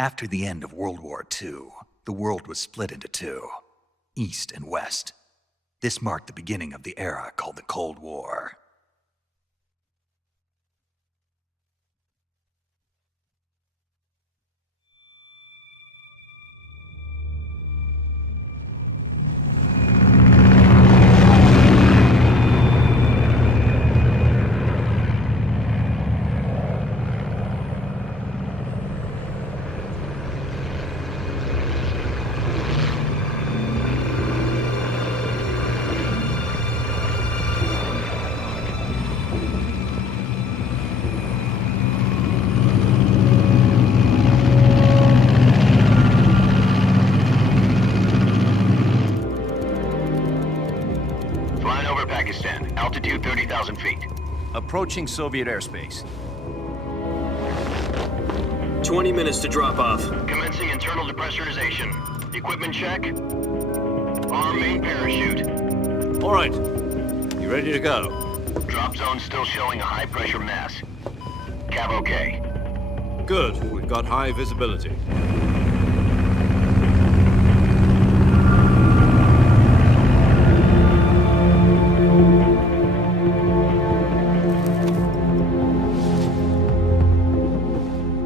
After the end of World War II, the world was split into two, East and West. This marked the beginning of the era called the Cold War. Altitude 30,000 feet. Approaching Soviet airspace. 20 minutes to drop off. Commencing internal depressurization. Equipment check. Arm main parachute. All right. You ready to go? Drop zone still showing a high pressure mass. Cav okay. Good. We've got high visibility.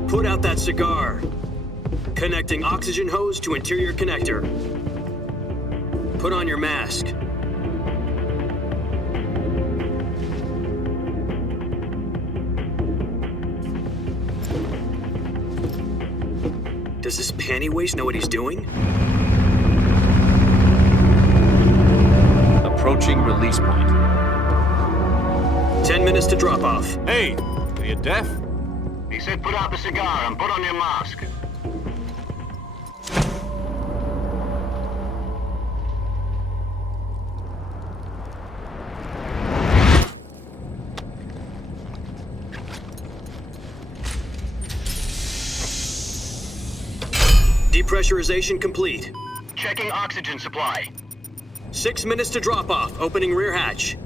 Put out that cigar. Connecting oxygen hose to interior connector. Put on your mask. Does this panty waste know what he's doing? Approaching release point. 10 minutes to drop off. Hey, are you deaf? He said put out the cigar and put on your mask. Depressurization complete. Checking oxygen supply. 6 minutes to drop off. Opening rear hatch.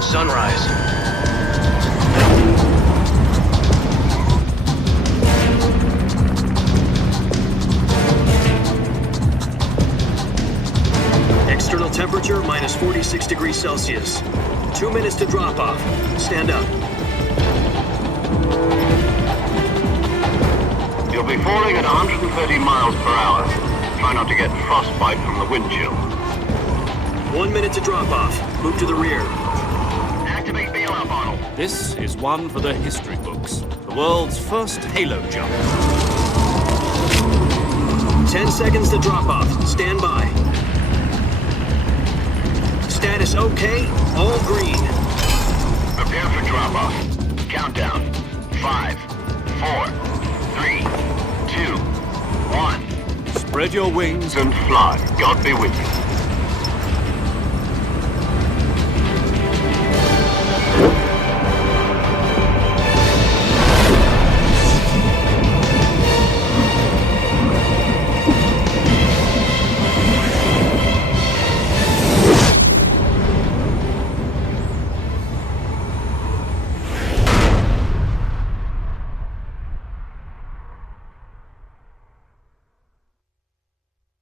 Sunrise. External temperature minus 46 degrees Celsius. 2 minutes to drop off. Stand up. You'll be falling at 130 miles per hour. Try not to get frostbite from the wind chill. 1 minute to drop off. Move to the rear. Activate bailout bottle. This is one for the history books. The world's first halo jump. 10 seconds to drop off. Stand by. Status okay. All green. Prepare for drop off. Countdown. 5, 4, 3, 2, 1. Spread your wings And fly. God be with you.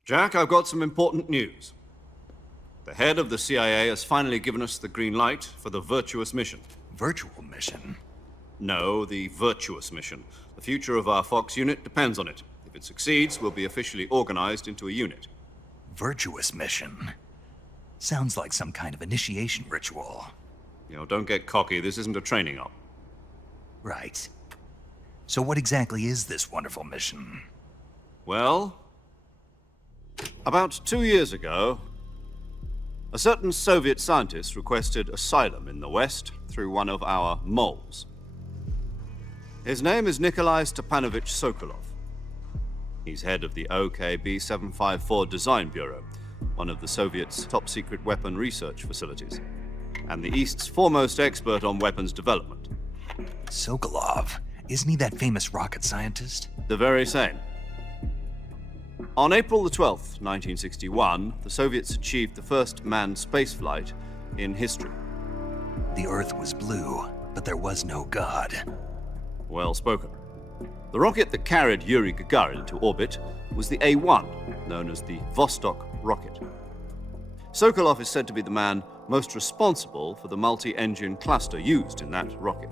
Jack, I've got some important news. The head of the CIA has finally given us the green light for the Virtuous Mission. Virtual Mission? No, the Virtuous Mission. The future of our Fox unit depends on it. If it succeeds, we'll be officially organized into a unit. Virtuous Mission? Sounds like some kind of initiation ritual. You know, don't get cocky. This isn't a training op. Right. So what exactly is this wonderful mission? Well, about 2 years ago, a certain Soviet scientist requested asylum in the West through one of our moles. His name is Nikolai Stepanovich Sokolov. He's head of the OKB 754 Design Bureau, one of the Soviets' top-secret weapon research facilities, and the East's foremost expert on weapons development. Sokolov? Isn't he that famous rocket scientist? The very same. On April the 12th, 1961, the Soviets achieved the first manned spaceflight in history. The Earth was blue, but there was no God. Well spoken. The rocket that carried Yuri Gagarin to orbit was the A-1, known as the Vostok rocket. Sokolov is said to be the man most responsible for the multi-engine cluster used in that rocket.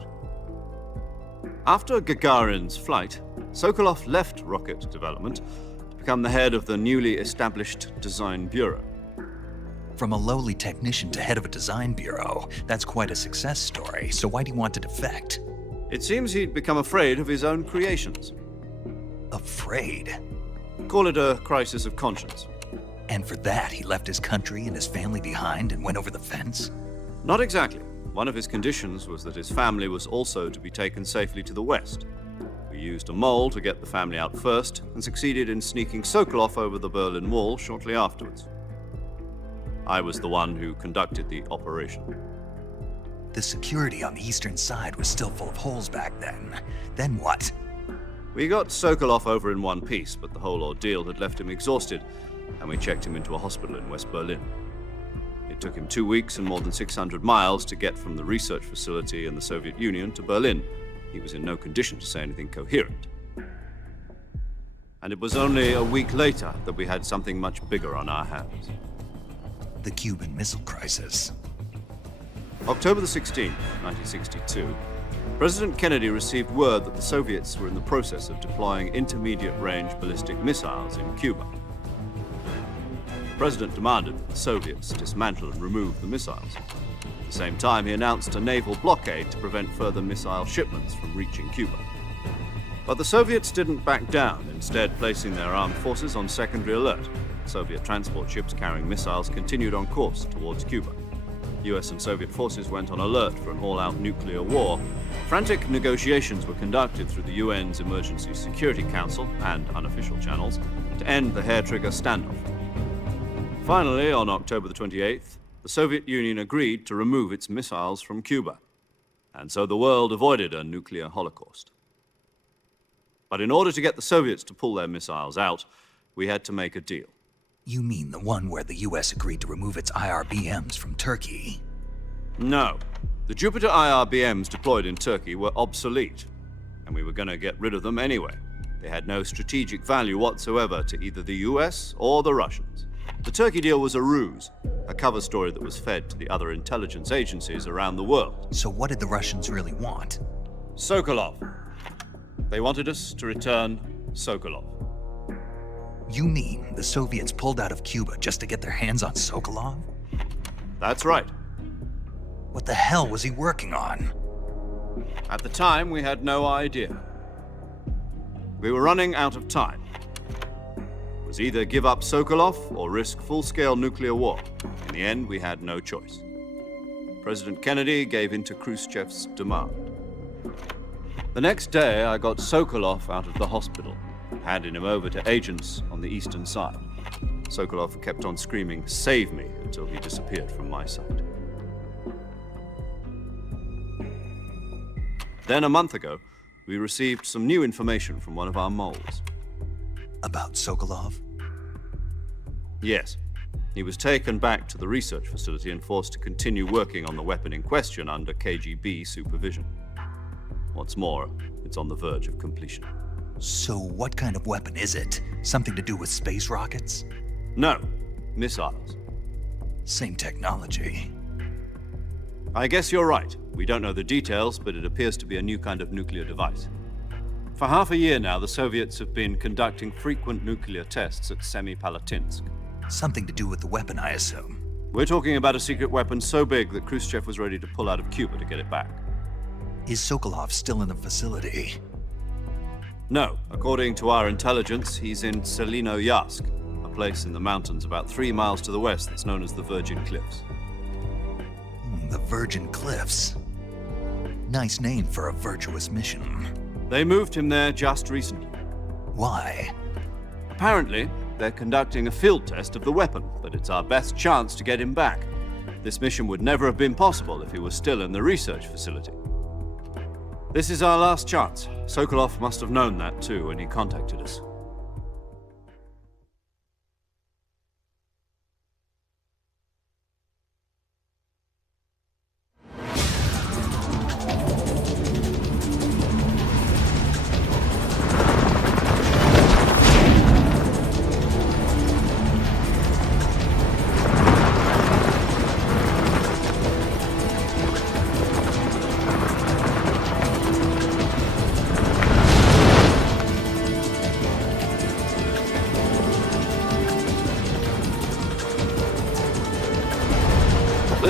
After Gagarin's flight, Sokolov left rocket development to become the head of the newly established Design Bureau. From a lowly technician to head of a design bureau, that's quite a success story, so why'd he want to defect? It seems he'd become afraid of his own creations. Afraid? Call it a crisis of conscience. And for that, he left his country and his family behind and went over the fence? Not exactly. One of his conditions was that his family was also to be taken safely to the west. We used a mole to get the family out first and succeeded in sneaking Sokolov over the Berlin Wall shortly afterwards. I was the one who conducted the operation. The security on the eastern side was still full of holes back then. Then what? We got Sokolov over in one piece, but the whole ordeal had left him exhausted, and we checked him into a hospital in West Berlin. It took him 2 weeks and more than 600 miles to get from the research facility in the Soviet Union to Berlin. He was in no condition to say anything coherent. And it was only a week later that we had something much bigger on our hands. The Cuban Missile Crisis. October the 16th, 1962, President Kennedy received word that the Soviets were in the process of deploying intermediate-range ballistic missiles in Cuba. The President demanded that the Soviets dismantle and remove the missiles. At the same time, he announced a naval blockade to prevent further missile shipments from reaching Cuba. But the Soviets didn't back down, instead placing their armed forces on secondary alert. Soviet transport ships carrying missiles continued on course towards Cuba. US and Soviet forces went on alert for an all-out nuclear war. Frantic negotiations were conducted through the UN's Emergency Security Council and unofficial channels to end the hair-trigger standoff. Finally, on October the 28th, the Soviet Union agreed to remove its missiles from Cuba, and so the world avoided a nuclear holocaust. But in order to get the Soviets to pull their missiles out, we had to make a deal. You mean the one where the US agreed to remove its IRBMs from Turkey? No. The Jupiter IRBMs deployed in Turkey were obsolete, and we were going to get rid of them anyway. They had no strategic value whatsoever to either the US or the Russians. The Turkey deal was a ruse, a cover story that was fed to the other intelligence agencies around the world. So what did the Russians really want? Sokolov. They wanted us to return Sokolov. You mean the Soviets pulled out of Cuba just to get their hands on Sokolov? That's right. What the hell was he working on? At the time, we had no idea. We were running out of time. It was either give up Sokolov or risk full-scale nuclear war. In the end, we had no choice. President Kennedy gave in to Khrushchev's demand. The next day, I got Sokolov out of the hospital, handing him over to agents on the eastern side. Sokolov kept on screaming, "Save me," until he disappeared from my sight. Then a month ago, we received some new information from one of our moles. About Sokolov? Yes. He was taken back to the research facility and forced to continue working on the weapon in question under KGB supervision. What's more, it's on the verge of completion. So what kind of weapon is it? Something to do with space rockets? No, missiles. Same technology. I guess you're right. We don't know the details, but it appears to be a new kind of nuclear device. For half a year now, the Soviets have been conducting frequent nuclear tests at Semipalatinsk. Something to do with the weapon, I assume. We're talking about a secret weapon so big that Khrushchev was ready to pull out of Cuba to get it back. Is Sokolov still in the facility? No. According to our intelligence, he's in Selinoyarsk, a place in the mountains about 3 miles to the west that's known as the Virgin Cliffs. The Virgin Cliffs. Nice name for a virtuous mission. They moved him there just recently. Why? Apparently, they're conducting a field test of the weapon, but it's our best chance to get him back. This mission would never have been possible if he was still in the research facility. This is our last chance. Sokolov must have known that too when he contacted us.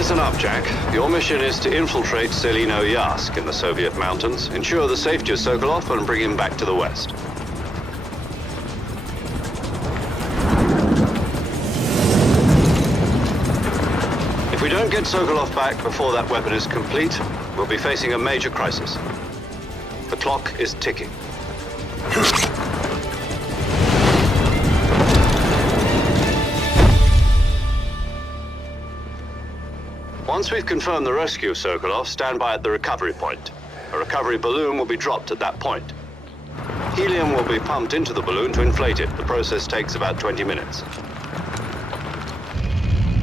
Listen up, Jack. Your mission is to infiltrate Selino Yask in the Soviet mountains, ensure the safety of Sokolov, and bring him back to the West. If we don't get Sokolov back before that weapon is complete, we'll be facing a major crisis. The clock is ticking. Once we've confirmed the rescue of Sokolov, stand by at the recovery point. A recovery balloon will be dropped at that point. Helium will be pumped into the balloon to inflate it. The process takes about 20 minutes.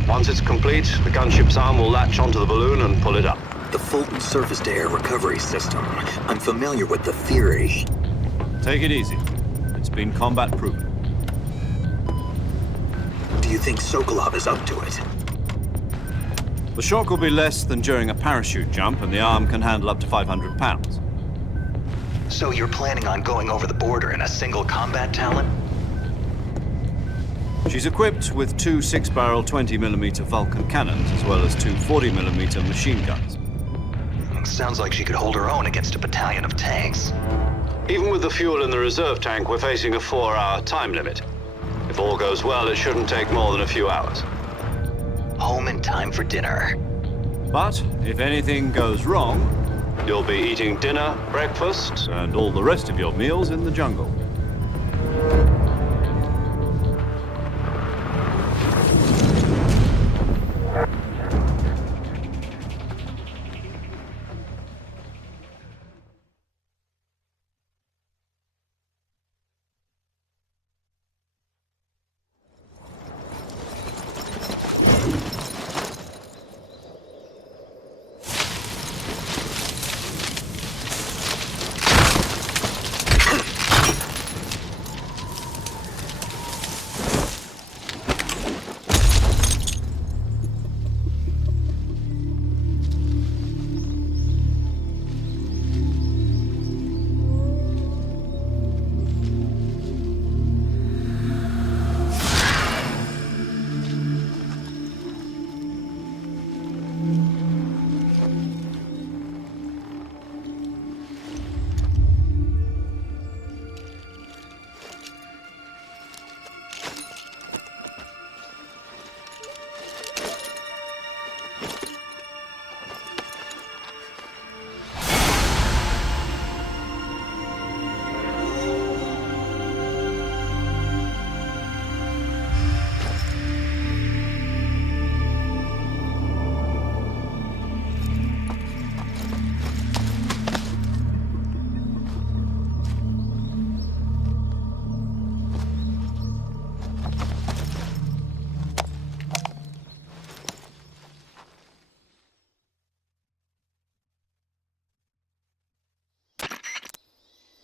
Once it's complete, the gunship's arm will latch onto the balloon and pull it up. The Fulton surface-to-air recovery system. I'm familiar with the theory. Take it easy. It's been combat-proven. Do you think Sokolov is up to it? The shock will be less than during a parachute jump, and the arm can handle up to 500 pounds. So you're planning on going over the border in a single combat talent? She's equipped with two 6-barrel 20mm Vulcan cannons, as well as two 40mm machine guns. Sounds like she could hold her own against a battalion of tanks. Even with the fuel in the reserve tank, we're facing a 4-hour time limit. If all goes well, it shouldn't take more than a few hours. Home in time for dinner. But if anything goes wrong, you'll be eating dinner, breakfast, and all the rest of your meals in the jungle.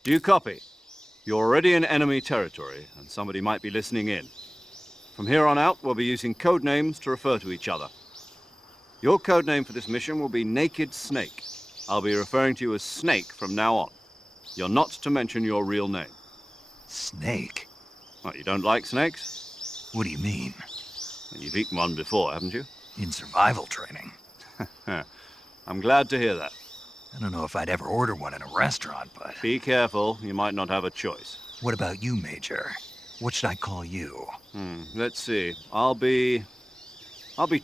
Do you copy? You're already in enemy territory, and somebody might be listening in. From here on out, we'll be using code names to refer to each other. Your code name for this mission will be Naked Snake. I'll be referring to you as Snake from now on. You're not to mention your real name. Snake? What, you don't like snakes? What do you mean? You've eaten one before, haven't you? In survival training. I'm glad to hear that. I don't know if I'd ever order one in a restaurant, but... Be careful, you might not have a choice. What about you, Major? What should I call you? Let's see. I'll be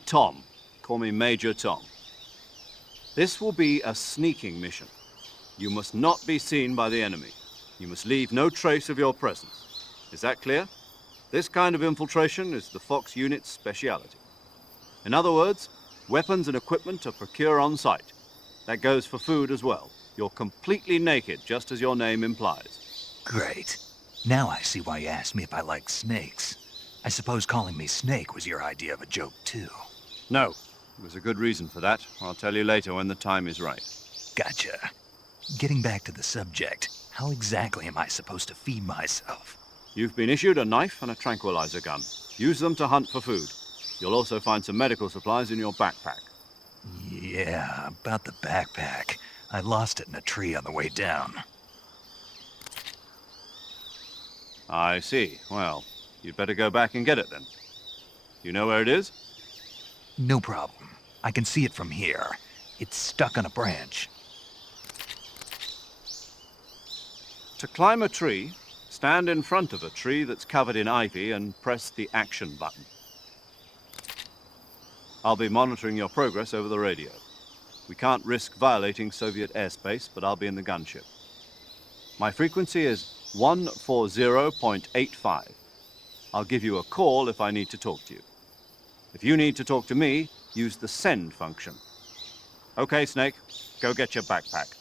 Tom. Call me Major Tom. This will be a sneaking mission. You must not be seen by the enemy. You must leave no trace of your presence. Is that clear? This kind of infiltration is the Fox unit's speciality. In other words, weapons and equipment are procured on site. That goes for food as well. You're completely naked, just as your name implies. Great. Now I see why you asked me if I like snakes. I suppose calling me Snake was your idea of a joke, too. No. There's a good reason for that. I'll tell you later when the time is right. Gotcha. Getting back to the subject, how exactly am I supposed to feed myself? You've been issued a knife and a tranquilizer gun. Use them to hunt for food. You'll also find some medical supplies in your backpack. Yeah, about the backpack. I lost it in a tree on the way down. I see. Well, you'd better go back and get it then. You know where it is? No problem. I can see it from here. It's stuck on a branch. To climb a tree, stand in front of a tree that's covered in ivy and press the action button. I'll be monitoring your progress over the radio. We can't risk violating Soviet airspace, but I'll be in the gunship. My frequency is 140.85. I'll give you a call if I need to talk to you. If you need to talk to me, use the send function. Okay, Snake, go get your backpack.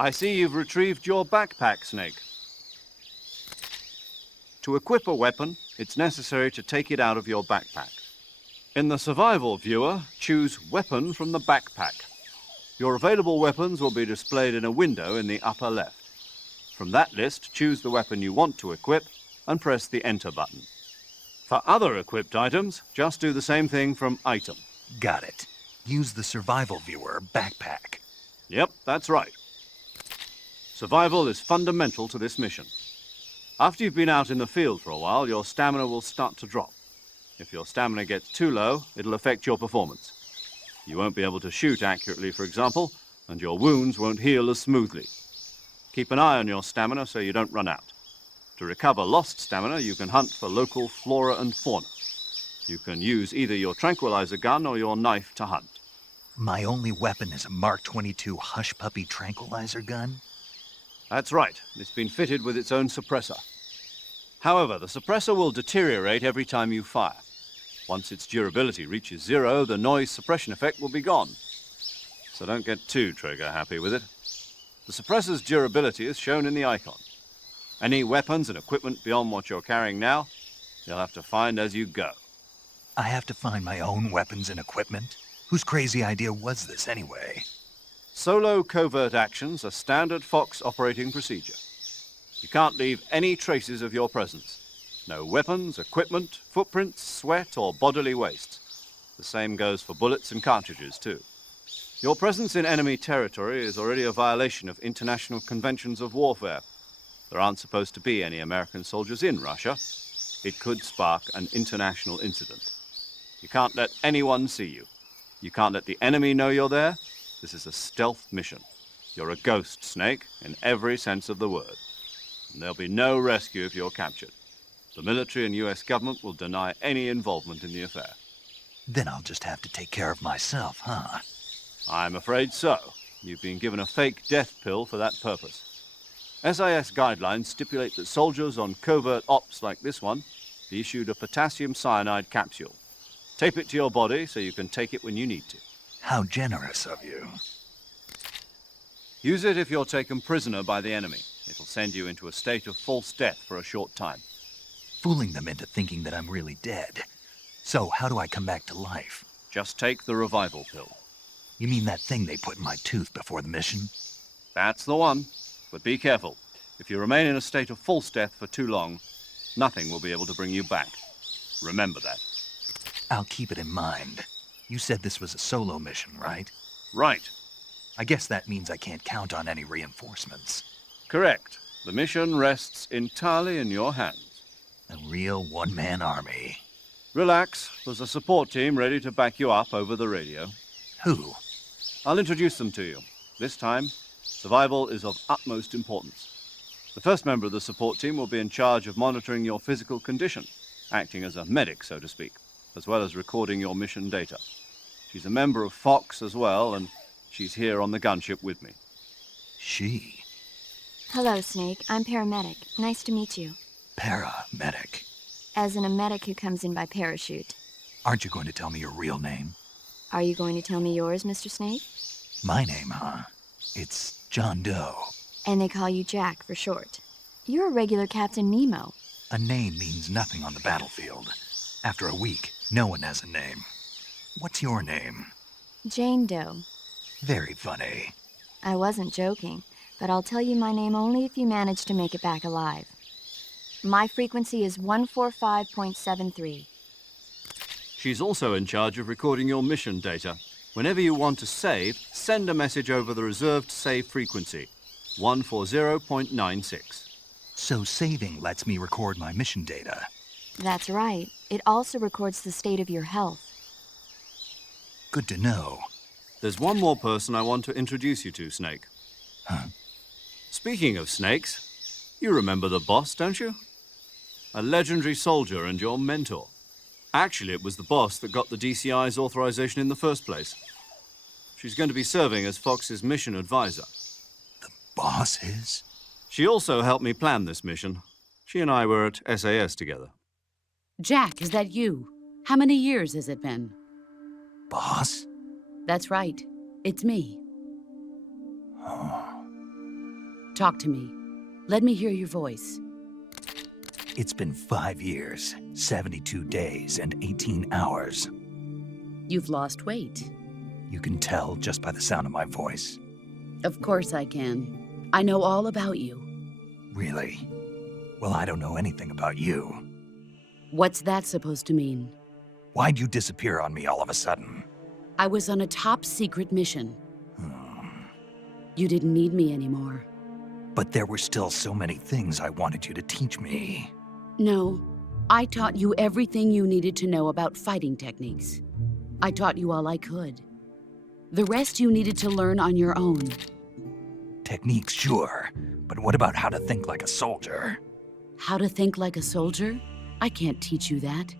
I see you've retrieved your backpack, Snake. To equip a weapon, it's necessary to take it out of your backpack. In the survival viewer, choose Weapon from the backpack. Your available weapons will be displayed in a window in the upper left. From that list, choose the weapon you want to equip and press the Enter button. For other equipped items, just do the same thing from Item. Got it. Use the survival viewer backpack. Yep, that's right. Survival is fundamental to this mission. After you've been out in the field for a while, your stamina will start to drop. If your stamina gets too low, it'll affect your performance. You won't be able to shoot accurately, for example, and your wounds won't heal as smoothly. Keep an eye on your stamina so you don't run out. To recover lost stamina, you can hunt for local flora and fauna. You can use either your tranquilizer gun or your knife to hunt. My only weapon is a Mark 22 Hush Puppy tranquilizer gun? That's right. It's been fitted with its own suppressor. However, the suppressor will deteriorate every time you fire. Once its durability reaches 0, the noise suppression effect will be gone. So don't get too trigger-happy with it. The suppressor's durability is shown in the icon. Any weapons and equipment beyond what you're carrying now, you'll have to find as you go. I have to find my own weapons and equipment? Whose crazy idea was this anyway? Solo covert actions are standard Fox operating procedure. You can't leave any traces of your presence. No weapons, equipment, footprints, sweat, or bodily waste. The same goes for bullets and cartridges, too. Your presence in enemy territory is already a violation of international conventions of warfare. There aren't supposed to be any American soldiers in Russia. It could spark an international incident. You can't let anyone see you. You can't let the enemy know you're there. This is a stealth mission. You're a ghost, Snake, in every sense of the word. And there'll be no rescue if you're captured. The military and US government will deny any involvement in the affair. Then I'll just have to take care of myself, huh? I'm afraid so. You've been given a fake death pill for that purpose. SIS guidelines stipulate that soldiers on covert ops like this one be issued a potassium cyanide capsule. Tape it to your body so you can take it when you need to. How generous of you. Use it if you're taken prisoner by the enemy. It'll send you into a state of false death for a short time. Fooling them into thinking that I'm really dead. So how do I come back to life? Just take the revival pill. You mean that thing they put in my tooth before the mission? That's the one. But be careful. If you remain in a state of false death for too long, nothing will be able to bring you back. Remember that. I'll keep it in mind. You said this was a solo mission, right? Right. I guess that means I can't count on any reinforcements. Correct. The mission rests entirely in your hands. A real one-man army. Relax. There's a support team ready to back you up over the radio. Who? I'll introduce them to you. This time, survival is of utmost importance. The first member of the support team will be in charge of monitoring your physical condition, acting as a medic, so to speak, as well as recording your mission data. She's a member of Fox as well, and she's here on the gunship with me. She? Hello, Snake. I'm paramedic. Nice to meet you. Paramedic. As in a medic who comes in by parachute. Aren't you going to tell me your real name? Are you going to tell me yours, Mr. Snake? My name, huh? It's John Doe. And they call you Jack for short. You're a regular Captain Nemo. A name means nothing on the battlefield. After a week, no one has a name. What's your name? Jane Doe. Very funny. I wasn't joking, but I'll tell you my name only if you manage to make it back alive. My frequency is 145.73. She's also in charge of recording your mission data. Whenever you want to save, send a message over the reserved save frequency, 140.96. So saving lets me record my mission data. That's right. It also records the state of your health. Good to know. There's one more person I want to introduce you to, Snake. Huh? Speaking of snakes, you remember the boss, don't you? A legendary soldier and your mentor. Actually, it was the boss that got the DCI's authorization in the first place. She's going to be serving as Fox's mission advisor. The boss is? She also helped me plan this mission. She and I were at SAS together. Jack, is that you? How many years has it been? Boss? That's right. It's me. Oh. Talk to me. Let me hear your voice. It's been 5 years, 72 days, and 18 hours. You've lost weight. You can tell just by the sound of my voice. Of course I can. I know all about you. Really? Well, I don't know anything about you. What's that supposed to mean? Why'd you disappear on me all of a sudden? I was on a top-secret mission. You didn't need me anymore. But there were still so many things I wanted you to teach me. No, I taught you everything you needed to know about fighting techniques. I taught you all I could. The rest you needed to learn on your own. Techniques, sure. But what about how to think like a soldier? How to think like a soldier? I can't teach you that.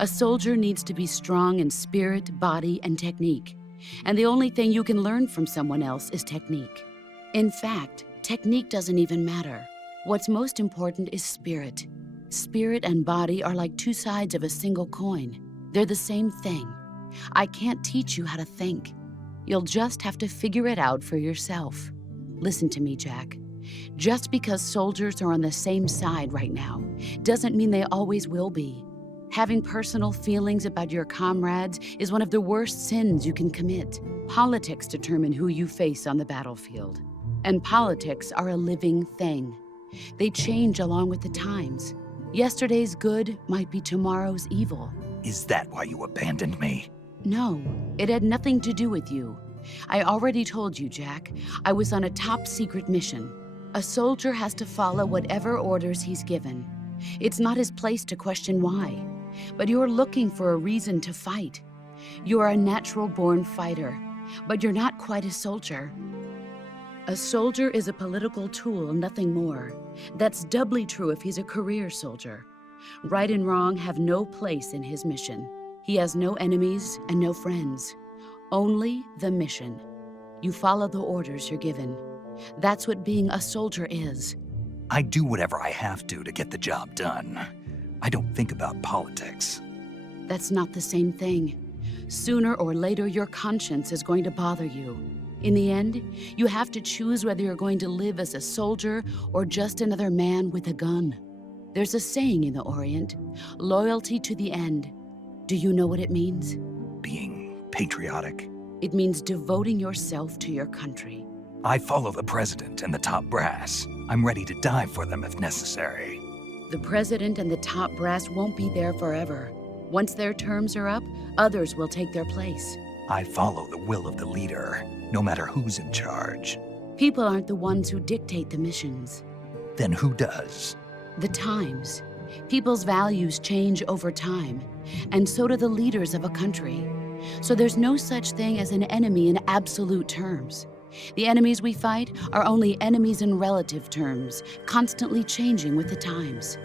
A soldier needs to be strong in spirit, body, and technique. And the only thing you can learn from someone else is technique. In fact, technique doesn't even matter. What's most important is spirit. Spirit and body are like two sides of a single coin. They're the same thing. I can't teach you how to think. You'll just have to figure it out for yourself. Listen to me, Jack. Just because soldiers are on the same side right now doesn't mean they always will be. Having personal feelings about your comrades is one of the worst sins you can commit. Politics determine who you face on the battlefield. And politics are a living thing. They change along with the times. Yesterday's good might be tomorrow's evil. Is that why you abandoned me? No, it had nothing to do with you. I already told you, Jack. I was on a top-secret mission. A soldier has to follow whatever orders he's given. It's not his place to question why. But you're looking for a reason to fight. You're a natural-born fighter, but you're not quite a soldier. A soldier is a political tool, nothing more. That's doubly true if he's a career soldier. Right and wrong have no place in his mission. He has no enemies and no friends. Only the mission. You follow the orders you're given. That's what being a soldier is. I do whatever I have to get the job done. I don't think about politics. That's not the same thing. Sooner or later, your conscience is going to bother you. In the end, you have to choose whether you're going to live as a soldier or just another man with a gun. There's a saying in the Orient, loyalty to the end. Do you know what it means? Being patriotic. It means devoting yourself to your country. I follow the president and the top brass. I'm ready to die for them if necessary. The president and the top brass won't be there forever. Once their terms are up, others will take their place. I follow the will of the leader, no matter who's in charge. People aren't the ones who dictate the missions. Then who does? The times. People's values change over time, and so do the leaders of a country. So there's no such thing as an enemy in absolute terms. The enemies we fight are only enemies in relative terms, constantly changing with the times.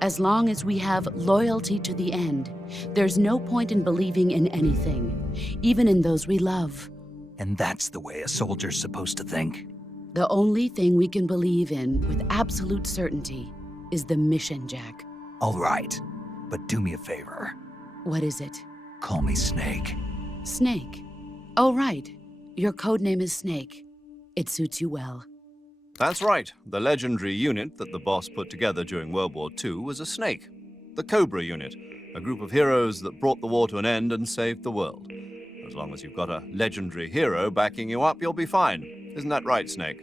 As long as we have loyalty to the end, there's no point in believing in anything, even in those we love. And that's the way a soldier's supposed to think? The only thing we can believe in with absolute certainty is the mission, Jack. All right, but do me a favor. What is it? Call me Snake. Snake. Oh, right. Your code name is Snake. It suits you well. That's right. The legendary unit that the boss put together during World War II was a snake. The Cobra unit, a group of heroes that brought the war to an end and saved the world. As long as you've got a legendary hero backing you up, you'll be fine. Isn't that right, Snake?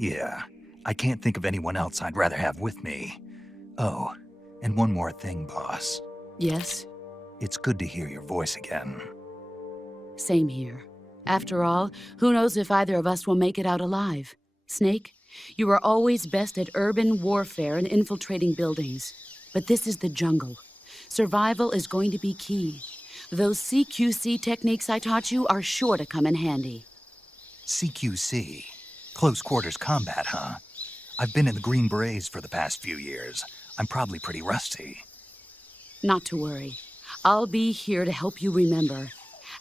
Yeah, I can't think of anyone else I'd rather have with me. Oh, and one more thing, boss. Yes? It's good to hear your voice again. Same here. After all, who knows if either of us will make it out alive? Snake, you are always best at urban warfare and infiltrating buildings. But this is the jungle. Survival is going to be key. Those CQC techniques I taught you are sure to come in handy. CQC? Close quarters combat, huh? I've been in the Green Berets for the past few years. I'm probably pretty rusty. Not to worry. I'll be here to help you remember.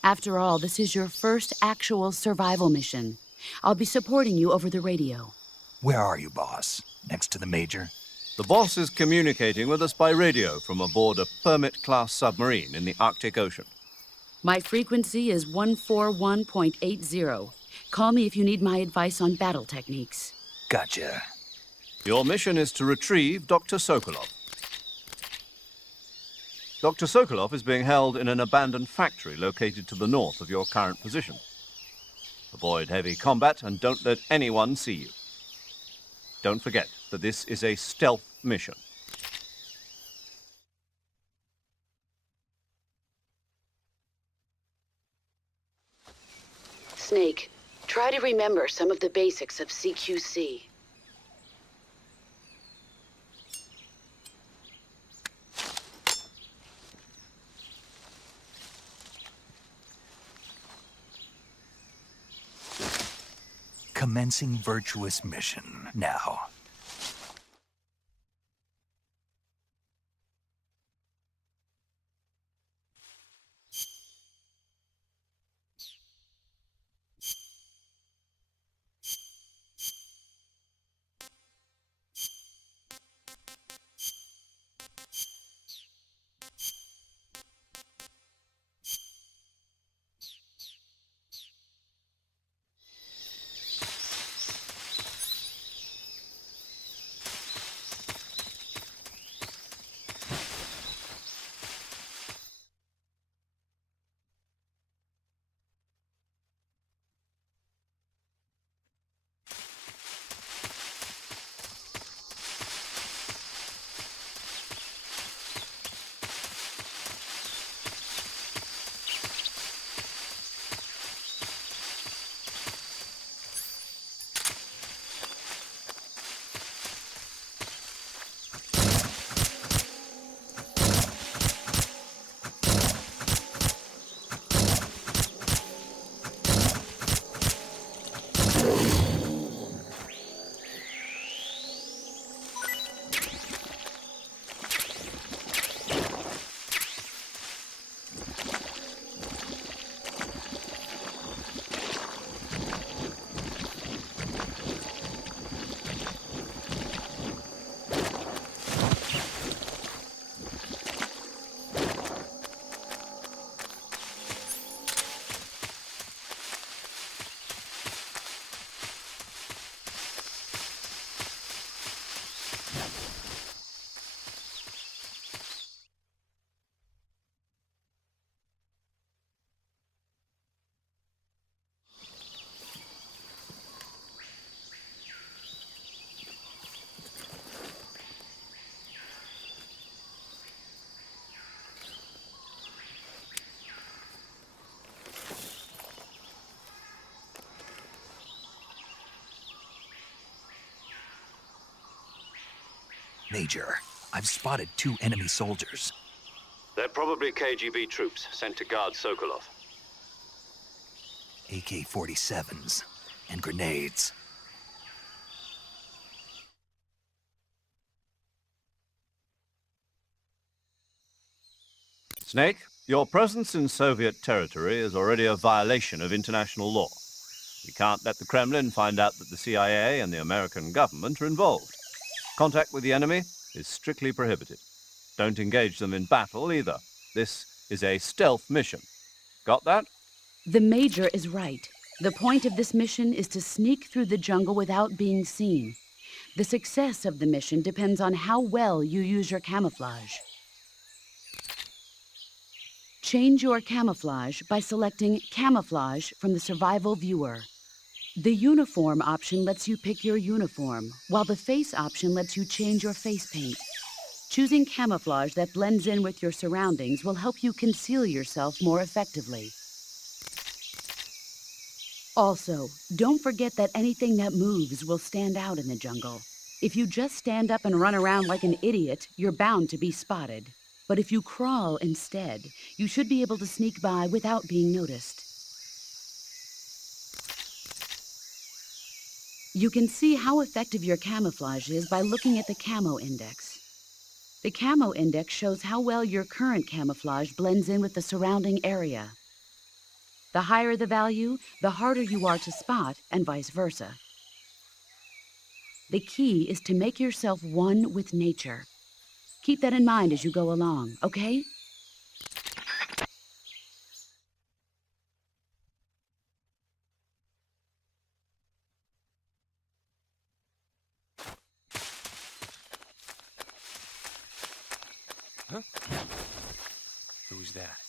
After all, this is your first actual survival mission. I'll be supporting you over the radio. Where are you, boss? Next to the Major? The boss is communicating with us by radio from aboard a Permit-class submarine in the Arctic Ocean. My frequency is 141.80. Call me if you need my advice on battle techniques. Gotcha. Your mission is to retrieve Dr. Sokolov. Dr. Sokolov is being held in an abandoned factory located to the north of your current position. Avoid heavy combat and don't let anyone see you. Don't forget that this is a stealth mission. Snake, try to remember some of the basics of CQC. Commencing Virtuous Mission now. Major, I've spotted 2 enemy soldiers. They're probably KGB troops sent to guard Sokolov. AK-47s and grenades. Snake, your presence in Soviet territory is already a violation of international law. We can't let the Kremlin find out that the CIA and the American government are involved. Contact with the enemy is strictly prohibited. Don't engage them in battle either. This is a stealth mission. Got that? The Major is right. The point of this mission is to sneak through the jungle without being seen. The success of the mission depends on how well you use your camouflage. Change your camouflage by selecting Camouflage from the Survival Viewer. The Uniform option lets you pick your uniform, while the Face option lets you change your face paint. Choosing camouflage that blends in with your surroundings will help you conceal yourself more effectively. Also, don't forget that anything that moves will stand out in the jungle. If you just stand up and run around like an idiot, you're bound to be spotted. But if you crawl instead, you should be able to sneak by without being noticed. You can see how effective your camouflage is by looking at the Camo Index. The Camo Index shows how well your current camouflage blends in with the surrounding area. The higher the value, the harder you are to spot, and vice versa. The key is to make yourself one with nature. Keep that in mind as you go along, okay? Huh? Who's that?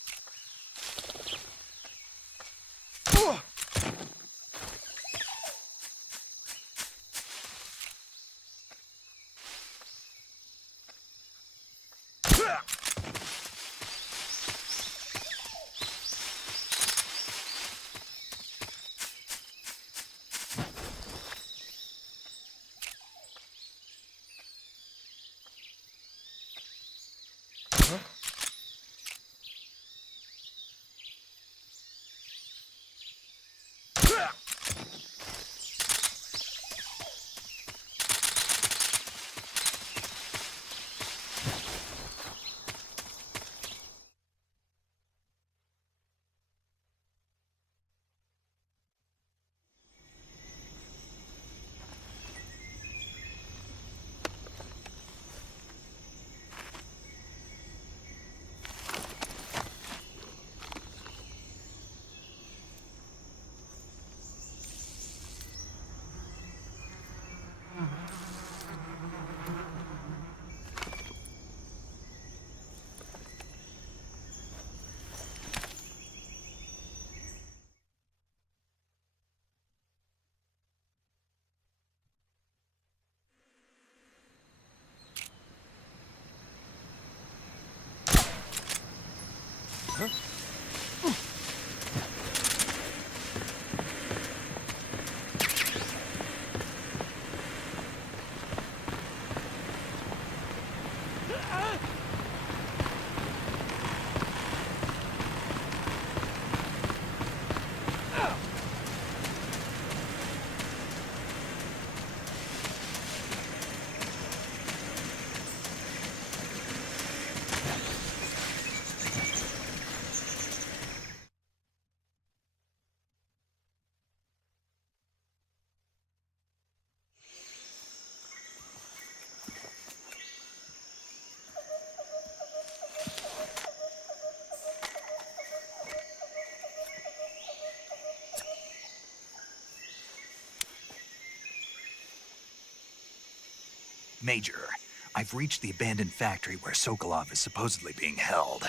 Major, I've reached the abandoned factory where Sokolov is supposedly being held.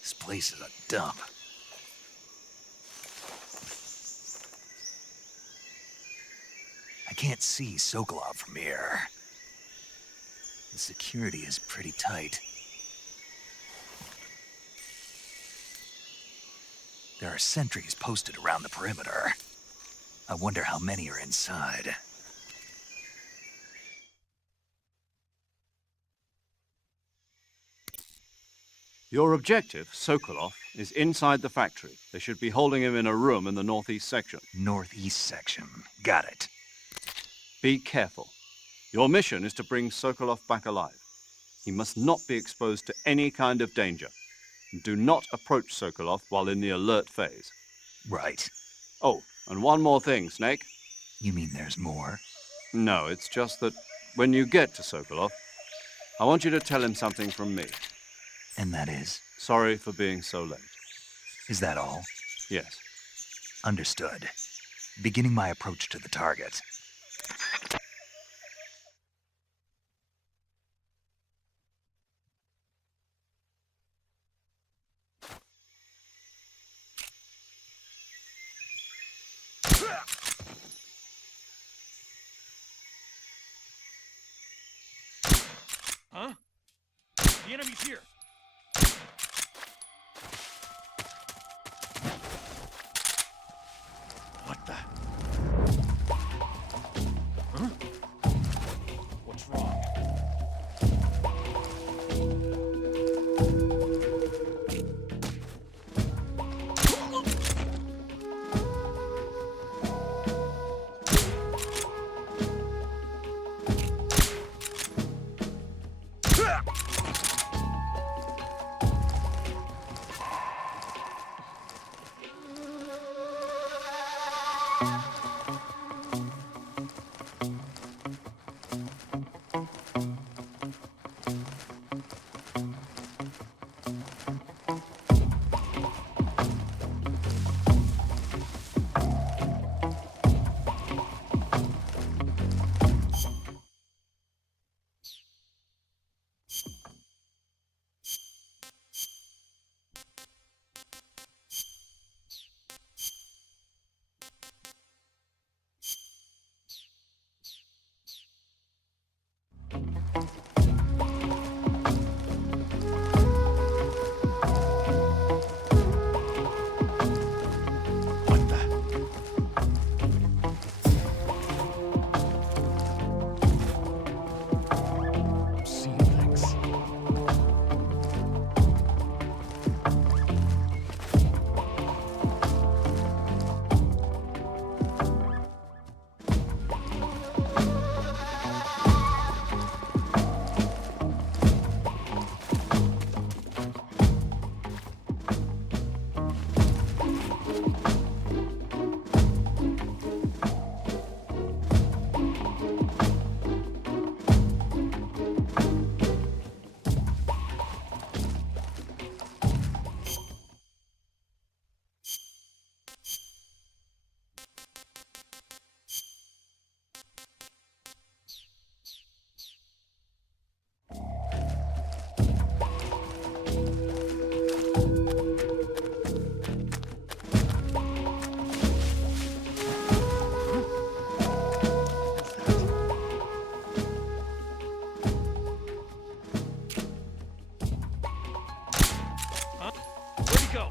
This place is a dump. I can't see Sokolov from here. The security is pretty tight. There are sentries posted around the perimeter. I wonder how many are inside. Your objective, Sokolov, is inside the factory. They should be holding him in a room in the northeast section. Northeast section. Got it. Be careful. Your mission is to bring Sokolov back alive. He must not be exposed to any kind of danger. Do not approach Sokolov while in the alert phase. Right. Oh, and one more thing, Snake. You mean there's more? No, it's just that when you get to Sokolov, I want you to tell him something from me. And that is? Sorry for being so late. Is that all? Yes. Understood. beginning my approach to the target. Huh? The enemy's here. What the? Huh? What's wrong? Go.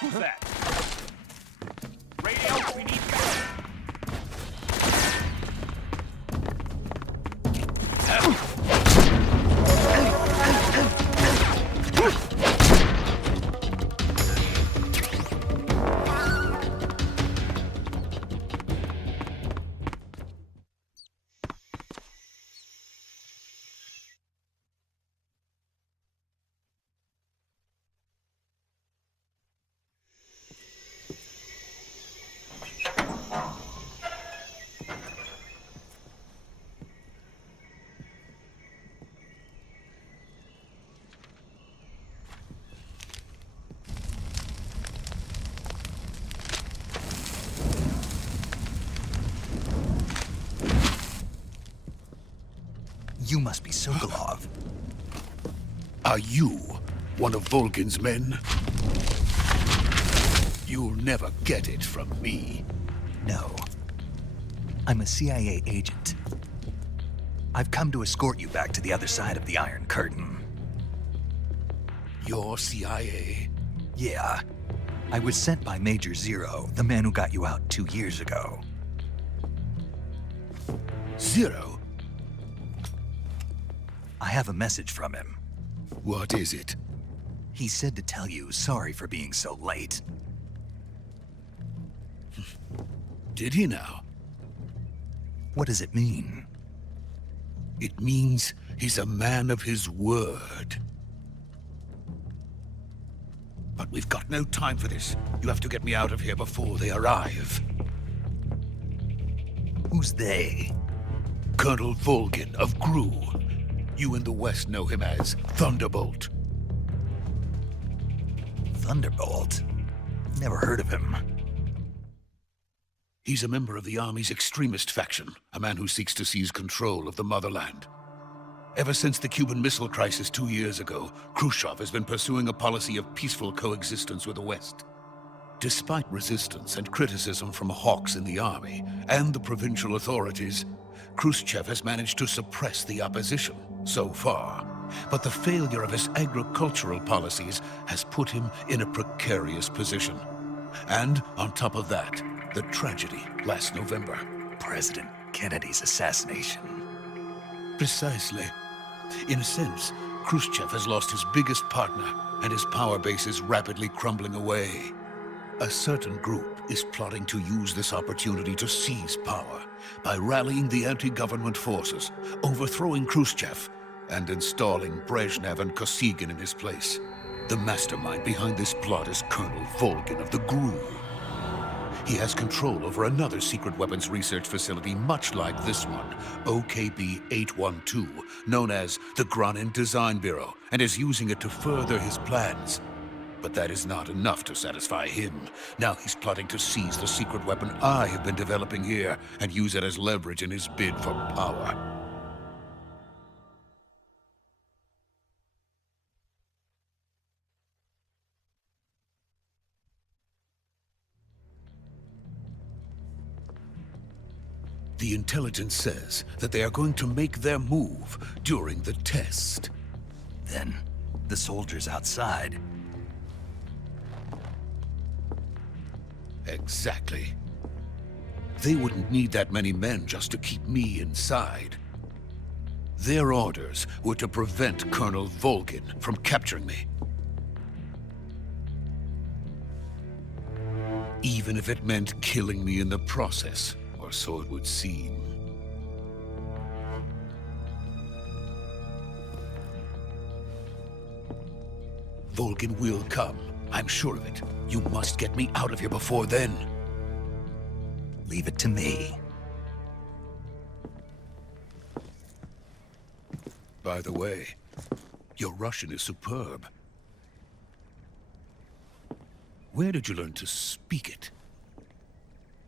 Who's that? Radio, we need backup. You must be Sokolov. Are you one of Volkin's men? You'll never get it from me. No. I'm a CIA agent. I've come to escort you back to the other side of the Iron Curtain. You're CIA? Yeah. I was sent by Major Zero, the man who got you out 2 years ago. Zero? I have a message from him. What is it? He said to tell you sorry for being so late. Did he now? What does it mean? It means he's a man of his word. But we've got no time for this. You have to get me out of here before they arrive. Who's they? Colonel Volgin of Gru. You in the West know him as Thunderbolt. Thunderbolt? Never heard of him. He's a member of the Army's extremist faction, a man who seeks to seize control of the motherland. Ever since the Cuban Missile Crisis 2 years ago, Khrushchev has been pursuing a policy of peaceful coexistence with the West. Despite resistance and criticism from hawks in the Army and the provincial authorities, Khrushchev has managed to suppress the opposition so far. But the failure of his agricultural policies has put him in a precarious position. And on top of that, the tragedy last November. President Kennedy's assassination. Precisely. In a sense, Khrushchev has lost his biggest partner, and his power base is rapidly crumbling away. A certain group is plotting to use this opportunity to seize power by rallying the anti-government forces, overthrowing Khrushchev, and installing Brezhnev and Kosygin in his place. The mastermind behind this plot is Colonel Volgin of the Gru. He has control over another secret weapons research facility much like this one, OKB-812, known as the Groznyj Design Bureau, and is using it to further his plans. But that is not enough to satisfy him. Now he's plotting to seize the secret weapon I have been developing here and use it as leverage in his bid for power. The intelligence says that they are going to make their move during the test. Then, the soldiers outside. Exactly. They wouldn't need that many men just to keep me inside. Their orders were to prevent Colonel Volgin from capturing me. Even if it meant killing me in the process. Or so it would seem. Volgin will come. I'm sure of it. You must get me out of here before then. Leave it to me. By the way, your Russian is superb. Where did you learn to speak it?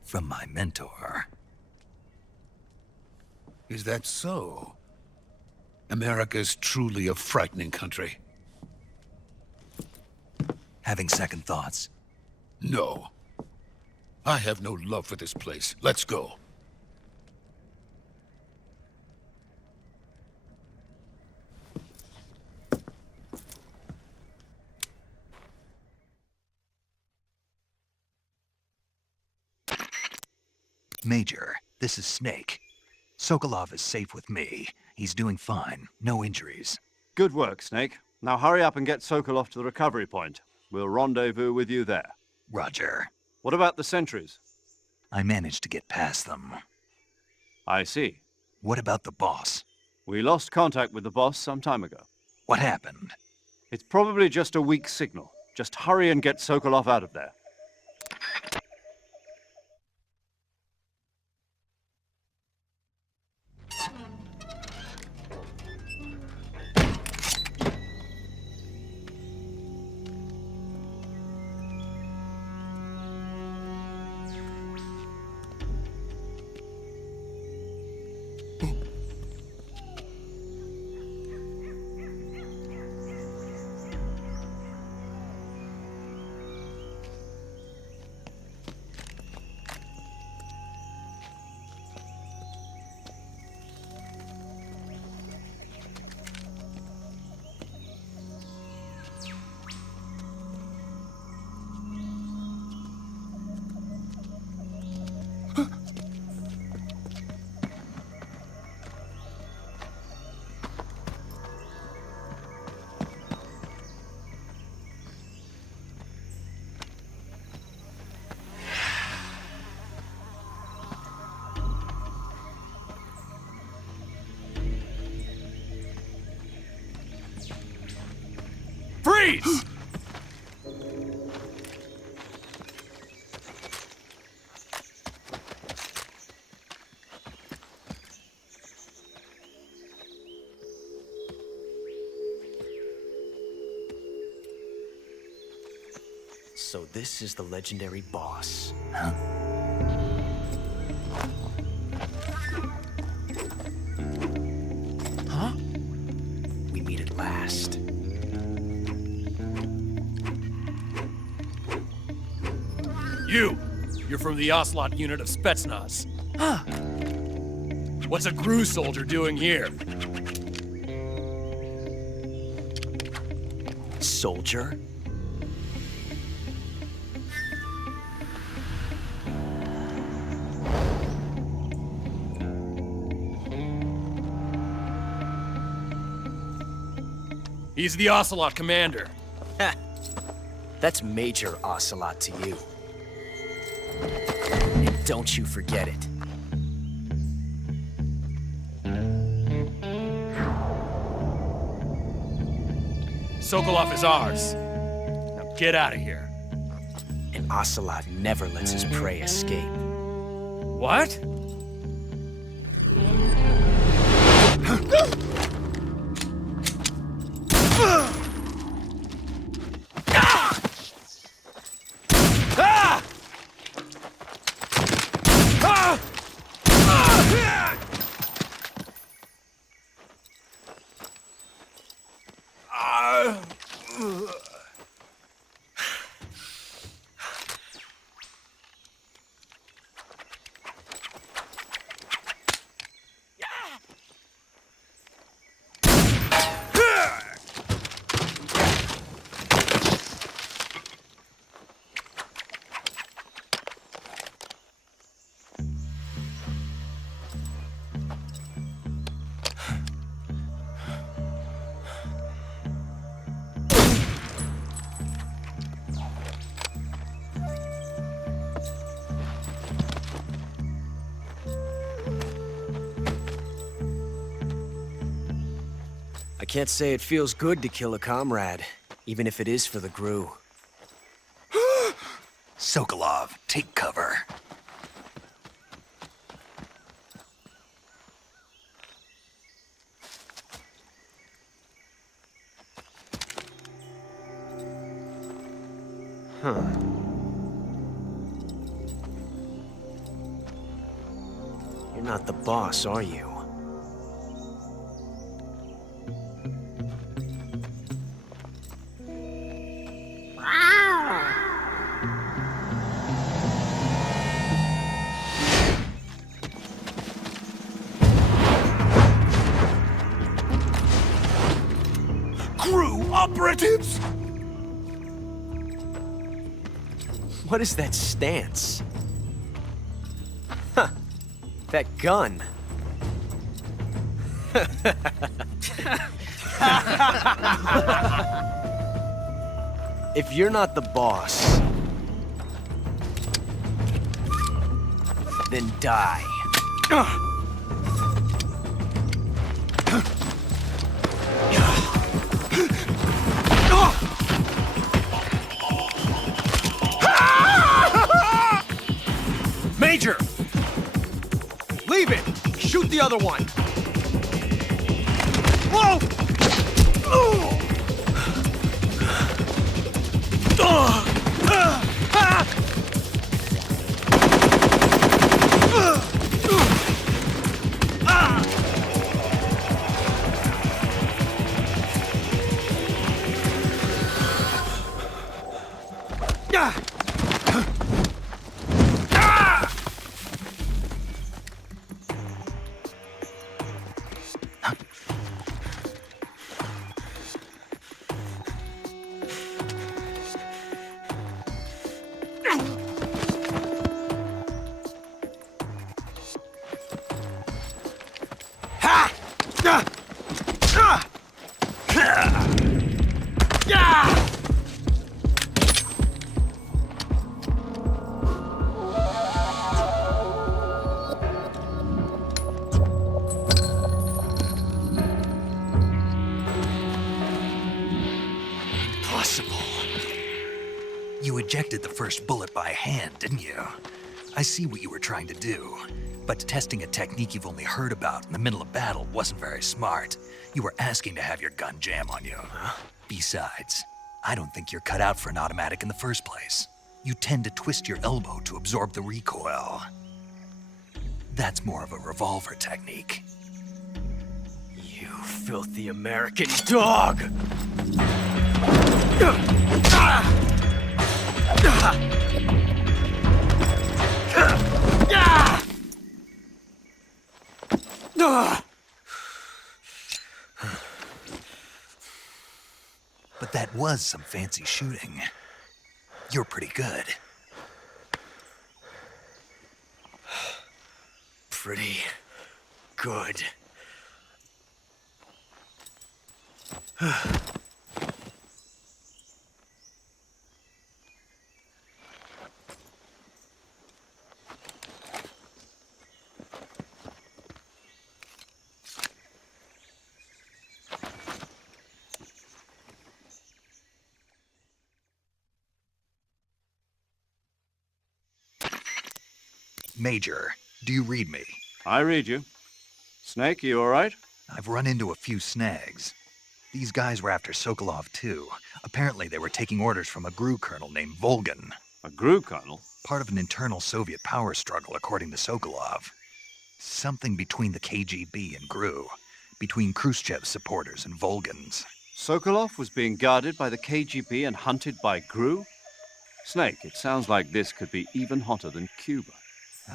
From my mentor. Is that so? America is truly a frightening country. Having second thoughts? No. I have no love for this place. Let's go. Major, this is Snake. Sokolov is safe with me. He's doing fine. No injuries. Good work, Snake. Now hurry up and get Sokolov to the recovery point. We'll rendezvous with you there. Roger. What about the sentries? I managed to get past them. I see. What about the boss? We lost contact with the boss some time ago. What happened? It's probably just a weak signal. Just hurry and get Sokolov out of there. Freeze! So this is the legendary boss. Huh? We meet at last. You're from the Ocelot unit of Spetsnaz. Huh. What's a Gruz soldier doing here? Soldier? He's the Ocelot commander. Ha! That's Major Ocelot to you. And don't you forget it. Sokolov is ours. Now get out of here. And Ocelot never lets his prey escape. What? I can't say it feels good to kill a comrade, even if it is for the Gru. Sokolov, take cover. Huh. You're not the boss, are you? Crew operatives! What is that stance? Huh. That gun. If you're not the boss, then die. Major! Leave it! Shoot the other one! Whoa! Impossible. You ejected the first bullet by hand, didn't you? I see what you were trying to do, but testing a technique you've only heard about in the middle of battle wasn't very smart. You were asking to have your gun jam on you. Besides, I don't think you're cut out for an automatic in the first place. You tend to twist your elbow to absorb the recoil. That's more of a revolver technique. You filthy American dog! But that was some fancy shooting. You're pretty good. Pretty good. Major, do you read me? I read you. Snake, you all right? I've run into a few snags. These guys were after Sokolov too. Apparently they were taking orders from a GRU colonel named Volgan. A GRU colonel? Part of an internal Soviet power struggle, according to Sokolov. Something between the KGB and GRU. Between Khrushchev's supporters and Volgan's. Sokolov was being guarded by the KGB and hunted by GRU? Snake, it sounds like this could be even hotter than Cuba.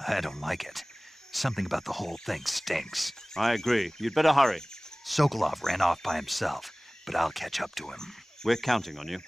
I don't like it. Something about the whole thing stinks. I agree. You'd better hurry. Sokolov ran off by himself, but I'll catch up to him. We're counting on you.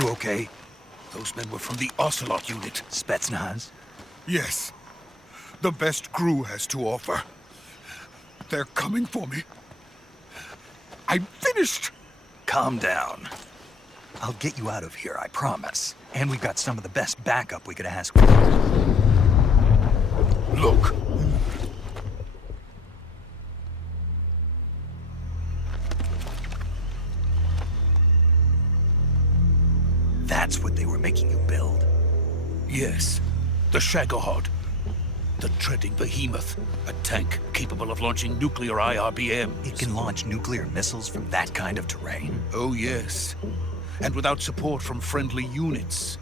You okay? Those men were from the Ocelot unit. Spetsnaz? Yes. The best GRU has to offer. They're coming for me. I'm finished! Calm down. I'll get you out of here, I promise. And we've got some of the best backup we could ask for. Look. That's what they were making you build? Yes. The Shagohod. The treading behemoth. A tank capable of launching nuclear IRBMs. It can launch nuclear missiles from that kind of terrain? Oh, yes. And without support from friendly units.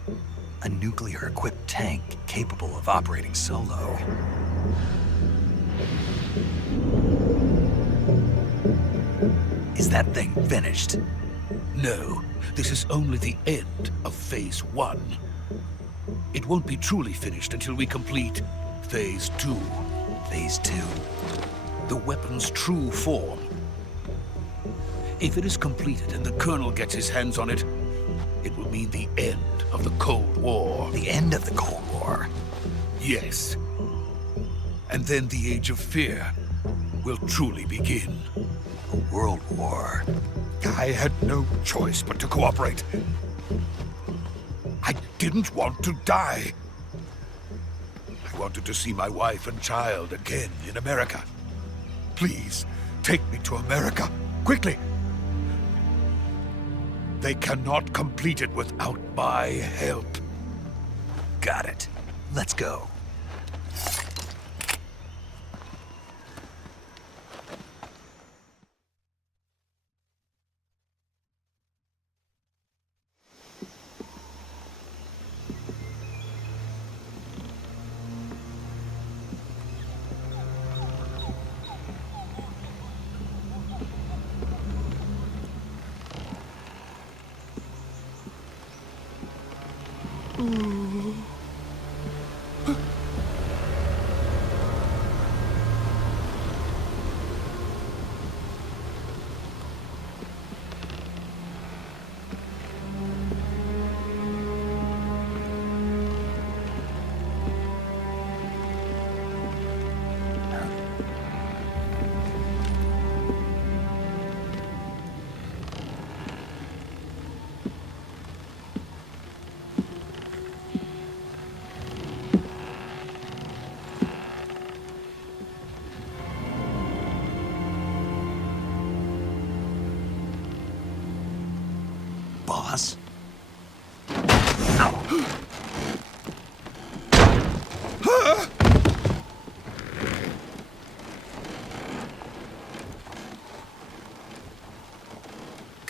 A nuclear-equipped tank capable of operating solo. Is that thing finished? No, this is only the end of Phase 1. It won't be truly finished until we complete Phase 2. Phase 2? The weapon's true form. If it is completed and the Colonel gets his hands on it, it will mean the end of the Cold War. The end of the Cold War? Yes. And then the Age of Fear will truly begin. A world war. I had no choice but to cooperate. I didn't want to die. I wanted to see my wife and child again in America. Please, take me to America, quickly. They cannot complete it without my help. Got it. Let's go.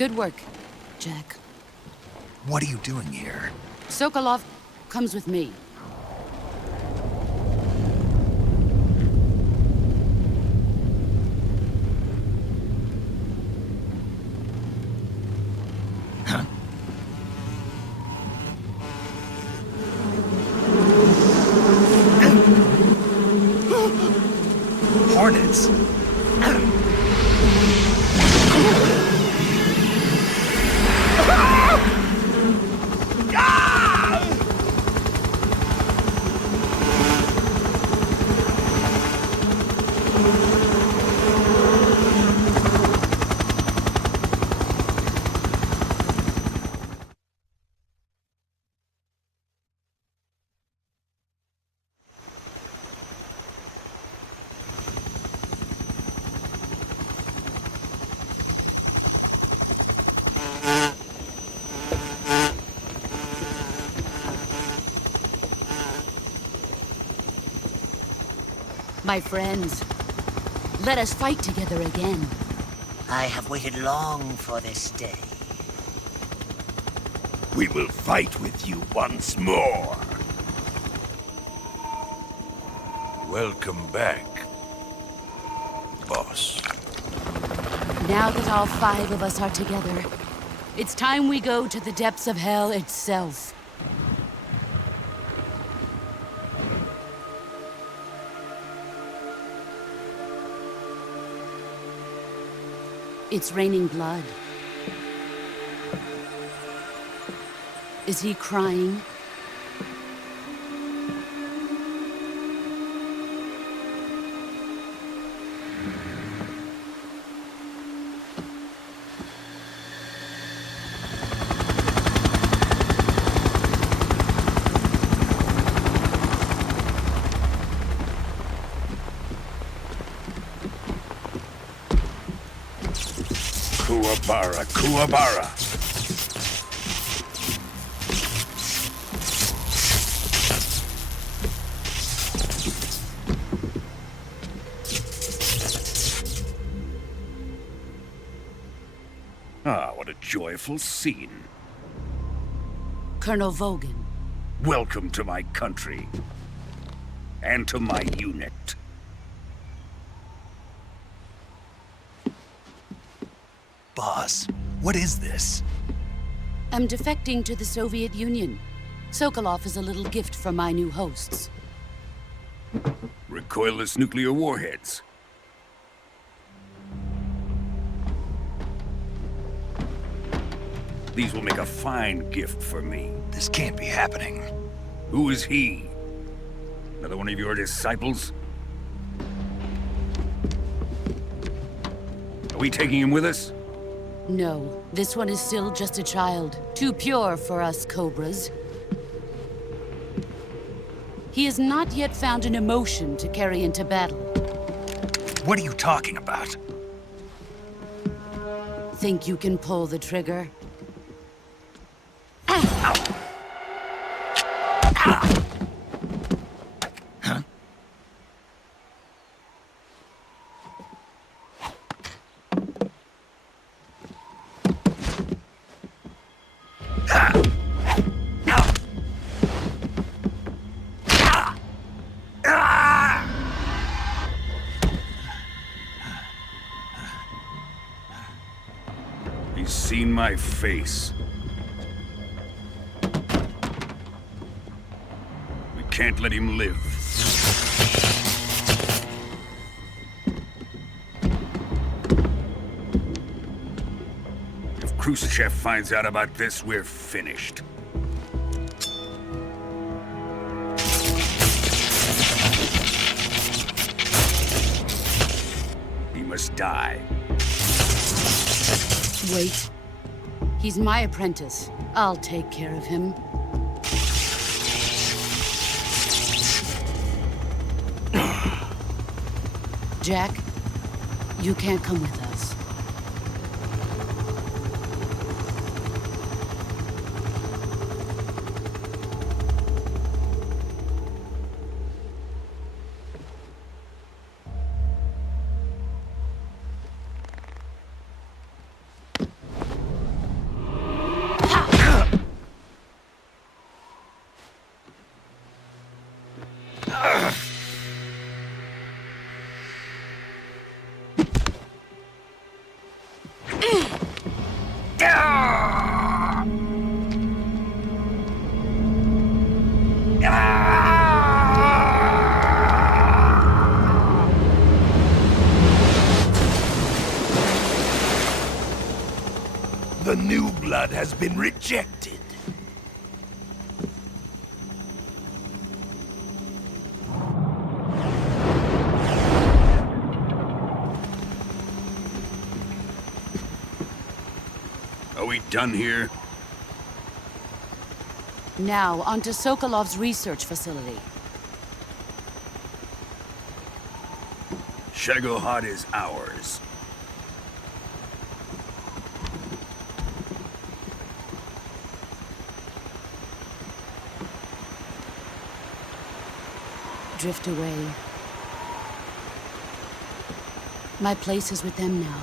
Good work, Jack. What are you doing here? Sokolov comes with me. Huh? Hornets! My friends, let us fight together again. I have waited long for this day. We will fight with you once more. Welcome back, boss. Now that all 5 of us are together, it's time we go to the depths of hell itself. It's raining blood. Is he crying? Kuwabara, Kuwabara. Ah, what a joyful scene. Colonel Vogan. Welcome to my country. And to my unit. Boss, what is this? I'm defecting to the Soviet Union. Sokolov is a little gift from my new hosts. Recoilless nuclear warheads. These will make a fine gift for me. This can't be happening. Who is he? Another one of your disciples? Are we taking him with us? No, this one is still just a child. Too pure for us Cobras. He has not yet found an emotion to carry into battle. What are you talking about? Think you can pull the trigger? He's seen my face. We can't let him live. If Khrushchev finds out about this, we're finished. He must die. Wait. He's my apprentice. I'll take care of him. Jack, you can't come with us. Grad has been rejected. Are we done here? Now, on to Sokolov's research facility. Shagohod is ours. Drift away. My place is with them now.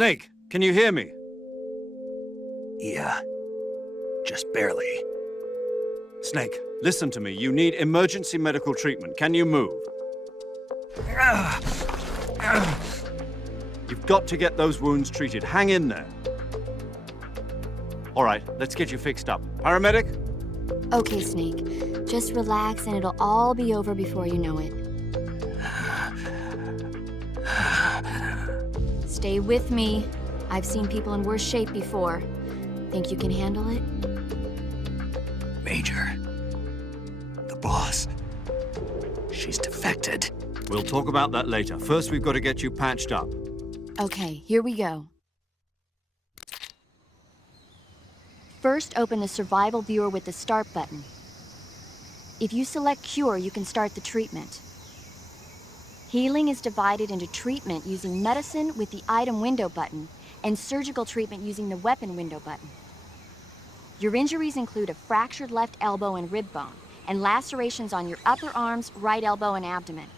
Snake, can you hear me? Yeah. Just barely. Snake, listen to me. You need emergency medical treatment. Can you move? You've got to get those wounds treated. Hang in there. All right, let's get you fixed up. Paramedic? Okay, Snake. Just relax and it'll all be over before you know it. Stay with me. I've seen people in worse shape before. Think you can handle it? Major. The boss. She's defected. We'll talk about that later. First, we've got to get you patched up. Okay, here we go. First, open the survival viewer with the start button. If you select cure, you can start the treatment. Healing is divided into treatment using medicine with the item window button and surgical treatment using the weapon window button. Your injuries include a fractured left elbow and rib bone and lacerations on your upper arms, right elbow, and abdomen.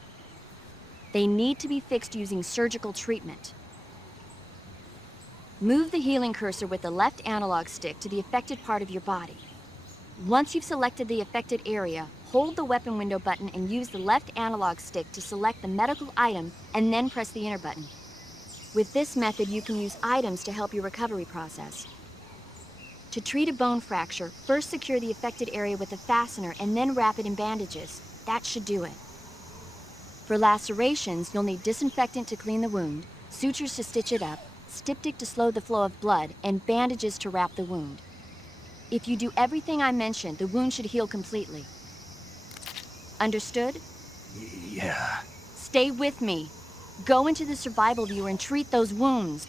They need to be fixed using surgical treatment. Move the healing cursor with the left analog stick to the affected part of your body. Once you've selected the affected area, hold the weapon window button and use the left analog stick to select the medical item and then press the enter button. With this method, you can use items to help your recovery process. To treat a bone fracture, first secure the affected area with a fastener and then wrap it in bandages. That should do it. For lacerations, you'll need disinfectant to clean the wound, sutures to stitch it up, styptic to slow the flow of blood, and bandages to wrap the wound. If you do everything I mentioned, the wound should heal completely. Understood? Yeah. Stay with me. Go into the survival viewer and treat those wounds.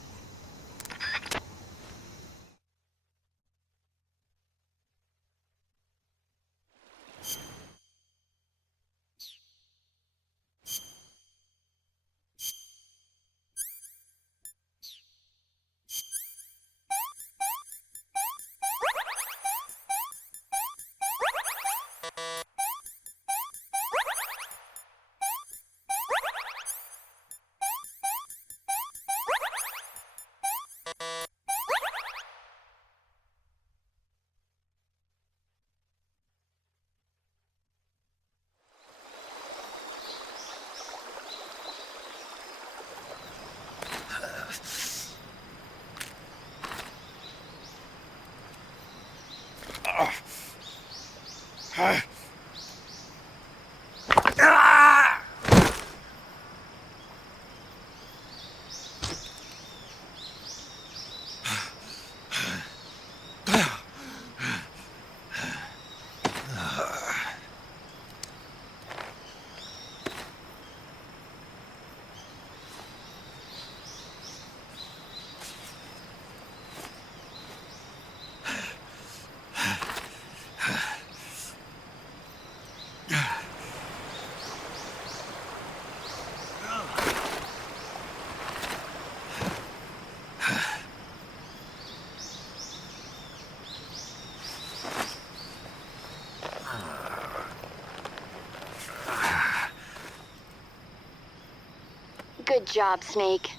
Good job, Snake.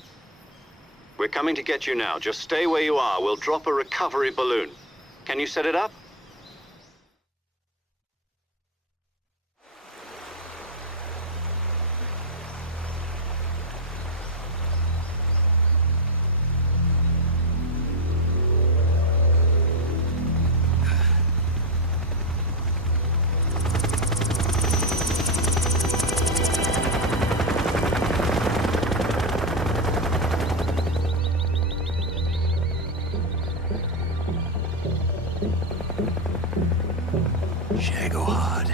We're coming to get you now. Just stay where you are. We'll drop a recovery balloon. Can you set it up? Shagohod.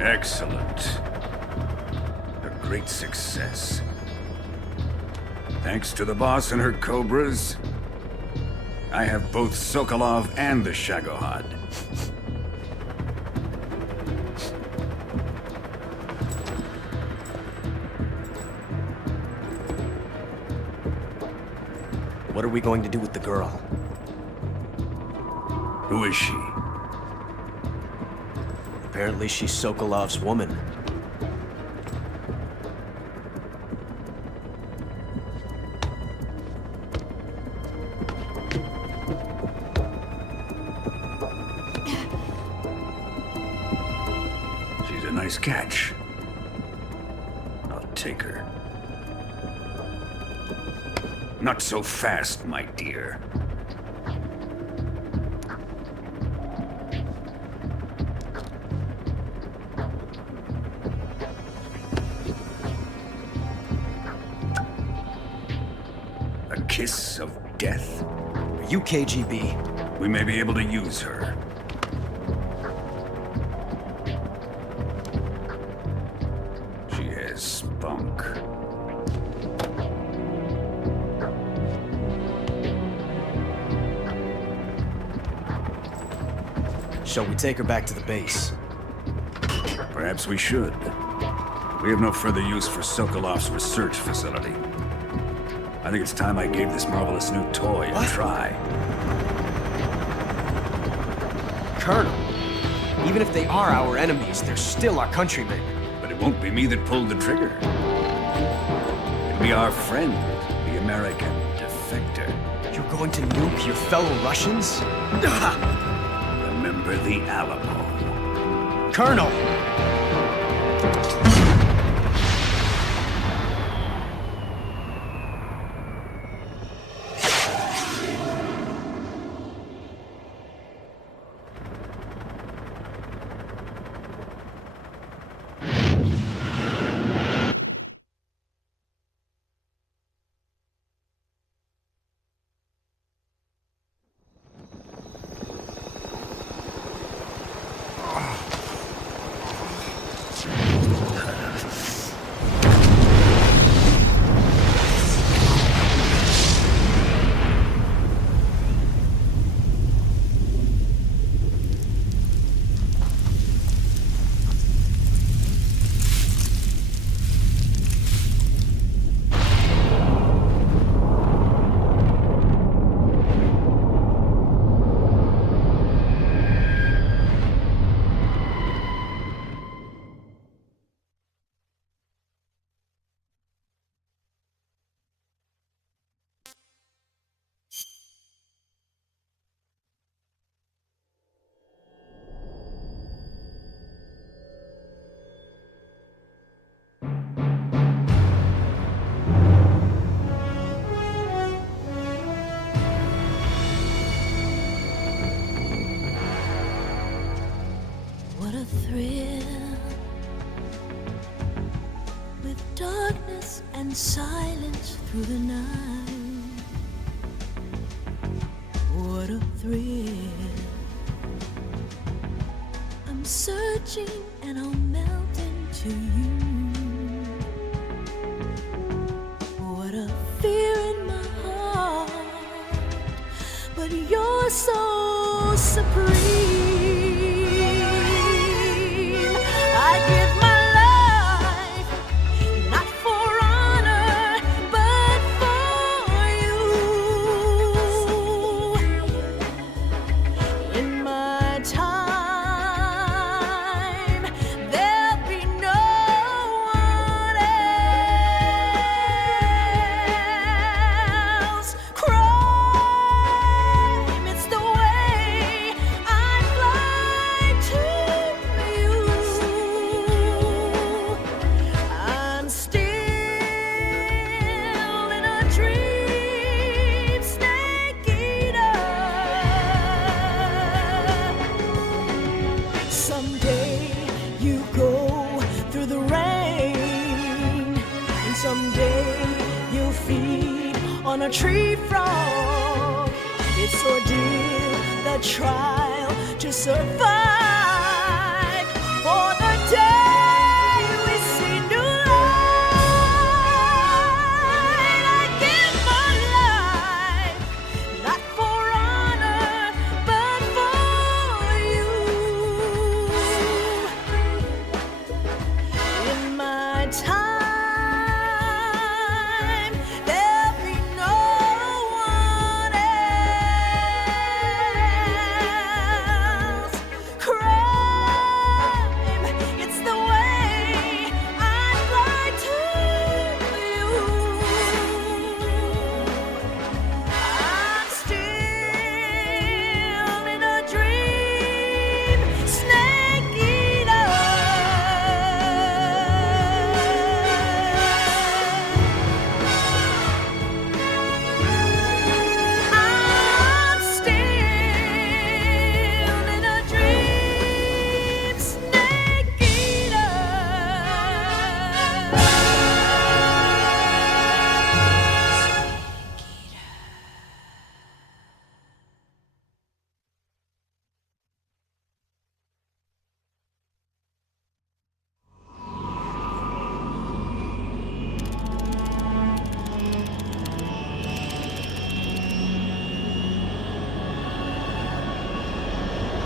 Excellent. A great success. Thanks to the boss and her cobras, I have both Sokolov and the Shagohod. What are we going to do with the girl? Who is she? Apparently she's Sokolov's woman. She's a nice catch. I'll take her. Not so fast, my dear. A kiss of death? Are you KGB? We may be able to use her. She has spunk. Shall we take her back to the base? Perhaps we should. We have no further use for Sokolov's research facility. I think it's time I gave this marvelous new toy a try. Colonel, even if they are our enemies, they're still our countrymen. But it won't be me that pulled the trigger. It'll be our friend, the American defector. You're going to nuke your fellow Russians? Remember the Alamo. Colonel! silence through the night. What a thrill. I'm searching and I'll melt into you. What a fear in my heart, but you're so supreme. I give my life, not for honor, but for you. In my time, there'll be no one else. Crime, it's the way I fly to you. I'm still in a dream, snake eater. Someday you go through the rain, and someday you'll feed on a tree frog. It's ordeal, the trial to survive for the day we see new light. I give my life, not for honor, but for you. In my time, there'll be no one else. Crime, it's the way I fly to you. I'm still in a dream, snake eater. I'm still in a dream, snake eater.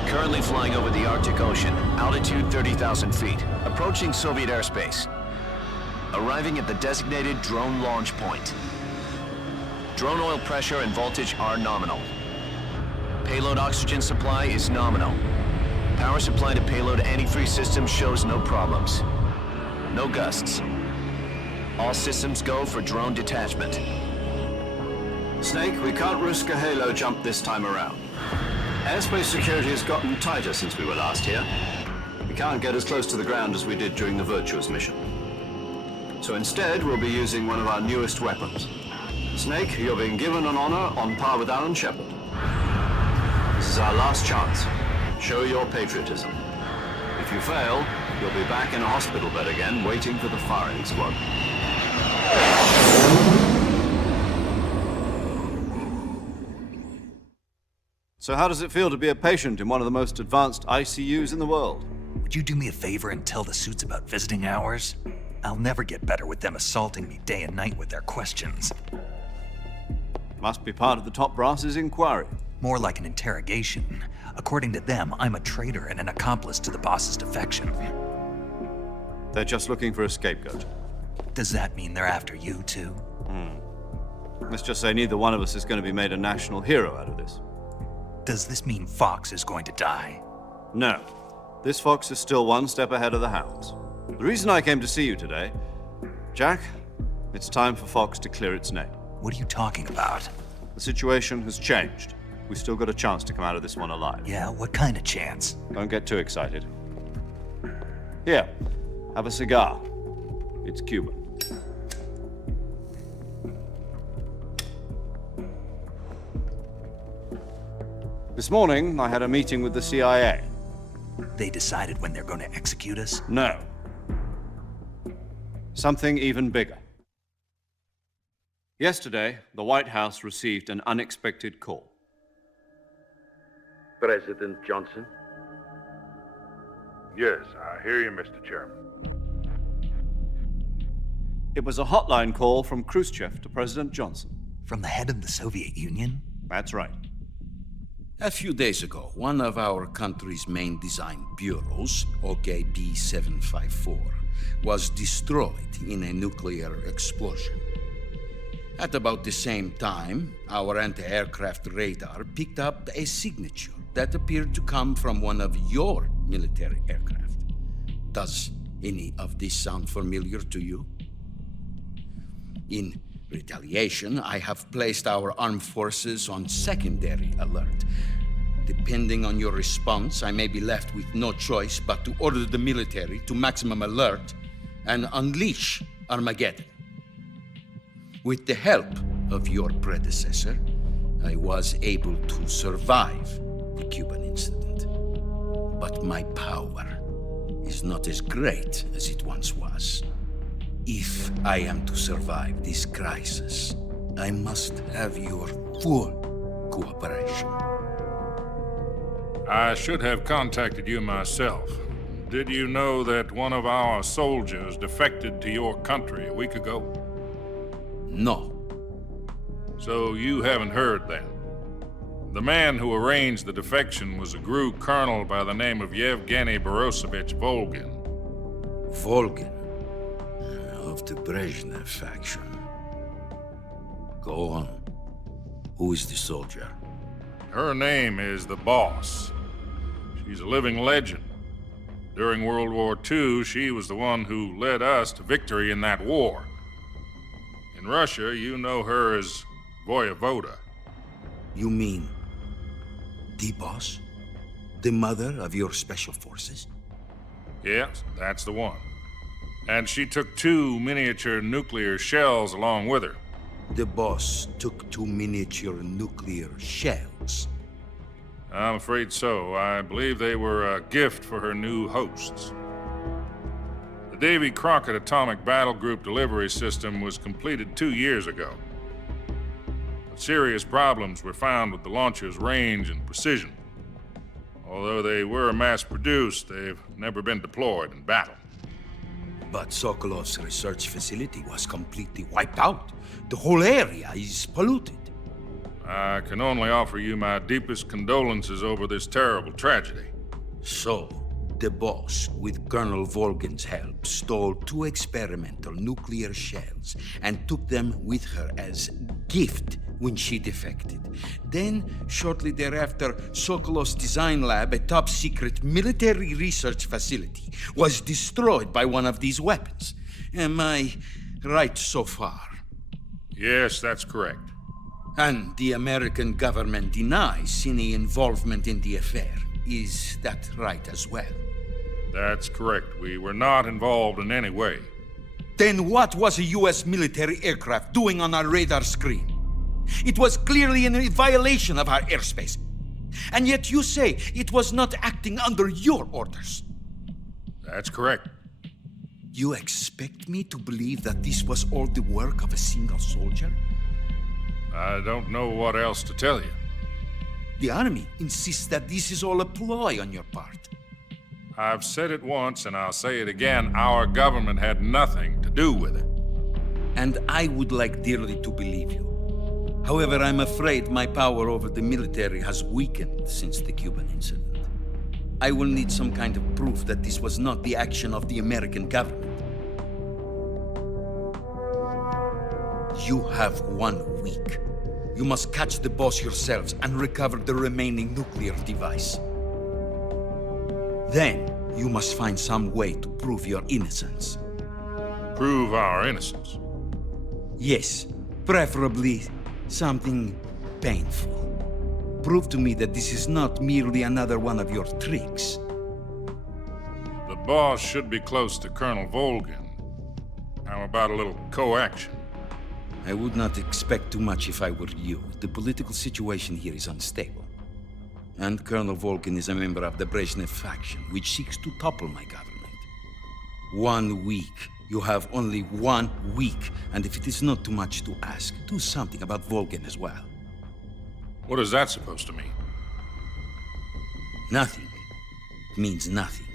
Currently flying over the Arctic Ocean, altitude 30,000 feet, approaching Soviet airspace. Arriving at the designated drone launch point. Drone oil pressure and voltage are nominal. Payload oxygen supply is nominal. Power supply to payload antifreeze system shows no problems. No gusts. All systems go for drone detachment. Snake, we can't risk a halo jump this time around. Airspace security has gotten tighter since we were last here. We can't get as close to the ground as we did during the Virtuous Mission. So instead, we'll be using one of our newest weapons. Snake, you're being given an honor on par with Alan Shepard. This is our last chance. Show your patriotism. If you fail, you'll be back in a hospital bed again, waiting for the firing squad. So how does it feel to be a patient in one of the most advanced ICUs in the world? Would you do me a favor and tell the suits about visiting hours? I'll never get better with them assaulting me day and night with their questions. Must be part of the top brass's inquiry. More like an interrogation. According to them, I'm a traitor and an accomplice to the boss's defection. They're just looking for a scapegoat. Does that mean they're after you, too? Let's just say neither one of us is going to be made a national hero out of this. Does this mean Fox is going to die? No. This fox is still one step ahead of the hounds. The reason I came to see you today, Jack, it's time for Fox to clear its name. What are you talking about? The situation has changed. We've still got a chance to come out of this one alive. Yeah, what kind of chance? Don't get too excited. Here, have a cigar. It's Cuban. This morning, I had a meeting with the CIA. They decided when they're going to execute us? No. Something even bigger. Yesterday, the White House received an unexpected call. President Johnson? Yes, I hear you, Mr. Chairman. It was a hotline call from Khrushchev to President Johnson. From the head of the Soviet Union? That's right. A few days ago, one of our country's main design bureaus, OKB 754, was destroyed in a nuclear explosion. At about the same time, our anti-aircraft radar picked up a signature that appeared to come from one of your military aircraft. Does any of this sound familiar to you? In retaliation, I have placed our armed forces on secondary alert. Depending on your response, I may be left with no choice but to order the military to maximum alert and unleash Armageddon. With the help of your predecessor, I was able to survive the Cuban incident. But my power is not as great as it once was. If I am to survive this crisis, I must have your full cooperation. I should have contacted you myself. Did you know that one of our soldiers defected to your country a week ago? No. So you haven't heard then. The man who arranged the defection was a GRU colonel by the name of Yevgeny Borisovich Volgin. Volgin? Of the Brezhnev faction. Go on. Who is the soldier? Her name is the Boss. She's a living legend. During World War II, she was the one who led us to victory in that war. In Russia, you know her as Voyevoda. You mean the Boss? The mother of your special forces? Yes, that's the one. And she took 2 miniature nuclear shells along with her. The Boss took 2 miniature nuclear shells? I'm afraid so. I believe they were a gift for her new hosts. The Davy Crockett Atomic Battle Group delivery system was completed 2 years ago. But serious problems were found with the launcher's range and precision. Although they were mass-produced, they've never been deployed in battle. But Sokolov's research facility was completely wiped out. The whole area is polluted. I can only offer you my deepest condolences over this terrible tragedy. So, the Boss, with Colonel Volgin's help, stole 2 experimental nuclear shells and took them with her as gift when she defected. Then, shortly thereafter, Sokolov's design lab, a top-secret military research facility, was destroyed by one of these weapons. Am I right so far? Yes, that's correct. And the American government denies any involvement in the affair. Is that right as well? That's correct. We were not involved in any way. Then what was a U.S. military aircraft doing on our radar screen? It was clearly in violation of our airspace. And yet you say it was not acting under your orders. That's correct. You expect me to believe that this was all the work of a single soldier? I don't know what else to tell you. The Army insists that this is all a ploy on your part. I've said it once and I'll say it again. Our government had nothing to do with it. And I would like dearly to believe you. However, I'm afraid my power over the military has weakened since the Cuban incident. I will need some kind of proof that this was not the action of the American government. You have 1 week. You must catch the Boss yourselves and recover the remaining nuclear device. Then, you must find some way to prove your innocence. Prove our innocence? Yes, preferably something painful. Prove to me that this is not merely another one of your tricks. The Boss should be close to Colonel Volgin. How about a little co-action? I would not expect too much if I were you. The political situation here is unstable. And Colonel Volgin is a member of the Brezhnev faction, which seeks to topple my government. 1 week You have only 1 week, and if it is not too much to ask, do something about Volgin as well. What is that supposed to mean? Nothing. It means nothing.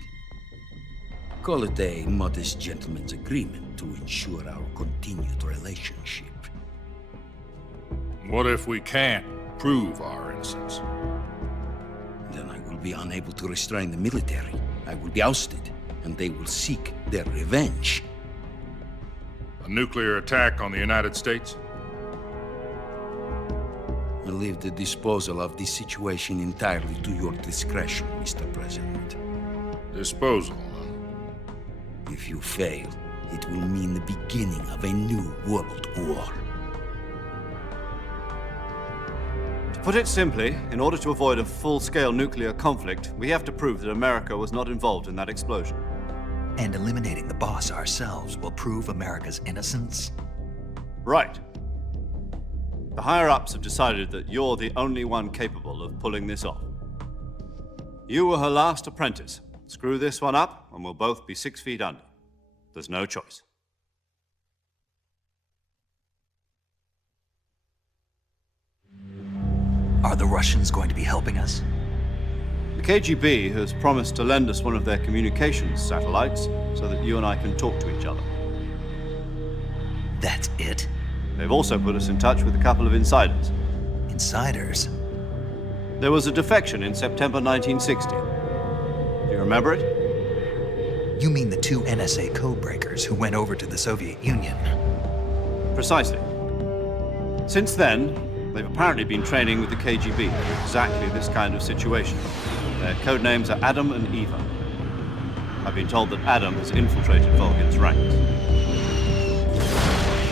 Call it a modest gentleman's agreement to ensure our continued relationship. What if we can't prove our innocence? Then I will be unable to restrain the military. I will be ousted, and they will seek their revenge. A nuclear attack on the United States? I leave the disposal of this situation entirely to your discretion, Mr. President. Disposal? If you fail, it will mean the beginning of a new world war. To put it simply, in order to avoid a full-scale nuclear conflict, we have to prove that America was not involved in that explosion. And eliminating the boss ourselves will prove America's innocence? Right. The higher-ups have decided that you're the only one capable of pulling this off. You were her last apprentice. Screw this one up, and we'll both be 6 feet under. There's no choice. Are the Russians going to be helping us? The KGB has promised to lend us one of their communications satellites so that you and I can talk to each other. That's it? They've also put us in touch with a couple of insiders. Insiders? There was a defection in September 1960. Do you remember it? You mean the 2 NSA codebreakers who went over to the Soviet Union? Precisely. Since then, they've apparently been training with the KGB for exactly this kind of situation. Their codenames are Adam and Eva. I've been told that Adam has infiltrated Volgin's ranks.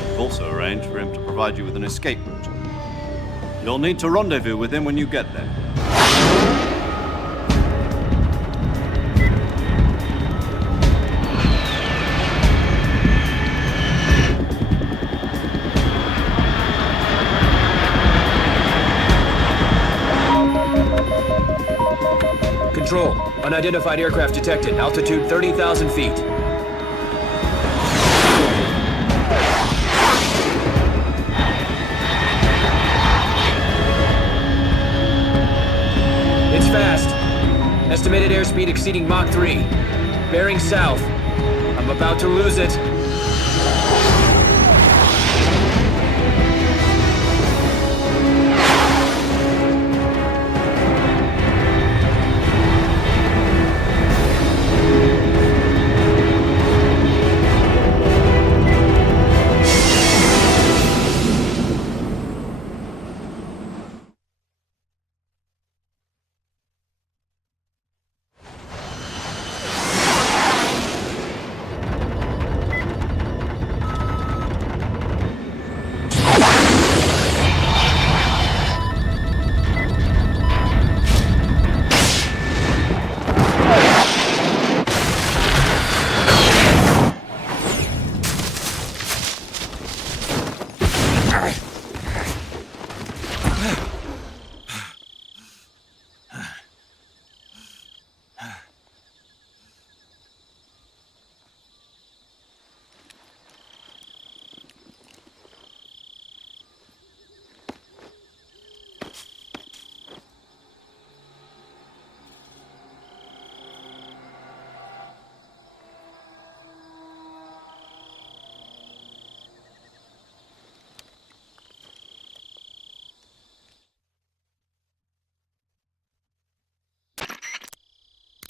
We've also arranged for him to provide you with an escape route. You'll need to rendezvous with him when you get there. Control. Unidentified aircraft detected. Altitude 30,000 feet. It's fast. Estimated airspeed exceeding Mach 3. Bearing south. I'm about to lose it.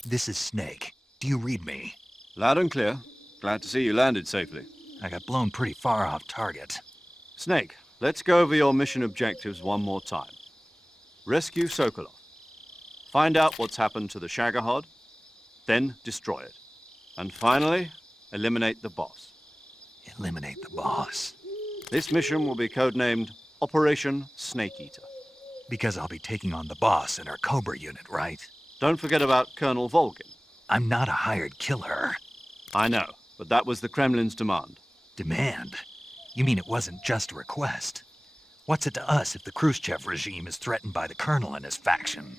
This is Snake. Do you read me? Loud and clear. Glad to see you landed safely. I got blown pretty far off target. Snake, let's go over your mission objectives one more time. Rescue Sokolov. Find out what's happened to the Shagohod, then destroy it. And finally, eliminate the boss. Eliminate the boss? This mission will be codenamed Operation Snake Eater. Because I'll be taking on the boss in our Cobra unit, right? Don't forget about Colonel Volgin. I'm not a hired killer. I know, but that was the Kremlin's demand. Demand? You mean it wasn't just a request? What's it to us if the Khrushchev regime is threatened by the Colonel and his faction?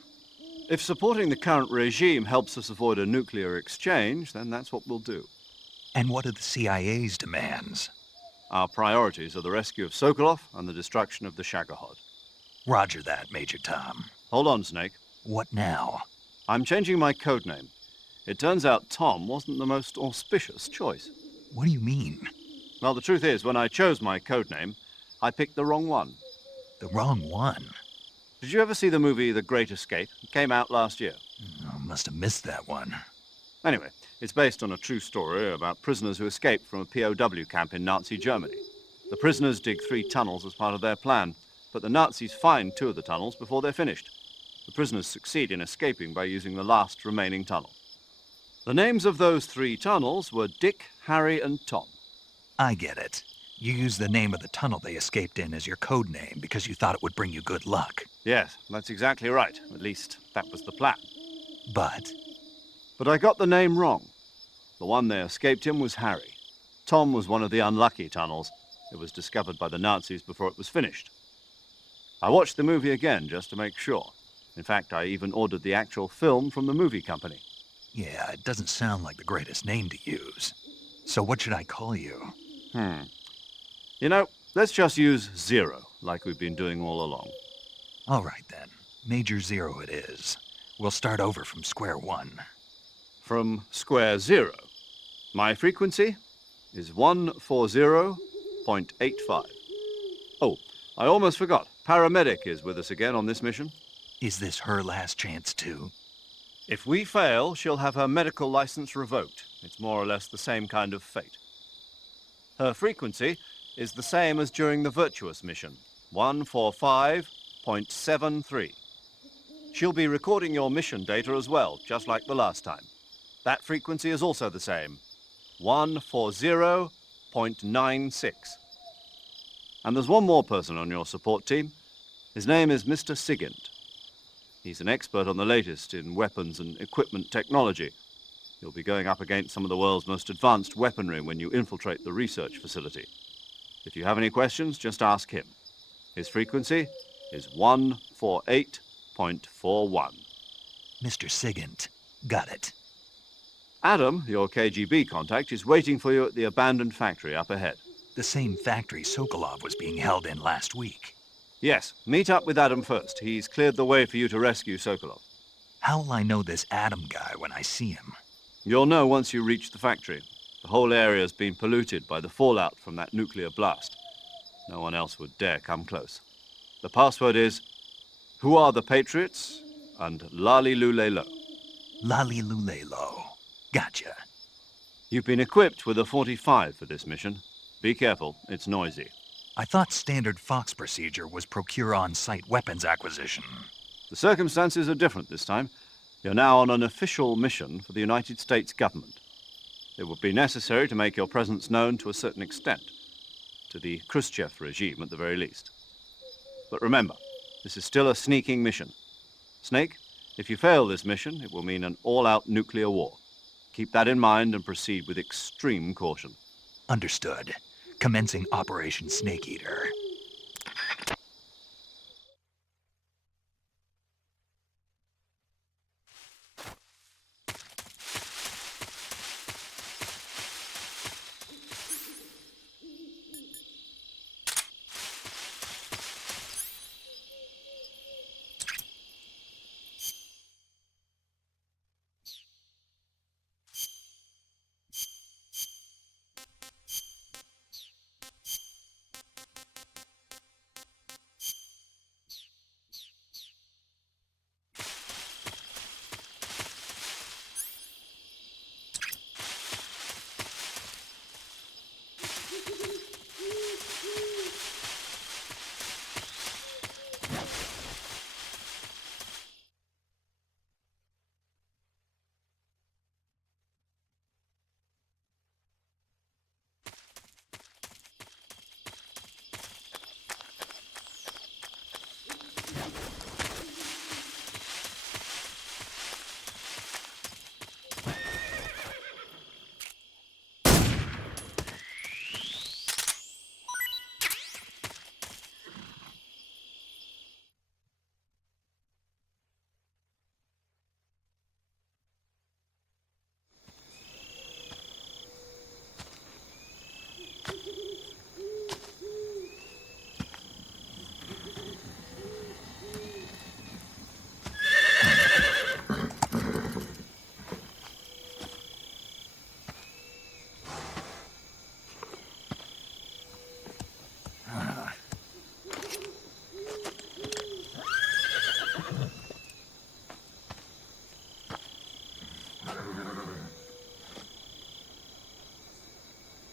If supporting the current regime helps us avoid a nuclear exchange, then that's what we'll do. And what are the CIA's demands? Our priorities are the rescue of Sokolov and the destruction of the Shagohod. Roger that, Major Tom. Hold on, Snake. What now? I'm changing my code name. It turns out Tom wasn't the most auspicious choice. What do you mean? Well, the truth is, when I chose my code name, I picked the wrong one. The wrong one? Did you ever see the movie The Great Escape? It came out last year. I must have missed that one. Anyway, it's based on a true story about prisoners who escaped from a POW camp in Nazi Germany. The prisoners dig 3 tunnels as part of their plan, but the Nazis find 2 of the tunnels before they're finished. The prisoners succeed in escaping by using the last remaining tunnel. The names of those 3 tunnels were Dick, Harry, and Tom. I get it. You used the name of the tunnel they escaped in as your code name because you thought it would bring you good luck. Yes, that's exactly right. At least, that was the plan. But I got the name wrong. The one they escaped in was Harry. Tom was one of the unlucky tunnels. It was discovered by the Nazis before it was finished. I watched the movie again just to make sure. In fact, I even ordered the actual film from the movie company. yeah, it doesn't sound like the greatest name to use. So what should I call you? You know, let's just use Zero, like we've been doing all along. All right, then. Major Zero it is. We'll start over from square one. From square zero. My frequency is 140.85. Oh, I almost forgot. Paramedic is with us again on this mission. Is this her last chance, too? If we fail, she'll have her medical license revoked. It's more or less the same kind of fate. Her frequency is the same as during the Virtuous Mission, 145.73. She'll be recording your mission data as well, just like the last time. That frequency is also the same, 140.96. And there's one more person on your support team. His name is Mr. Sigint. He's an expert on the latest in weapons and equipment technology. You'll be going up against some of the world's most advanced weaponry when you infiltrate the research facility. If you have any questions, just ask him. His frequency is 148.41. Mr. Sigint. Got it. Adam, your KGB contact, is waiting for you at the abandoned factory up ahead. The same factory Sokolov was being held in last week. Yes, meet up with Adam first. He's cleared the way for you to rescue Sokolov. How will I know this Adam guy when I see him? You'll know once you reach the factory. The whole area's been polluted by the fallout from that nuclear blast. No one else would dare come close. The password is, "Who are the Patriots?" and Lali Lulelo. Lali Lulelo. Gotcha. You've been equipped with a 45 for this mission. Be careful, it's noisy. I thought standard Fox procedure was procure on-site weapons acquisition. The circumstances are different this time. You're now on an official mission for the United States government. It would be necessary to make your presence known to a certain extent, to the Khrushchev regime at the very least. But remember, this is still a sneaking mission. Snake, if you fail this mission, it will mean an all-out nuclear war. Keep that in mind and proceed with extreme caution. Understood. Commencing Operation Snake Eater.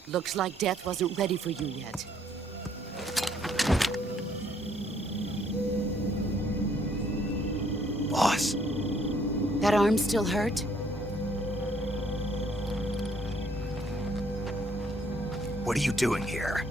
Looks like death wasn't ready for you yet. Boss. That arm still hurt? What are you doing here?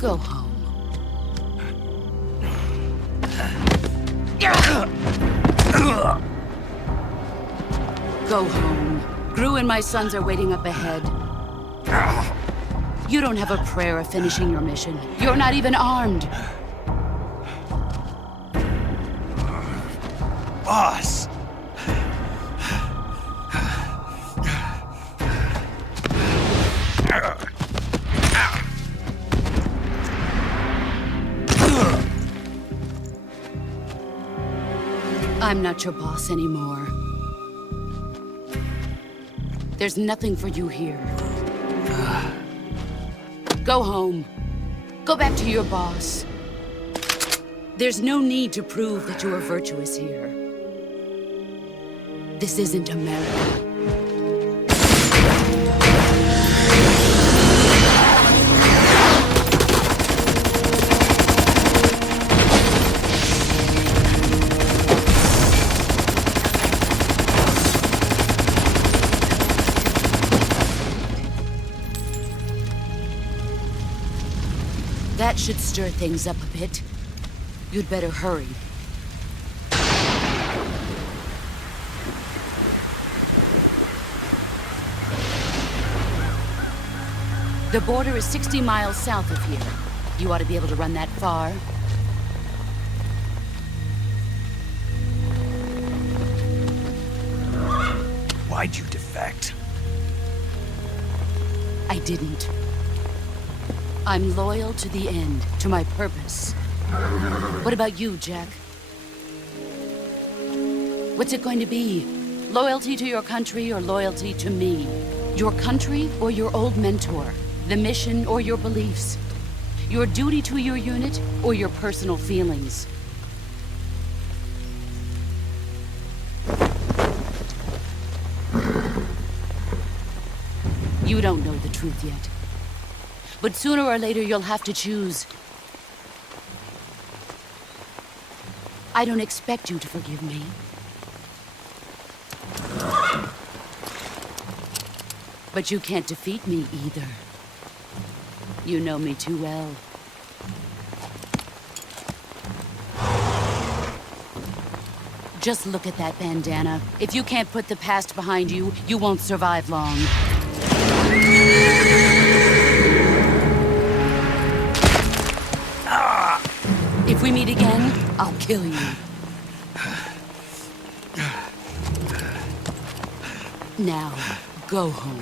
Go home. Go home. Gru and my sons are waiting up ahead. You don't have a prayer of finishing your mission. You're not even armed. Boss! I'm not your boss anymore. There's nothing for you here. Go home. Go back to your boss. There's no need to prove that you are virtuous here. This isn't America. That should stir things up a bit. You'd better hurry. The border is 60 miles south of here. You ought to be able to run that far. Why'd you defect? I didn't. I'm loyal to the end, to my purpose. What about you, Jack? What's it going to be? Loyalty to your country or loyalty to me? Your country or your old mentor? The mission or your beliefs? Your duty to your unit or your personal feelings? You don't know the truth yet. But sooner or later, you'll have to choose. I don't expect you to forgive me. But you can't defeat me either. You know me too well. Just look at that bandana. If you can't put the past behind you, you won't survive long. If we meet again, I'll kill you. Now, go home.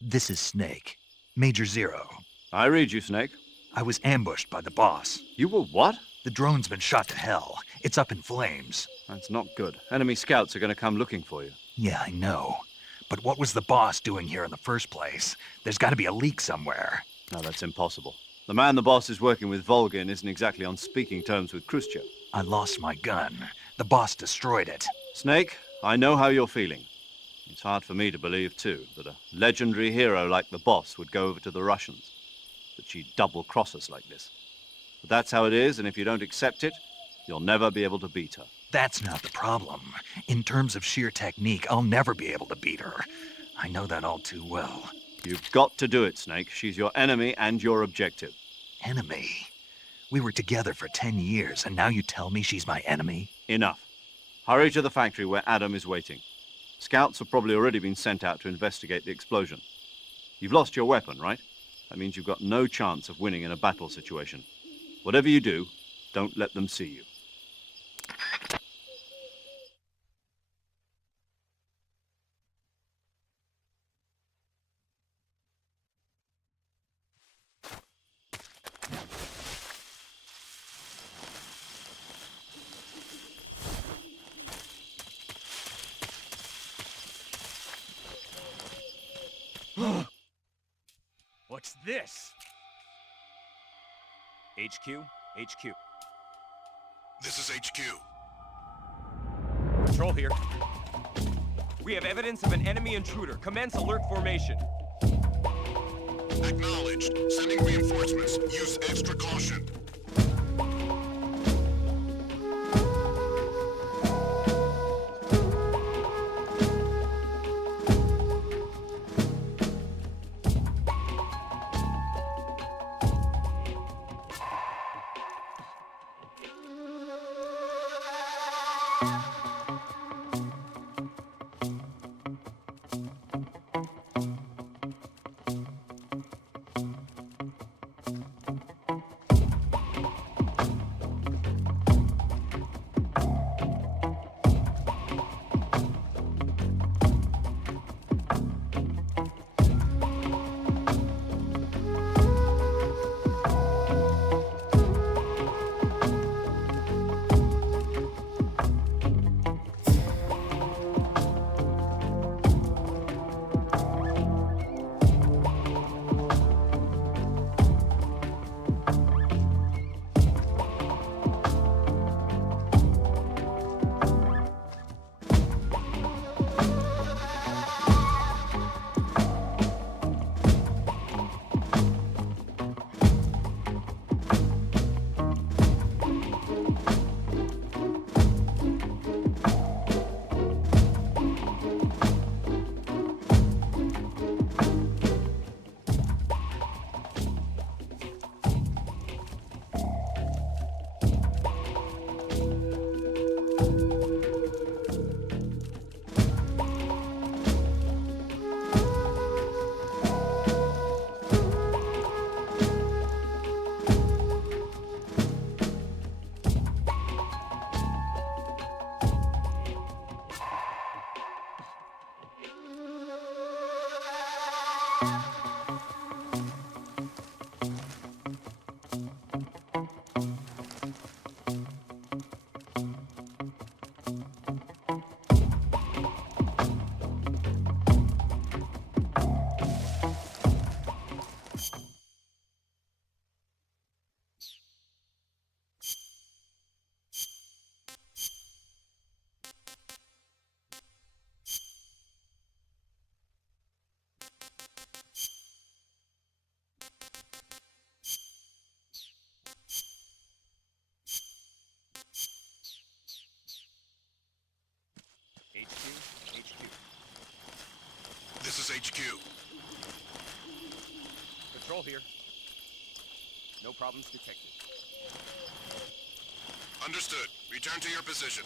This is Snake. Major Zero. I read you, Snake. I was ambushed by the boss. You were what? The drone's been shot to hell. It's up in flames. That's not good. Enemy scouts are going to come looking for you. Yeah, I know. But what was the boss doing here in the first place? There's got to be a leak somewhere. No, that's impossible. The man the boss is working with, Volgin, isn't exactly on speaking terms with Khrushchev. I lost my gun. The boss destroyed it. Snake, I know how you're feeling. It's hard for me to believe, too, that a legendary hero like the boss would go over to the Russians. That she'd double-cross us like this. But that's how it is, and if you don't accept it, you'll never be able to beat her. That's not the problem. In terms of sheer technique, I'll never be able to beat her. I know that all too well. You've got to do it, Snake. She's your enemy and your objective. Enemy? We were together for 10 years, and now you tell me she's my enemy? Enough. Hurry to the factory where Adam is waiting. Scouts have probably already been sent out to investigate the explosion. You've lost your weapon, right? That means you've got no chance of winning in a battle situation. Whatever you do, don't let them see you. this? HQ? HQ. This is HQ. Patrol here. We have evidence of an enemy intruder. Commence alert formation. Acknowledged. Sending reinforcements. Use extra caution. This is HQ. Patrol here. No problems detected. Understood. Return to your position.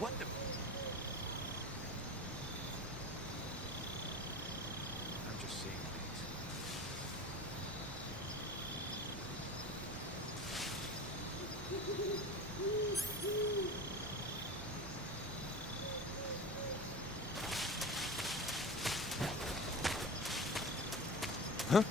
What the? I'm just seeing things. Huh?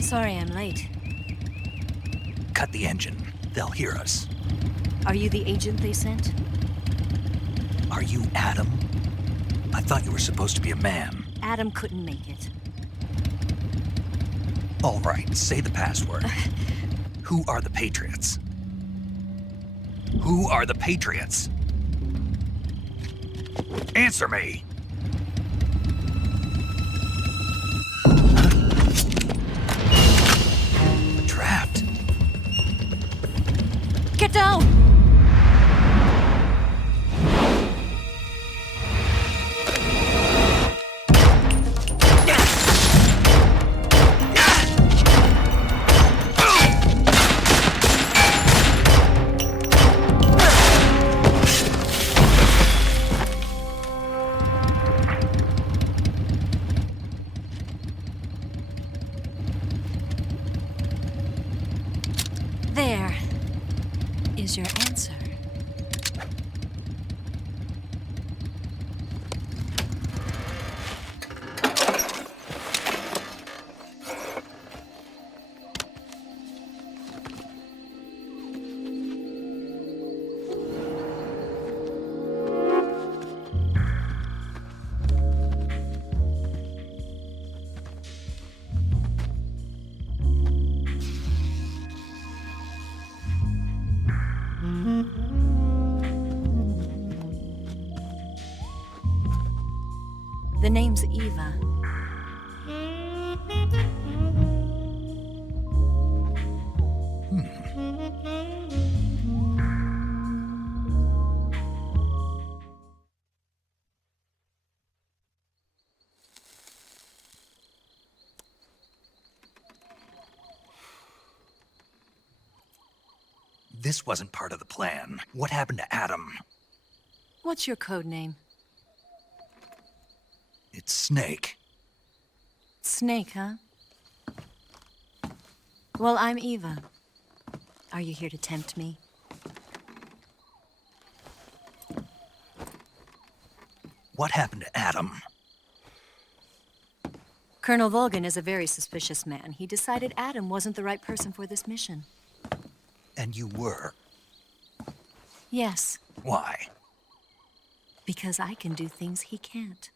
Sorry I'm late. Cut the engine. They'll hear us. Are you the agent they sent? Are you Adam? I thought you were supposed to be a man. Adam couldn't make it. All right, say the password. Who are the Patriots? Who are the Patriots? Answer me! Trapped. Get down! There is your answer. The name's Eva. This wasn't part of the plan. What happened to Adam? What's your code name? It's Snake. Snake, huh? Well, I'm Eva. Are you here to tempt me? What happened to Adam? Colonel Volgan is a very suspicious man. He decided Adam wasn't the right person for this mission. And you were? Yes. Why? Because I can do things he can't.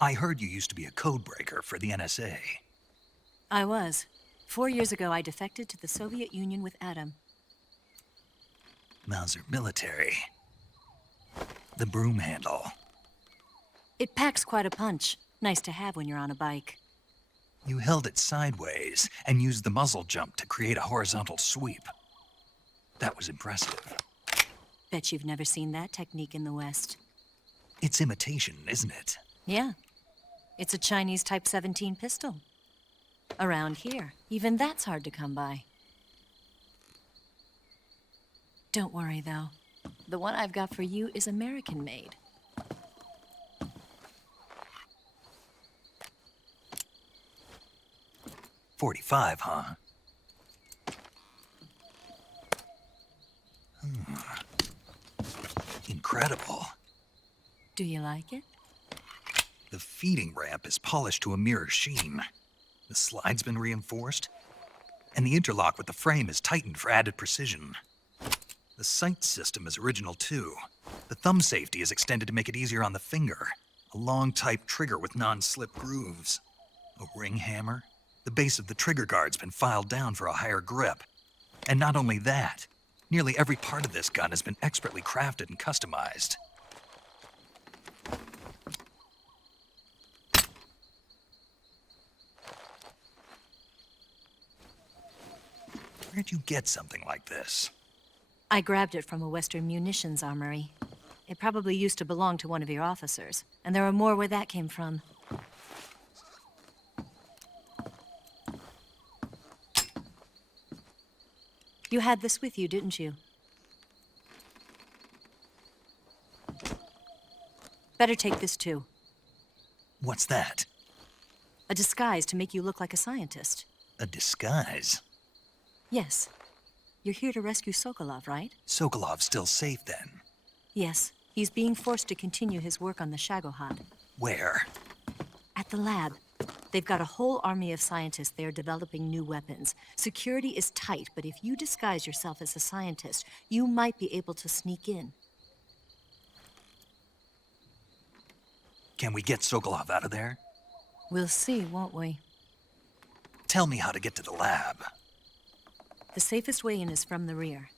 I heard you used to be a codebreaker for the NSA. I was. 4 years ago, I defected to the Soviet Union with Adam. Mauser military. The broom handle. It packs quite a punch. Nice to have when you're on a bike. You held it sideways and used the muzzle jump to create a horizontal sweep. That was impressive. Bet you've never seen that technique in the West. It's imitation, isn't it? Yeah. It's a Chinese Type 17 pistol. Around here, even that's hard to come by. Don't worry, though. The one I've got for you is American-made. .45, huh? Incredible. Do you like it? The feeding ramp is polished to a mirror sheen. The slide's been reinforced, and the interlock with the frame is tightened for added precision. The sight system is original too. The thumb safety is extended to make it easier on the finger. A long type trigger with non-slip grooves. A ring hammer. The base of the trigger guard's been filed down for a higher grip. And not only that, nearly every part of this gun has been expertly crafted and customized. Where'd you get something like this? I grabbed it from a Western munitions armory. It probably used to belong to one of your officers, and there are more where that came from. You had this with you, didn't you? Better take this too. What's that? A disguise to make you look like a scientist. A disguise? Yes. You're here to rescue Sokolov, right? Sokolov's still safe then? Yes. He's being forced to continue his work on the Shagohod. Where? At the lab. They've got a whole army of scientists there developing new weapons. Security is tight, but if you disguise yourself as a scientist, you might be able to sneak in. Can we get Sokolov out of there? We'll see, won't we? Tell me how to get to the lab. The safest way in is from the rear.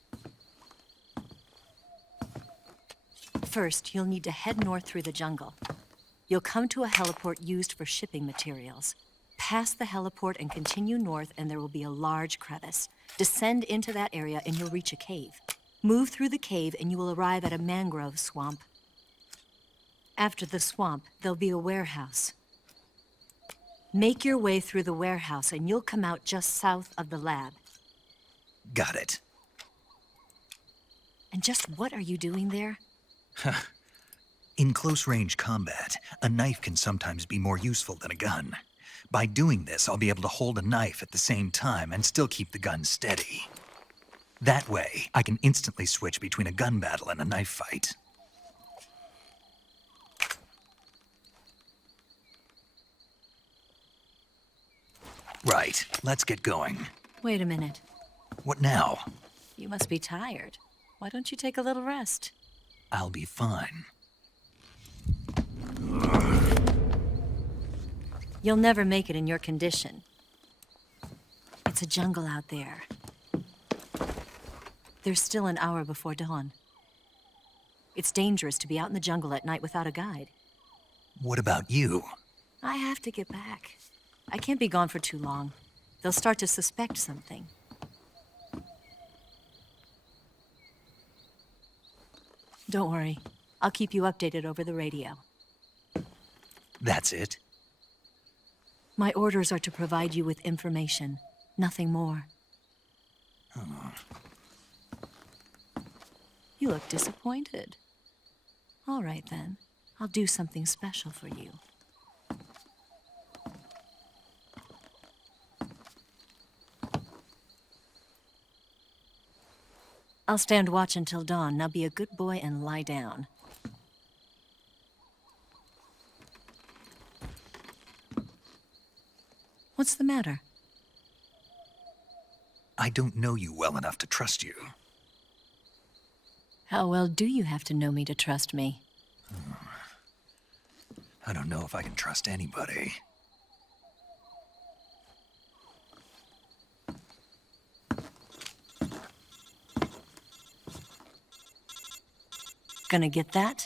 First, you'll need to head north through the jungle. You'll come to a heliport used for shipping materials. Pass the heliport and continue north, and there will be a large crevice. Descend into that area, and you'll reach a cave. Move through the cave, and you will arrive at a mangrove swamp. After the swamp, there'll be a warehouse. Make your way through the warehouse, and you'll come out just south of the lab. Got it. And just what are you doing there? In close-range combat, a knife can sometimes be more useful than a gun. By doing this, I'll be able to hold a knife at the same time and still keep the gun steady. That way, I can instantly switch between a gun battle and a knife fight. Right, let's get going. Wait a minute. What now? You must be tired. Why don't you take a little rest? I'll be fine. You'll never make it in your condition. It's a jungle out there. There's still an hour before dawn. It's dangerous to be out in the jungle at night without a guide. What about you? I have to get back. I can't be gone for too long. They'll start to suspect something. Don't worry. I'll keep you updated over the radio. That's it? My orders are to provide you with information, nothing more. Oh. You look disappointed. All right, then. I'll do something special for you. I'll stand watch until dawn. Now be a good boy and lie down. What's the matter? I don't know you well enough to trust you. How well do you have to know me to trust me? I don't know if I can trust anybody. Gonna get that?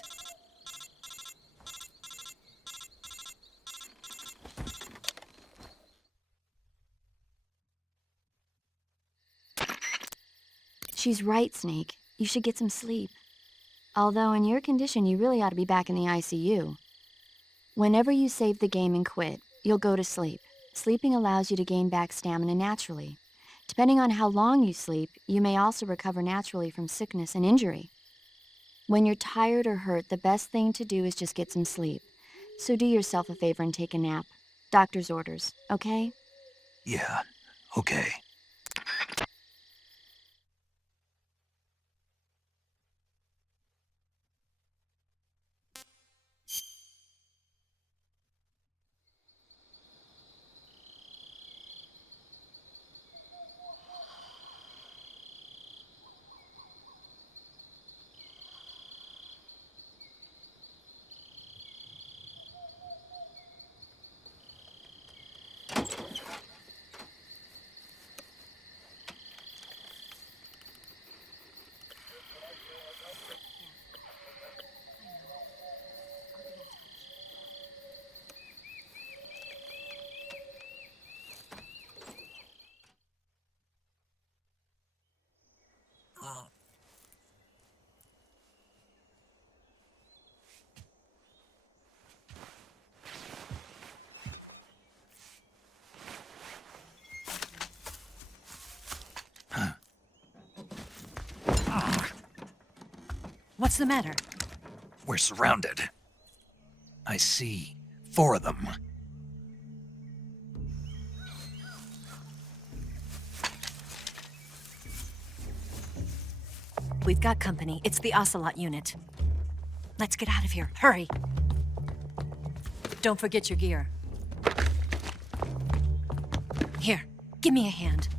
She's right, Snake. You should get some sleep. Although in your condition, you really ought to be back in the ICU. Whenever you save the game and quit, you'll go to sleep. Sleeping allows you to gain back stamina naturally. Depending on how long you sleep, you may also recover naturally from sickness and injury. When you're tired or hurt, the best thing to do is just get some sleep. So do yourself a favor and take a nap. Doctor's orders, okay? Yeah, okay. What's the matter? We're surrounded. I see 4 of them. We've got company. It's the Ocelot unit. Let's get out of here. Hurry! Don't forget your gear. Here, give me a hand.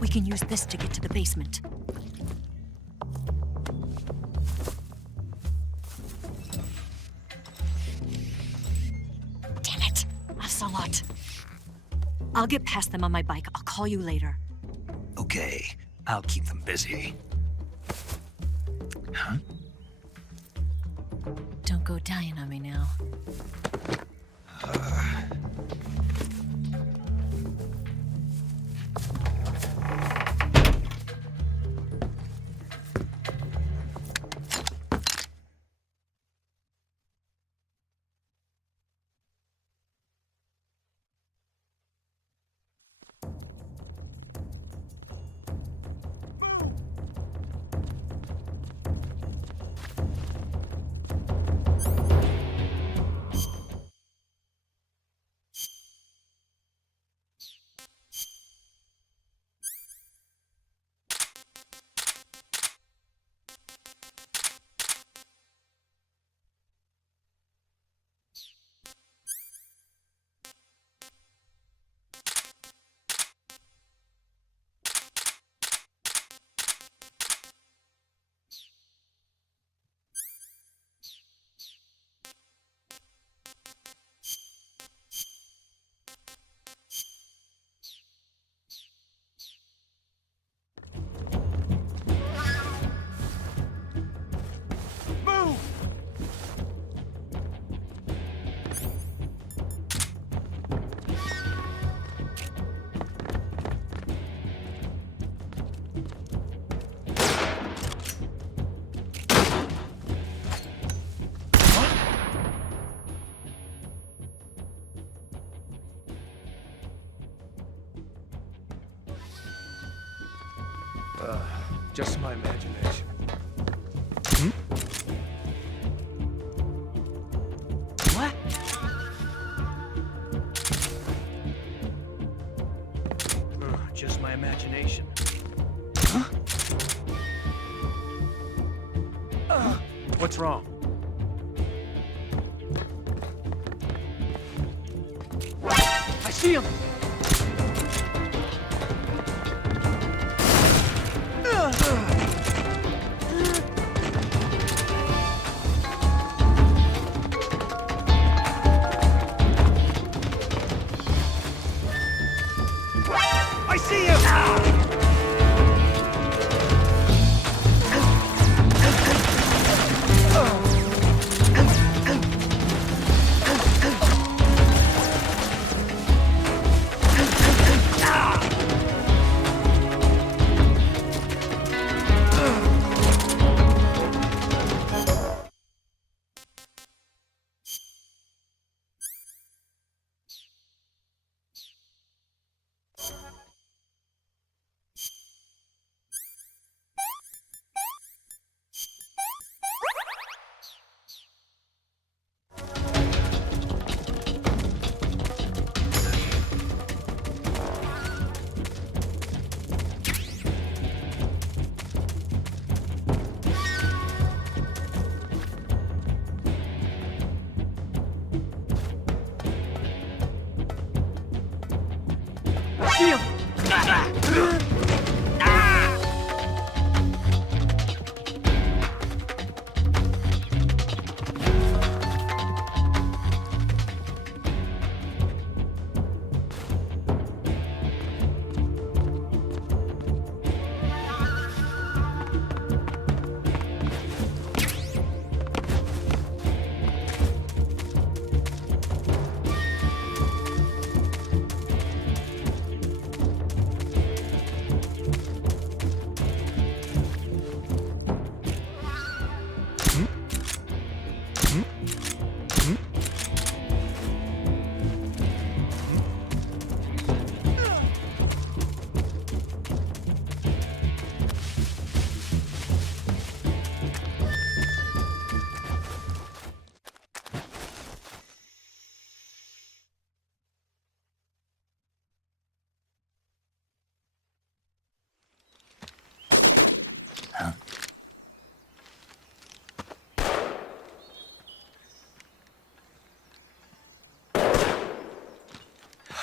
We can use this to get to the basement. Damn it! Ocelot. I'll get past them on my bike. I'll call you later. Okay, I'll keep them busy. Huh? Don't go dying on me now. Just my imagination. What? Just my imagination. What's wrong? I see him! I see you!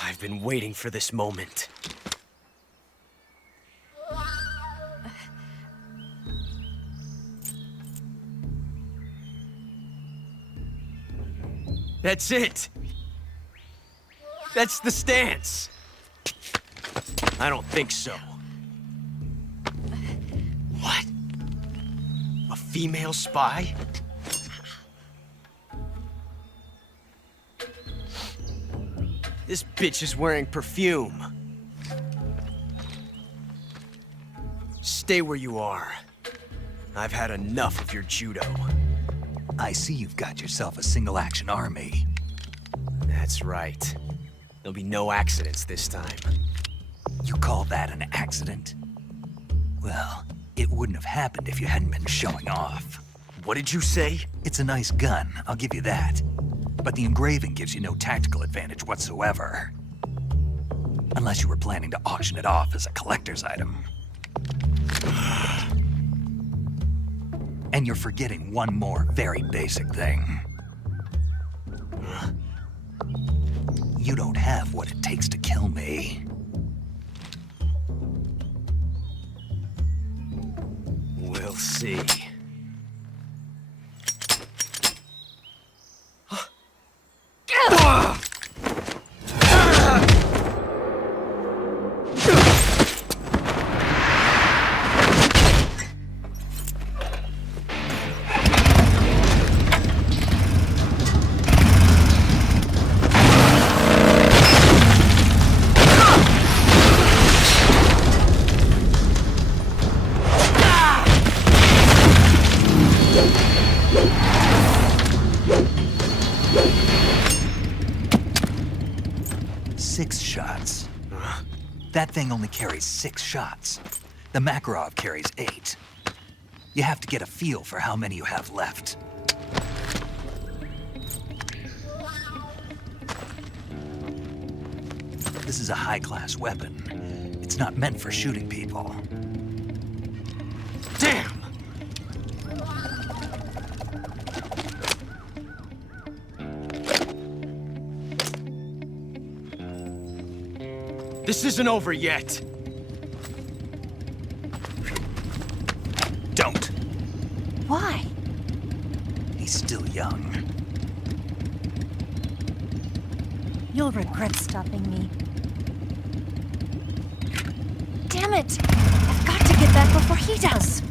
I've been waiting for this moment. That's it! That's the stance! I don't think so. What? A female spy? This bitch is wearing perfume. Stay where you are. I've had enough of your judo. I see you've got yourself a single-action army. That's right. There'll be no accidents this time. You call that an accident? Well, it wouldn't have happened if you hadn't been showing off. What did you say? It's a nice gun, I'll give you that. But the engraving gives you no tactical advantage whatsoever. Unless you were planning to auction it off as a collector's item. And you're forgetting one more very basic thing. You don't have what it takes to kill me. We'll see. That thing only carries 6 shots. The Makarov carries 8. You have to get a feel for how many you have left. This is a high-class weapon. It's not meant for shooting people. Damn! This isn't over yet. Don't. Why? He's still young. You'll regret stopping me. Damn it! I've got to get back before he does.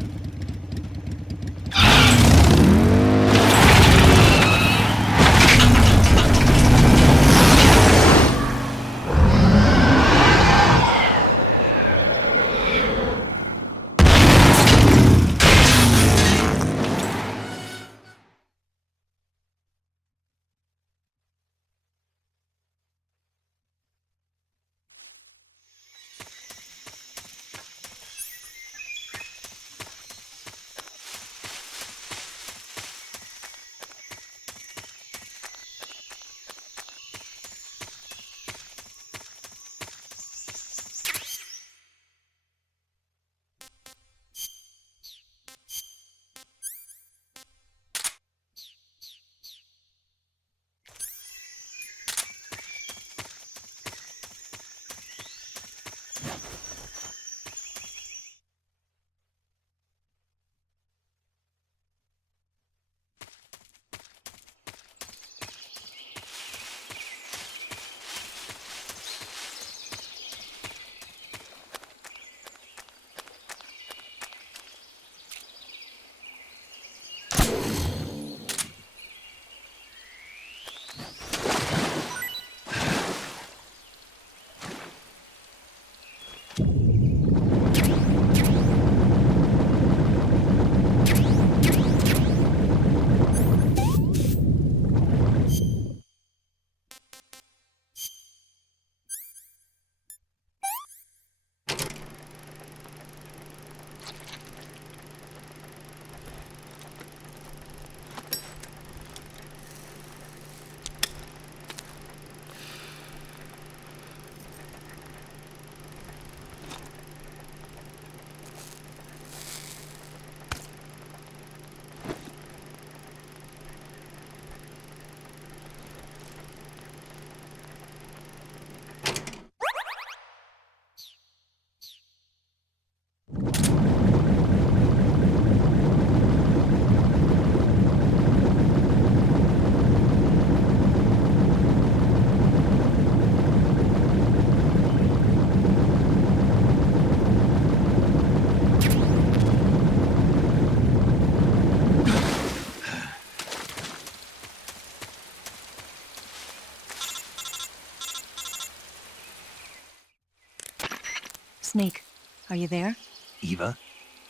Snake, are you there? Eva,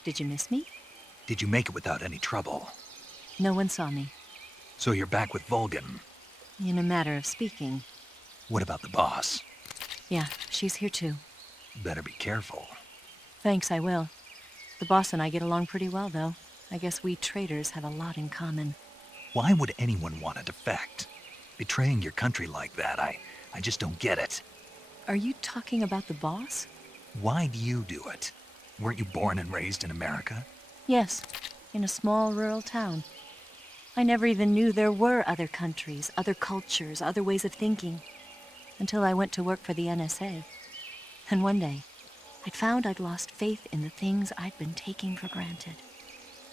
Did you miss me? did you make it without any trouble? No one saw me. So you're back with Volgan. In a matter of speaking. What about the boss? Yeah, she's here too. Better be careful. Thanks, I will. The boss and I get along pretty well, though. I guess we traitors have a lot in common. Why would anyone want to defect? Betraying your country like that, I just don't get it. Are you talking about the boss? Why do you do it? Weren't you born and raised in America? Yes, in a small rural town. I never even knew there were other countries, other cultures, other ways of thinking, until I went to work for the NSA. And one day, I'd found I'd lost faith in the things I'd been taking for granted.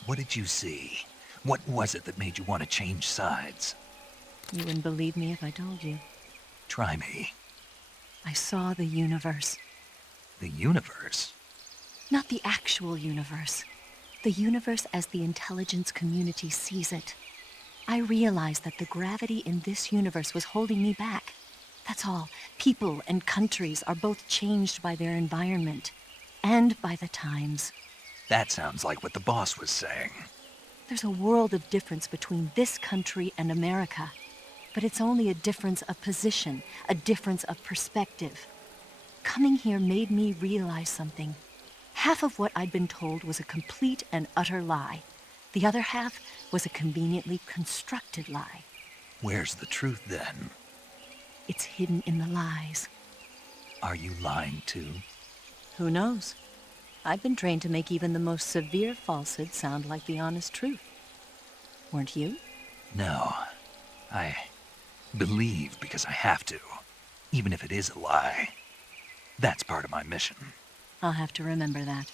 What did you see? What was it that made you want to change sides? You wouldn't believe me if I told you. Try me. I saw the universe. The universe? Not the actual universe. The universe as the intelligence community sees it. I realized that the gravity in this universe was holding me back. That's all. People and countries are both changed by their environment and by the times. That sounds like what the boss was saying. There's a world of difference between this country and America. But it's only a difference of position, a difference of perspective. Coming here made me realize something. Half of what I'd been told was a complete and utter lie. The other half was a conveniently constructed lie. Where's the truth, then? It's hidden in the lies. Are you lying, too? Who knows? I've been trained to make even the most severe falsehood sound like the honest truth. Weren't you? No. I believe because I have to, even if it is a lie. That's part of my mission. I'll have to remember that.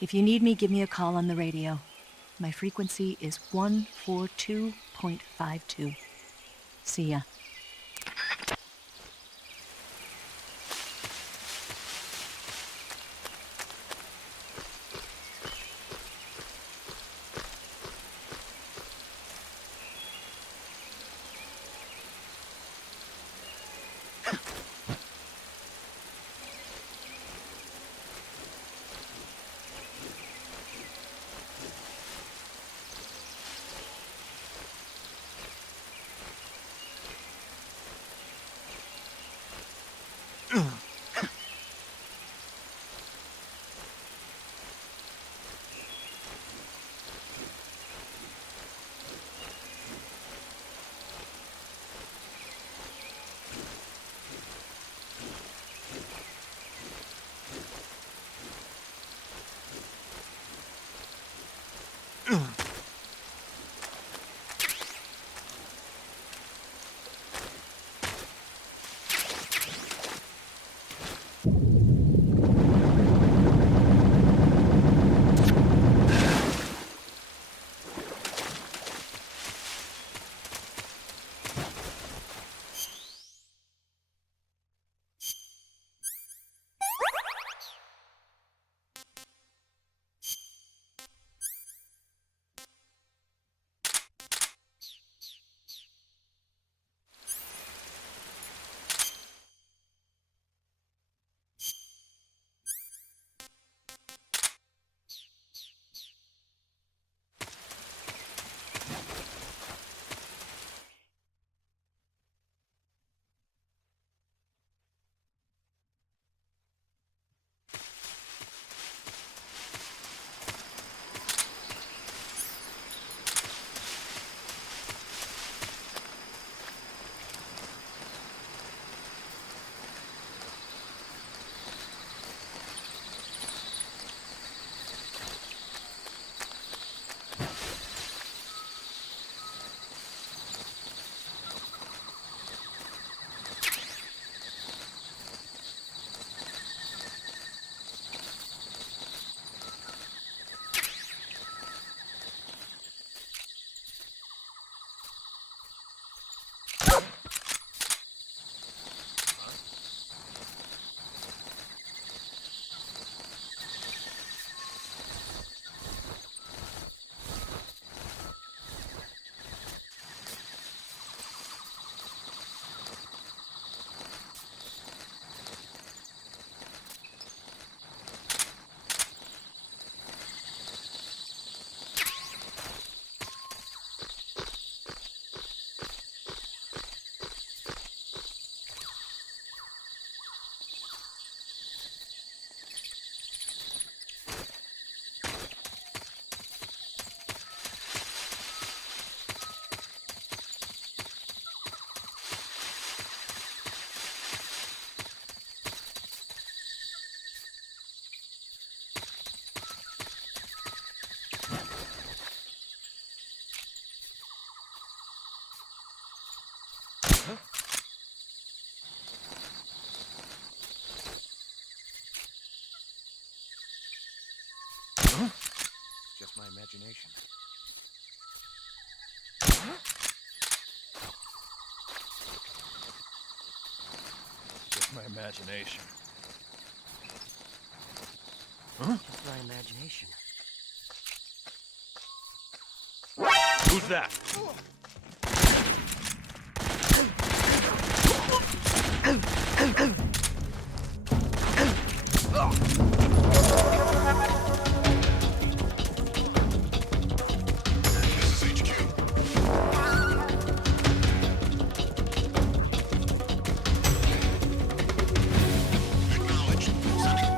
If you need me, give me a call on the radio. My frequency is 142.52. See ya. Just my imagination. Just my imagination. Just my imagination. Who's that? This is HQ. Acknowledged. Sending.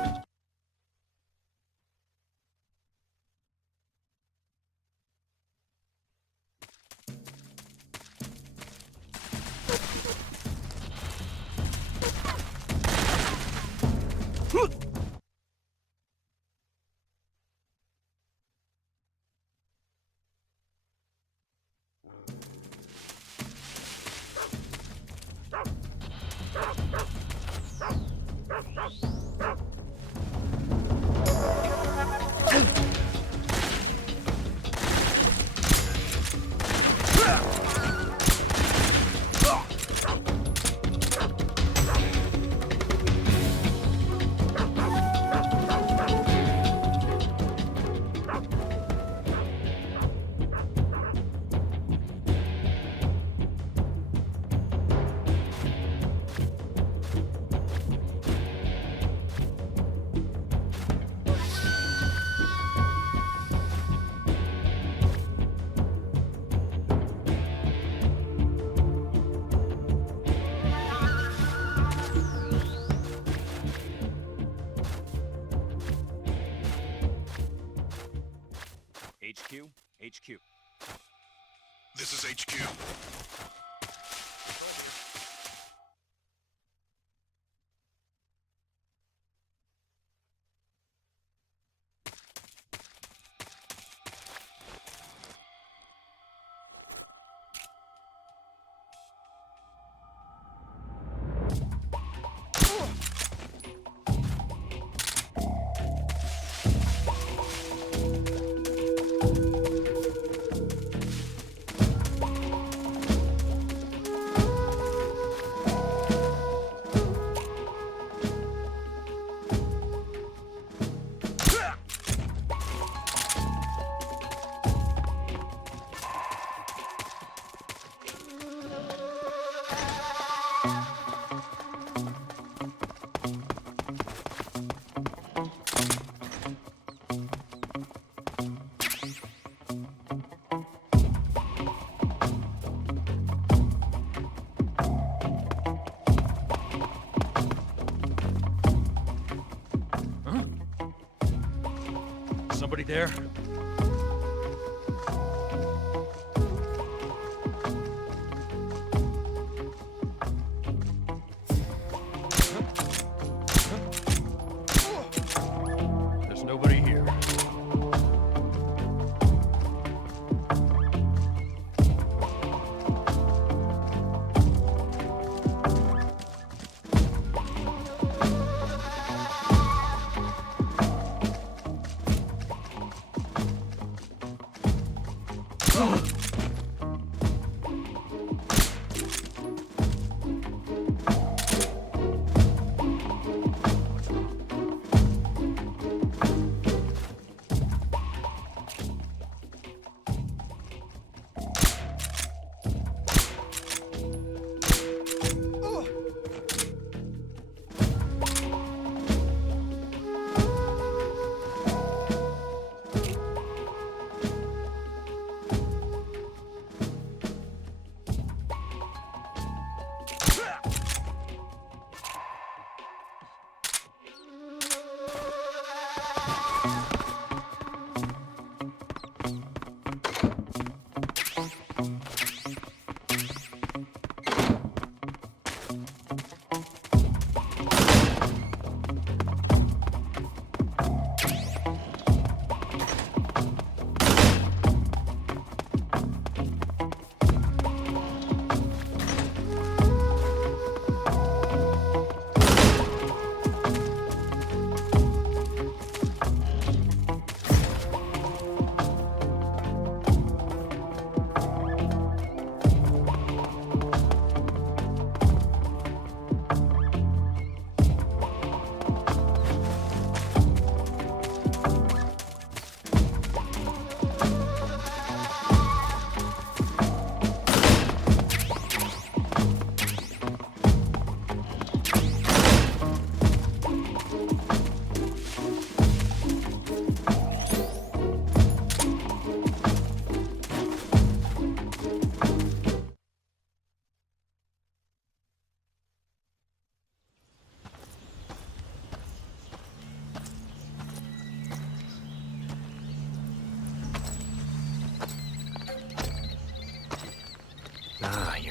HQ. This is HQ. Somebody there? There's nobody here.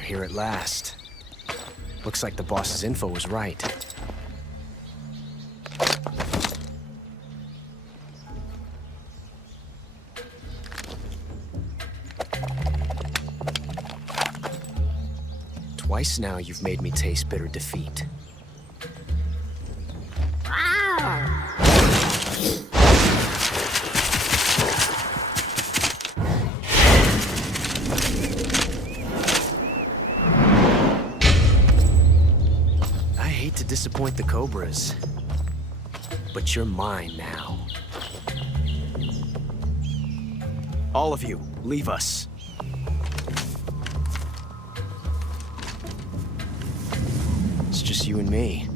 here at last. Looks like the boss's info was right. Twice now you've made me taste bitter defeat. I hate to disappoint the Cobras, but you're mine now. All of you, leave us. It's just you and me.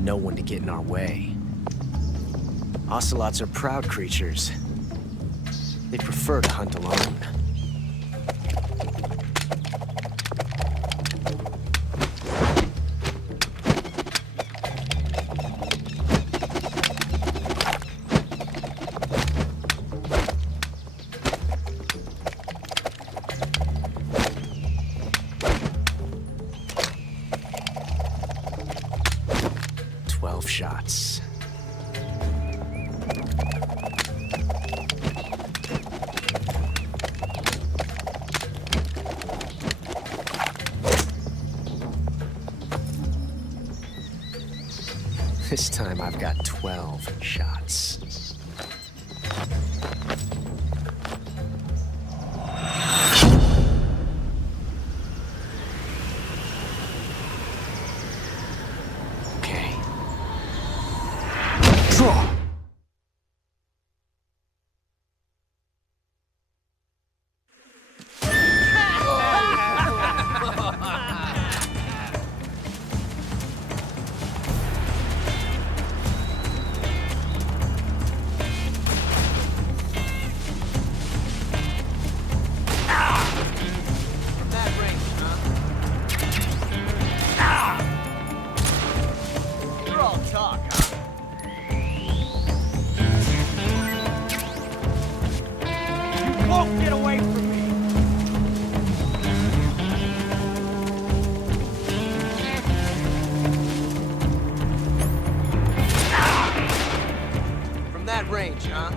No one to get in our way. Ocelots are proud creatures. They prefer to hunt alone. Shots. This time I've got 12 shots. Range, huh?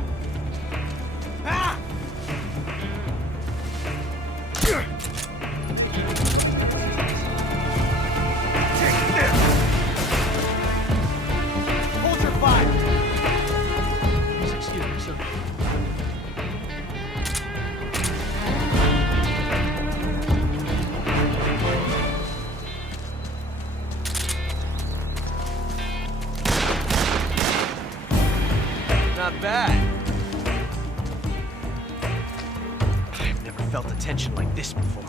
Hold your fire. Excuse me, sir. Not bad. I've never felt a tension like this before.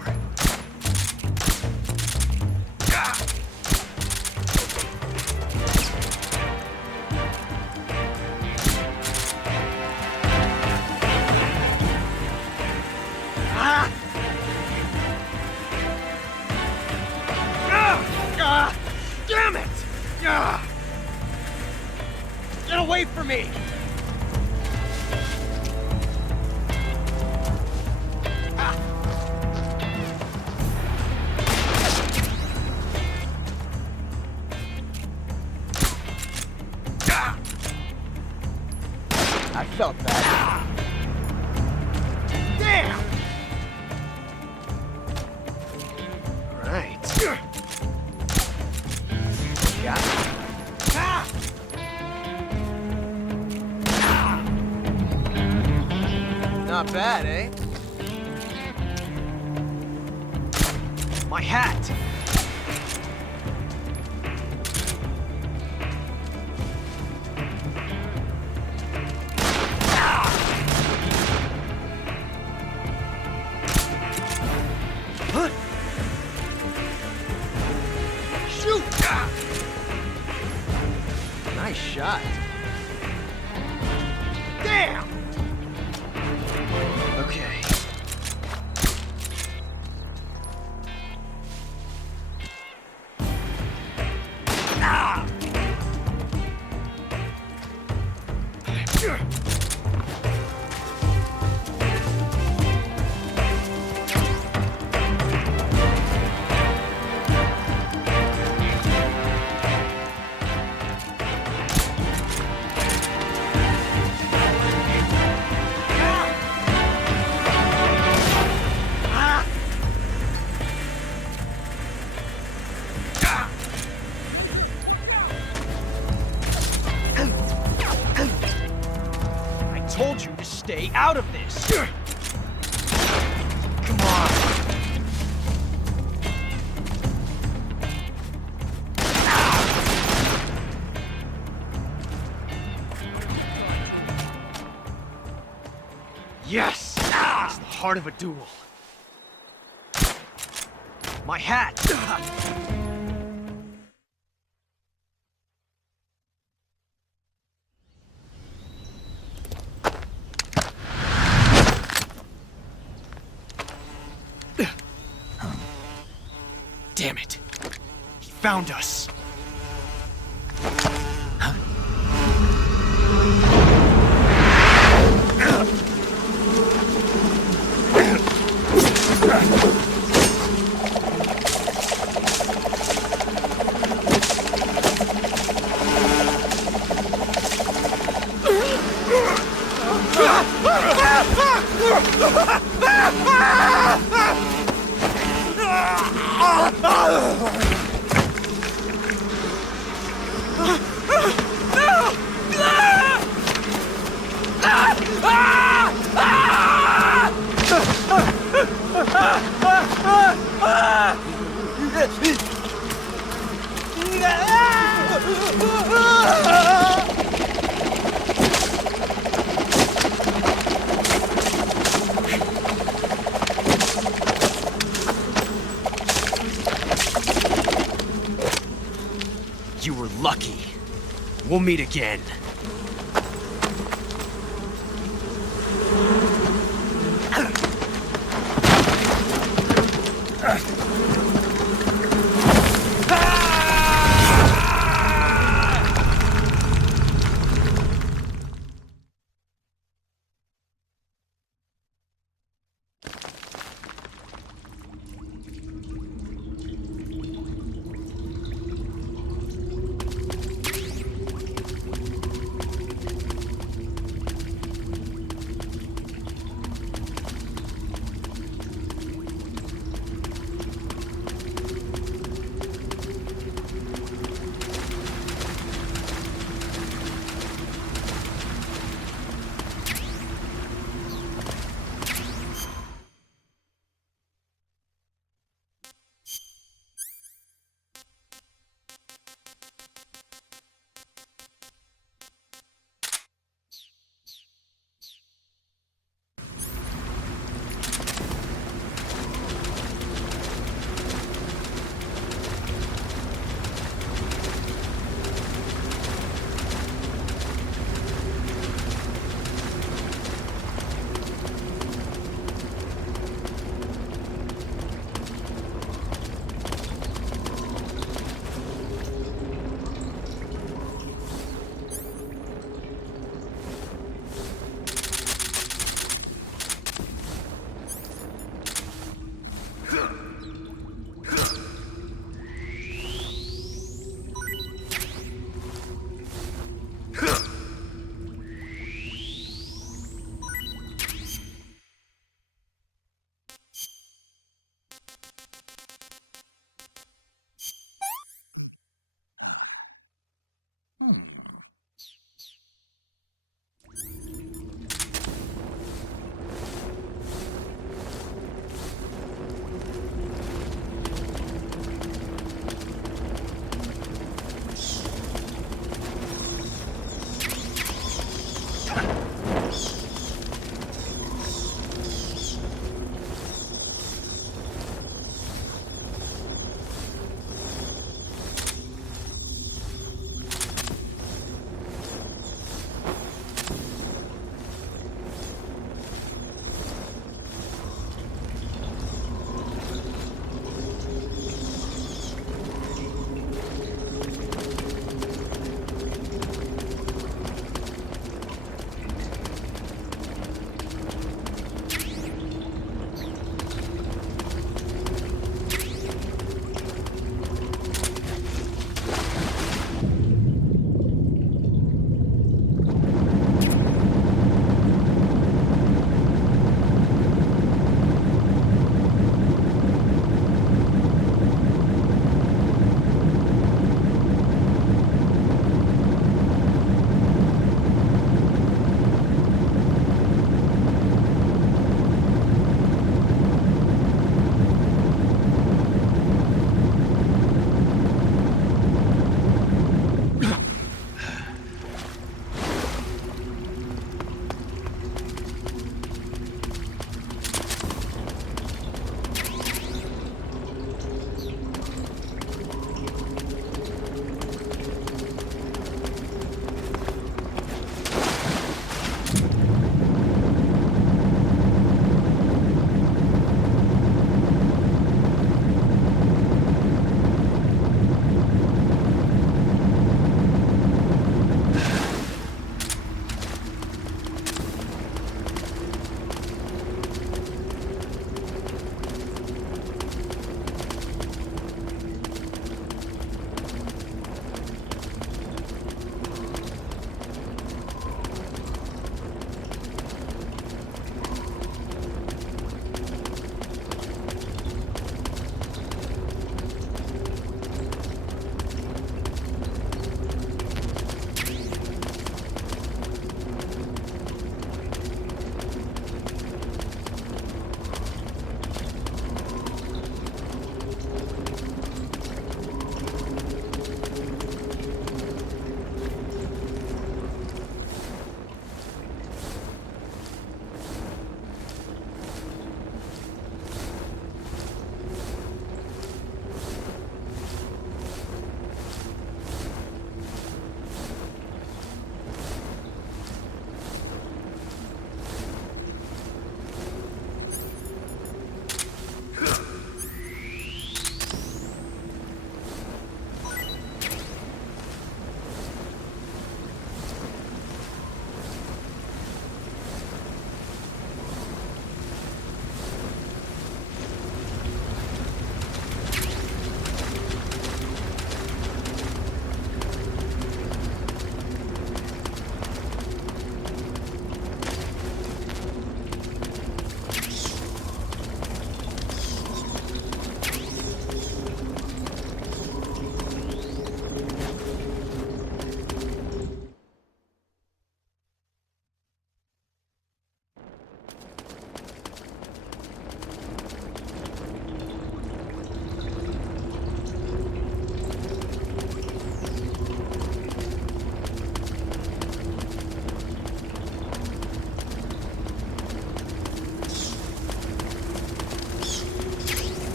Damn it! Get away from me! I felt that. Damn! All right. Got it. Not bad, eh? My hat! Shoot! Nice shot. Damn! Okay. stay out of this! Come on! Yes! It's the heart of a duel. My hat! Damn it! He found us! You were lucky. We'll meet again.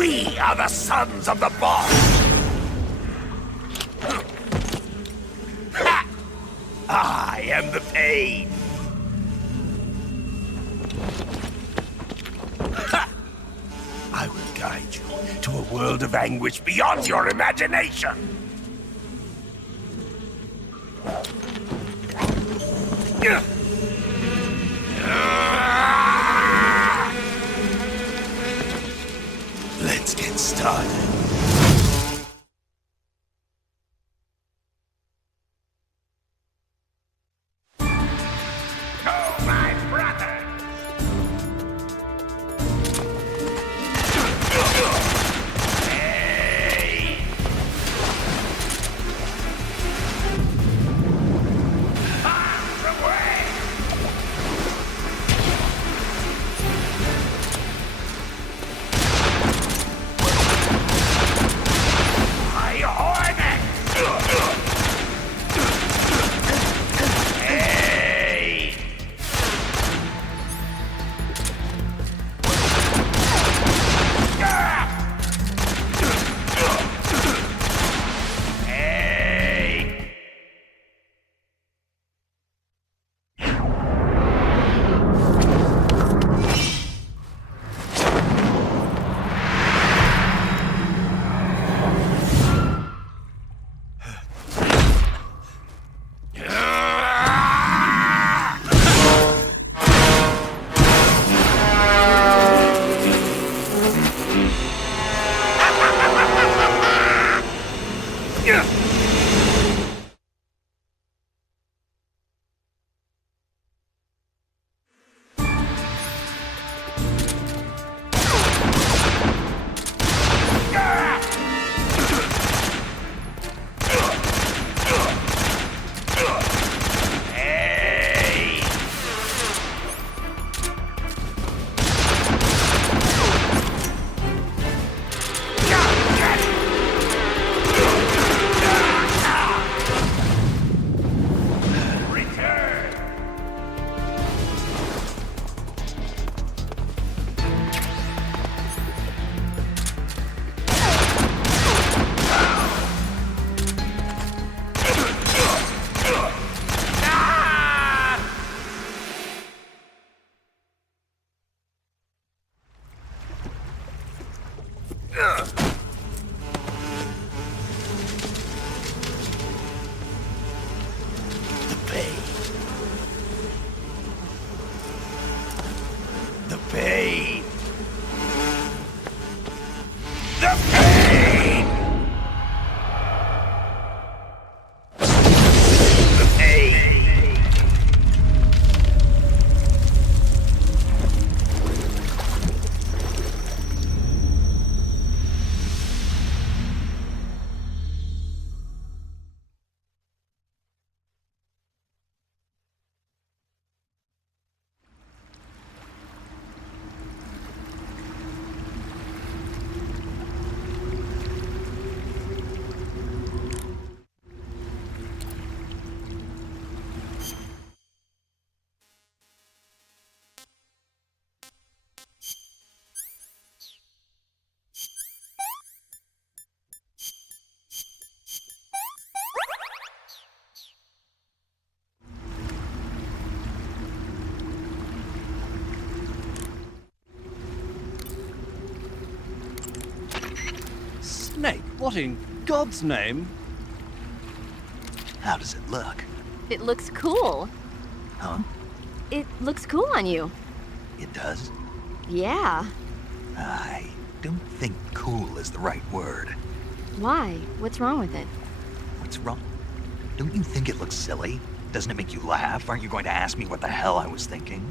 We are the sons of the boss! Ha! I am the pain! Ha! I will guide you to a world of anguish beyond your imagination! Let's get started. Oh, my brother! Hey! Arms away! My hornet! Hey! Hey! The pain! The pain! The pain! Snake, what in God's name? How does it look? It looks cool. Huh? It looks cool on you. It does? Yeah. I don't think cool is the right word. Why? What's wrong with it? What's wrong? Don't you think it looks silly? Doesn't it make you laugh? Aren't you going to ask me what the hell I was thinking?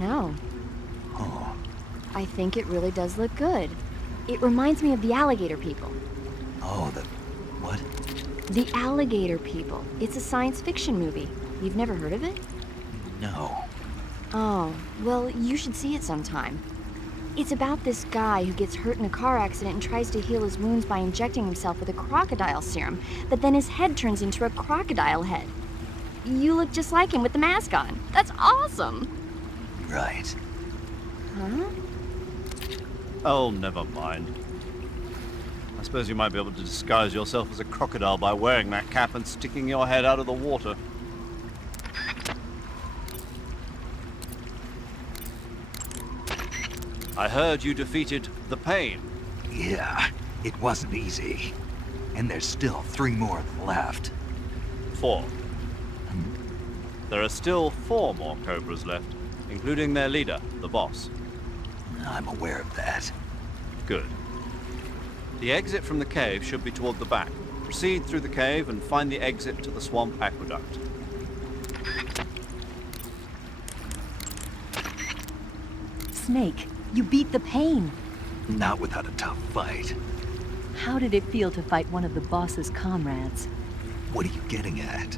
No. Oh. I think it really does look good. It reminds me of the alligator people. Oh, the what? The Alligator People. It's a science fiction movie. You've never heard of it? No. Oh, well, you should see it sometime. It's about this guy who gets hurt in a car accident and tries to heal his wounds by injecting himself with a crocodile serum, but then his head turns into a crocodile head. You look just like him with the mask on. That's awesome! Right. Huh? Oh, never mind. I suppose you might be able to disguise yourself as a crocodile by wearing that cap and sticking your head out of the water. I heard you defeated the Pain. Yeah, it wasn't easy. And there's still 3 more of them left. 4. There are still 4 more Cobras left, including their leader, the boss. I'm aware of that. Good. The exit from the cave should be toward the back. Proceed through the cave and find the exit to the swamp aqueduct. Snake, you beat the Pain. Not without a tough fight. How did it feel to fight one of the boss's comrades? What are you getting at?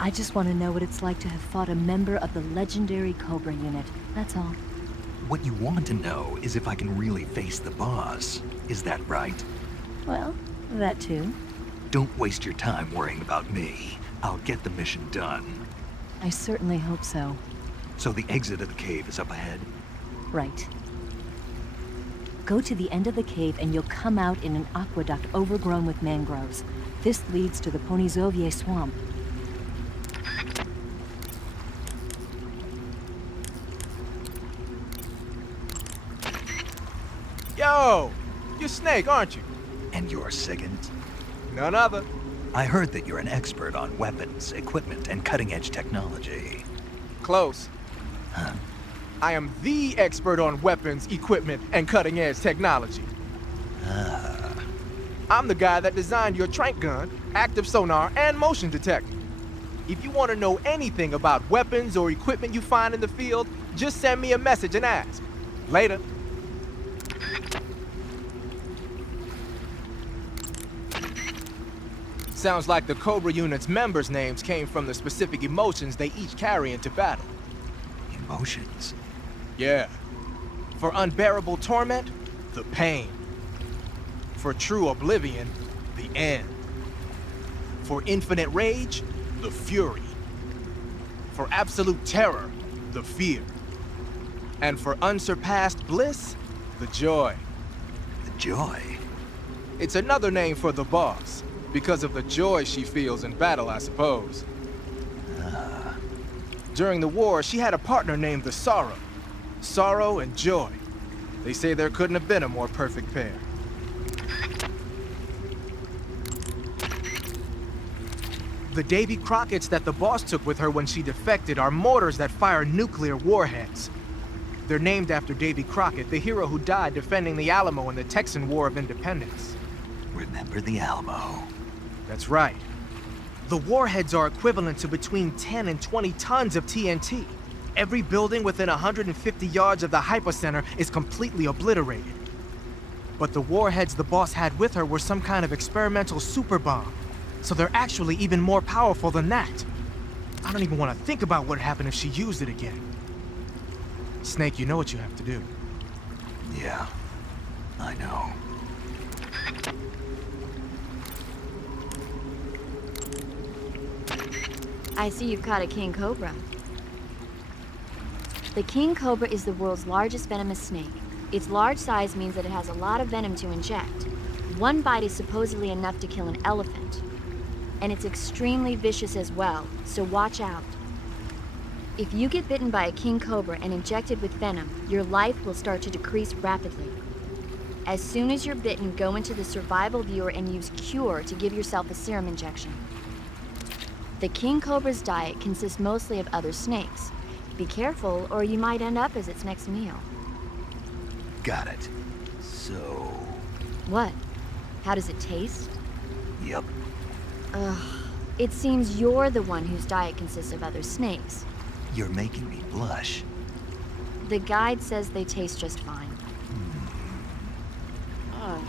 I just want to know what it's like to have fought a member of the legendary Cobra unit. That's all. What you want to know is if I can really face the boss. Is that right? Well, that too. Don't waste your time worrying about me. I'll get the mission done. I certainly hope so. So the exit of the cave is up ahead? Right. Go to the end of the cave and you'll come out in an aqueduct overgrown with mangroves. This leads to the Ponizovye swamp. Yo! You're Snake, aren't you? And you're Second? None other. I heard that you're an expert on weapons, equipment, and cutting-edge technology. Close. Huh? I am the expert on weapons, equipment, and cutting-edge technology. Ah. I'm the guy that designed your trank gun, active sonar, and motion detector. If you want to know anything about weapons or equipment you find in the field, just send me a message and ask. Later. Sounds like the Cobra unit's members' names came from the specific emotions they each carry into battle. Emotions? Yeah. For unbearable torment, the Pain. For true oblivion, the End. For infinite rage, the Fury. For absolute terror, the Fear. And for unsurpassed bliss, the Joy. The Joy? It's another name for the boss, because of the joy she feels in battle, I suppose. During the war, she had a partner named the Sorrow. Sorrow and joy. They say there couldn't have been a more perfect pair. The Davy Crockett's that the boss took with her when she defected are mortars that fire nuclear warheads. They're named after Davy Crockett, the hero who died defending the Alamo in the Texan War of Independence. Remember the Alamo. That's right. The warheads are equivalent to between 10 and 20 tons of TNT. Every building within 150 yards of the hypocenter is completely obliterated. But the warheads the boss had with her were some kind of experimental super bomb. So they're actually even more powerful than that. I don't even want to think about what happened if she used it again. Snake, you know what you have to do. Yeah, I know. I see you've caught a king cobra. The king cobra is the world's largest venomous snake. Its large size means that it has a lot of venom to inject. One bite is supposedly enough to kill an elephant. And it's extremely vicious as well, so watch out. If you get bitten by a king cobra and injected with venom, your life will start to decrease rapidly. As soon as you're bitten, go into the survival viewer and use Cure to give yourself a serum injection. The king cobra's diet consists mostly of other snakes. Be careful, or you might end up as its next meal. Got it. So... What? How does it taste? Yep. Ugh. It seems you're the one whose diet consists of other snakes. You're making me blush. The guide says they taste just fine. Ugh.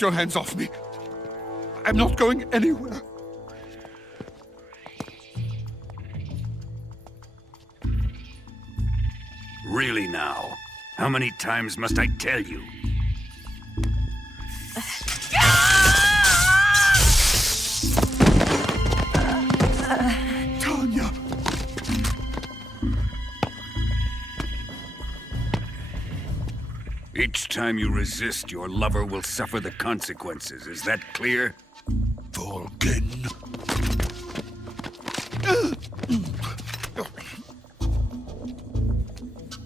Get your hands off me. I'm not going anywhere. Really now? How many times must I tell you? Tanya! Each time you resist, your lover will suffer the consequences. Is that clear? Volgin.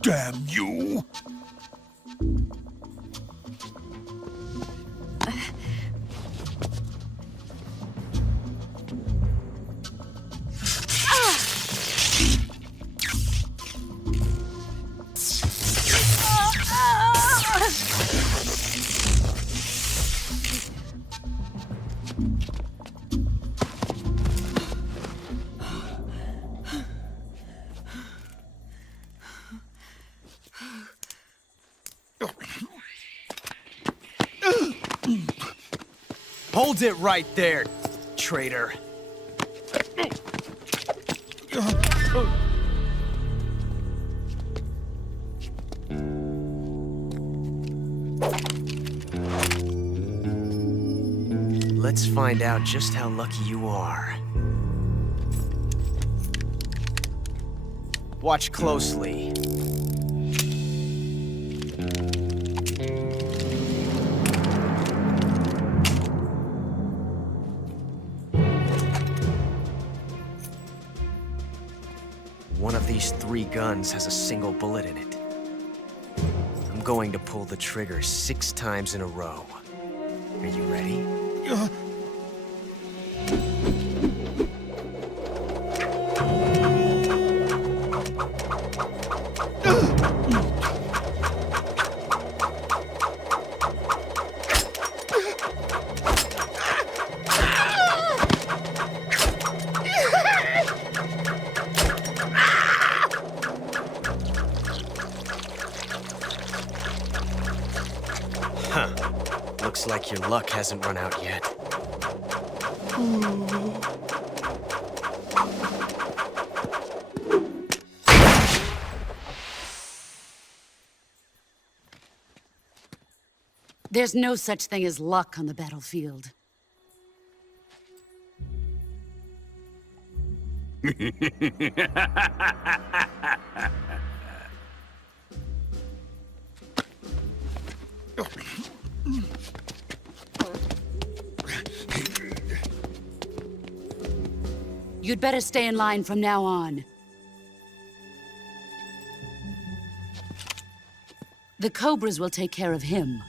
Damn you! Hold it right there, traitor. Let's find out just how lucky you are. Watch closely. One of these 3 guns has a single bullet in it. I'm going to pull the trigger 6 times in a row. Are you ready? Looks like your luck hasn't run out yet. There's no such thing as luck on the battlefield. You'd better stay in line from now on. The Cobras will take care of him.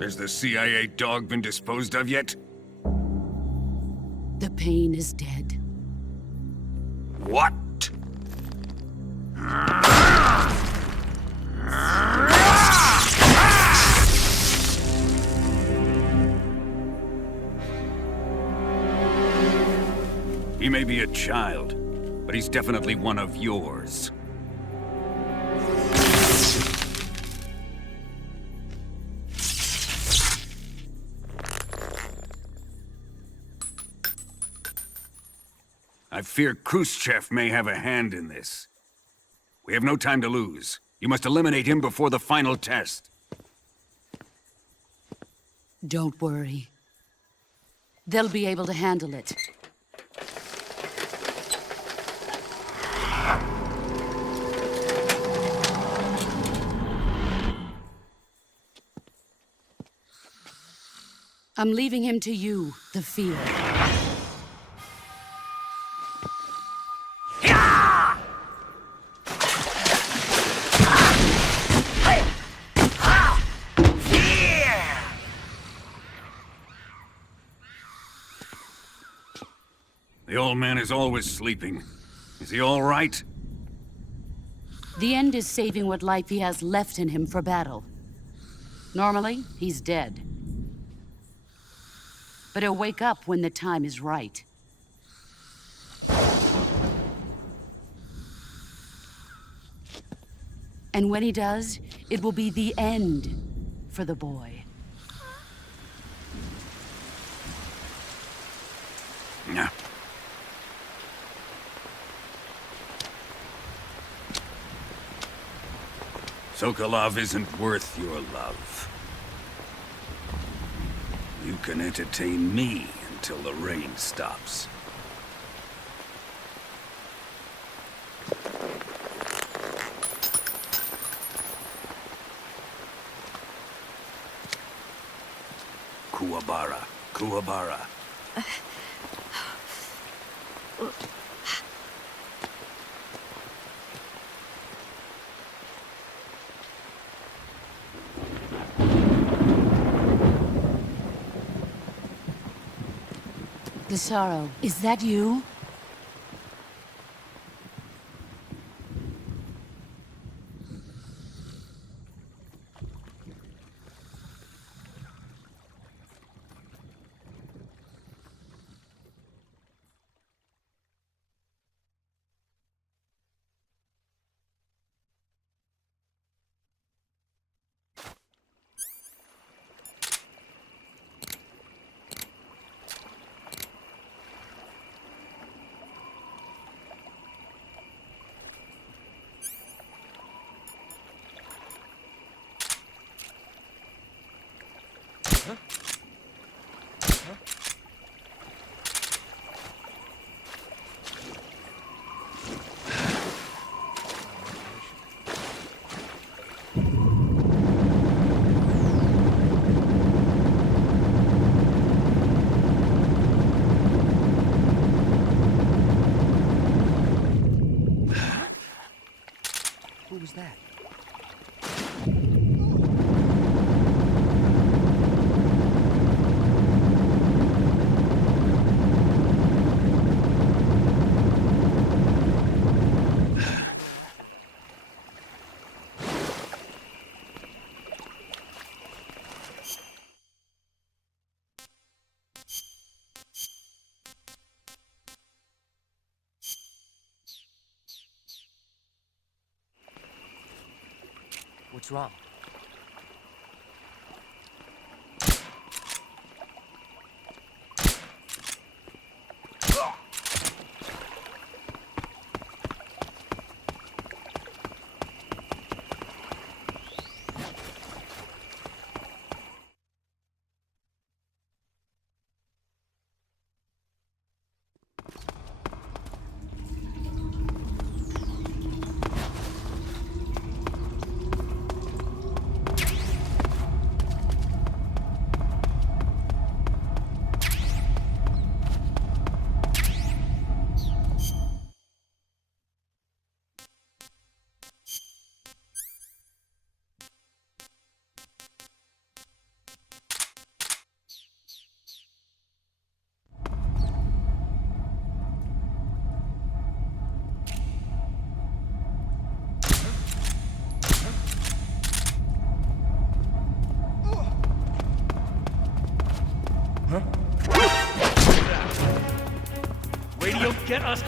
Has the CIA dog been disposed of yet? The pain is dead. What? He may be a child, but he's definitely one of yours. I fear Khrushchev may have a hand in this. We have no time to lose. You must eliminate him before the final test. Don't worry. They'll be able to handle it. I'm leaving him to you, the field. The old man is always sleeping. Is he all right? The end is saving what life he has left in him for battle. Normally, he's dead. But he'll wake up when the time is right. And when he does, it will be the end for the boy. Yeah. Sokolov isn't worth your love. You can entertain me until the rain stops. Kuwabara, Kuwabara. Desaro, is that you? Who was that? What's wrong? Radio, get us.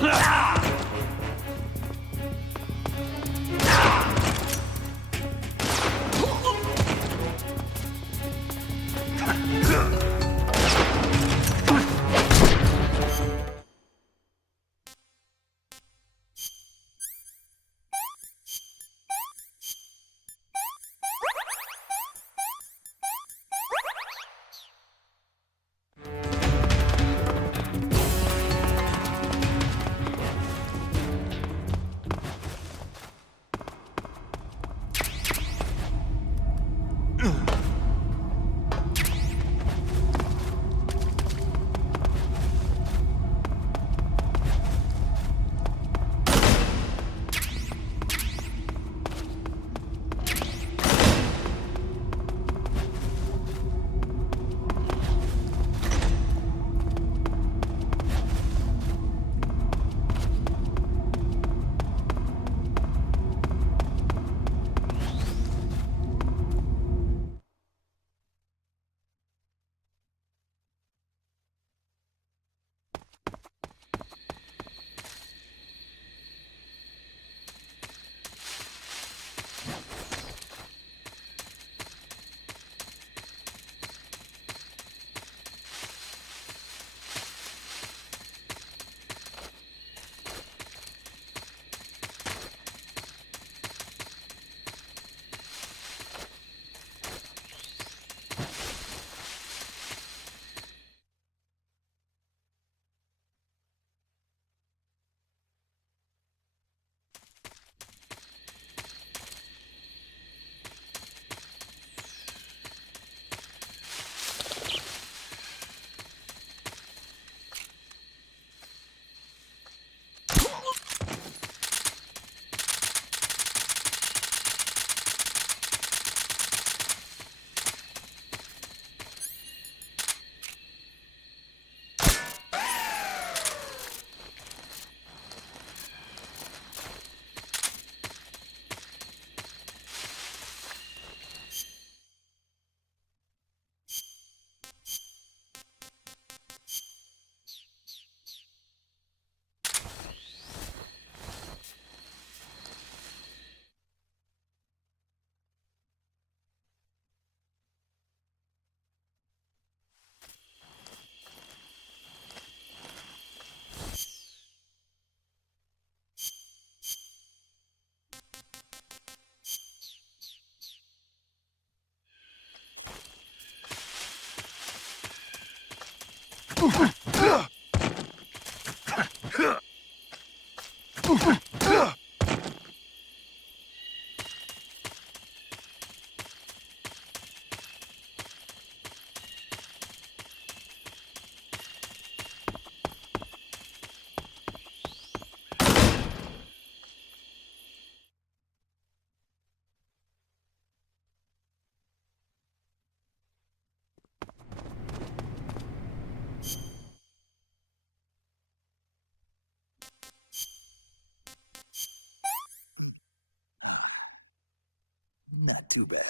Not too bad.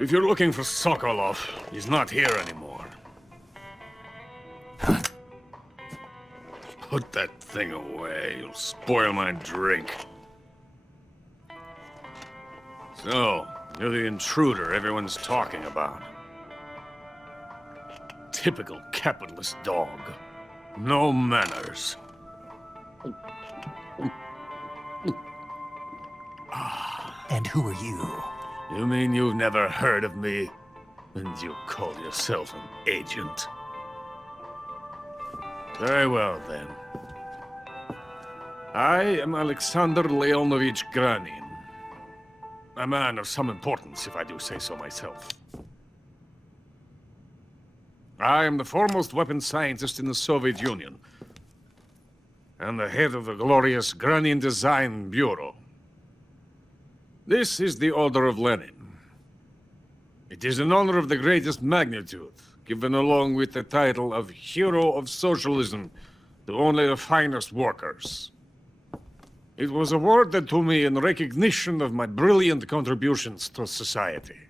If you're looking for Sokolov, he's not here anymore. Put that thing away. You'll spoil my drink. So, you're the intruder everyone's talking about. Typical capitalist dog. No manners. And who are you? You mean you've never heard of me? And you call yourself an agent? Very well, then. I am Alexander Leonovich Granin. A man of some importance, if I do say so myself. I am the foremost weapons scientist in the Soviet Union, and the head of the glorious Granin Design Bureau. This is the Order of Lenin. It is an honor of the greatest magnitude, given along with the title of Hero of Socialism to only the finest workers. It was awarded to me in recognition of my brilliant contributions to society.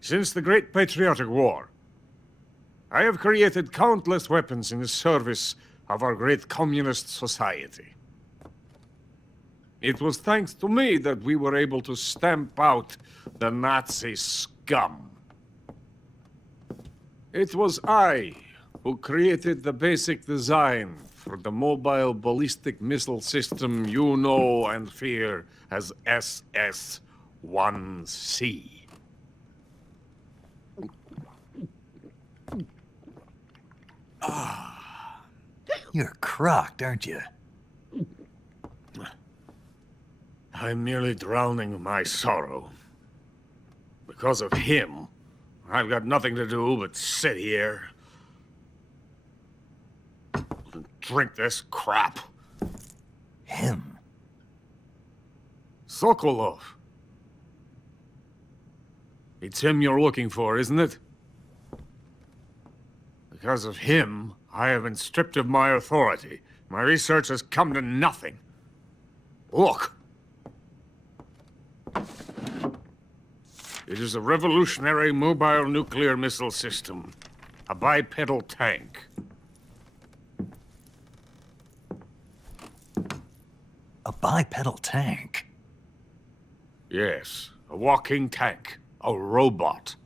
Since the Great Patriotic War, I have created countless weapons in the service of our great communist society. It was thanks to me that we were able to stamp out the Nazi scum. It was I who created the basic design for the mobile ballistic missile system you know and fear as SS-1C. You're crocked, aren't you? I'm merely drowning my sorrow. Because of him, I've got nothing to do but sit here and drink this crap. Him? Sokolov. It's him you're looking for, isn't it? Because of him, I have been stripped of my authority. My research has come to nothing. Look. It is a revolutionary mobile nuclear missile system. A bipedal tank. A bipedal tank? Yes, a walking tank. A robot.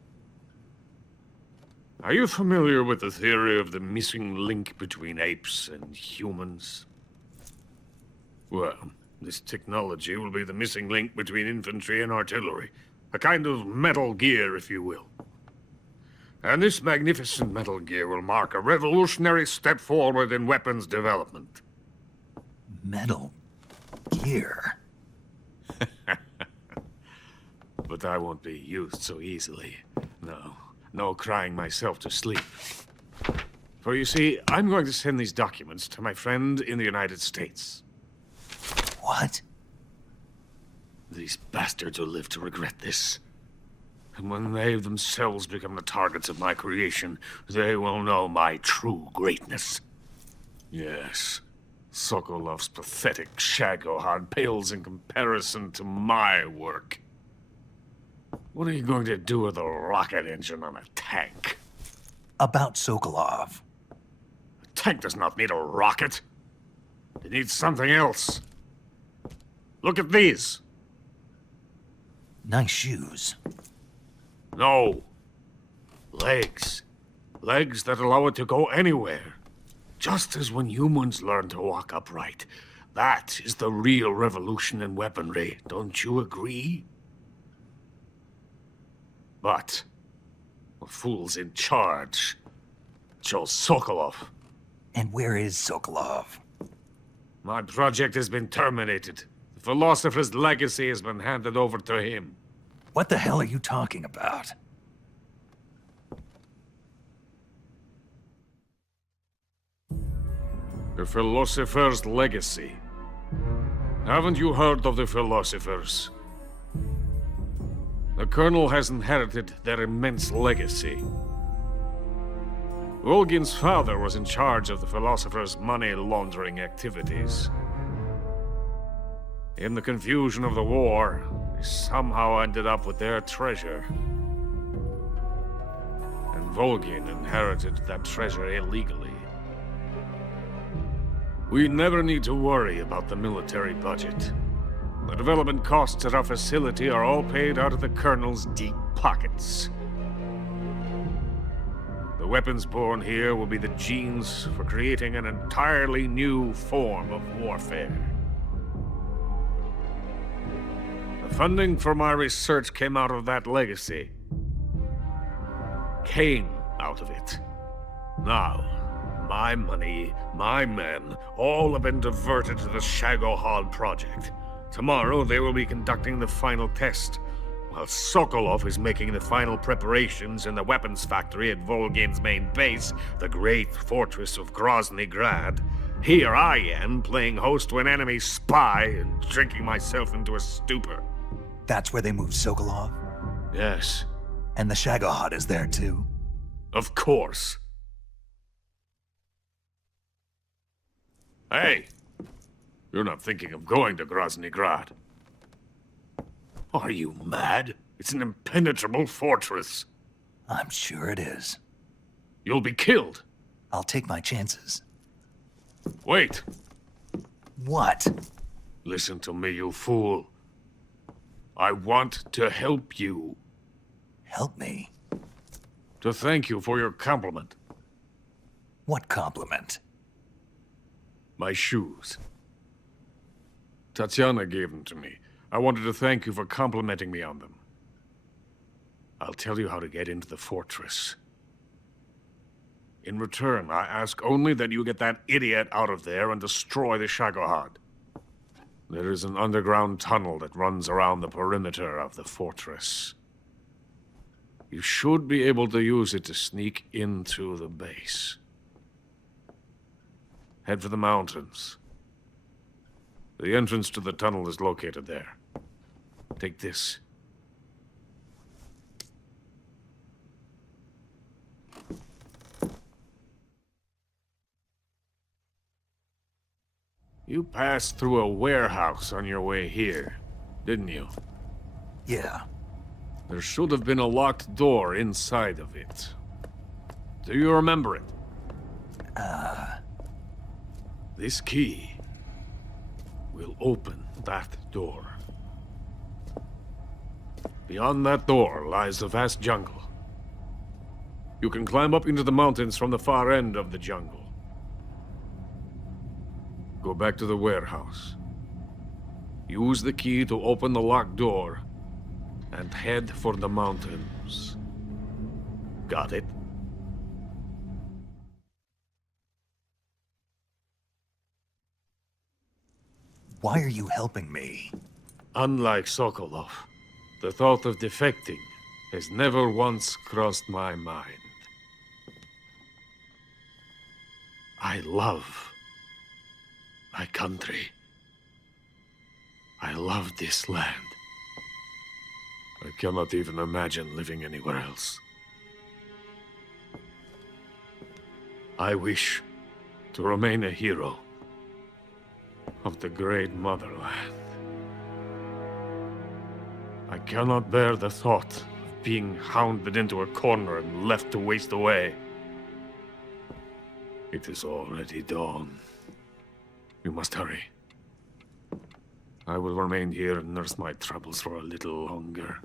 Are you familiar with the theory of the missing link between apes and humans? Well, this technology will be the missing link between infantry and artillery. A kind of Metal Gear, if you will. And this magnificent Metal Gear will mark a revolutionary step forward in weapons development. Metal Gear? But I won't be used so easily. No crying myself to sleep. For you see, I'm going to send these documents to my friend in the United States. What? These bastards will live to regret this. And when they themselves become the targets of my creation, they will know my true greatness. Yes, Sokolov's pathetic Shagohod pales in comparison to my work. What are you going to do with a rocket engine on a tank? About Sokolov. A tank does not need a rocket. It needs something else. Look at these. Nice shoes. No. Legs. Legs that allow it to go anywhere. Just as when humans learn to walk upright. That is the real revolution in weaponry. Don't you agree? But the fool's in charge. Joe Sokolov. And where is Sokolov? My project has been terminated. The philosopher's legacy has been handed over to him. What the hell are you talking about? The philosopher's legacy. Haven't you heard of the philosophers? The Colonel has inherited their immense legacy. Volgin's father was in charge of the philosophers' money laundering activities. In the confusion of the war, they somehow ended up with their treasure. And Volgin inherited that treasure illegally. We never need to worry about the military budget. The development costs at our facility are all paid out of the Colonel's deep pockets. The weapons born here will be the genes for creating an entirely new form of warfare. The funding for my research came out of that legacy. Came out of it. Now, my money, my men, all have been diverted to the Shagohod project. Tomorrow, they will be conducting the final test, while Sokolov is making the final preparations in the weapons factory at Volgin's main base, the great fortress of Groznyj Grad. Here I am, playing host to an enemy spy and drinking myself into a stupor. That's where they moved Sokolov? Yes. And the Shagohod is there too? Of course. Hey! You're not thinking of going to Groznyj Grad. Are you mad? It's an impenetrable fortress. I'm sure it is. You'll be killed. I'll take my chances. Wait. What? Listen to me, you fool. I want to help you. Help me? To thank you for your compliment. What compliment? My shoes. Tatiana gave them to me. I wanted to thank you for complimenting me on them. I'll tell you how to get into the fortress. In return, I ask only that you get that idiot out of there and destroy the Shagohod. There is an underground tunnel that runs around the perimeter of the fortress. You should be able to use it to sneak into the base. Head for the mountains. The entrance to the tunnel is located there. Take this. You passed through a warehouse on your way here, didn't you? Yeah. There should have been a locked door inside of it. Do you remember it? This key will open that door. Beyond that door lies a vast jungle. You can climb up into the mountains from the far end of the jungle. Go back to the warehouse. Use the key to open the locked door, and head for the mountains. Got it? Why are you helping me? Unlike Sokolov, the thought of defecting has never once crossed my mind. I love my country. I love this land. I cannot even imagine living anywhere else. I wish to remain a hero of the great motherland. I cannot bear the thought of being hounded into a corner and left to waste away. It is already dawn. We must hurry. I will remain here and nurse my troubles for a little longer.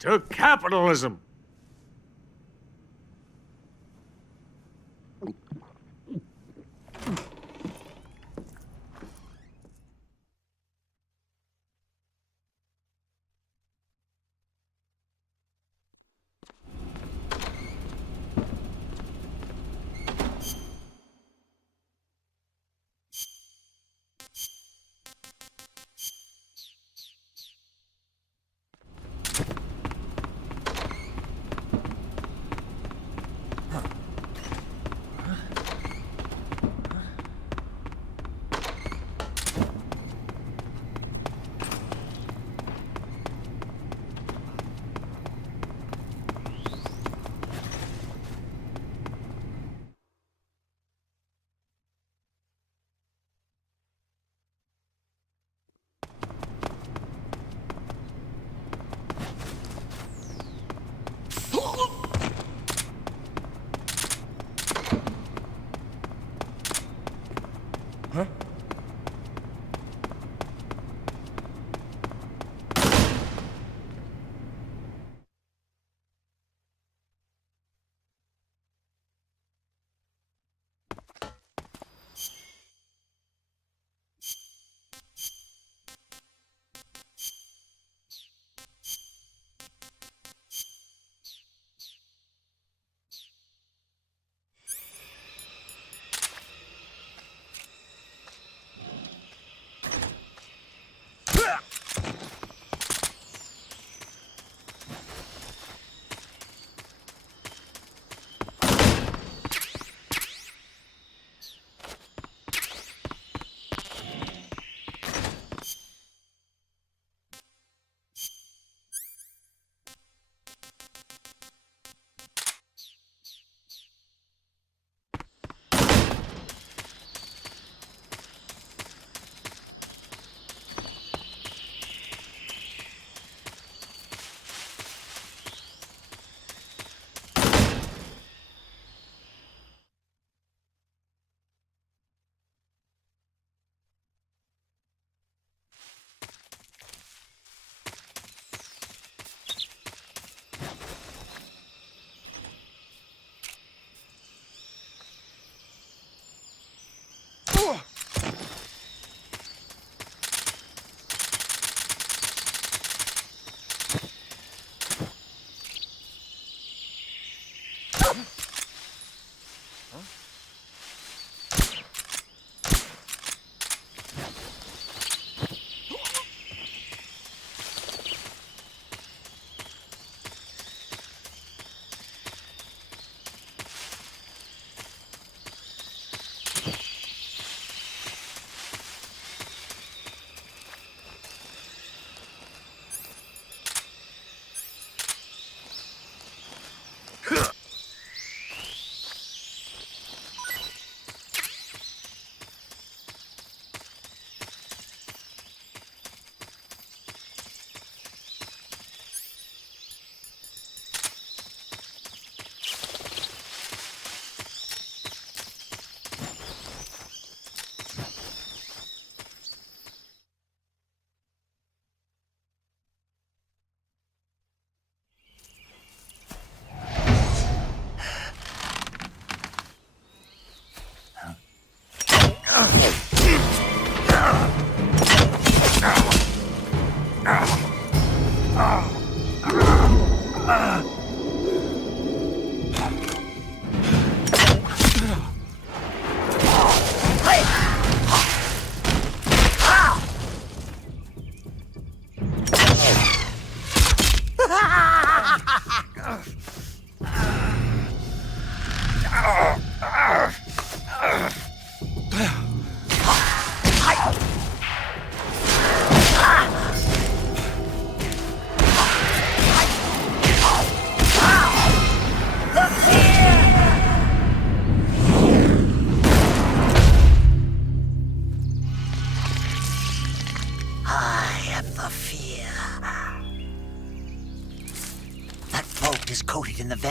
To capitalism! Huh?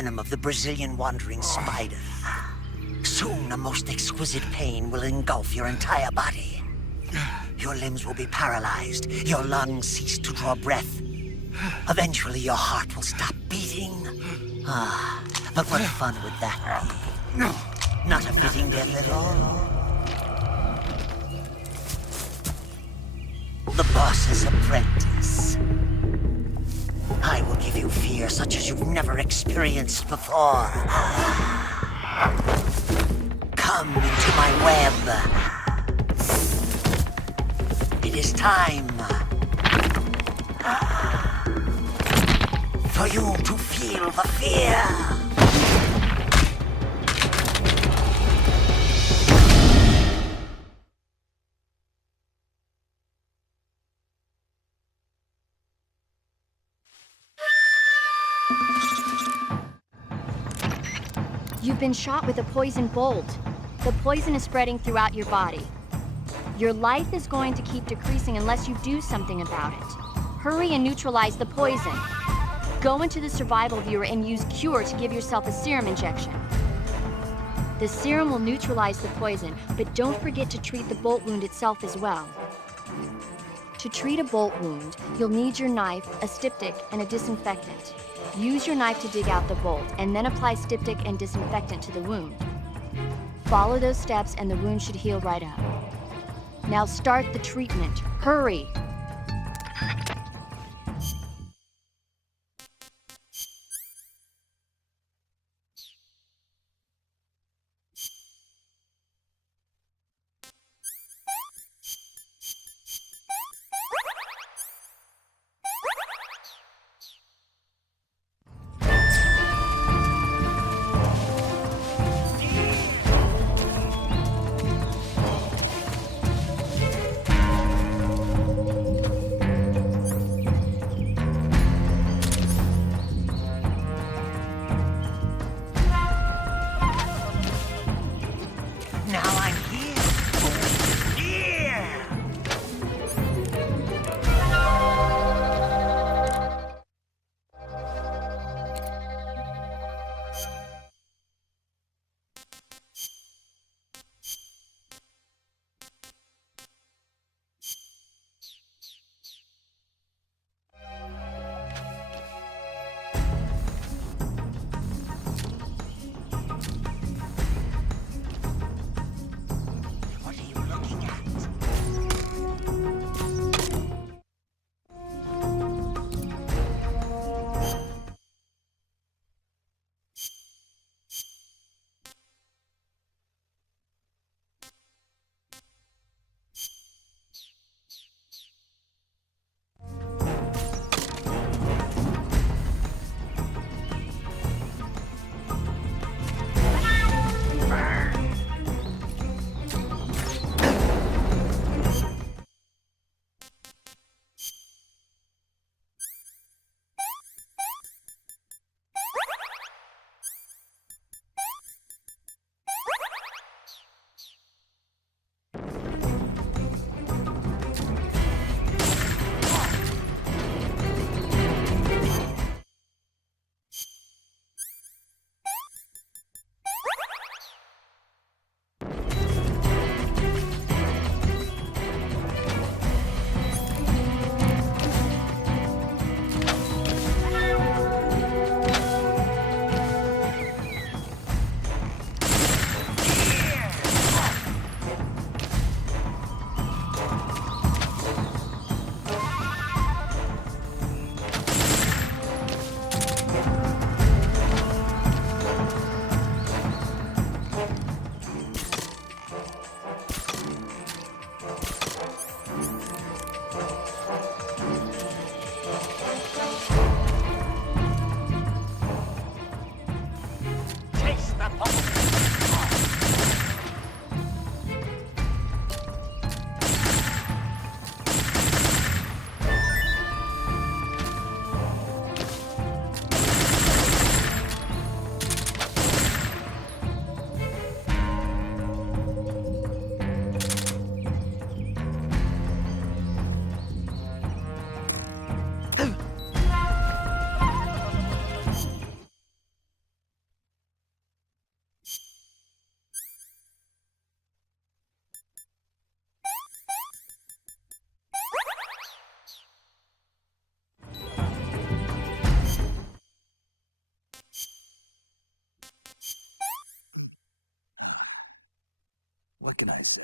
venom of the Brazilian wandering spider. Soon, a most exquisite pain will engulf your entire body. Your limbs will be paralyzed, your lungs cease to draw breath. Eventually, your heart will stop beating. But what fun would that be? Not a fitting death at all. The boss's apprentice. I will give you fear such as you've never experienced before. Come into my web. It is time for you to feel the fear. You've been shot with a poison bolt. The poison is spreading throughout your body. Your life is going to keep decreasing unless you do something about it. Hurry and neutralize the poison. Go into the survival viewer and use Cure to give yourself a serum injection. The serum will neutralize the poison, but don't forget to treat the bolt wound itself as well. To treat a bolt wound, you'll need your knife, a styptic, and a disinfectant. Use your knife to dig out the bolt, and then apply styptic and disinfectant to the wound. Follow those steps and the wound should heal right up. Now start the treatment. Hurry! can I say?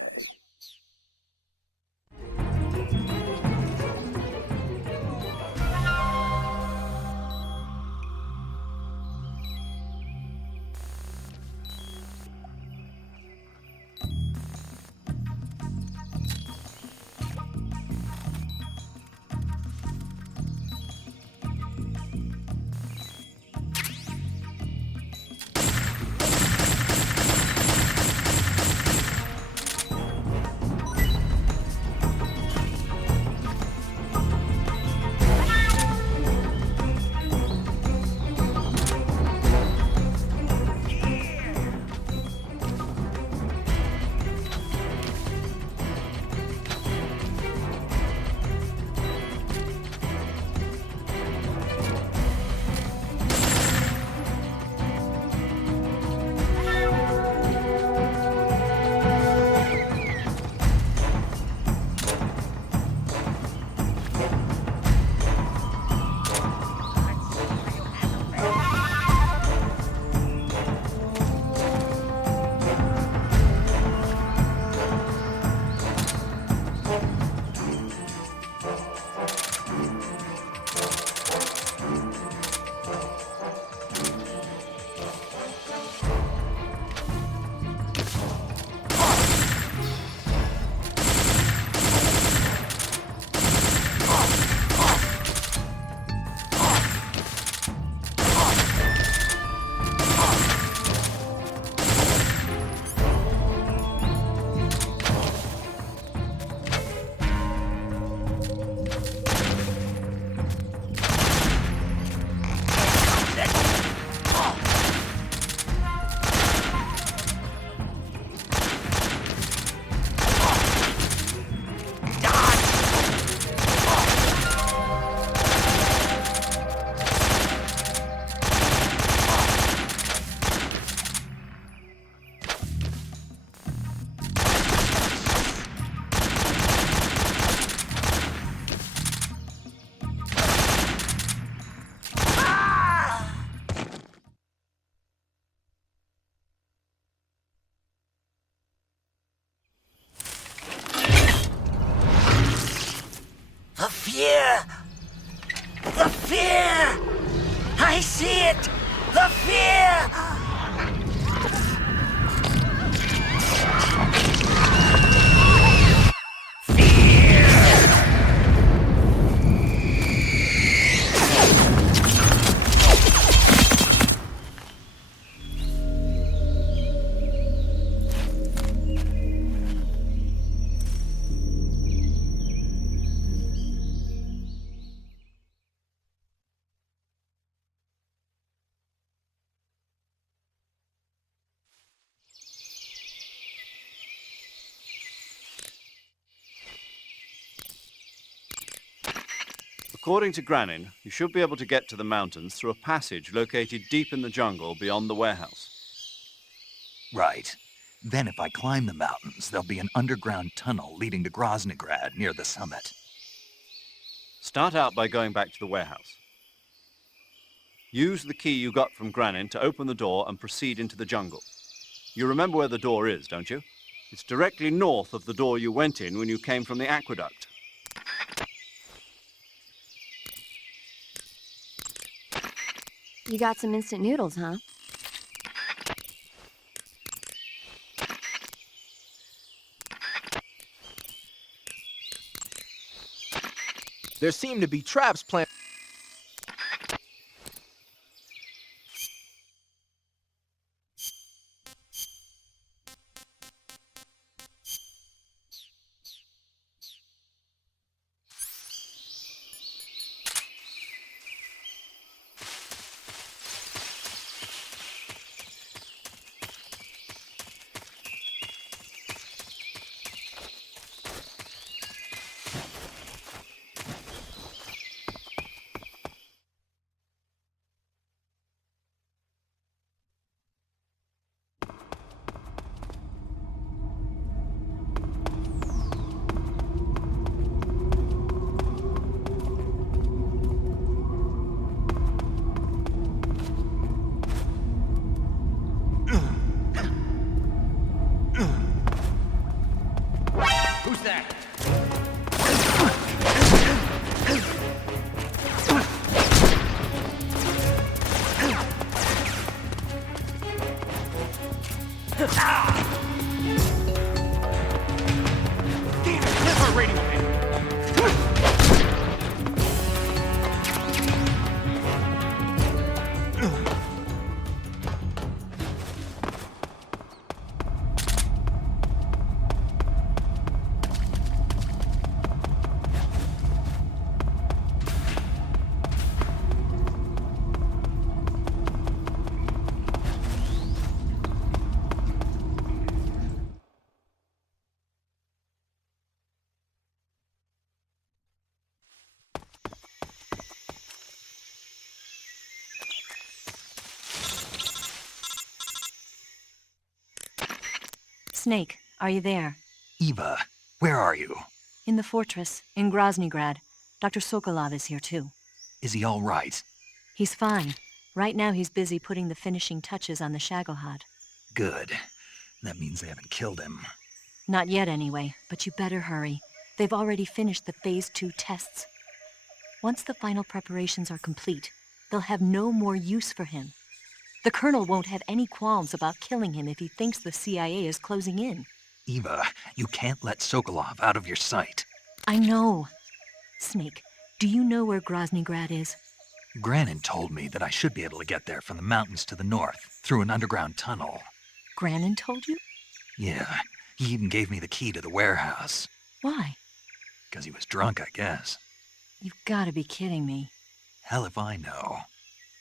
fear! The fear! I see it! The fear! According to Groznyj, you should be able to get to the mountains through a passage located deep in the jungle beyond the warehouse. Right. Then if I climb the mountains, there'll be an underground tunnel leading to Groznyj Grad near the summit. Start out by going back to the warehouse. Use the key you got from Groznyj to open the door and proceed into the jungle. You remember where the door is, don't you? It's directly north of the door you went in when you came from the aqueduct. You got some instant noodles, huh? There seem to be traps planted. Damn it! Where's our radio man? Snake, are you there? Eva, where are you? In the fortress, in Groznyj Grad. Dr. Sokolov is here too. Is he all right? He's fine. Right now he's busy putting the finishing touches on the Shagohod. Good. That means they haven't killed him. Not yet anyway, but you better hurry. They've already finished the Phase 2 tests. Once the final preparations are complete, they'll have no more use for him. The Colonel won't have any qualms about killing him if he thinks the CIA is closing in. Eva, you can't let Sokolov out of your sight. I know. Snake, do you know where Groznyj Grad is? Granin told me that I should be able to get there from the mountains to the north, through an underground tunnel. Granin told you? Yeah, he even gave me the key to the warehouse. Why? Because he was drunk, I guess. You've got to be kidding me. Hell if I know.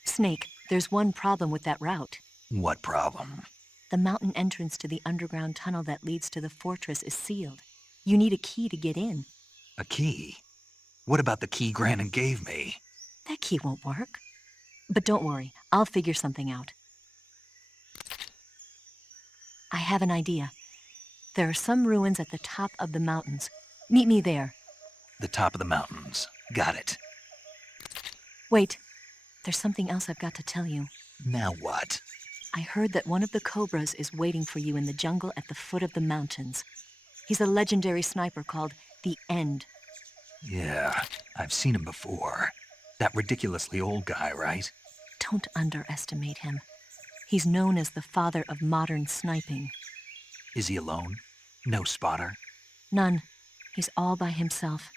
Snake, there's one problem with that route. What problem? The mountain entrance to the underground tunnel that leads to the fortress is sealed. You need a key to get in. A key? What about the key Granin gave me? That key won't work. But don't worry, I'll figure something out. I have an idea. There are some ruins at the top of the mountains. Meet me there. The top of the mountains. Got it. Wait, there's something else I've got to tell you. Now what? I heard that one of the Cobras is waiting for you in the jungle at the foot of the mountains. He's a legendary sniper called the End. Yeah, I've seen him before. That ridiculously old guy, right? Don't underestimate him. He's known as the father of modern sniping. Is he alone? No spotter? None. He's all by himself.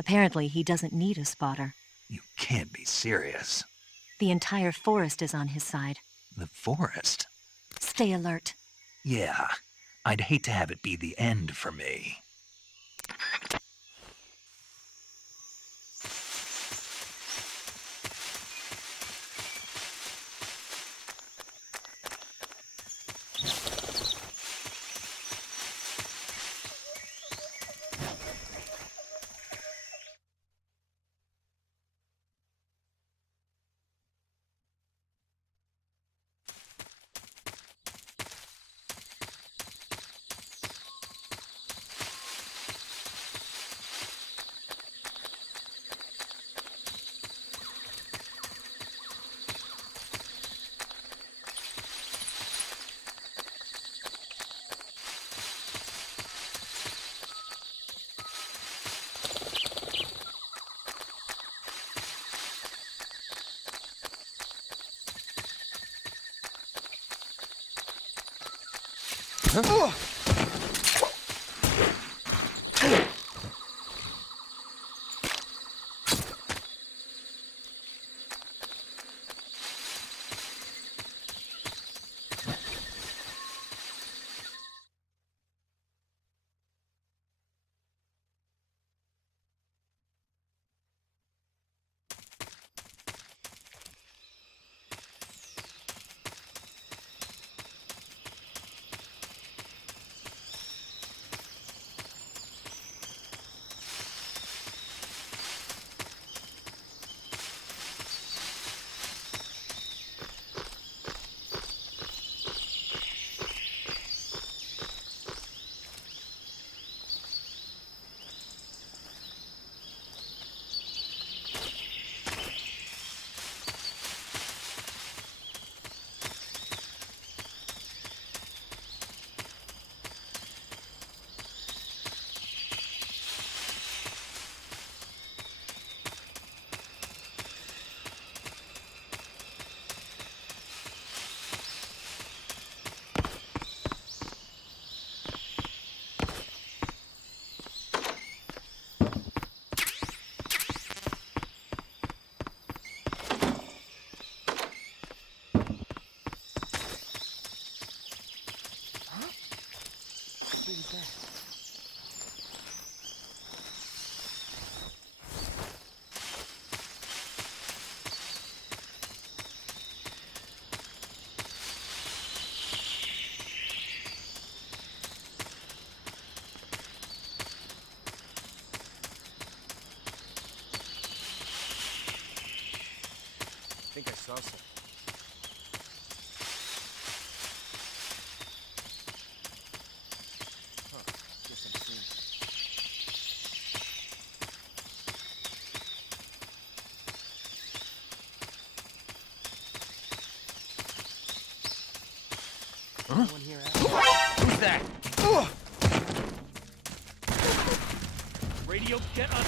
Apparently, he doesn't need a spotter. You can't be serious. The entire forest is on his side. The forest? Stay alert. Yeah, I'd hate to have it be the end for me. Huh? was that? I think I saw something. Huh. Guess I'm seeing Huh? Anyone here out? Who's that? Radio, get us.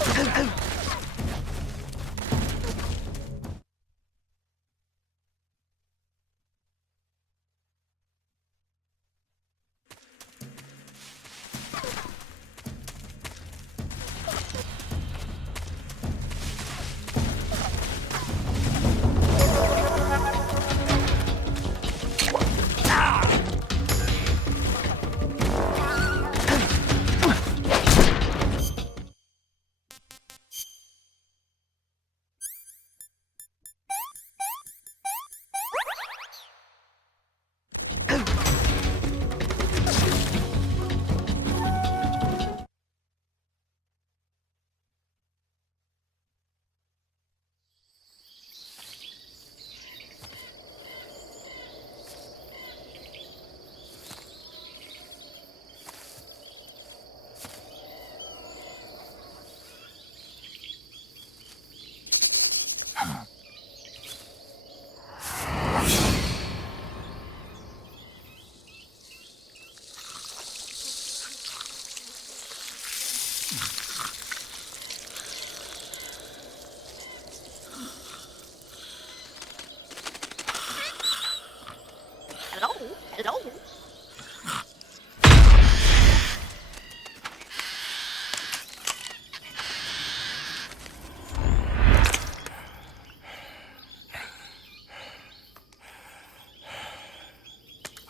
Hello?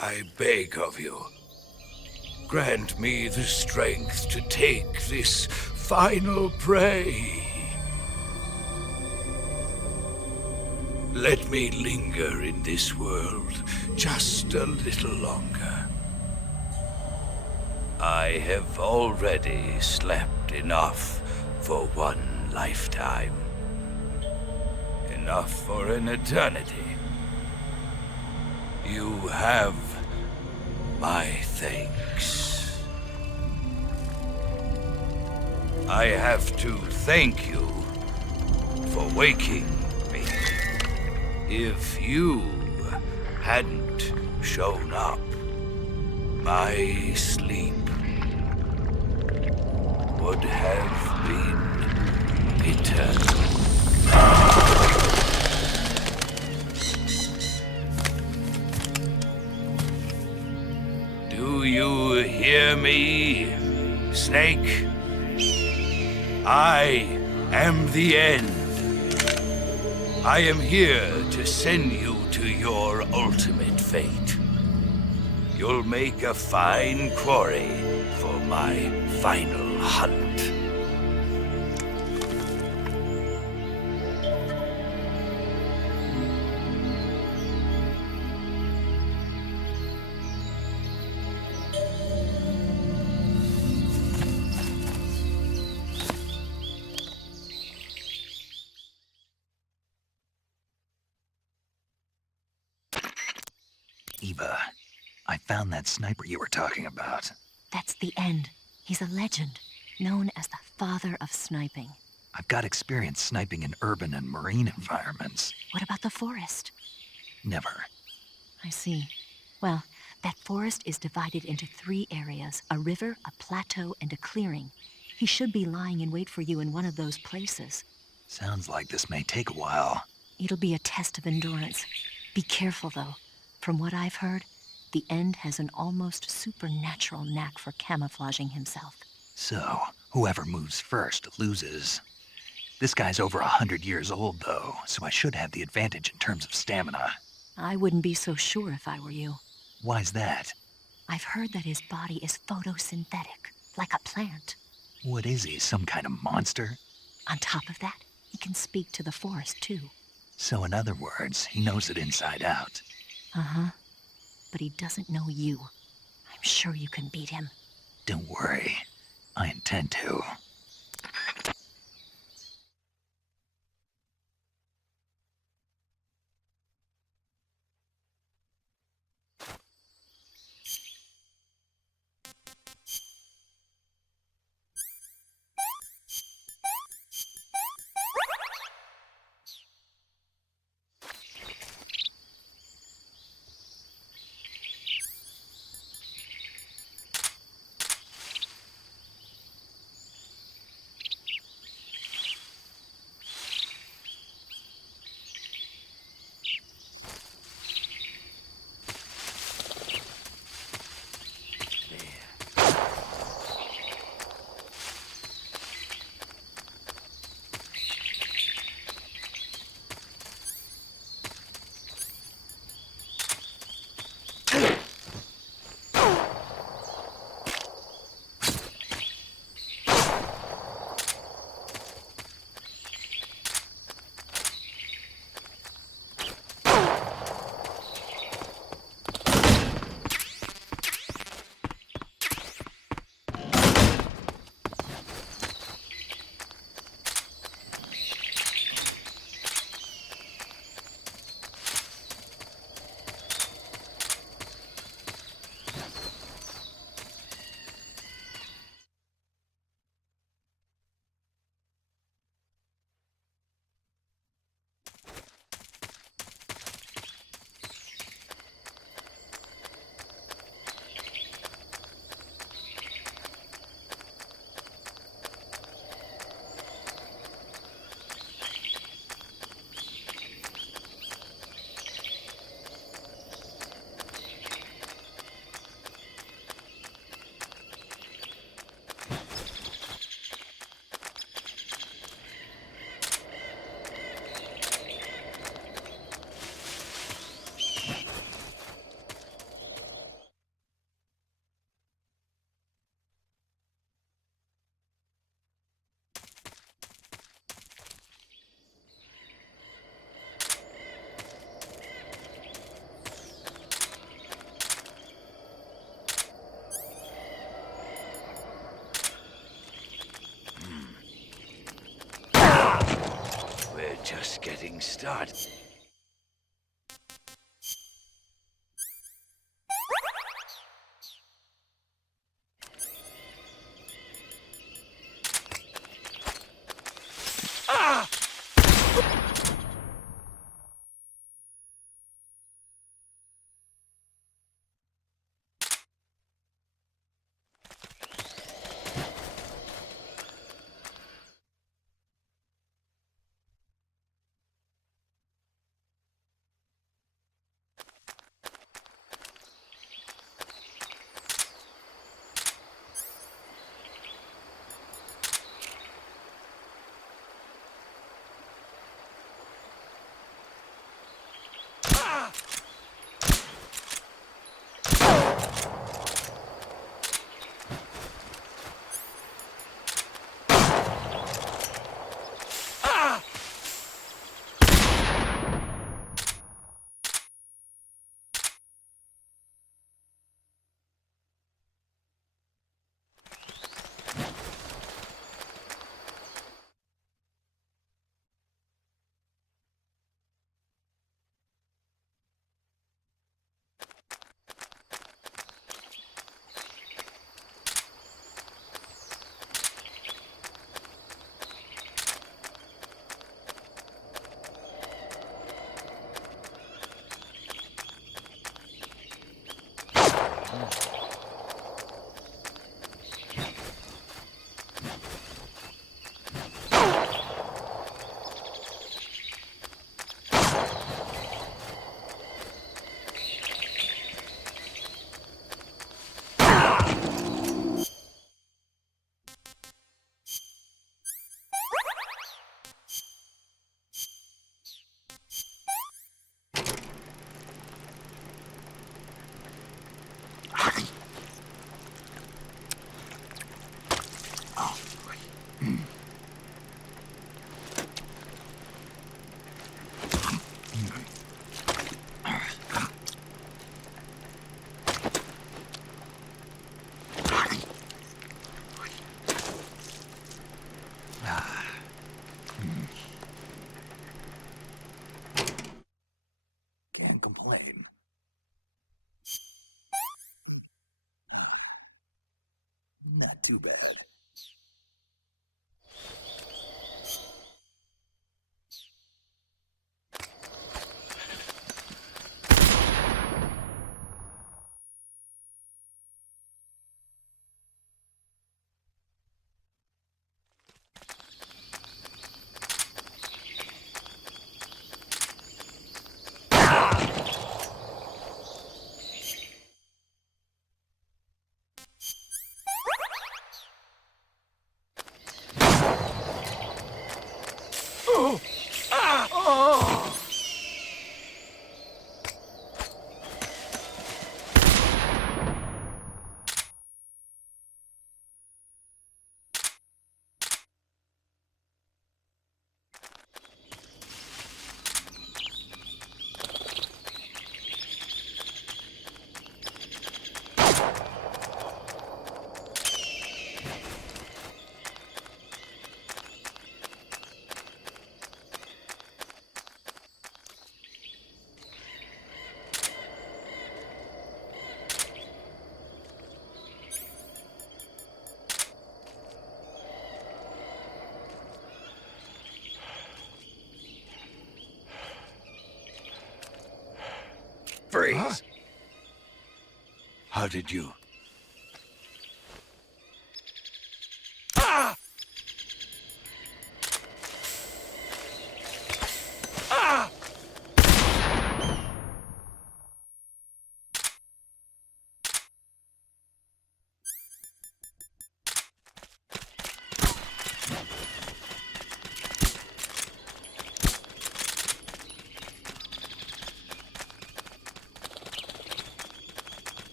I beg of you, grant me the strength to take this final prey. Let me linger in this world just a little longer. I have already slept enough for one lifetime. Enough for an eternity. You have my thanks. I have to thank you for waking me. If you hadn't shown up, my sleep would have been eternal. Do you hear me, Snake? I am the end. I am here to send you to your ultimate fate. You'll make a fine quarry for my final hunt. Eva, I found that sniper you were talking about. That's the end. He's a legend, known as the father of sniping. I've got experience sniping in urban and marine environments. What about the forest? Never. I see. Well, that forest is divided into 3 areas, a river, a plateau, and a clearing. He should be lying in wait for you in one of those places. Sounds like this may take a while. It'll be a test of endurance. Be careful, though. From what I've heard, the End has an almost supernatural knack for camouflaging himself. So, whoever moves first loses. This guy's over 100 years old, though, so I should have the advantage in terms of stamina. I wouldn't be so sure if I were you. Why's that? I've heard that his body is photosynthetic, like a plant. What is he, some kind of monster? On top of that, he can speak to the forest, too. So in other words, he knows it inside out. Uh-huh. But he doesn't know you. I'm sure you can beat him. Don't worry. I intend to. Just getting started. Not too bad. Freeze! Huh? How did you...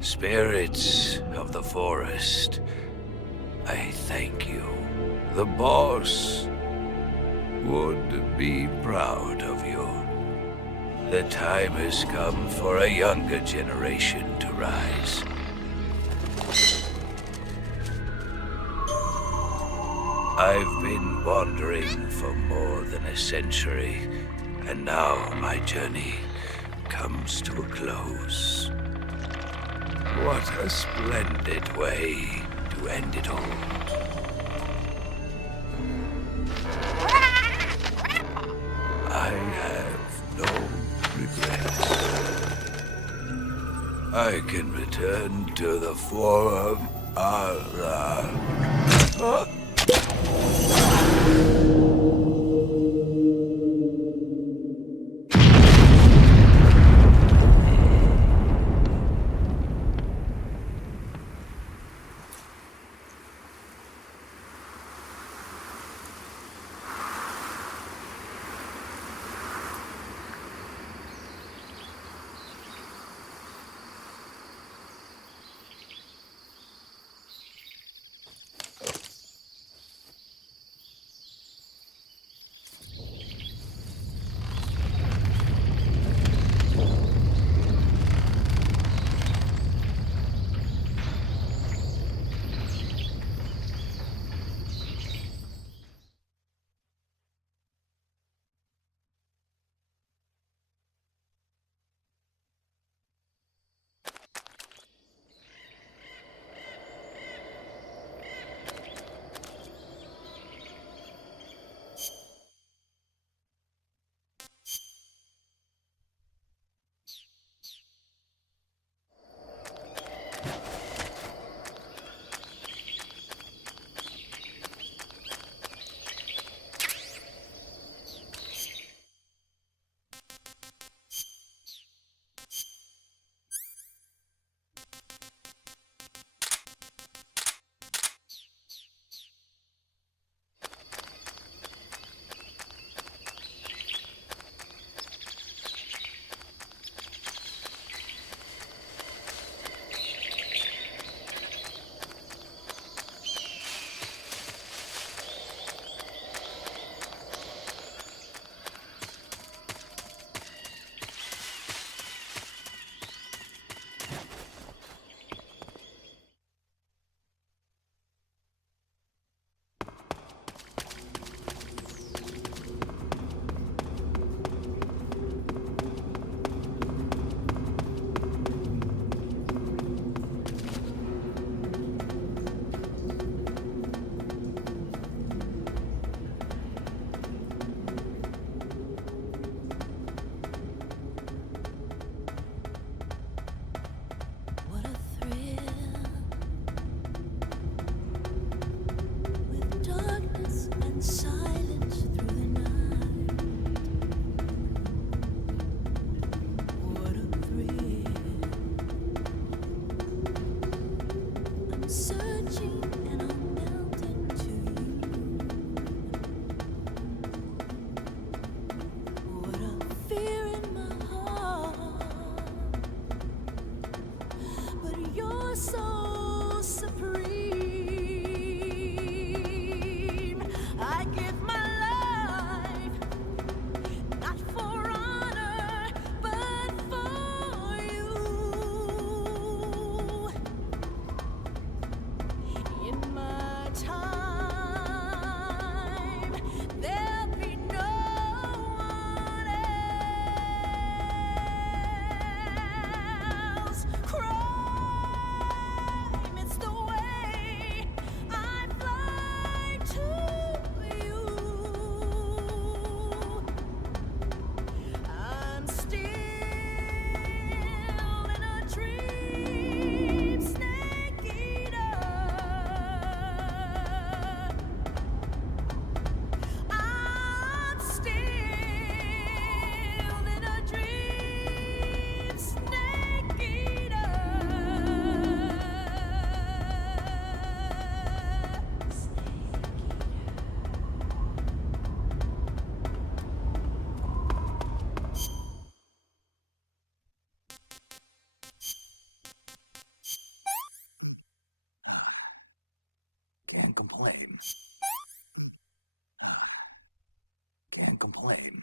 Spirits of the forest, I thank you. The boss would be proud of you. The time has come for a younger generation to rise. I've been wandering for more than a century, and now my journey comes to a close. What a splendid way to end it all. I have no regrets. I can return to the form Allah. complain.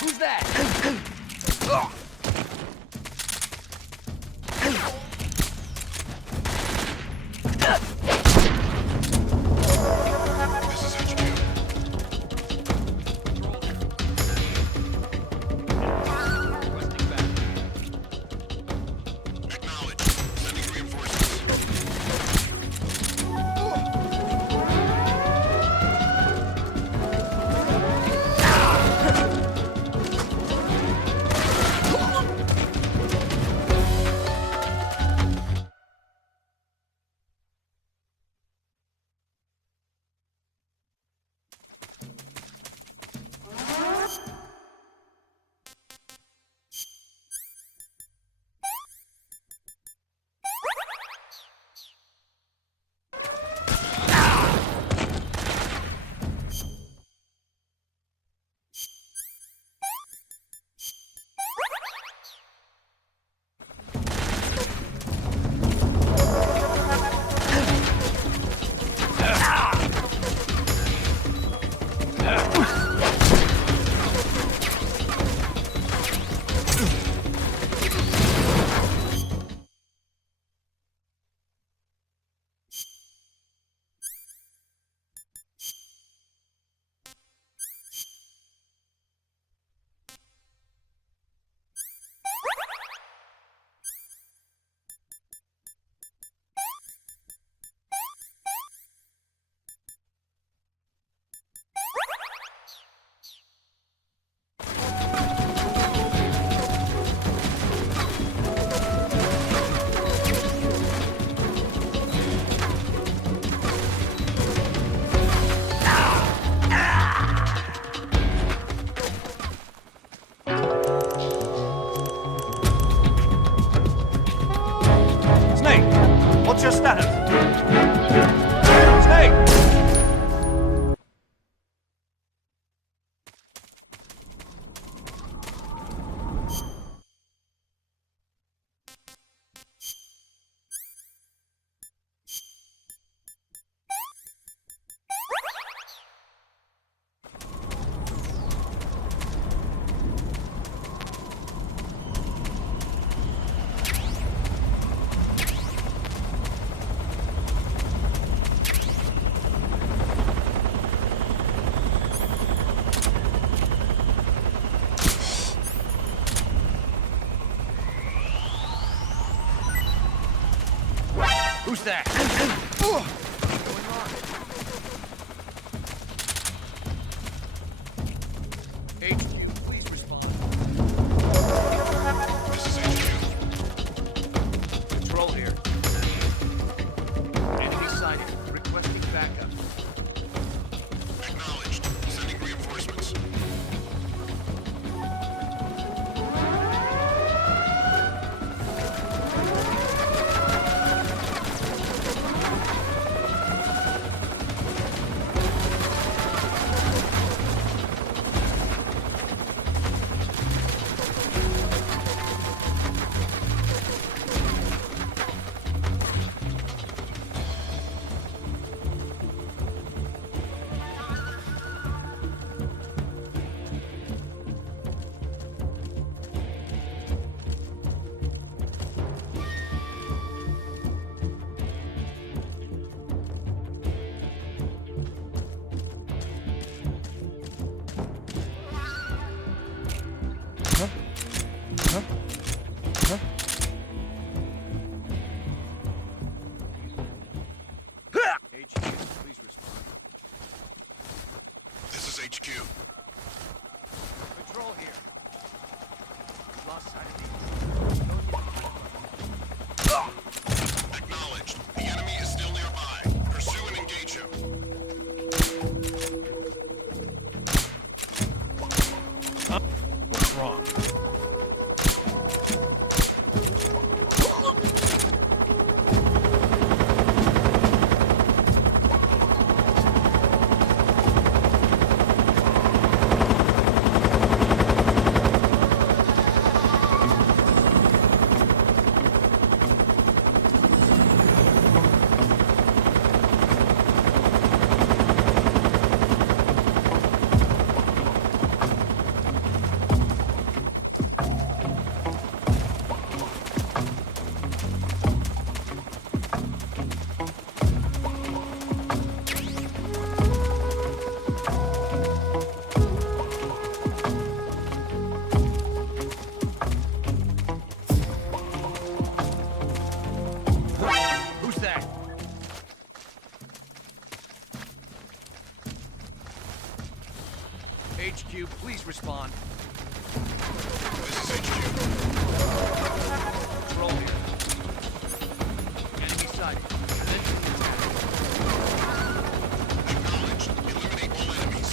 Who's that? What's your status? Snake! Who's that? HQ, please respond. This is HQ. Control here. Enemy sighted. Requesting backup. Acknowledged. Sending reinforcements. that! HQ, please respond. This is HQ. Control here. Enemy sighted. Acknowledged. Eliminate all enemies.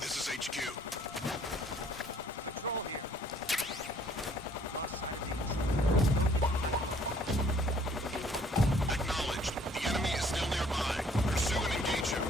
This is HQ. Control here. Acknowledged. The enemy is still nearby. Pursue and engage him.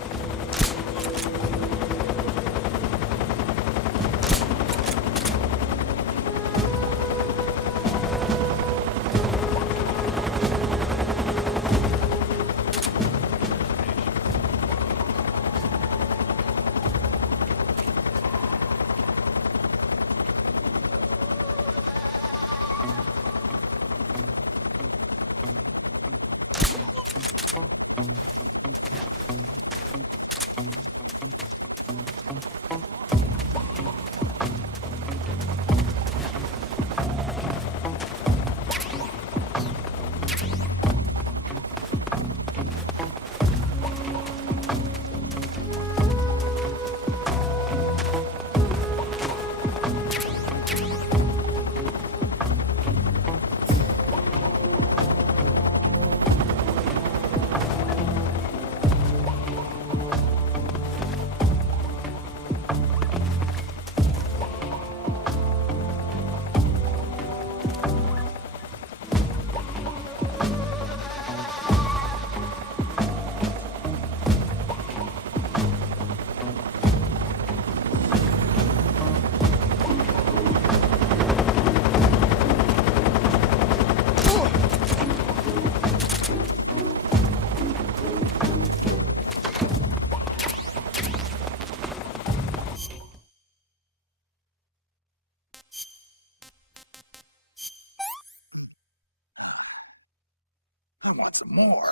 I want some more.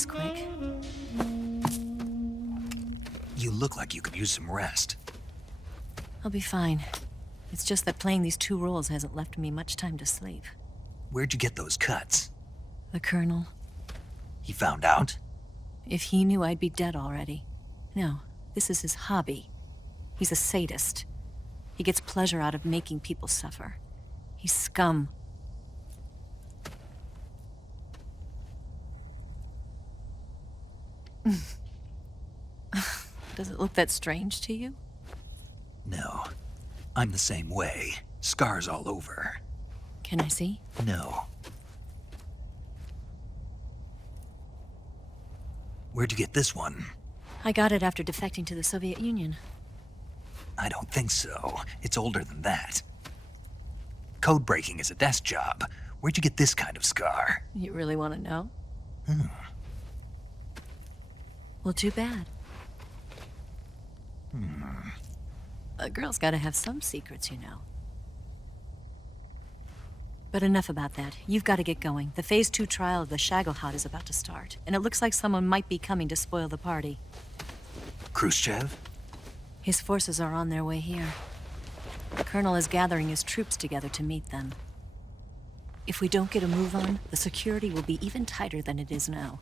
was quick. You look like you could use some rest. I'll be fine. It's just that playing these 2 roles hasn't left me much time to sleep. Where'd you get those cuts? The Colonel. He found out? If he knew, I'd be dead already. No, this is his hobby. He's a sadist. He gets pleasure out of making people suffer. He's scum. Does it look that strange to you? No. I'm the same way. Scars all over. Can I see? No. Where'd you get this one? I got it after defecting to the Soviet Union. I don't think so. It's older than that. Code breaking is a desk job. Where'd you get this kind of scar? You really want to know? Well, too bad. A girl's gotta have some secrets, you know. But enough about that. You've got to get going. The Phase 2 trial of the Shagohod is about to start, and it looks like someone might be coming to spoil the party. Khrushchev? His forces are on their way here. The Colonel is gathering his troops together to meet them. If we don't get a move on, the security will be even tighter than it is now.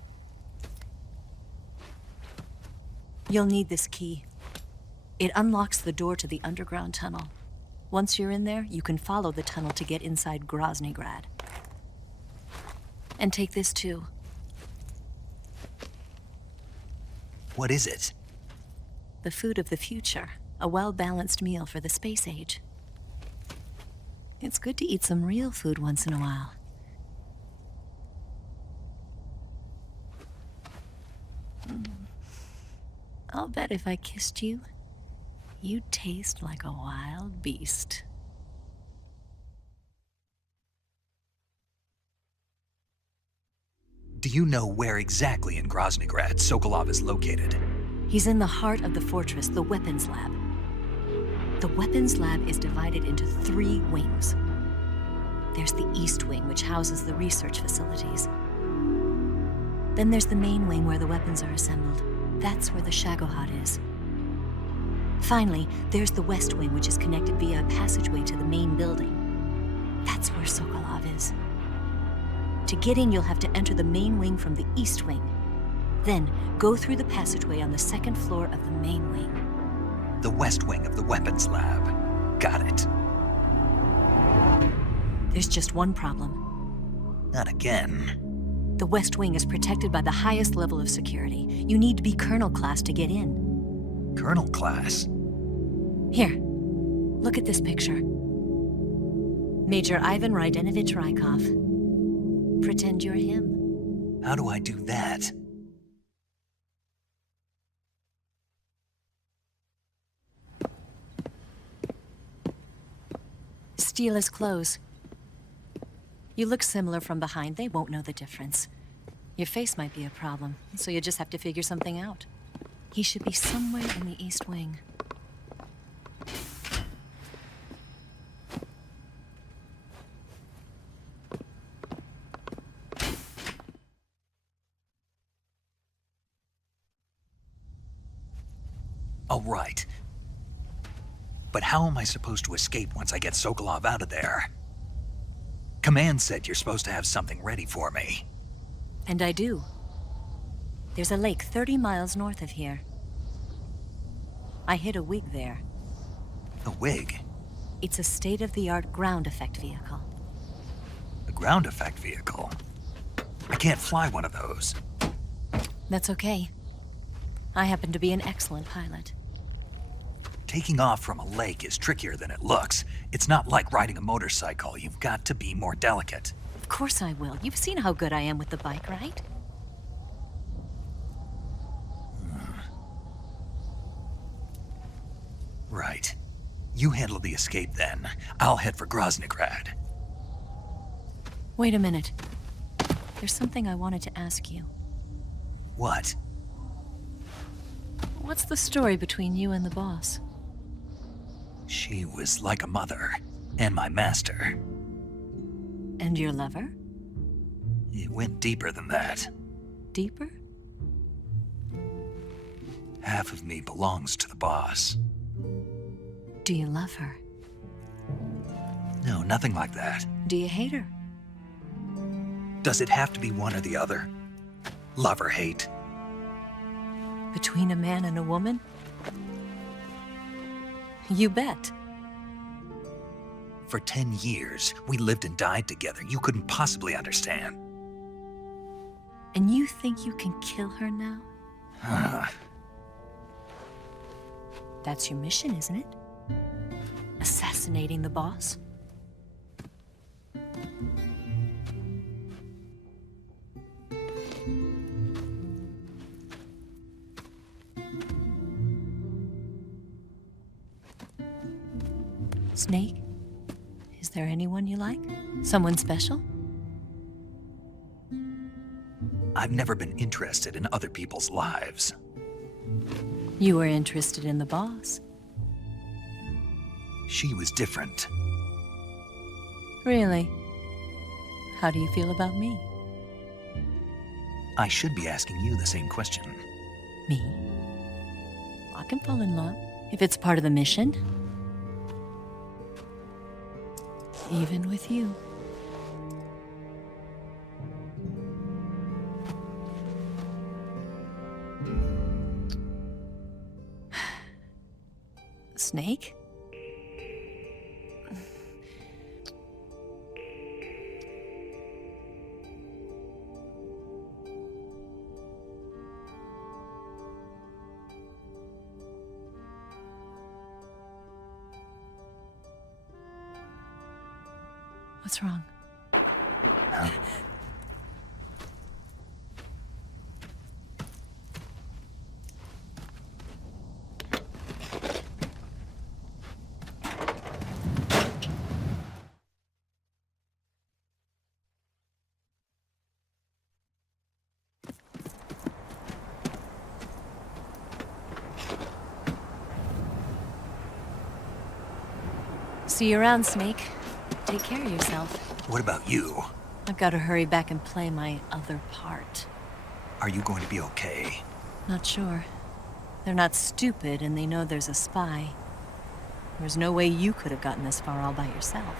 You'll need this key. It unlocks the door to the underground tunnel. Once you're in there, you can follow the tunnel to get inside Groznyj Grad. And take this too. What is it? The food of the future. A well-balanced meal for the space age. It's good to eat some real food once in a while. I'll bet if I kissed you, you'd taste like a wild beast. Do you know where exactly in Groznyj Grad Sokolov is located? He's in the heart of the fortress, the weapons lab. The weapons lab is divided into 3 wings. There's the East Wing, which houses the research facilities. Then there's the main wing where the weapons are assembled. That's where the Shagohod is. Finally, there's the West Wing, which is connected via a passageway to the main building. That's where Sokolov is. To get in, you'll have to enter the main wing from the East Wing. Then, go through the passageway on the 2nd floor of the main wing. The West Wing of the weapons lab. Got it. There's just one problem. Not again. The West Wing is protected by the highest level of security. You need to be Colonel class to get in. Colonel class? Here, look at this picture. Major Ivan Rydenovich Rykov. Pretend you're him. How do I do that? Steal his clothes. You look similar from behind. They won't know the difference. Your face might be a problem, so you just have to figure something out. He should be somewhere in the East Wing. All right. But how am I supposed to escape once I get Sokolov out of there? Command said you're supposed to have something ready for me. And I do. There's a lake 30 miles north of here. I hid a wig there. A wig? It's a state-of-the-art ground effect vehicle. A ground effect vehicle? I can't fly one of those. That's okay. I happen to be an excellent pilot. Taking off from a lake is trickier than it looks. It's not like riding a motorcycle. You've got to be more delicate. Of course I will. You've seen how good I am with the bike, right? Right. You handle the escape then. I'll head for Groznyj Grad. Wait a minute. There's something I wanted to ask you. What? What's the story between you and the boss? She was like a mother, and my master. And your lover? It went deeper than that. Deeper? Half of me belongs to the boss. Do you love her? No, nothing like that. Do you hate her? Does it have to be one or the other? Love or hate? Between a man and a woman? You bet. For 10 years, we lived and died together. You couldn't possibly understand. And you think you can kill her now? That's your mission, isn't it? Assassinating the boss? Snake? Is there anyone you like? Someone special? I've never been interested in other people's lives. You were interested in the boss. She was different. Really? How do you feel about me? I should be asking you the same question. Me? I can fall in love if it's part of the mission. Even with you. Snake? What's wrong? See you around, Snake. Take care of yourself. What about you? I've got to hurry back and play my other part. Are you going to be okay? Not sure. They're not stupid, and they know there's a spy. There's no way you could have gotten this far all by yourself.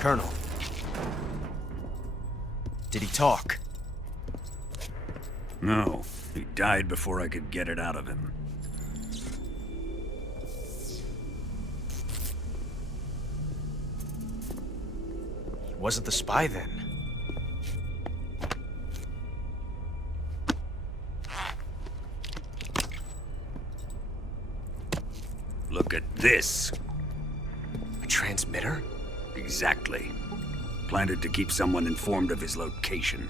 Colonel. Did he talk? No. He died before I could get it out of him. He wasn't the spy then. Look at this. A transmitter? Exactly. Planted to keep someone informed of his location.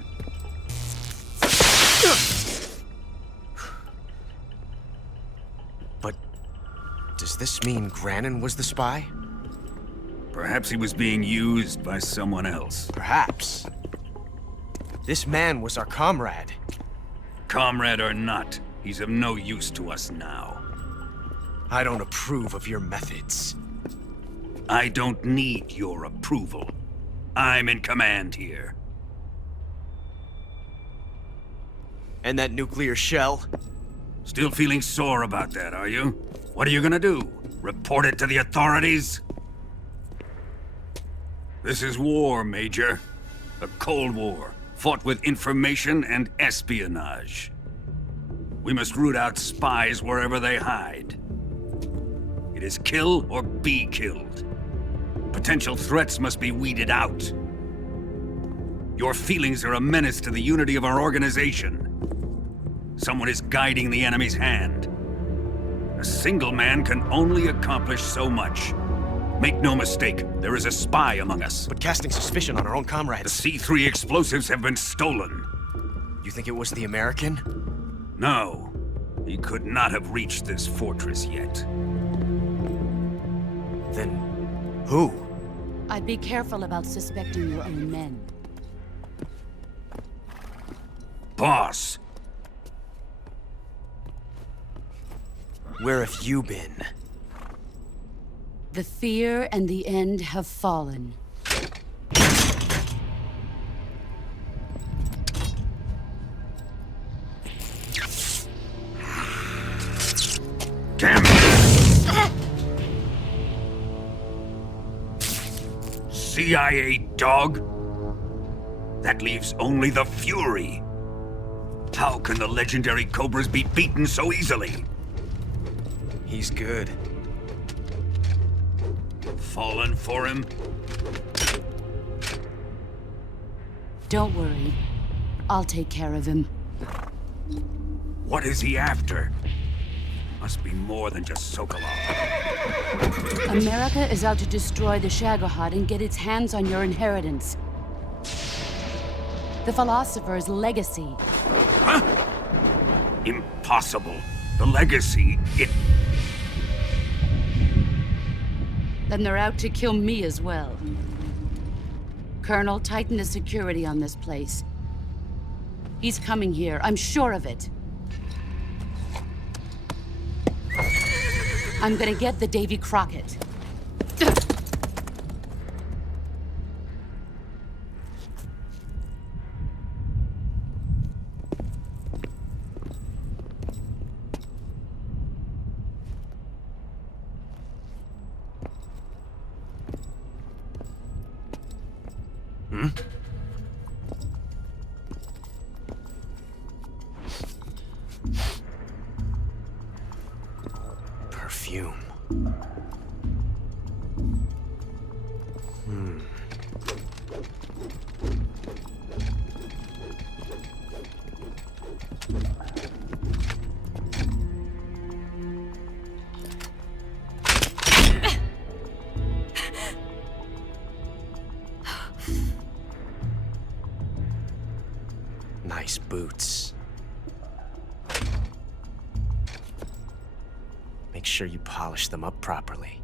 But does this mean Granin was the spy? Perhaps he was being used by someone else. Perhaps. This man was our comrade. Comrade or not, he's of no use to us now. I don't approve of your methods. I don't need your approval. I'm in command here. And that nuclear shell? Still feeling sore about that, are you? What are you gonna do? Report it to the authorities? This is war, Major. A Cold War, fought with information and espionage. We must root out spies wherever they hide. It is kill or be killed. Potential threats must be weeded out. Your feelings are a menace to the unity of our organization. Someone is guiding the enemy's hand. A single man can only accomplish so much. Make no mistake, there is a spy among us. But casting suspicion on our own comrades... The C3 explosives have been stolen. You think it was the American? No. He could not have reached this fortress yet. Then... who? I'd be careful about suspecting your own men. Boss! Where have you been? The fear and the end have fallen. Damn it! CIA dog? That leaves only the Fury. How can the legendary Cobras be beaten so easily? He's good. Fallen for him? Don't worry. I'll take care of him. What is he after? Must be more than just Sokolov. America is out to destroy the Shagohod and get its hands on your inheritance. The philosopher's legacy. Huh? Impossible. The legacy, Then they're out to kill me as well. Colonel, tighten the security on this place. He's coming here, I'm sure of it. I'm gonna get the Davy Crockett. Perfume. Nice boots. Make sure you polish them up properly.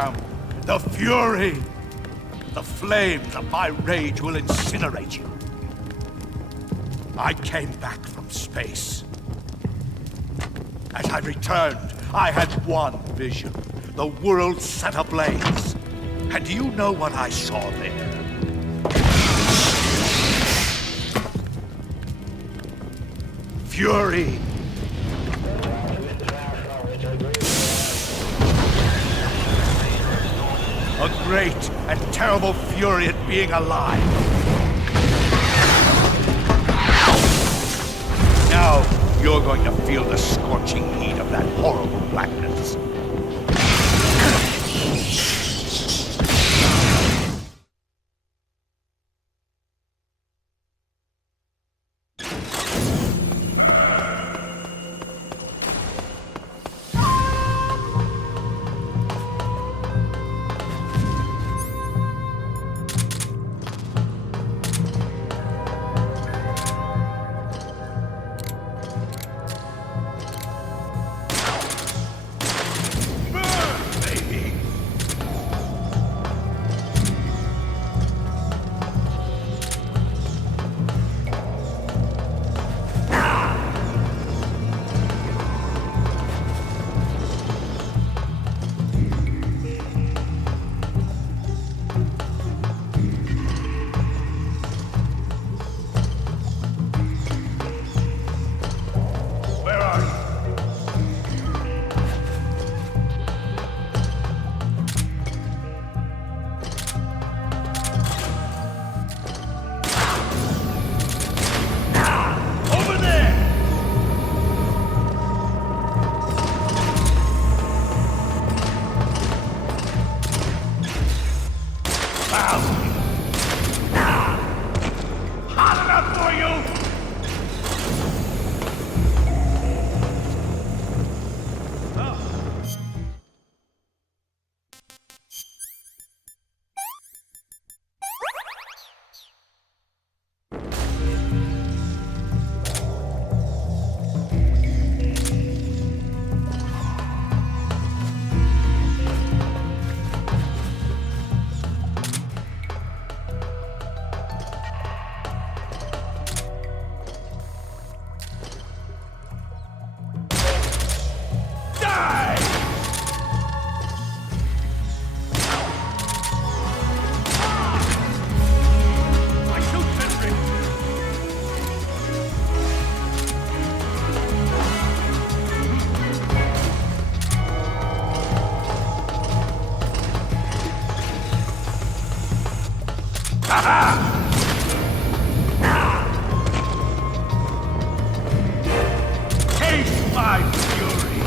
am the Fury. The flames of my rage will incinerate you. I came back from space. As I returned, I had one vision. The world set ablaze. And do you know what I saw there? Fury. A great and terrible fury at being alive. Now, you're going to feel the scorching heat of that horrible blackness. Taste my fury!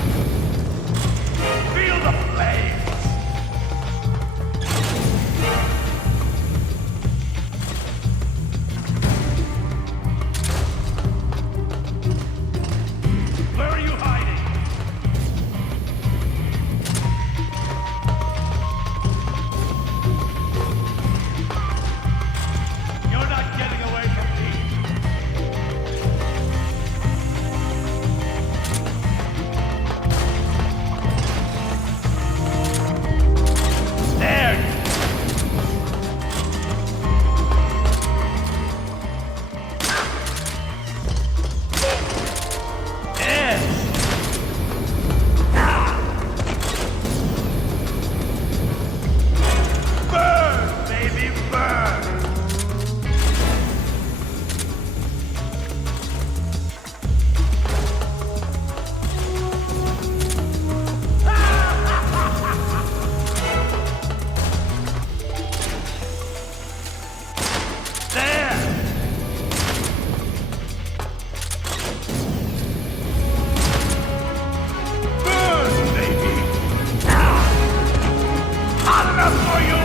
Feel the flames! Where are you hiding? You're not getting away from me! There! Burn, baby, burn! There! Burn, baby! Hot enough for you!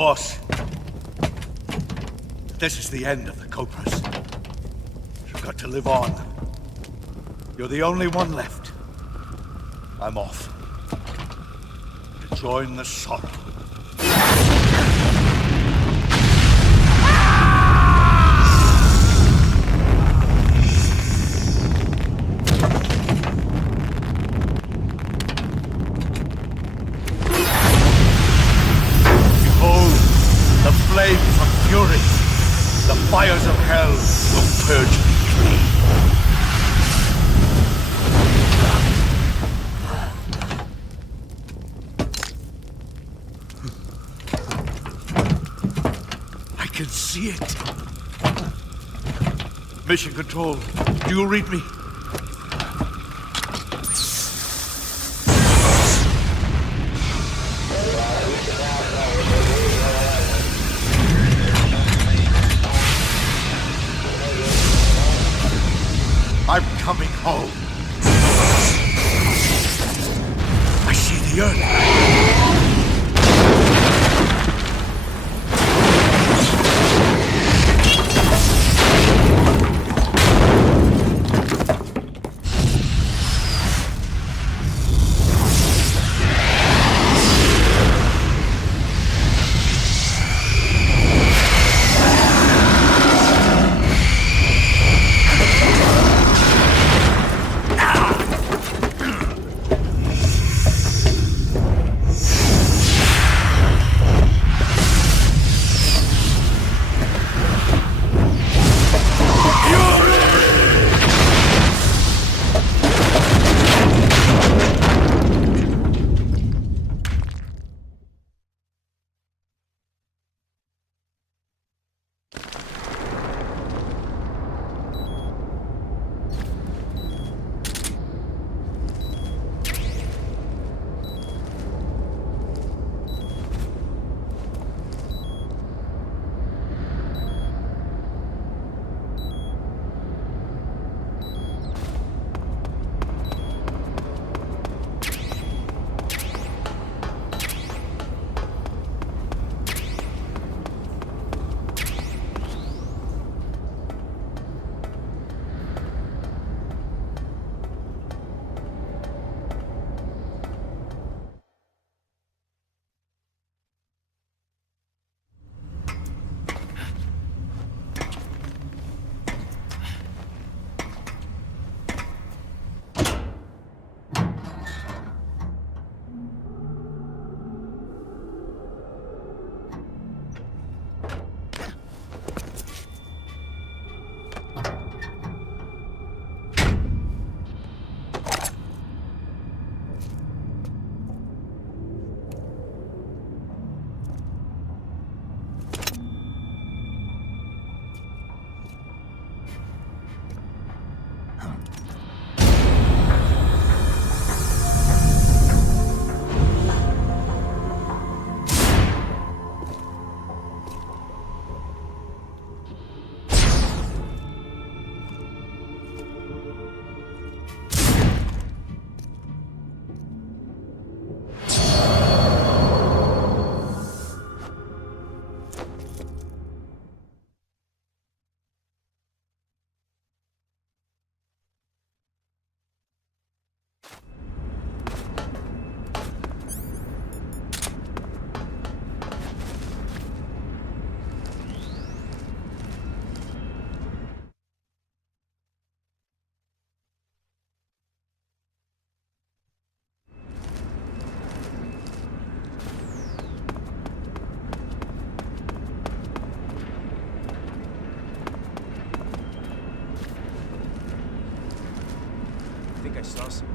Boss, this is the end of the Cobras. You've got to live on. You're the only one left. I'm off. To join the sorrow. Behold, the flames of fury. The fires of hell will purge me clean. I can see it. Mission Control, do you read me? I'm coming home. I see the earth. I saw some.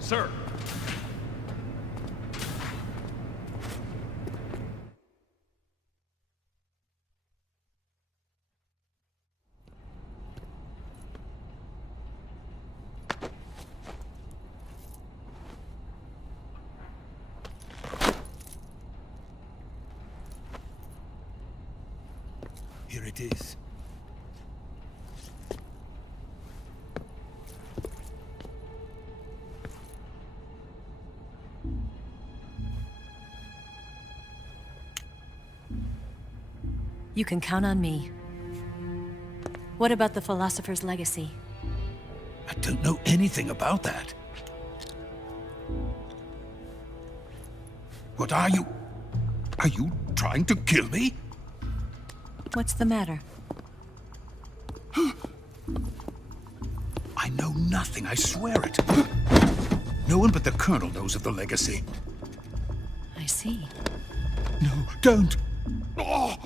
Sir. Here it is. You can count on me. What about the philosopher's legacy? I don't know anything about that. What are you? Are you trying to kill me? What's the matter? I know nothing, I swear it. No one but the Colonel knows of the legacy. I see. No, don't! Oh.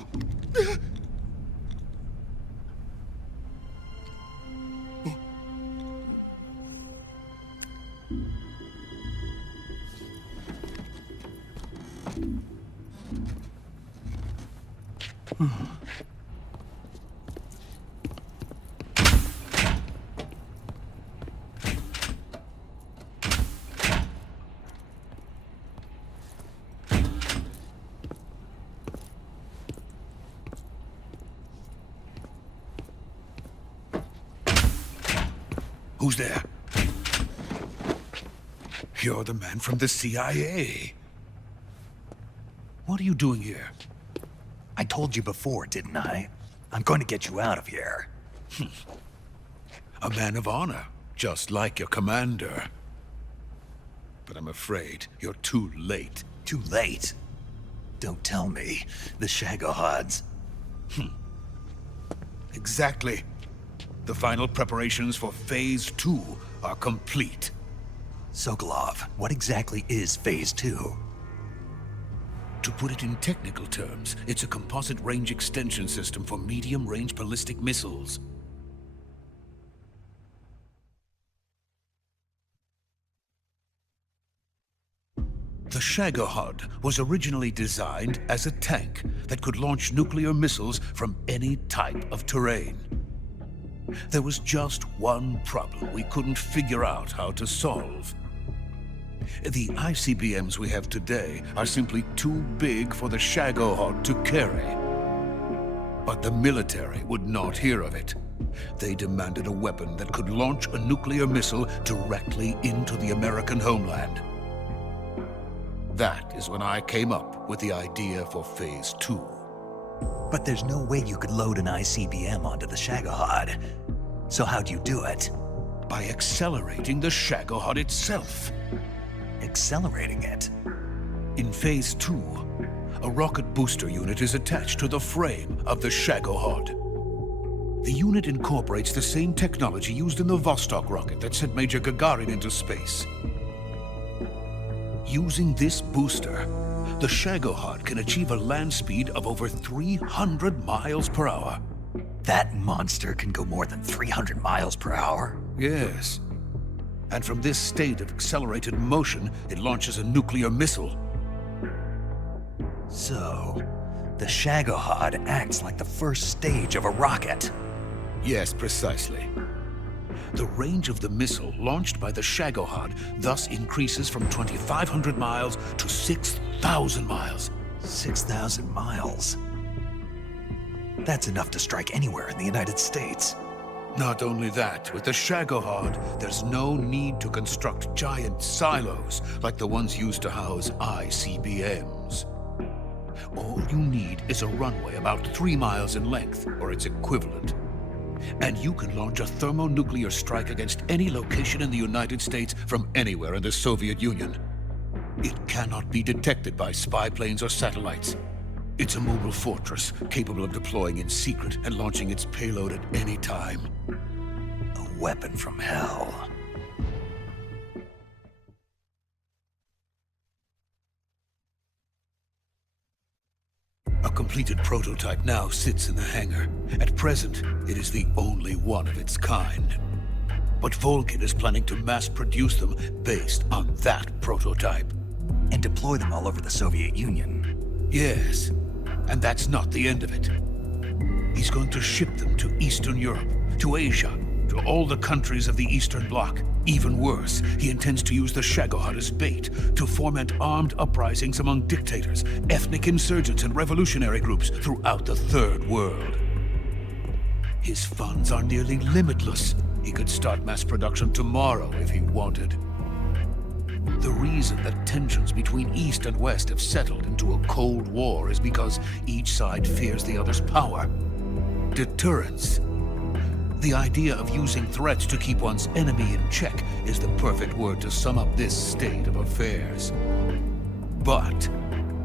Who's there? You're the man from the CIA. What are you doing here? I told you before, didn't I? I'm going to get you out of here. A man of honor, just like your commander. But I'm afraid you're too late. Too late? Don't tell me. The Shagohods. Exactly. The final preparations for Phase 2 are complete. Sokolov, what exactly is Phase 2? To put it in technical terms, it's a composite range extension system for medium-range ballistic missiles. The Shagohod was originally designed as a tank that could launch nuclear missiles from any type of terrain. There was just one problem we couldn't figure out how to solve. The ICBMs we have today are simply too big for the Shagohod to carry. But the military would not hear of it. They demanded a weapon that could launch a nuclear missile directly into the American homeland. That is when I came up with the idea for Phase 2. But there's no way you could load an ICBM onto the Shagohod. So how'd you do it? By accelerating the Shagohod itself. Accelerating it? In Phase 2, a rocket booster unit is attached to the frame of the Shagohod. The unit incorporates the same technology used in the Vostok rocket that sent Major Gagarin into space. Using this booster, the Shagohod can achieve a land speed of over 300 miles per hour. That monster can go more than 300 miles per hour? Yes. And from this state of accelerated motion, it launches a nuclear missile. So, the Shagohod acts like the first stage of a rocket. Yes, precisely. The range of the missile launched by the Shagohod thus increases from 2,500 miles to 6,000 miles. 6,000 miles? That's enough to strike anywhere in the United States. Not only that, with the Shagohod, there's no need to construct giant silos like the ones used to house ICBMs. All you need is a runway about 3 miles in length, or its equivalent. And you can launch a thermonuclear strike against any location in the United States from anywhere in the Soviet Union. It cannot be detected by spy planes or satellites. It's a mobile fortress, capable of deploying in secret and launching its payload at any time. A weapon from hell. A completed prototype now sits in the hangar. At present, it is the only one of its kind. But Volgin is planning to mass-produce them based on that prototype. And deploy them all over the Soviet Union. Yes, and that's not the end of it. He's going to ship them to Eastern Europe, to Asia, to all the countries of the Eastern Bloc. Even worse, he intends to use the Shagohod as bait to foment armed uprisings among dictators, ethnic insurgents, and revolutionary groups throughout the Third World. His funds are nearly limitless. He could start mass production tomorrow if he wanted. The reason that tensions between East and West have settled into a Cold War is because each side fears the other's power. Deterrence. The idea of using threats to keep one's enemy in check is the perfect word to sum up this state of affairs. But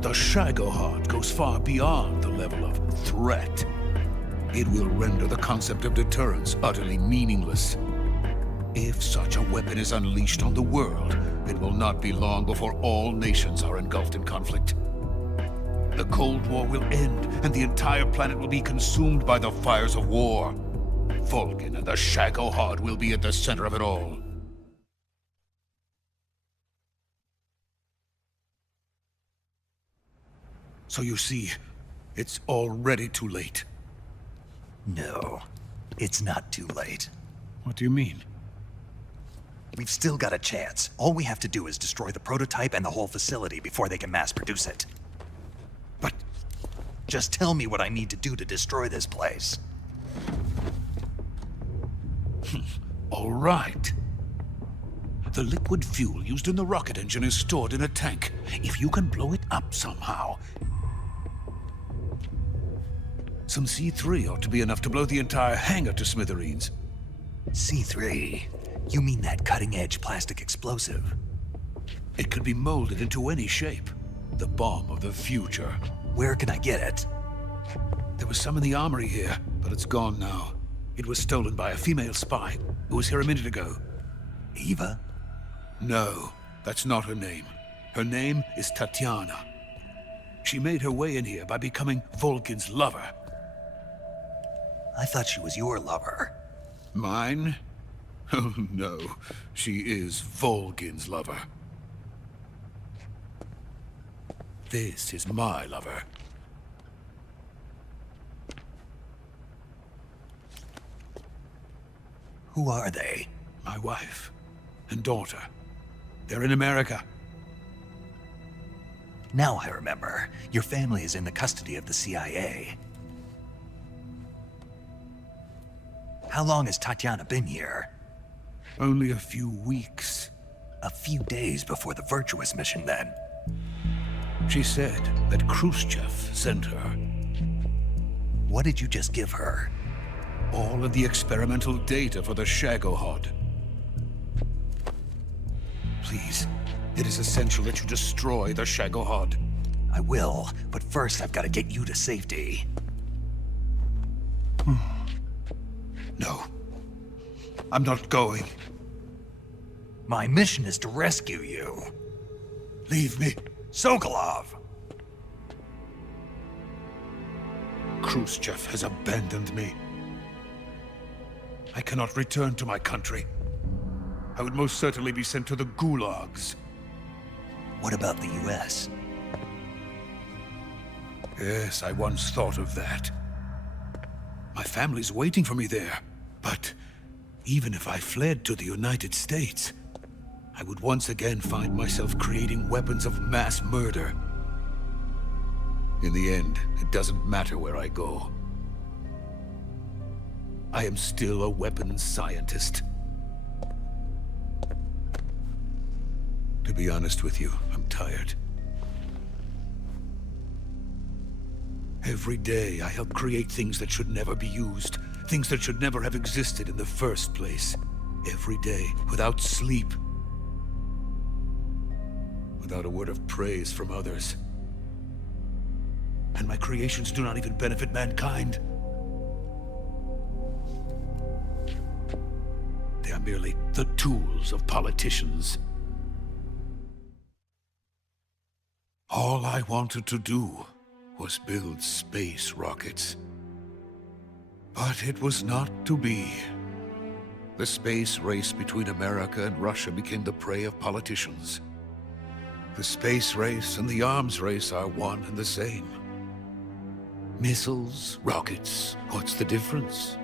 the Shagohod goes far beyond the level of threat. It will render the concept of deterrence utterly meaningless. If such a weapon is unleashed on the world, it will not be long before all nations are engulfed in conflict. The Cold War will end, and the entire planet will be consumed by the fires of war. Volgin and the Shagohod will be at the center of it all. So you see, it's already too late. No, it's not too late. What do you mean? We've still got a chance. All we have to do is destroy the prototype and the whole facility before they can mass produce it. But just tell me what I need to do to destroy this place. All right. The liquid fuel used in the rocket engine is stored in a tank. If you can blow it up somehow... Some C3 ought to be enough to blow the entire hangar to smithereens. C3? You mean that cutting-edge plastic explosive? It could be molded into any shape. The bomb of the future. Where can I get it? There was some in the armory here, but it's gone now. It was stolen by a female spy who was here a minute ago. Eva? No, that's not her name. Her name is Tatiana. She made her way in here by becoming Volgin's lover. I thought she was your lover. Mine? Oh no, she is Volgin's lover. This is my lover. Who are they? My wife and daughter. They're in America. Now I remember. Your family is in the custody of the CIA. How long has Tatiana been here? Only a few weeks. A few days before the Virtuous Mission, then. She said that Khrushchev sent her. What did you just give her? All of the experimental data for the Shagohod. Please, it is essential that you destroy the Shagohod. I will, but first I've got to get you to safety. No. I'm not going. My mission is to rescue you. Leave me. Sokolov! Khrushchev has abandoned me. I cannot return to my country. I would most certainly be sent to the gulags. What about the US? Yes, I once thought of that. My family's waiting for me there. But even if I fled to the United States, I would once again find myself creating weapons of mass murder. In the end, it doesn't matter where I go. I am still a weapons scientist. To be honest with you, I'm tired. Every day, I help create things that should never be used, things that should never have existed in the first place. Every day, without sleep. Without a word of praise from others. And my creations do not even benefit mankind. They are merely the tools of politicians. All I wanted to do was build space rockets. But it was not to be. The space race between America and Russia became the prey of politicians. The space race and the arms race are one and the same. Missiles, rockets, what's the difference?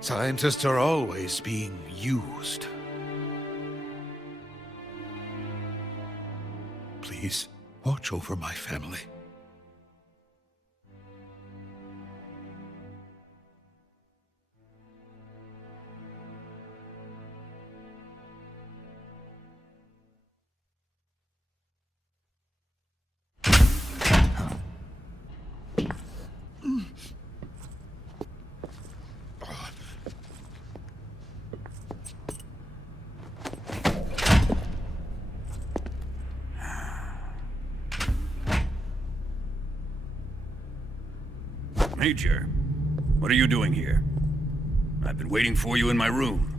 Scientists are always being used. Please, watch over my family. Major, what are you doing here? I've been waiting for you in my room.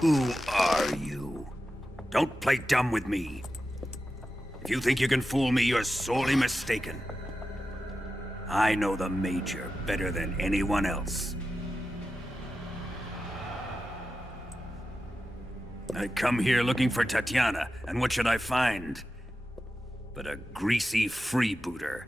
Who are you? Don't play dumb with me. If you think you can fool me, you're sorely mistaken. I know the Major better than anyone else. I come here looking for Tatiana, and what should I find? But a greasy freebooter.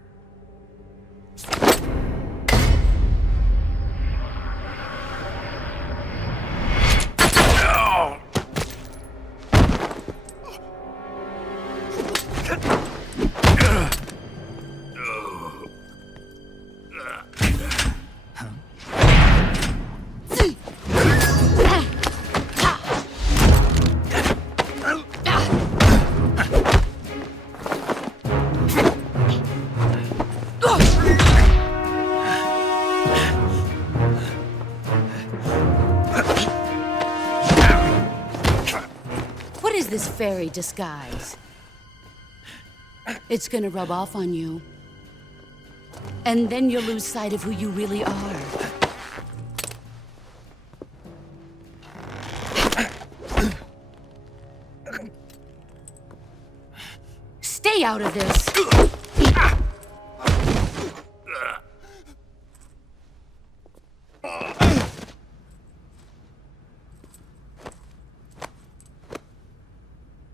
This fairy disguise. It's gonna rub off on you. And then you'll lose sight of who you really are. Stay out of this!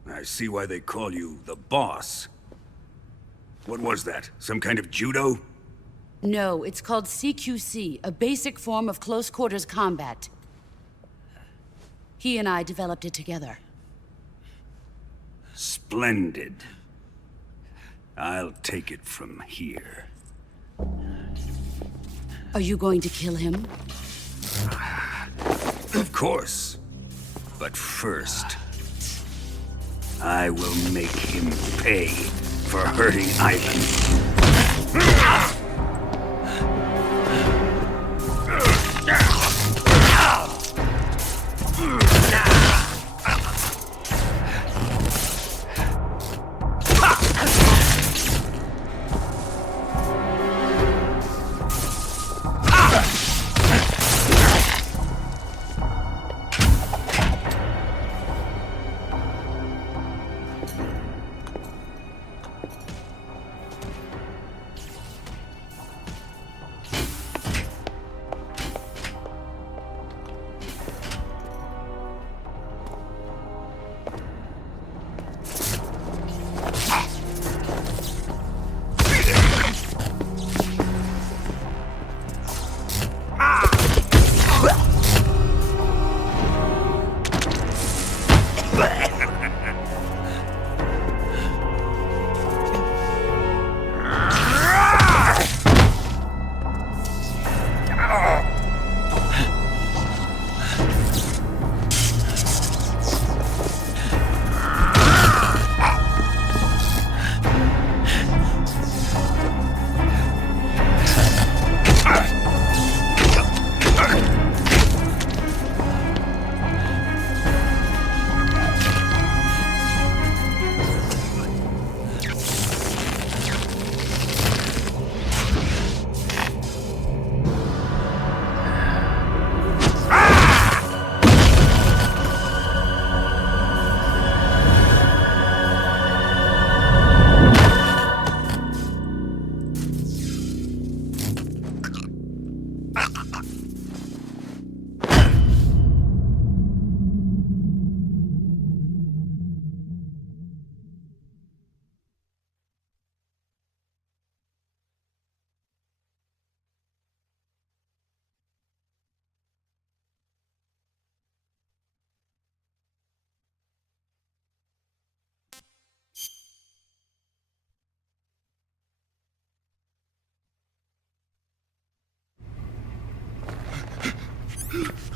I see why they call you the boss. What was that? Some kind of judo? No, it's called CQC, a basic form of close-quarters combat. He and I developed it together. Splendid. I'll take it from here. Are you going to kill him? Of course. But first, I will make him pay for hurting Ivan.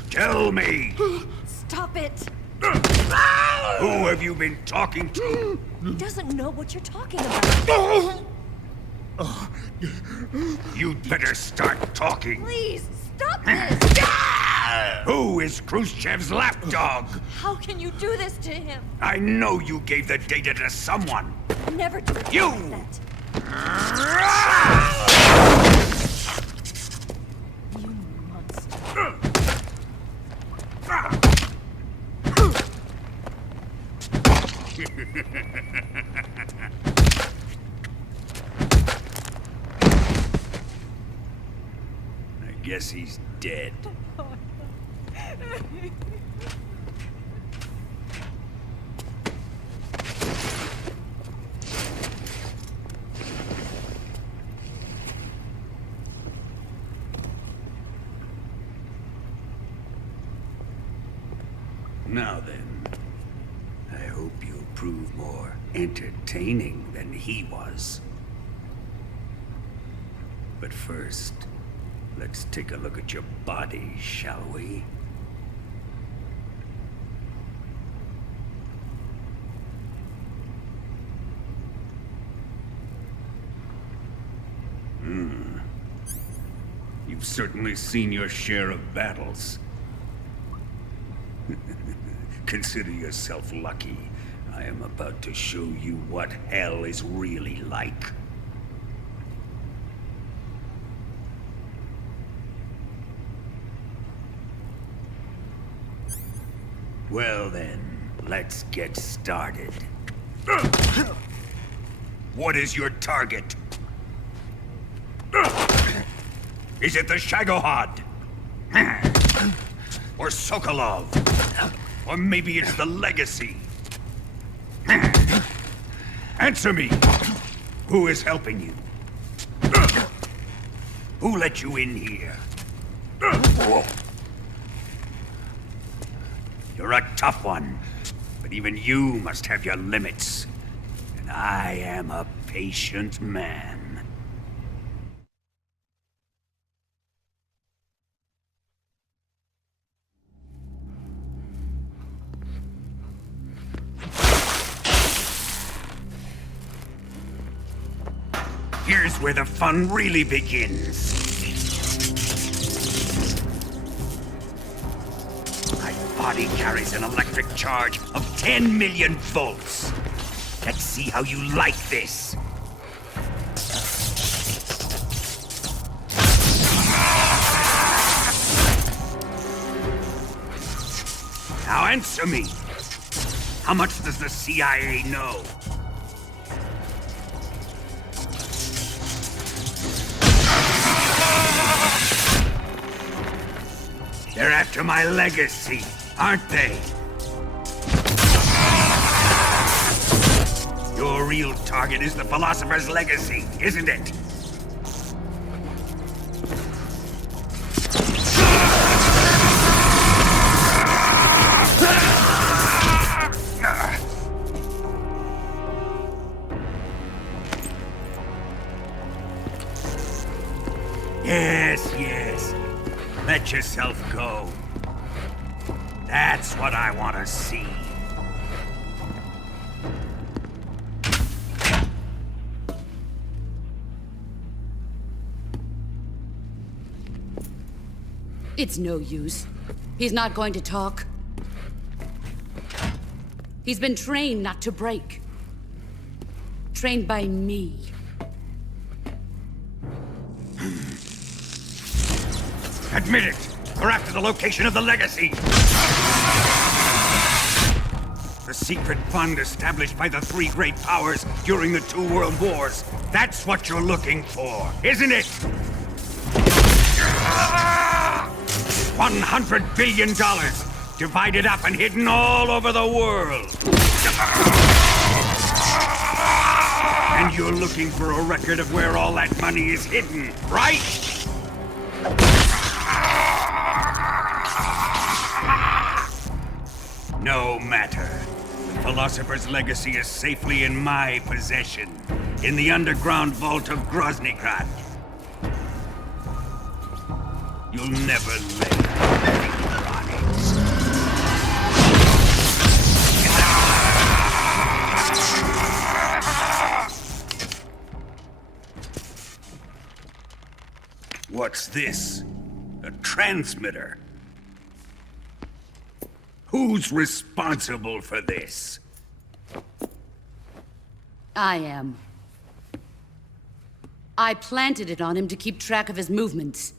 Tell me! Stop it! Who have you been talking to? He doesn't know what you're talking about. You'd better start talking. Please, stop this! Who is Khrushchev's lapdog? How can you do this to him? I know you gave the data to someone. Never do it You! like that. You monster. I guess he's dead. Now then, I hope you'll prove more entertaining than he was. But first, let's take a look at your body, shall we? You've certainly seen your share of battles. Consider yourself lucky. I am about to show you what hell is really like. Well then, let's get started. What is your target? Is it the Shagohod? Or Sokolov? Or maybe it's the Legacy? Answer me! Who is helping you? Who let you in here? You're a tough one, but even you must have your limits. And I am a patient man. Here's where the fun really begins. My body carries an electric charge of 10 million volts. Let's see how you like this. Now answer me. How much does the CIA know? They're after my legacy, aren't they? Your real target is the Philosopher's Legacy, isn't it? Yes, yes. Let yourself go. That's what I want to see. It's no use. He's not going to talk. He's been trained not to break. Trained by me. Admit it! We're after the location of the legacy! The secret fund established by the three great powers during the 2 world wars. That's what you're looking for, isn't it? $100 billion, divided up and hidden all over the world. And you're looking for a record of where all that money is hidden, right? No matter. The Philosopher's legacy is safely in my possession, in the underground vault of Groznyj Grad. You'll never live on it. What's this? A transmitter? Who's responsible for this? I am. I planted it on him to keep track of his movements.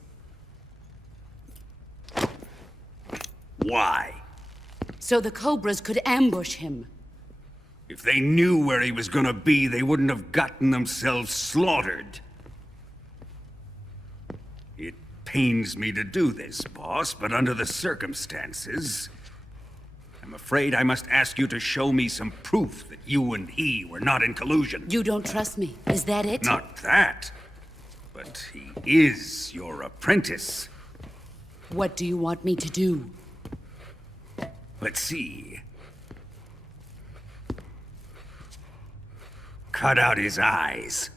Why? So the Cobras could ambush him. If they knew where he was gonna be, they wouldn't have gotten themselves slaughtered. It pains me to do this, boss, but under the circumstances, I'm afraid I must ask you to show me some proof that you and he were not in collusion. You don't trust me, is that it? Not that, but he is your apprentice. What do you want me to do? Let's see. Cut out his eyes.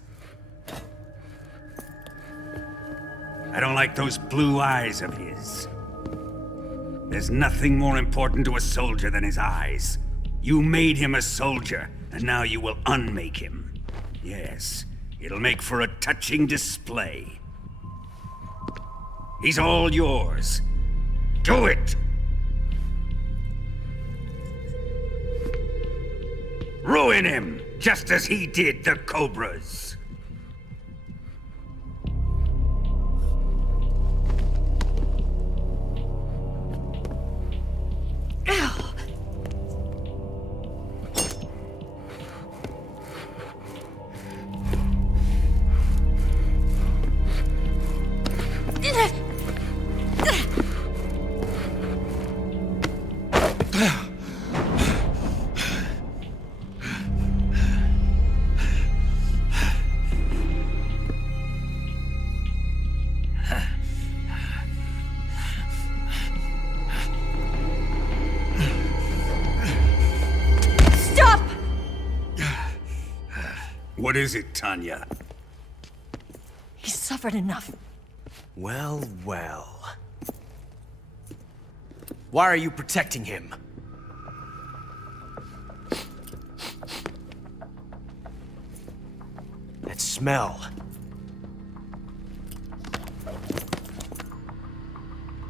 I don't like those blue eyes of his. There's nothing more important to a soldier than his eyes. You made him a soldier, and now you will unmake him. Yes, it'll make for a touching display. He's all yours. Do it! Ruin him, just as he did the Cobras. What is it, Tanya? He's suffered enough. Well, well. Why are you protecting him? That smell.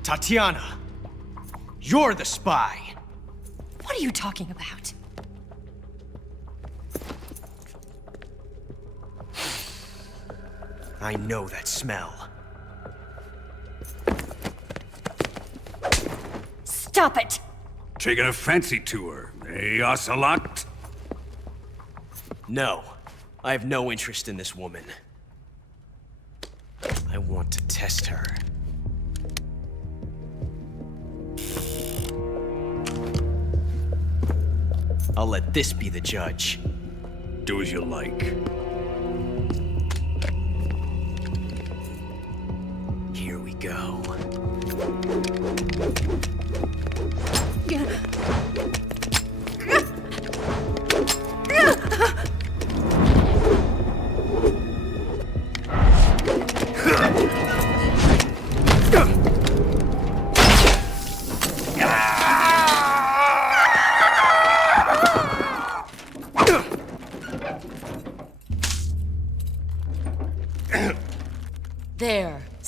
Tatiana! You're the spy! What are you talking about? I know that smell. Stop it! Taking a fancy to her, eh, Ocelot? No. I have no interest in this woman. I want to test her. I'll let this be the judge. Do as you like. Here we go.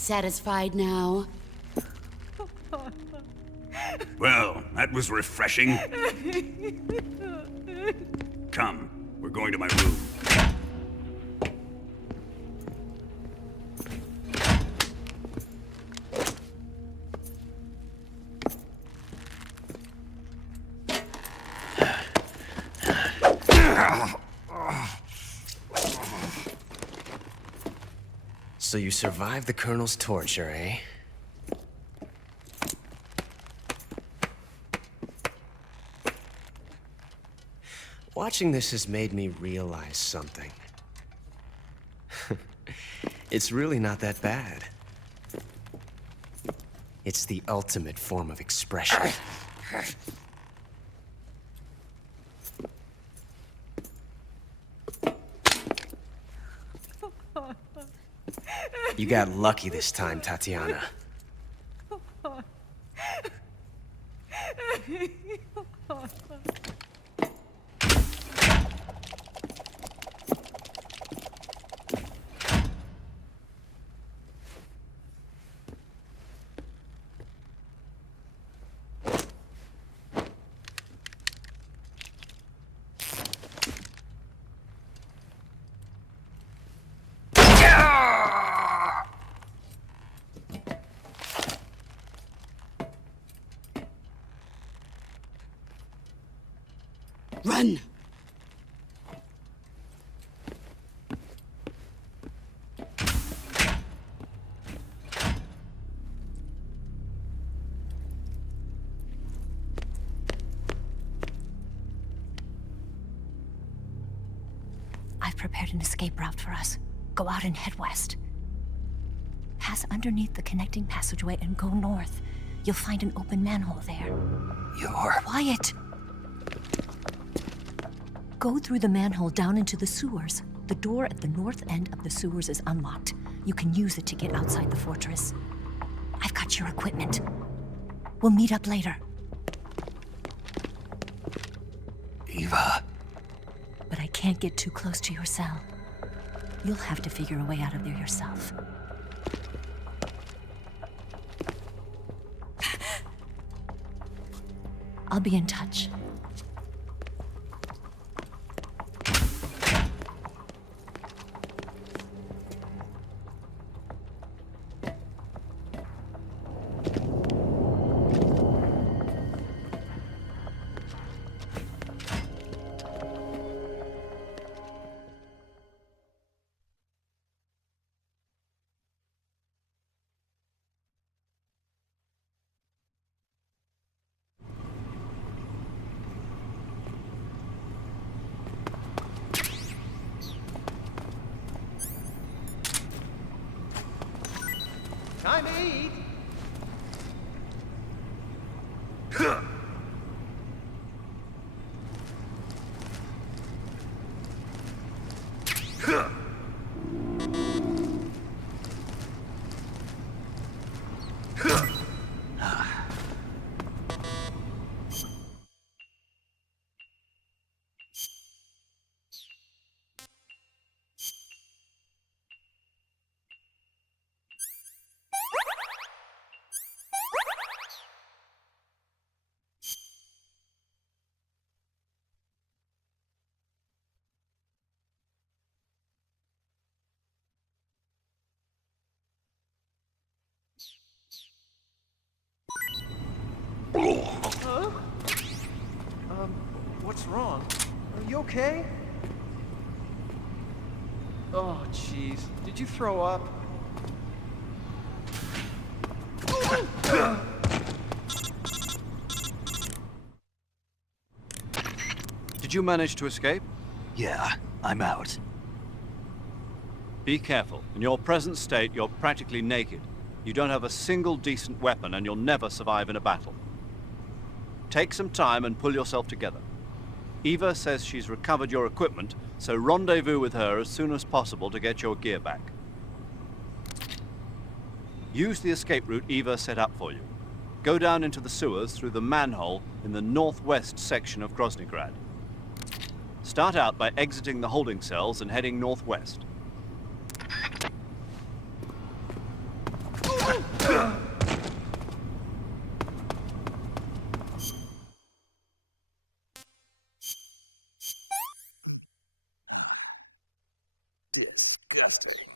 Satisfied now? Well, that was refreshing. Come, we're going to my room. So you survived the Colonel's torture, eh? Watching this has made me realize something. It's really not that bad. It's the ultimate form of expression. You got lucky this time, Tatiana. Run! I've prepared an escape route for us. Go out and head west. Pass underneath the connecting passageway and go north. You'll find an open manhole there. You're... Quiet! Go through the manhole down into the sewers. The door at the north end of the sewers is unlocked. You can use it to get outside the fortress. I've got your equipment. We'll meet up later. Eva. But I can't get too close to your cell. You'll have to figure a way out of there yourself. I'll be in touch. Time to eat. Huh? What's wrong? Are you okay? Oh, jeez. Did you throw up? Did you manage to escape? Yeah, I'm out. Be careful. In your present state, you're practically naked. You don't have a single decent weapon, and you'll never survive in a battle. Take some time and pull yourself together. Eva says she's recovered your equipment, so rendezvous with her as soon as possible to get your gear back. Use the escape route Eva set up for you. Go down into the sewers through the manhole in the northwest section of Groznyj Grad. Start out by exiting the holding cells and heading northwest. Interesting.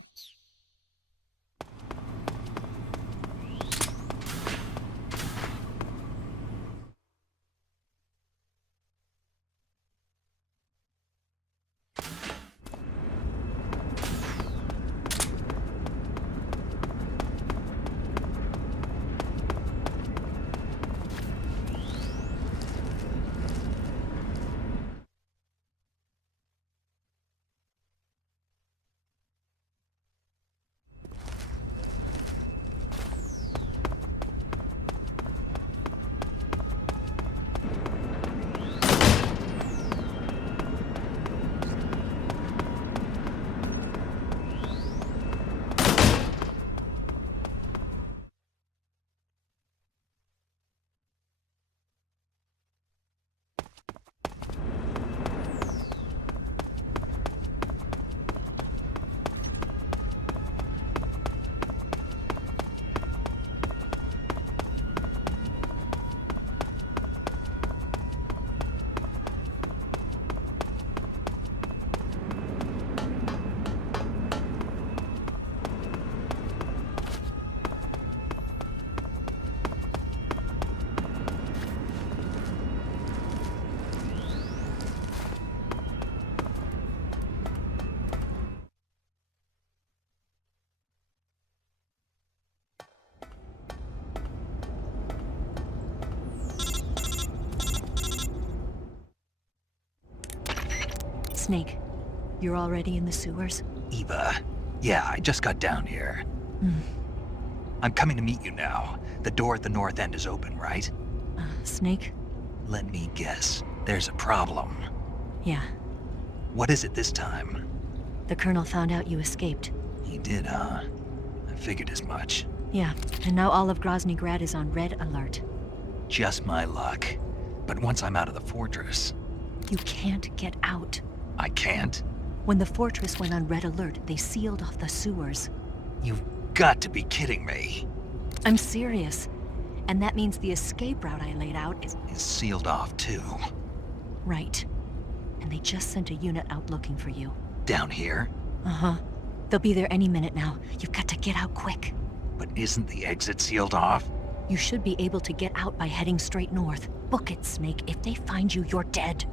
Snake, you're already in the sewers? Eva, yeah, I just got down here. I'm coming to meet you now. The door at the north end is open, right? Snake? Let me guess. There's a problem. Yeah. What is it this time? The Colonel found out you escaped. He did, huh? I figured as much. Yeah, and now all of Groznyj Grad is on red alert. Just my luck. But once I'm out of the fortress... You can't get out. I can't? When the fortress went on red alert, they sealed off the sewers. You've got to be kidding me. I'm serious. And that means the escape route I laid out is sealed off, too. Right. And they just sent a unit out looking for you. Down here? Uh-huh. They'll be there any minute now. You've got to get out quick. But isn't the exit sealed off? You should be able to get out by heading straight north. Book it, Snake. If they find you, you're dead.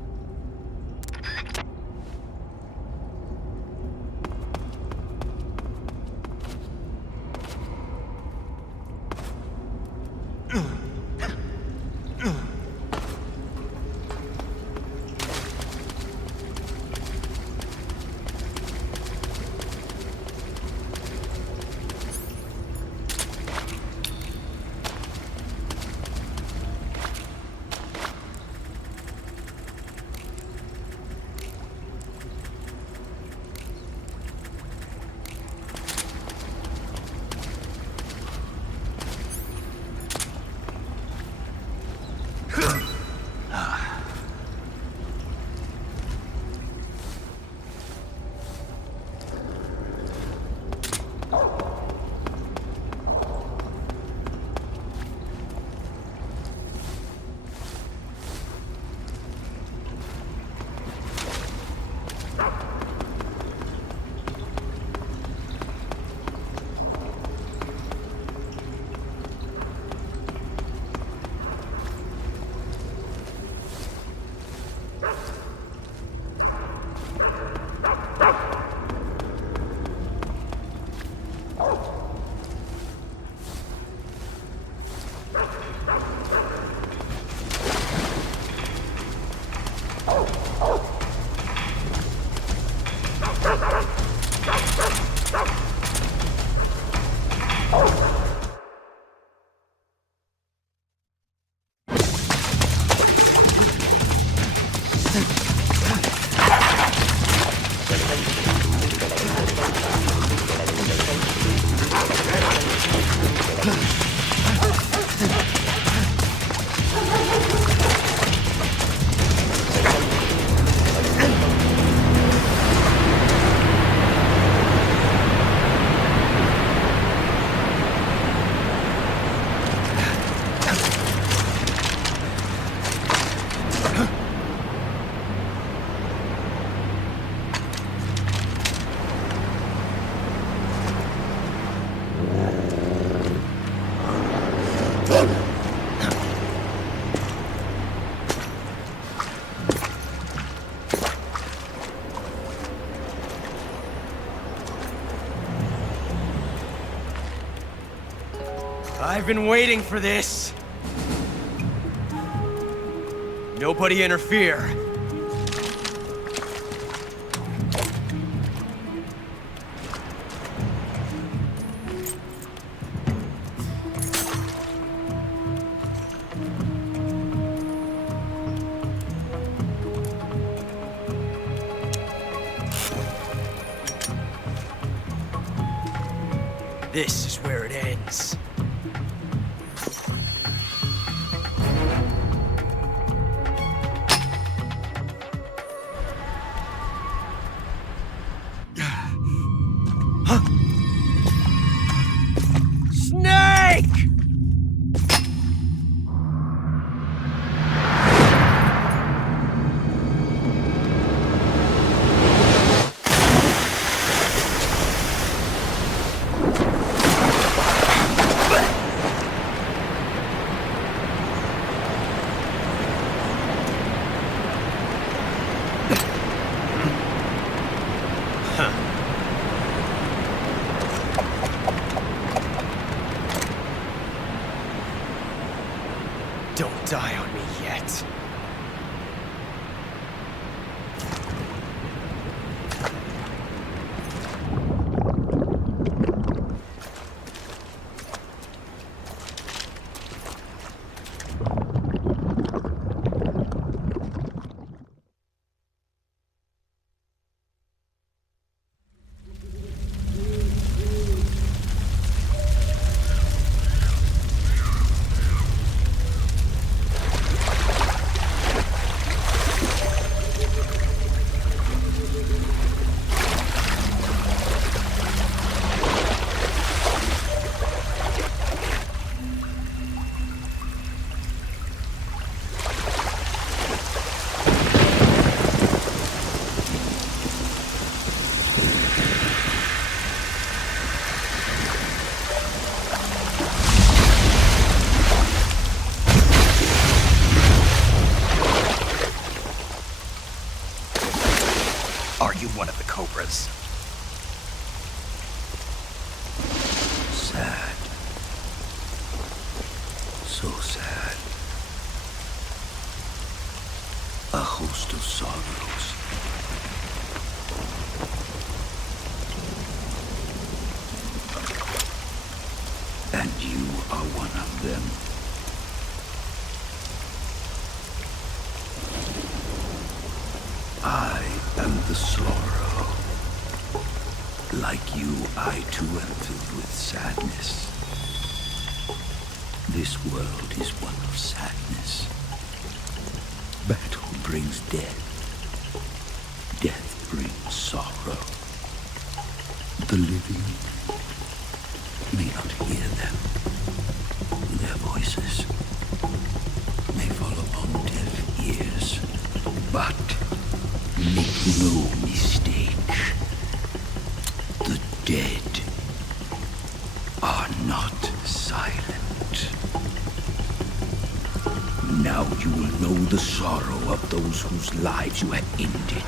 I've been waiting for this. Nobody interfere. This is where it ends. Snake! Don't die on me yet. Are you one of the Cobras? Sad. So sad. A host of sorrows. And you are one of them. I am the sorrow. Like you, I too am filled with sadness. This world is one of sadness. Battle brings death. Death brings sorrow. The living may not hear them. Their voices may fall upon deaf ears. But make no mistake, the dead are not silent. Now you will know the sorrow of those whose lives you have ended.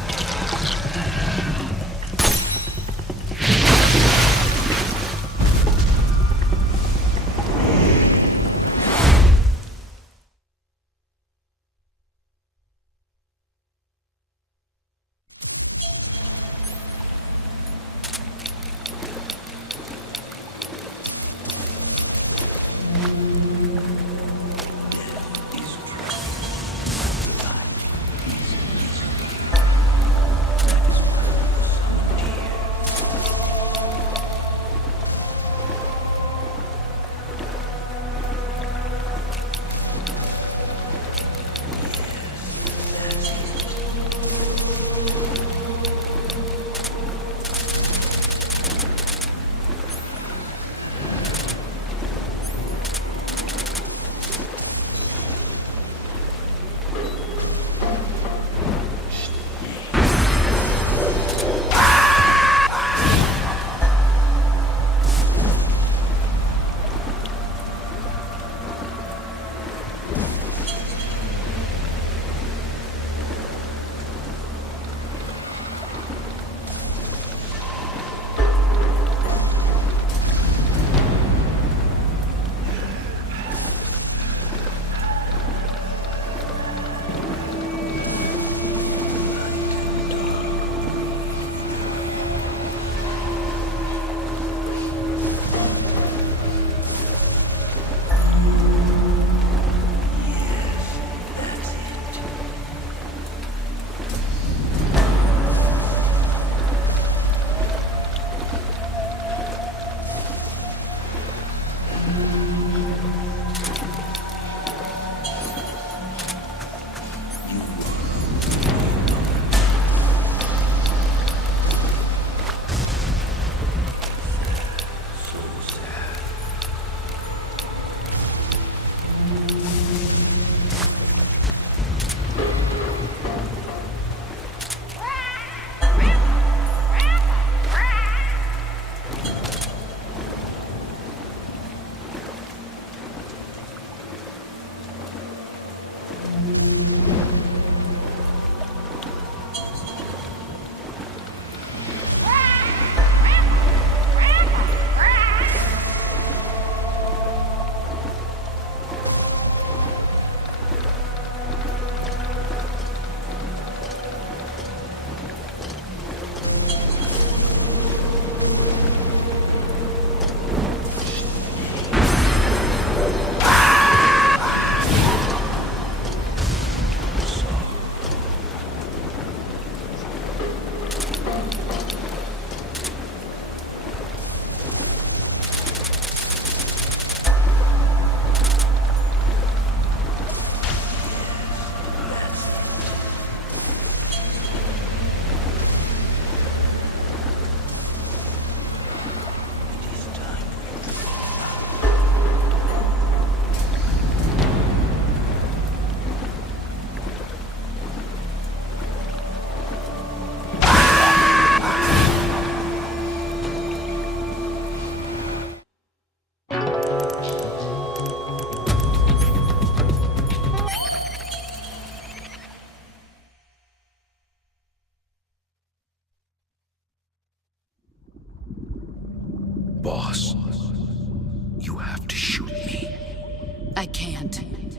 can't.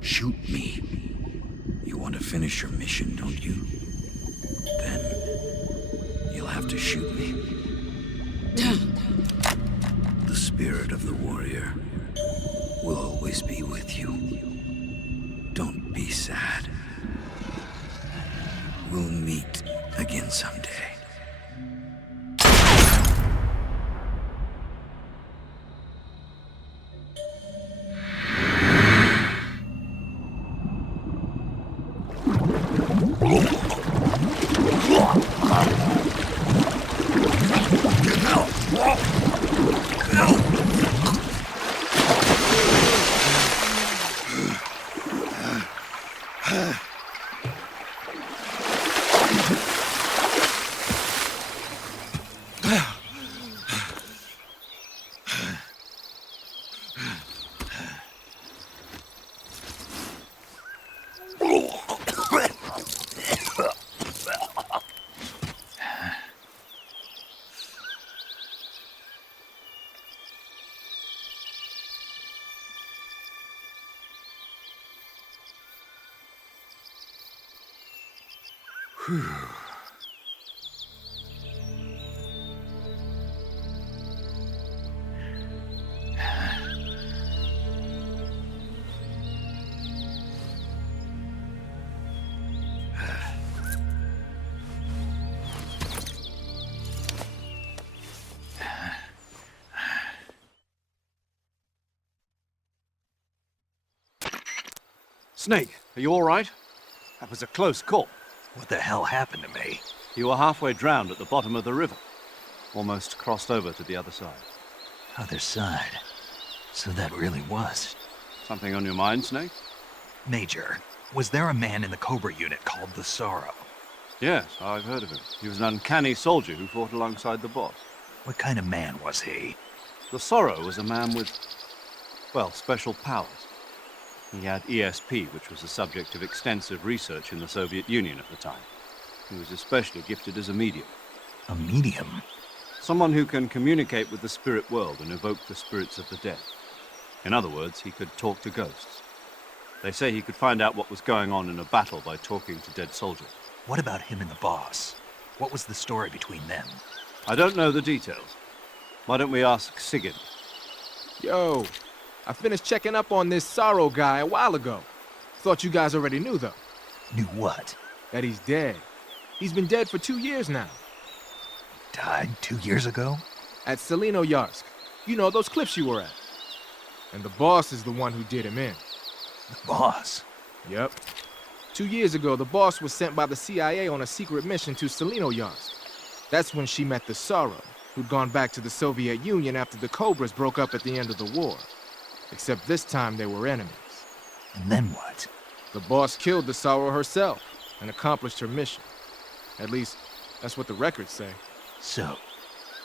Shoot me. You want to finish your mission, don't you? Then you'll have to shoot me. The spirit of the warrior will always be with you. Don't be sad. We'll meet again someday. Whew. Snake, are you all right? That was a close call. What the hell happened to me? You were halfway drowned at the bottom of the river. Almost crossed over to the other side. Other side? So that really was. Something on your mind, Snake? Major, was there a man in the Cobra unit called the Sorrow? Yes, I've heard of him. He was an uncanny soldier who fought alongside the boss. What kind of man was he? The Sorrow was a man with, well, special powers. He had ESP, which was the subject of extensive research in the Soviet Union at the time. He was especially gifted as a medium. A medium? Someone who can communicate with the spirit world and evoke the spirits of the dead. In other words, he could talk to ghosts. They say he could find out what was going on in a battle by talking to dead soldiers. What about him and the boss? What was the story between them? I don't know the details. Why don't we ask Sigurd? Yo, I finished checking up on this Sorrow guy a while ago. Thought you guys already knew, though. Knew what? That he's dead. He's been dead for 2 years now. Died 2 years ago? At Selino-Yarsk. You know, those cliffs you were at. And the boss is the one who did him in. The boss? Yep. 2 years ago, the boss was sent by the CIA on a secret mission to Selino-Yarsk. That's when she met the Sorrow, who'd gone back to the Soviet Union after the Cobras broke up at the end of the war. Except this time they were enemies. And then what? The boss killed the Sorrow herself and accomplished her mission. At least, that's what the records say. So,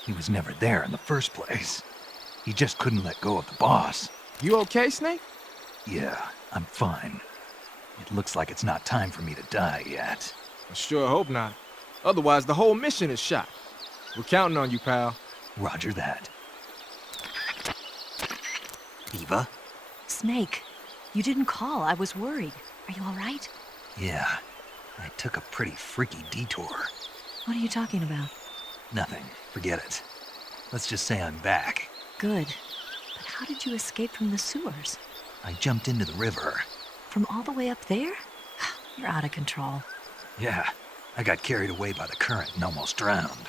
he was never there in the first place. He just couldn't let go of the boss. You okay, Snake? Yeah, I'm fine. It looks like it's not time for me to die yet. I sure hope not. Otherwise, the whole mission is shot. We're counting on you, pal. Roger that. Eva? Snake, you didn't call. I was worried. Are you all right? Yeah, I took a pretty freaky detour. What are you talking about? Nothing. Forget it. Let's just say I'm back. Good. But how did you escape from the sewers? I jumped into the river. From all the way up there? You're out of control. Yeah, I got carried away by the current and almost drowned.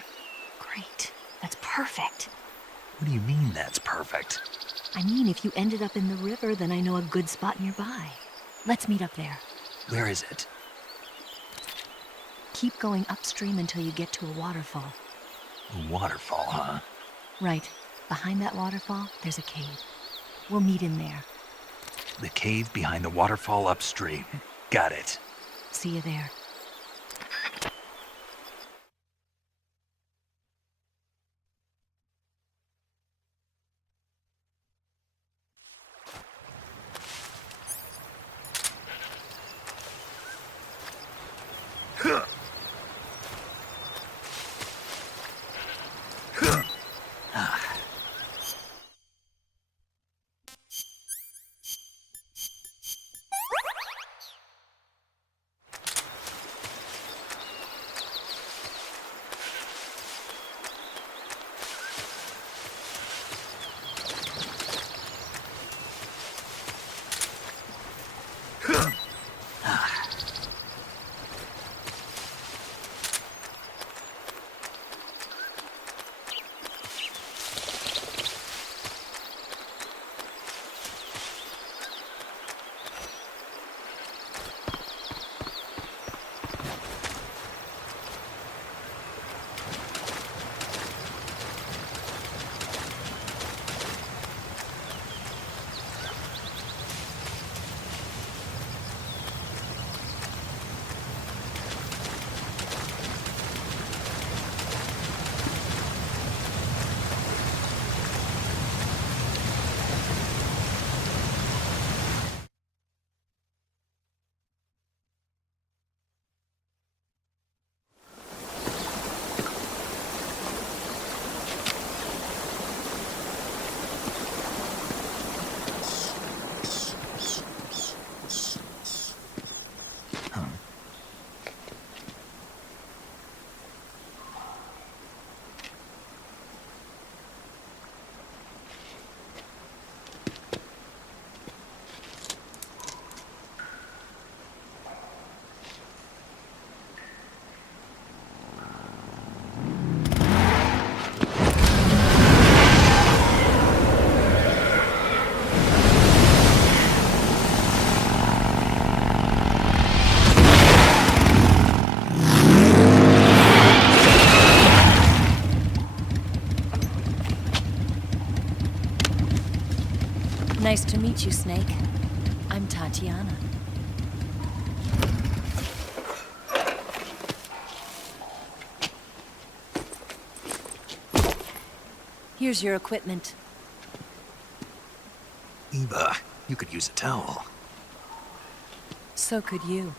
Great. That's perfect. What do you mean that's perfect? I mean, if you ended up in the river, then I know a good spot nearby. Let's meet up there. Where is it? Keep going upstream until you get to a waterfall. A waterfall, huh? Right. Behind that waterfall, there's a cave. We'll meet in there. The cave behind the waterfall upstream. Got it. See you there. Nice to meet you, Snake. I'm Tatiana. Here's your equipment. Eva, you could use a towel. So could you.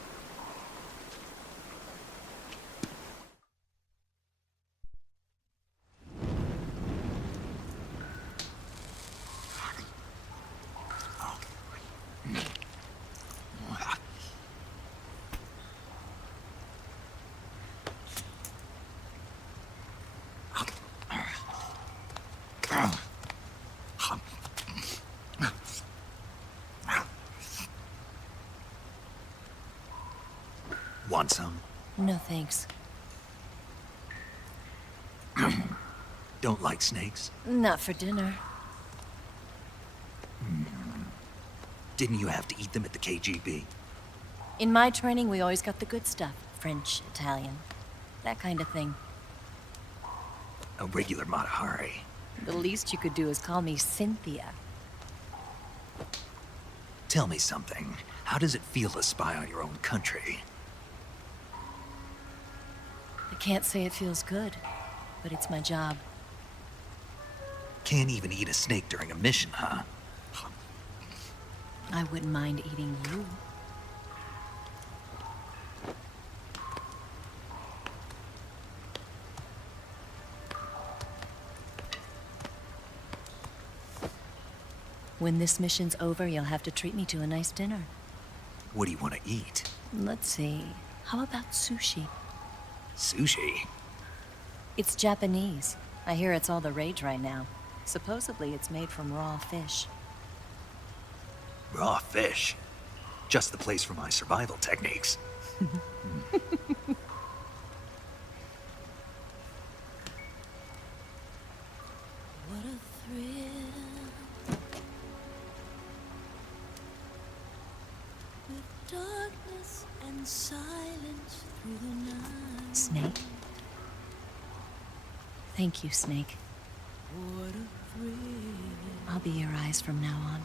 Want some? No thanks. Don't like snakes? Not for dinner. Didn't you have to eat them at the KGB? In my training, we always got the good stuff. French, Italian, that kind of thing. A regular Matahari. The least you could do is call me Cynthia. Tell me something. How does it feel to spy on your own country? I can't say it feels good, but it's my job. Can't even eat a snake during a mission, huh? I wouldn't mind eating you. When this mission's over, you'll have to treat me to a nice dinner. What do you want to eat? Let's see. How about sushi? Sushi? It's Japanese. I hear it's all the rage right now. Supposedly, it's made from raw fish. Raw fish? Just the place for my survival techniques. What a thrill. With darkness and silence through the night. Snake? Thank you, Snake. What a thrill. I'll be your eyes from now on.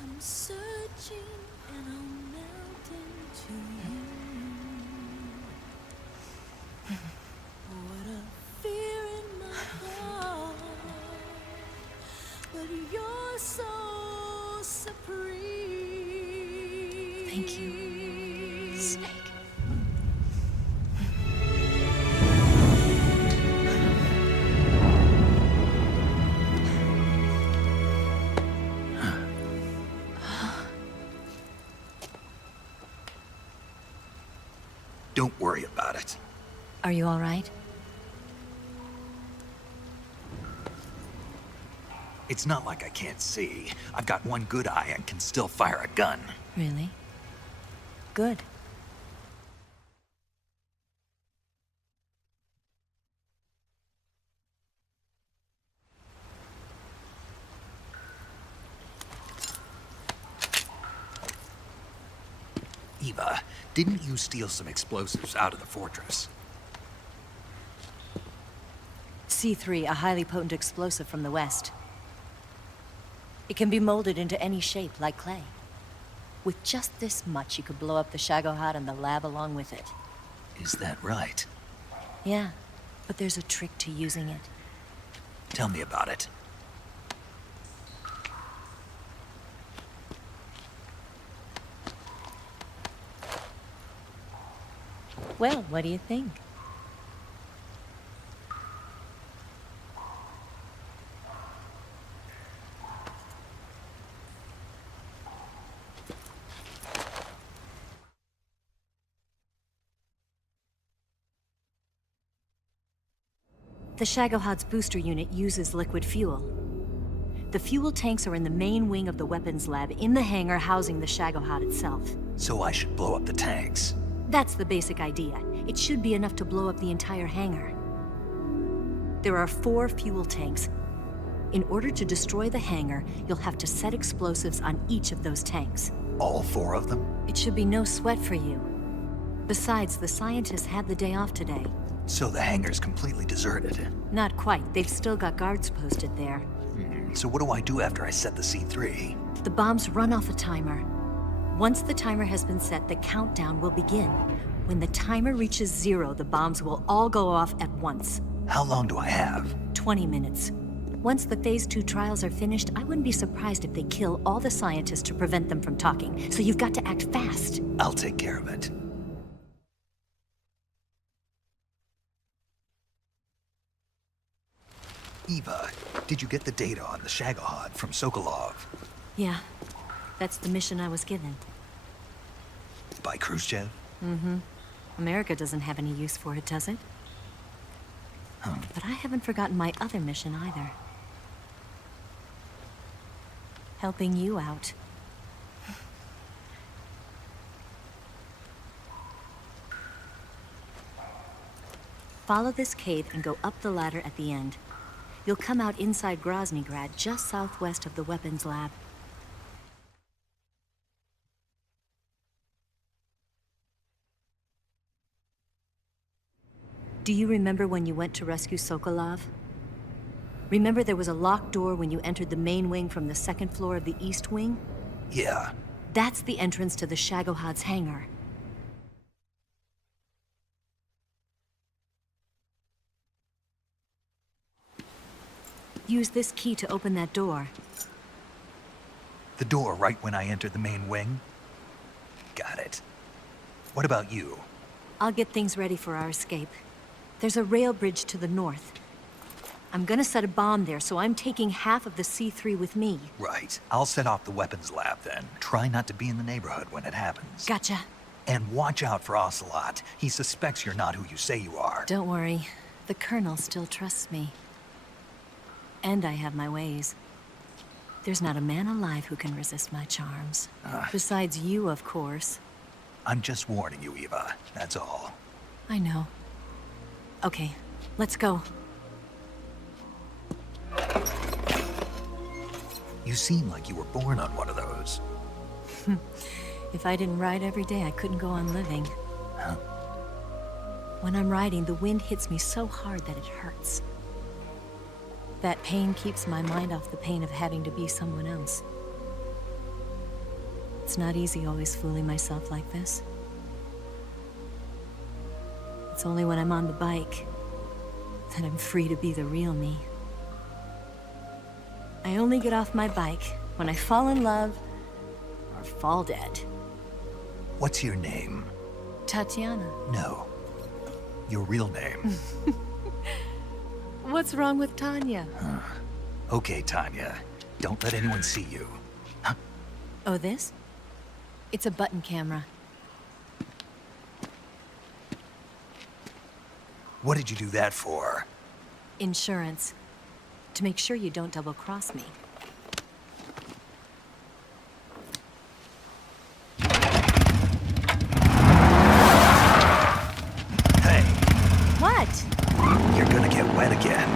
I'm searching and I'll melt into you. What a fear in my heart. But you're so supreme. Thank you, Snake. Don't worry about it. Are you all right? It's not like I can't see. I've got one good eye and can still fire a gun. Really? Good. Eva, didn't you steal some explosives out of the fortress? C3, a highly potent explosive from the west. It can be molded into any shape, like clay. With just this much, you could blow up the Shagohod and the lab along with it. Is that right? Yeah, but there's a trick to using it. Tell me about it. Well, what do you think? The Shagohod's booster unit uses liquid fuel. The fuel tanks are in the main wing of the weapons lab in the hangar housing the Shagohod itself. So I should blow up the tanks. That's the basic idea. It should be enough to blow up the entire hangar. There are 4 fuel tanks. In order to destroy the hangar, you'll have to set explosives on each of those tanks. All 4 of them? It should be no sweat for you. Besides, the scientists had the day off today. So the hangar's completely deserted. Not quite. They've still got guards posted there. So what do I do after I set the C3? The bombs run off a timer. Once the timer has been set, the countdown will begin. When the timer reaches 0, the bombs will all go off at once. How long do I have? 20 minutes. Once the Phase 2 trials are finished, I wouldn't be surprised if they kill all the scientists to prevent them from talking. So you've got to act fast. I'll take care of it. Eva, did you get the data on the Shagohod from Sokolov? Yeah, that's the mission I was given. By Khrushchev? Mm-hmm. America doesn't have any use for it, does it? But I haven't forgotten my other mission either. Helping you out. Follow this cave and go up the ladder at the end. You'll come out inside Groznyj Grad, just southwest of the weapons lab. Do you remember when you went to rescue Sokolov? Remember there was a locked door when you entered the main wing from the second floor of the east wing? Yeah. That's the entrance to the Shagohod's hangar. Use this key to open that door. The door right when I entered the main wing? Got it. What about you? I'll get things ready for our escape. There's a rail bridge to the north. I'm gonna set a bomb there, so I'm taking half of the C3 with me. Right. I'll set off the weapons lab then. Try not to be in the neighborhood when it happens. Gotcha. And watch out for Ocelot. He suspects you're not who you say you are. Don't worry. The Colonel still trusts me. And I have my ways. There's not a man alive who can resist my charms. Besides you, of course. I'm just warning you, Eva. That's all. I know. Okay, let's go. You seem like you were born on one of those. If I didn't ride every day, I couldn't go on living. Huh? When I'm riding, the wind hits me so hard that it hurts. That pain keeps my mind off the pain of having to be someone else. It's not easy always fooling myself like this. It's only when I'm on the bike that I'm free to be the real me. I only get off my bike when I fall in love or fall dead. What's your name? Tatiana. No. Your real name. What's wrong with Tanya? Okay, Tanya. Don't let anyone see you. Huh? Oh, this? It's a button camera. What did you do that for? Insurance. To make sure you don't double-cross me. Hey. What? You're gonna get wet again.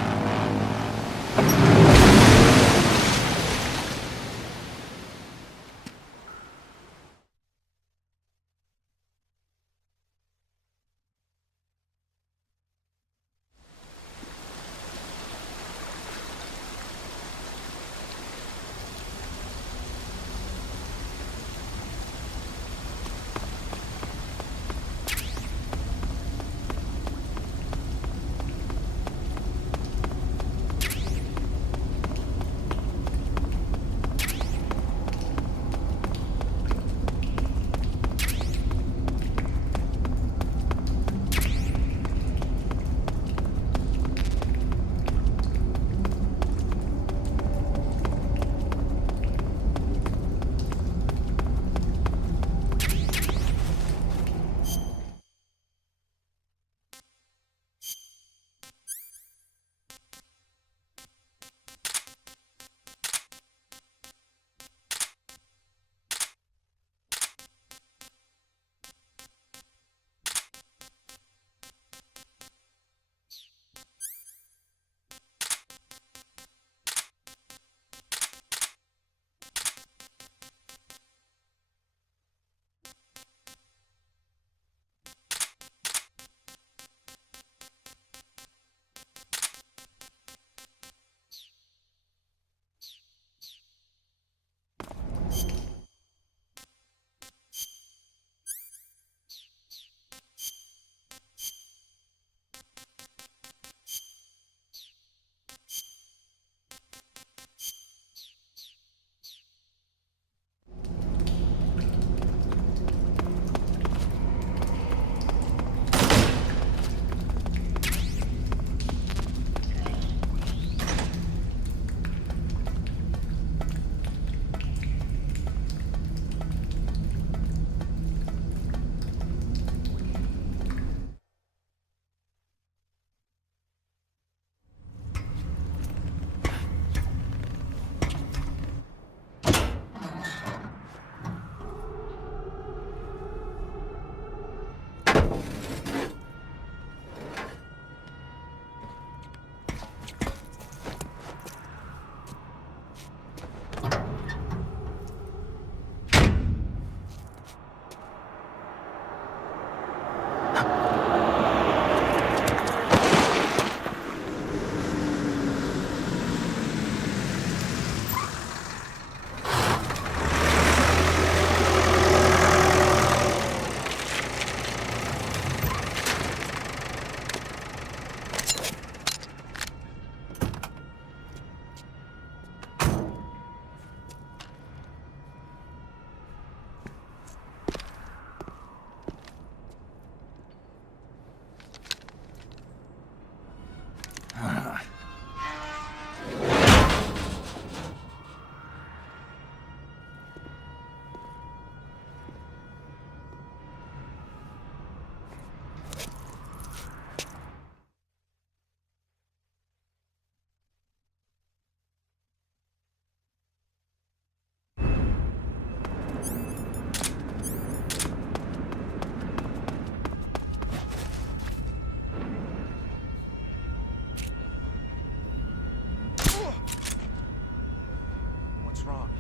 wrong?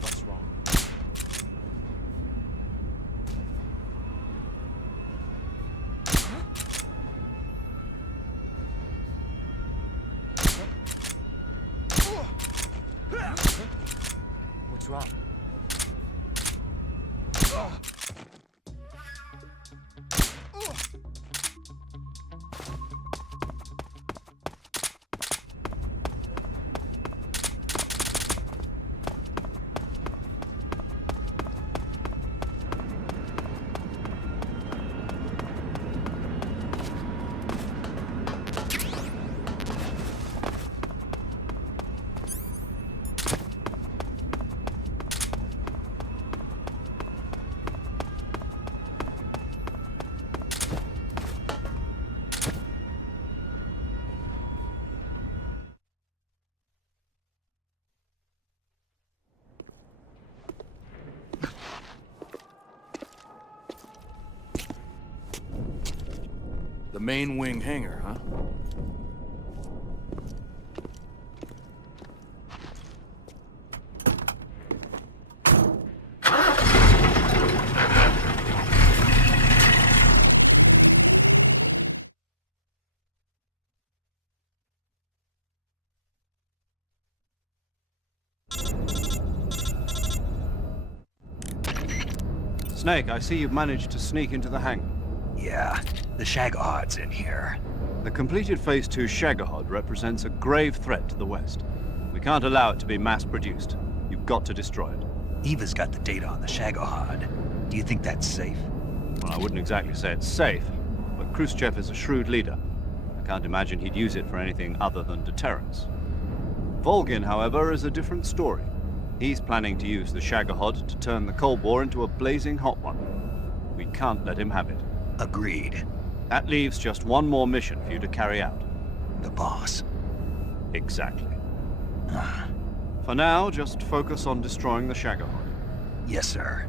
What's wrong? What's wrong? The main wing hangar, huh? Snake, I see you've managed to sneak into the hangar. Yeah, the Shagohod's in here. The completed Phase 2 Shagohod represents a grave threat to the West. We can't allow it to be mass-produced. You've got to destroy it. Eva's got the data on the Shagohod. Do you think that's safe? Well, I wouldn't exactly say it's safe, but Khrushchev is a shrewd leader. I can't imagine he'd use it for anything other than deterrence. Volgin, however, is a different story. He's planning to use the Shagohod to turn the Cold War into a blazing hot one. We can't let him have it. Agreed. That leaves just one more mission for you to carry out. The boss. Exactly. For now, just focus on destroying the Shagohod. Yes, sir.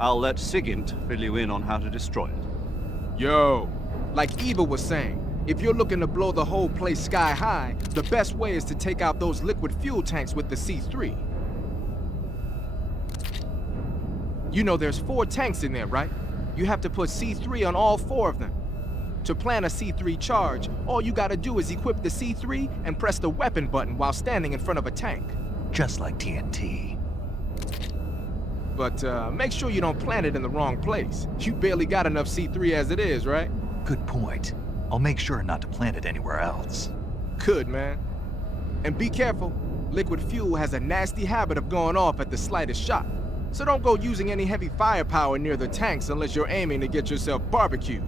I'll let Sigint fill you in on how to destroy it. Yo, like Eva was saying, if you're looking to blow the whole place sky high, the best way is to take out those liquid fuel tanks with the C3. You know there's 4 tanks in there, right? You have to put C3 on all 4 of them. To plan a C3 charge, all you gotta do is equip the C3 and press the weapon button while standing in front of a tank. Just like TNT. But make sure you don't plant it in the wrong place. You barely got enough C3 as it is, right? Good point. I'll make sure not to plant it anywhere else. Good, man. And be careful. Liquid fuel has a nasty habit of going off at the slightest shock. So don't go using any heavy firepower near the tanks unless you're aiming to get yourself barbecued.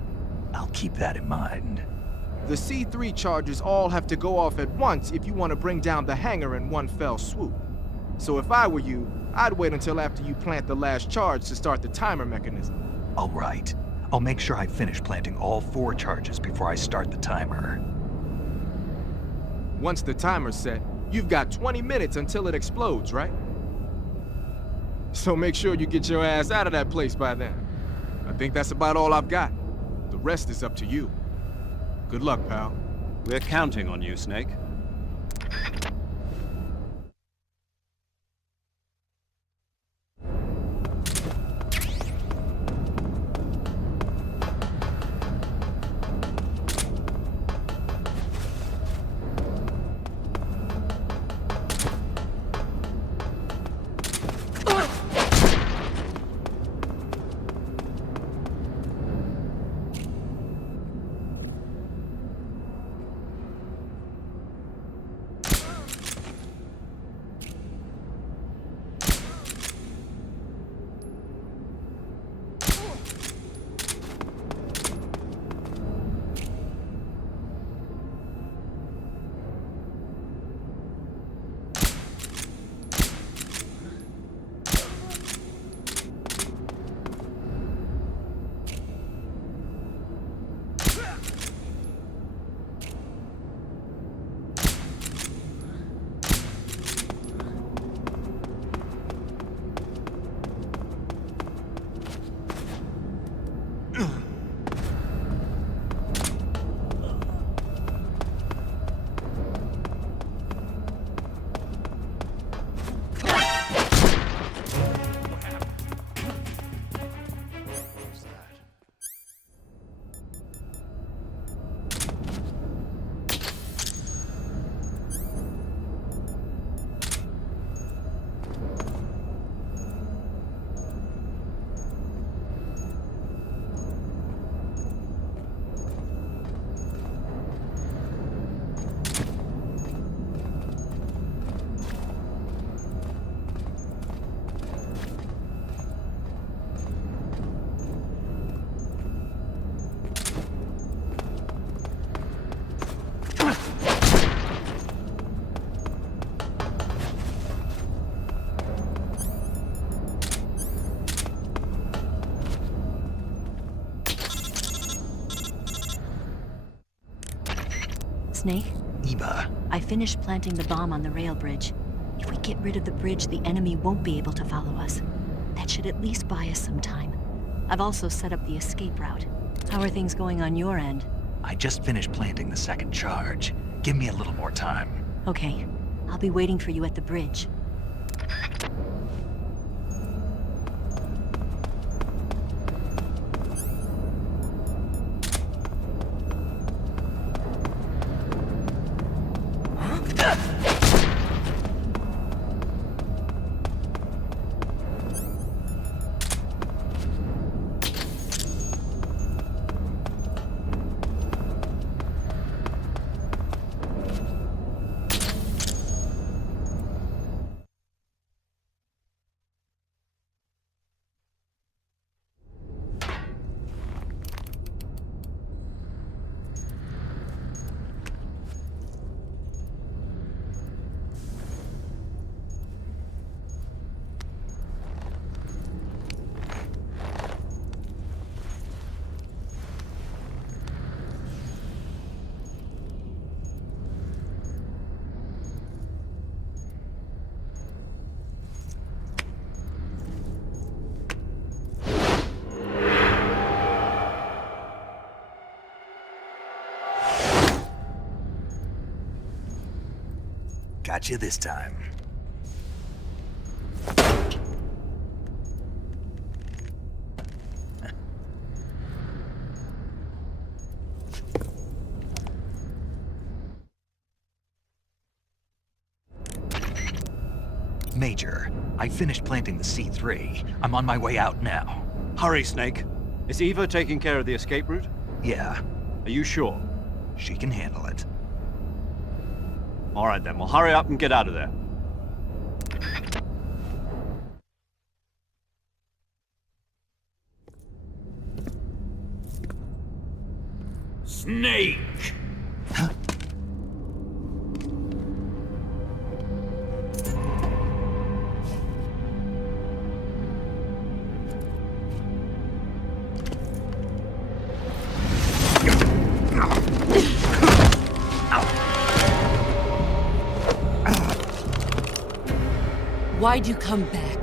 I'll keep that in mind. The C3 charges all have to go off at once if you want to bring down the hangar in one fell swoop. So if I were you, I'd wait until after you plant the last charge to start the timer mechanism. All right. I'll make sure I finish planting all 4 charges before I start the timer. Once the timer's set, you've got 20 minutes until it explodes, right? So make sure you get your ass out of that place by then. I think that's about all I've got. The rest is up to you. Good luck, pal. We're counting on you, Snake. Snake? Eva. I finished planting the bomb on the rail bridge. If we get rid of the bridge, the enemy won't be able to follow us. That should at least buy us some time. I've also set up the escape route. How are things going on your end? I just finished planting the second charge. Give me a little more time. Okay. I'll be waiting for you at the bridge. Got you this time. Major, I finished planting the C3. I'm on my way out now. Hurry, Snake. Is Eva taking care of the escape route? Yeah. Are you sure? She can handle it. All right then, well hurry up and get out of there. Snake! Why'd you come back?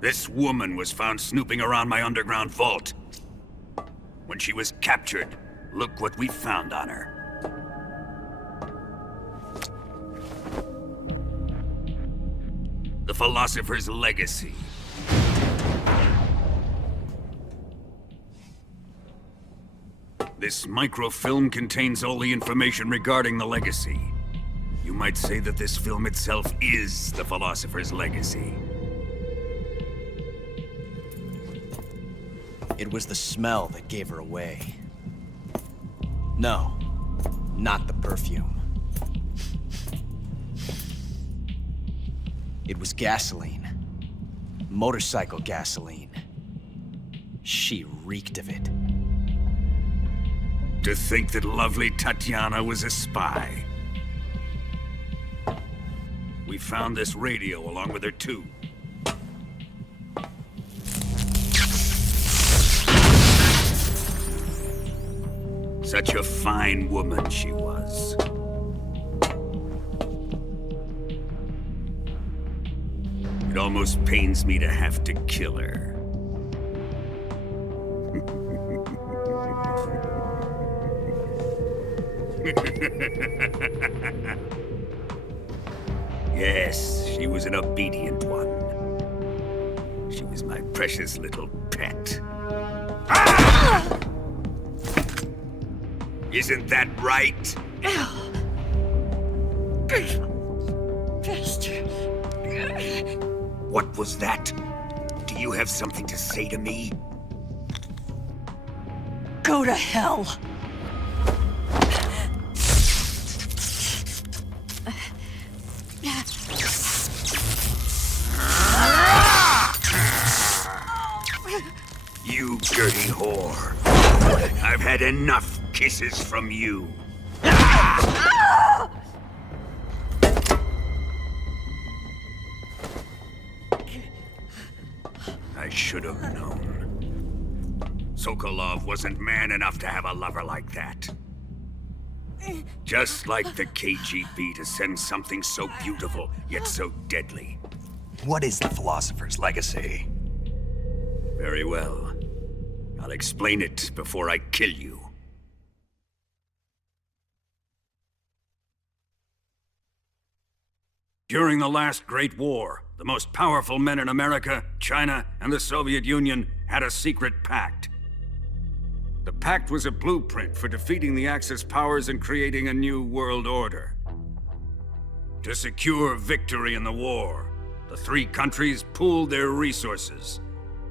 This woman was found snooping around my underground vault. When she was captured, look what we found on her. The Philosopher's Legacy. This microfilm contains all the information regarding the Legacy. You might say that this film itself is the Philosopher's Legacy. It was the smell that gave her away. No, not the perfume. It was gasoline. Motorcycle gasoline. She reeked of it. To think that lovely Tatiana was a spy. We found this radio along with her too. Such a fine woman she was. It almost pains me to have to kill her. Yes, she was an obedient one. She was my precious little pet. Ah! Isn't that right? Bastard. What was that? Do you have something to say to me? Go to hell. You dirty whore. I've had enough kisses from you. I should have known. Sokolov wasn't man enough to have a lover like that. Just like the KGB to send something so beautiful, yet so deadly. What is the Philosopher's Legacy? Very well. I'll explain it before I kill you. During the last Great War, the most powerful men in America, China, and the Soviet Union had a secret pact. The pact was a blueprint for defeating the Axis powers and creating a new world order. To secure victory in the war, the three countries pooled their resources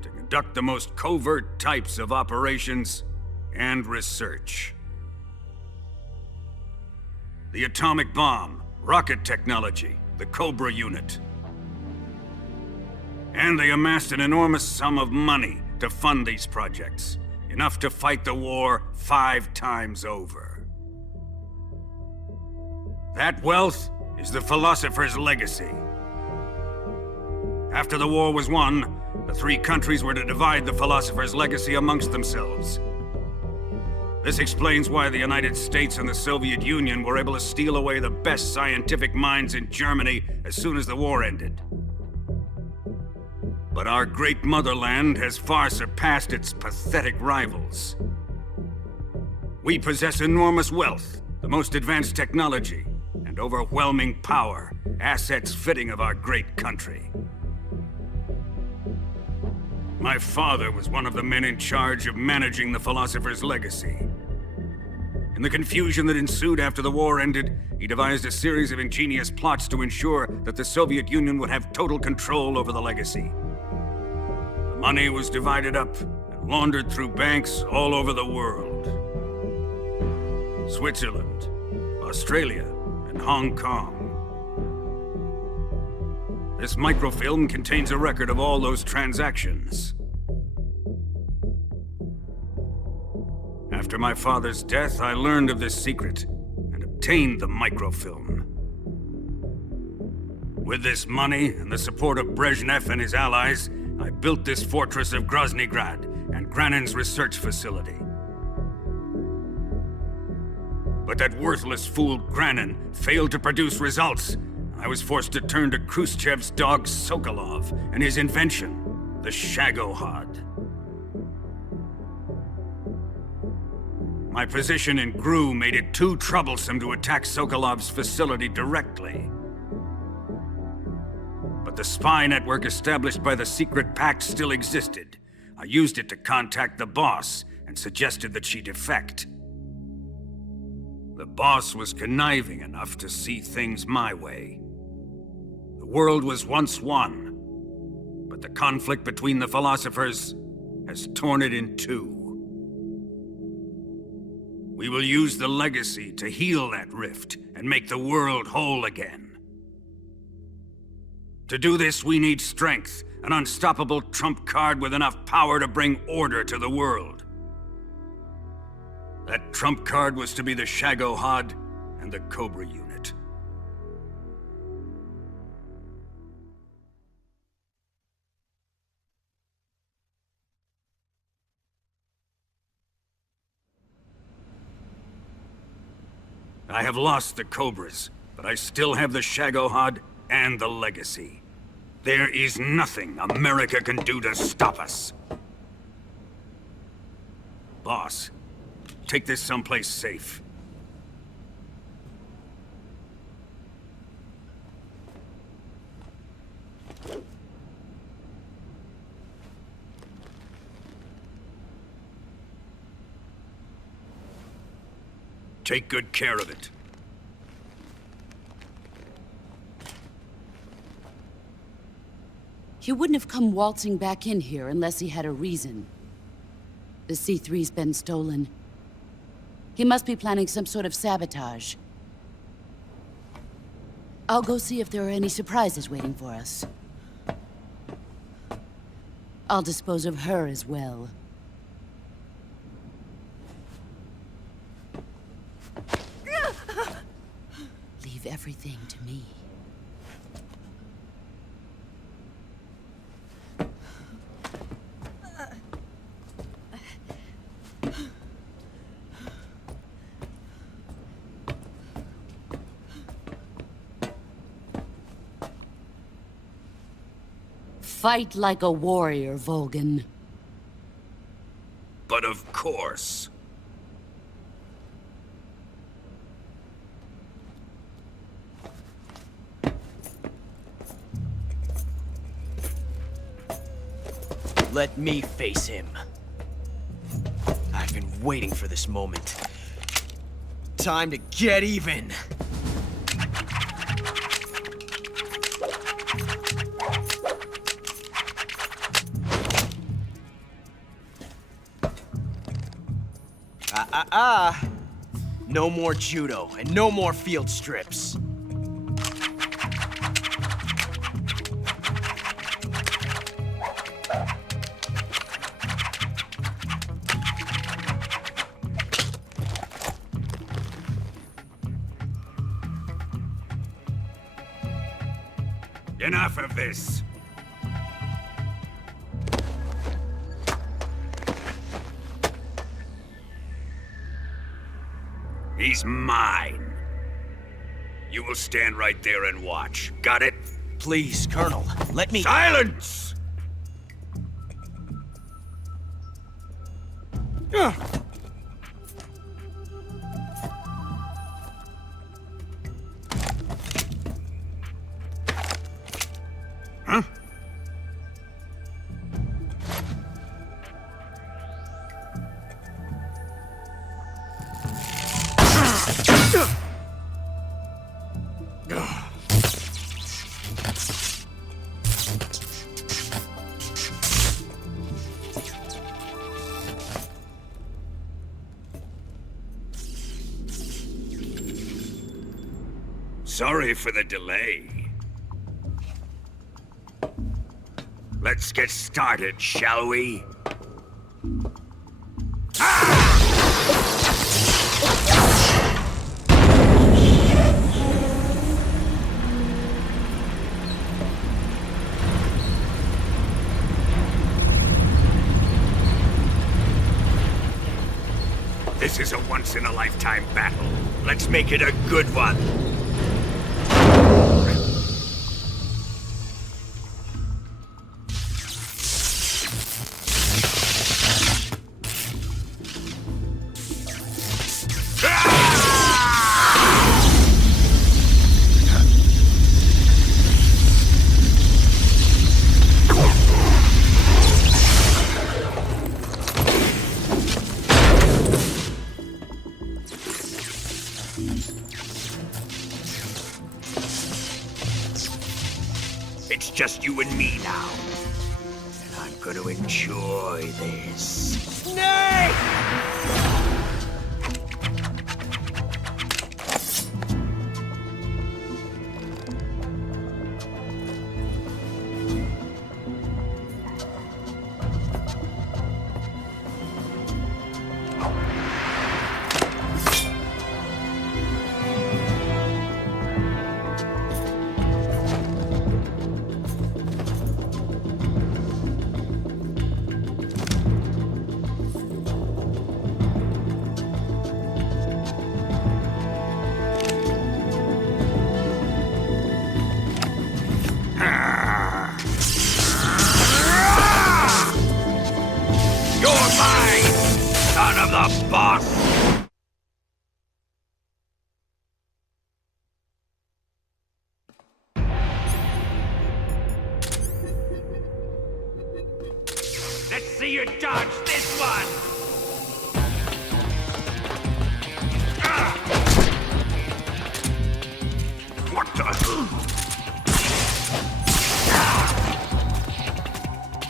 to conduct the most covert types of operations and research. The atomic bomb, rocket technology, the Cobra unit. And they amassed an enormous sum of money to fund these projects, enough to fight the war 5 times over. That wealth is the Philosopher's Legacy. After the war was won, the three countries were to divide the Philosopher's Legacy amongst themselves. This explains why the United States and the Soviet Union were able to steal away the best scientific minds in Germany as soon as the war ended. But our great motherland has far surpassed its pathetic rivals. We possess enormous wealth, the most advanced technology, and overwhelming power, assets fitting of our great country. My father was one of the men in charge of managing the Philosopher's Legacy. In the confusion that ensued after the war ended, he devised a series of ingenious plots to ensure that the Soviet Union would have total control over the legacy. The money was divided up and laundered through banks all over the world. Switzerland, Australia, and Hong Kong. This microfilm contains a record of all those transactions. After my father's death, I learned of this secret and obtained the microfilm. With this money and the support of Brezhnev and his allies, I built this fortress of Groznyj Grad and Granin's research facility. But that worthless fool Granin failed to produce results. I was forced to turn to Khrushchev's dog Sokolov and his invention, the Shagohod. My position in GRU made it too troublesome to attack Sokolov's facility directly. But the spy network established by the secret pact still existed. I used it to contact the boss and suggested that she defect. The boss was conniving enough to see things my way. The world was once one, but the conflict between the philosophers has torn it in two. We will use the legacy to heal that rift and make the world whole again. To do this, we need strength, an unstoppable trump card with enough power to bring order to the world. That trump card was to be the Shagohod and the Cobra unit. I have lost the Cobras, but I still have the Shagohod and the legacy. There is nothing America can do to stop us. Boss, take this someplace safe. Take good care of it. He wouldn't have come waltzing back in here unless he had a reason. The C3's been stolen. He must be planning some sort of sabotage. I'll go see if there are any surprises waiting for us. I'll dispose of her as well. Leave everything to me. Fight like a warrior, Volgan. But of course. Let me face him. I've been waiting for this moment. Time to get even! No more judo, and no more field strips. Enough of this. He's mine. You will stand right there and watch. Got it? Please, Colonel, let me— Silence! Huh? Sorry for the delay. Let's get started, shall we? This is a once-in-a-lifetime battle. Let's make it a good one. It's just you and me now. And I'm gonna enjoy this. Nay! Boss! Let's see you dodge this one! Ah!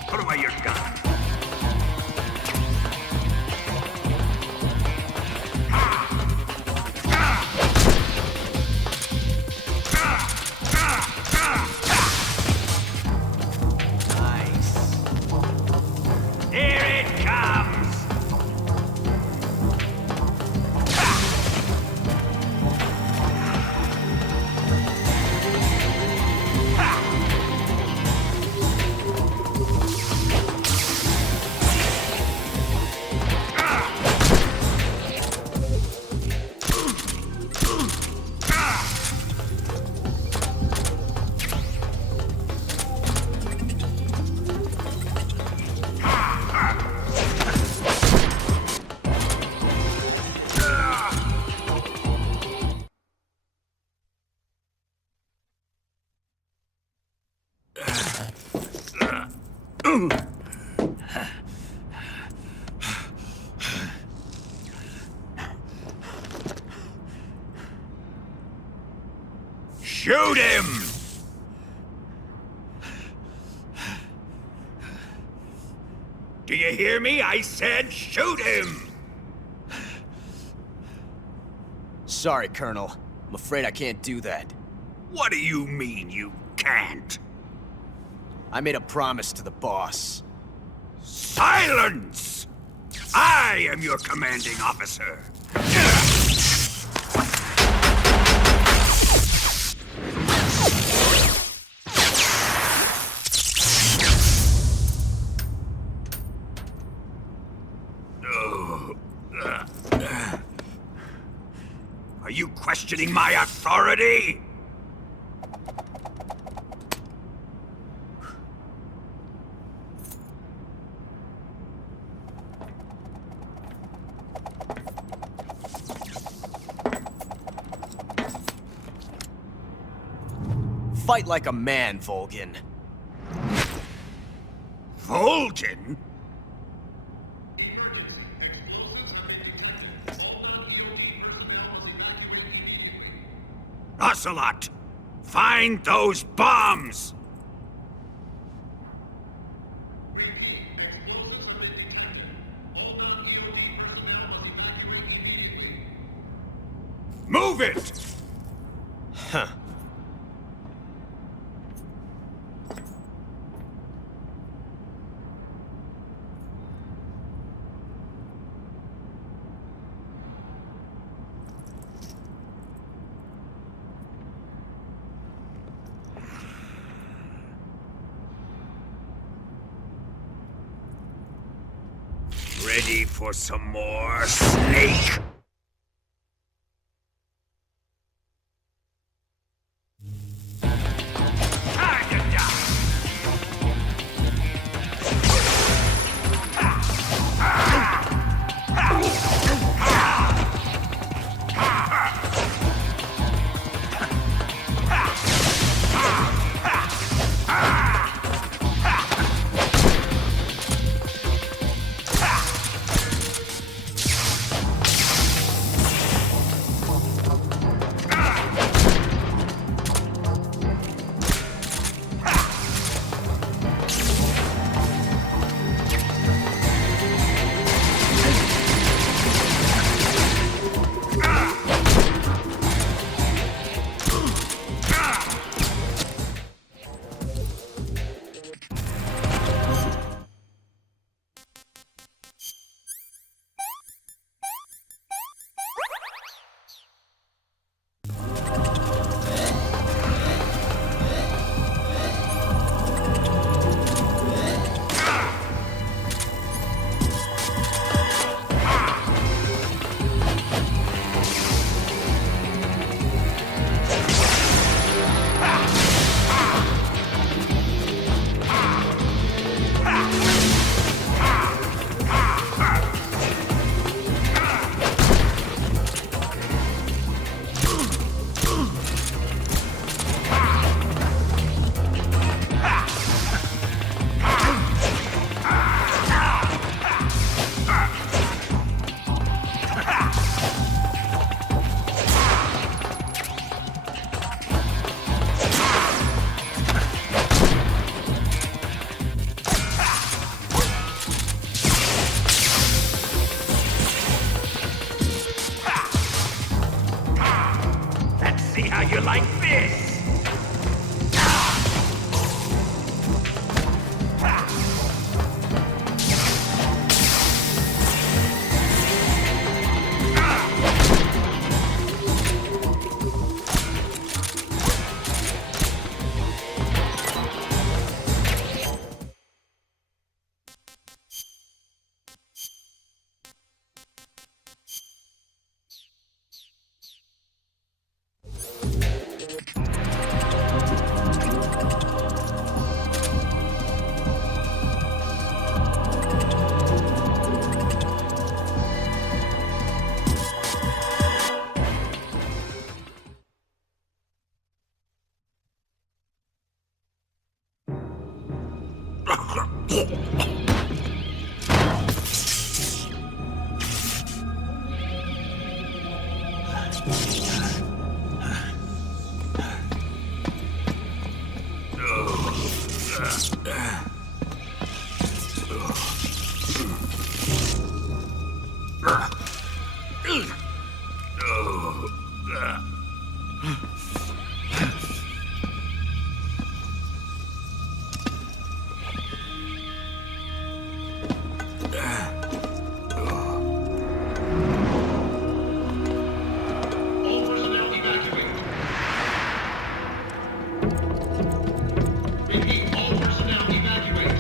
Put away your gun. Here it comes! Shoot him! Do you hear me? I said shoot him! Sorry, Colonel. I'm afraid I can't do that. What do you mean you can't? I made a promise to the boss. Silence! I am your commanding officer. Are you questioning my authority? Fight like a man, Volgin. Volgin? Ocelot! Find those bombs! Move it! Huh. Ready for some more, Snake? Time to die!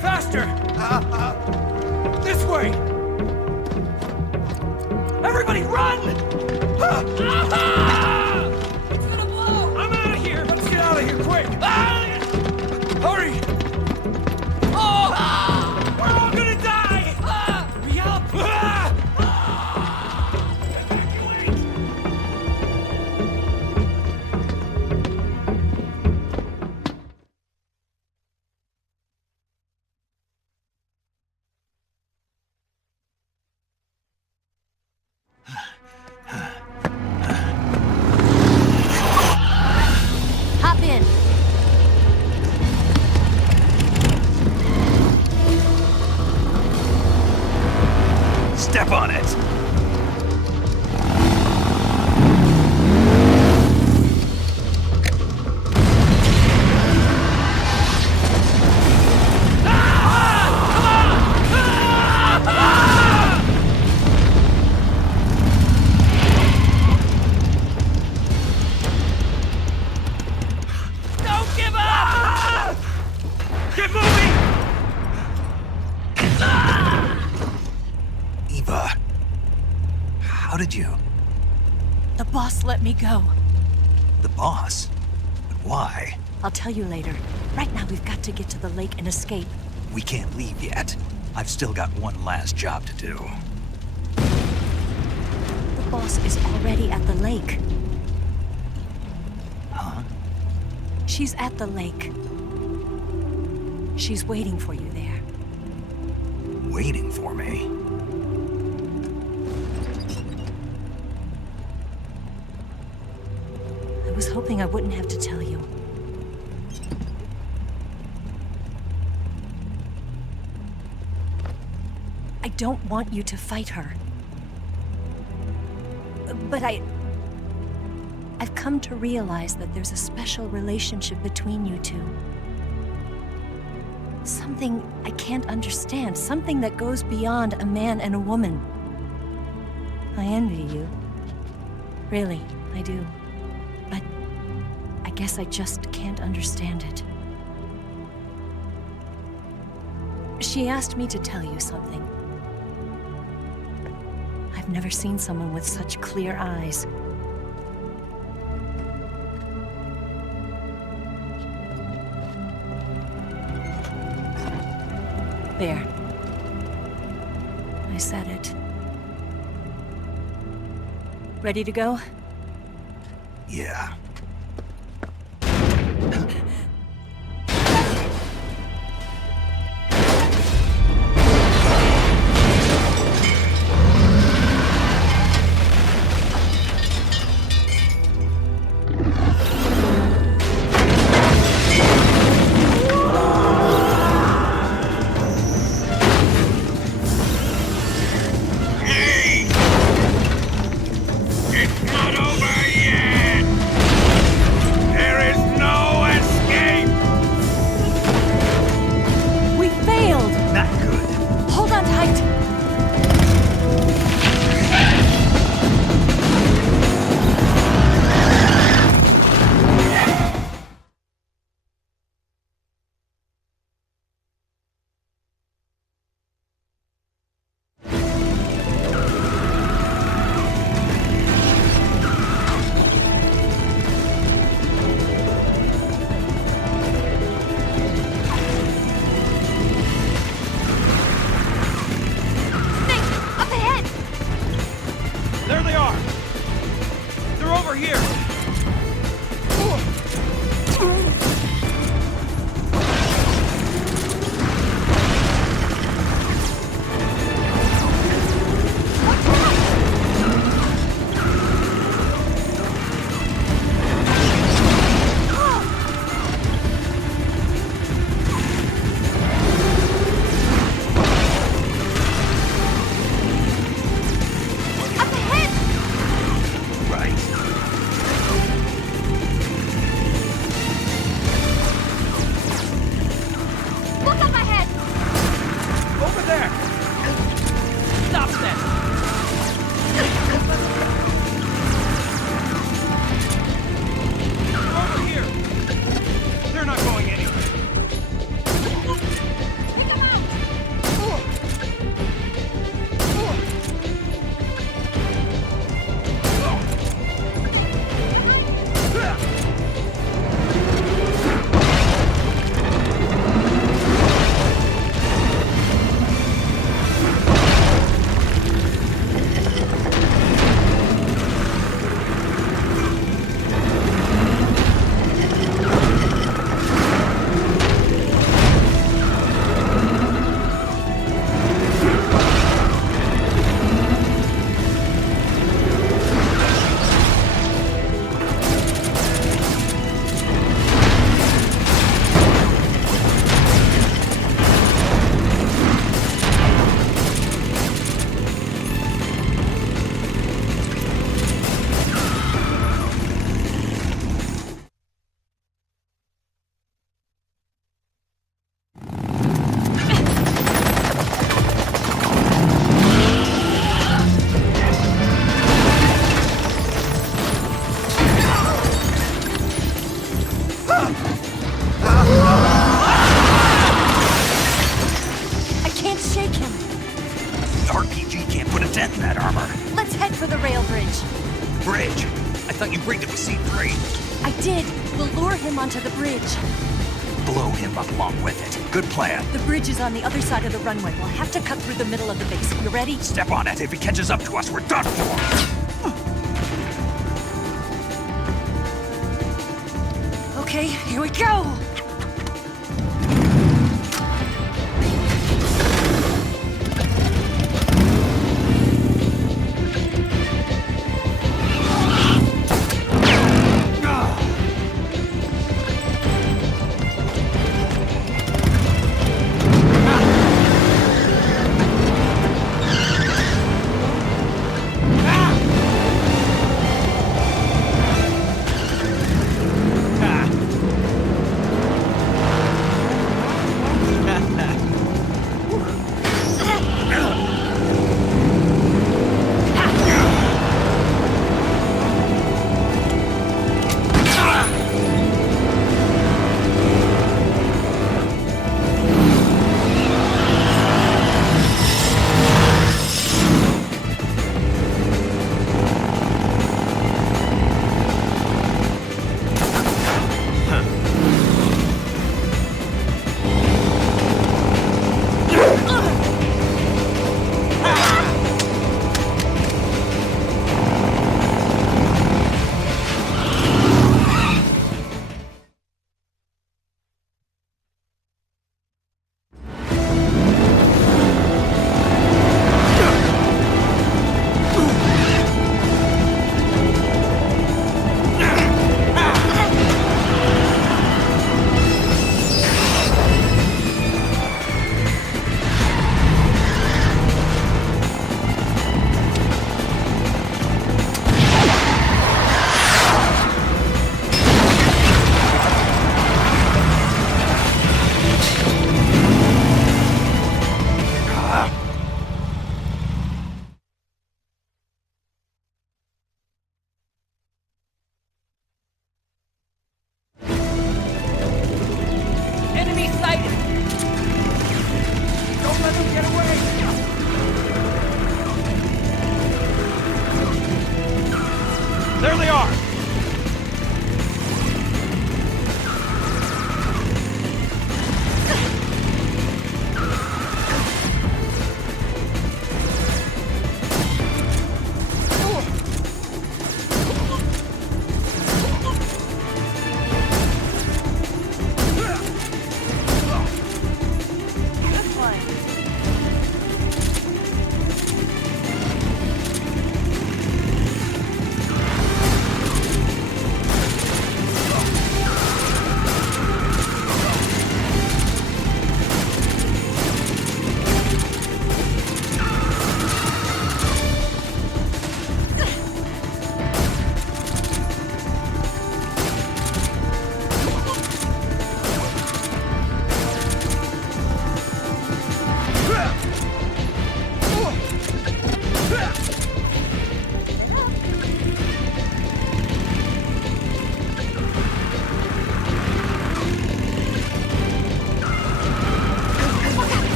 Faster! This way! Everybody run! It's gonna blow! I'm out of here! Let's get out of here, quick! Hurry! Oh! We're all gonna die! Hurry up! Hop in. Step on it! Don't give up! Get moving! Eva, how did you? The boss let me go. The boss? But why? I'll tell you later. Right now, we've got to get to the lake and escape. We can't leave yet. I've still got one last job to do. The boss is already at the lake. Huh? She's at the lake. She's waiting for you there. Waiting for me? I was hoping I wouldn't have to tell you. I don't want you to fight her. But I've come to realize that there's a special relationship between you two. Something I can't understand. Something that goes beyond a man and a woman. I envy you. Really, I do. But I guess I just can't understand it. She asked me to tell you something. I've never seen someone with such clear eyes. There. I said it. Ready to go? Yeah. It's not over yet! onto the bridge. Blow him up along with it. Good plan. The bridge is on the other side of the runway. We'll have to cut through the middle of the base. You ready? Step on it. If he catches up to us, we're done for. Okay, here we go! There they are!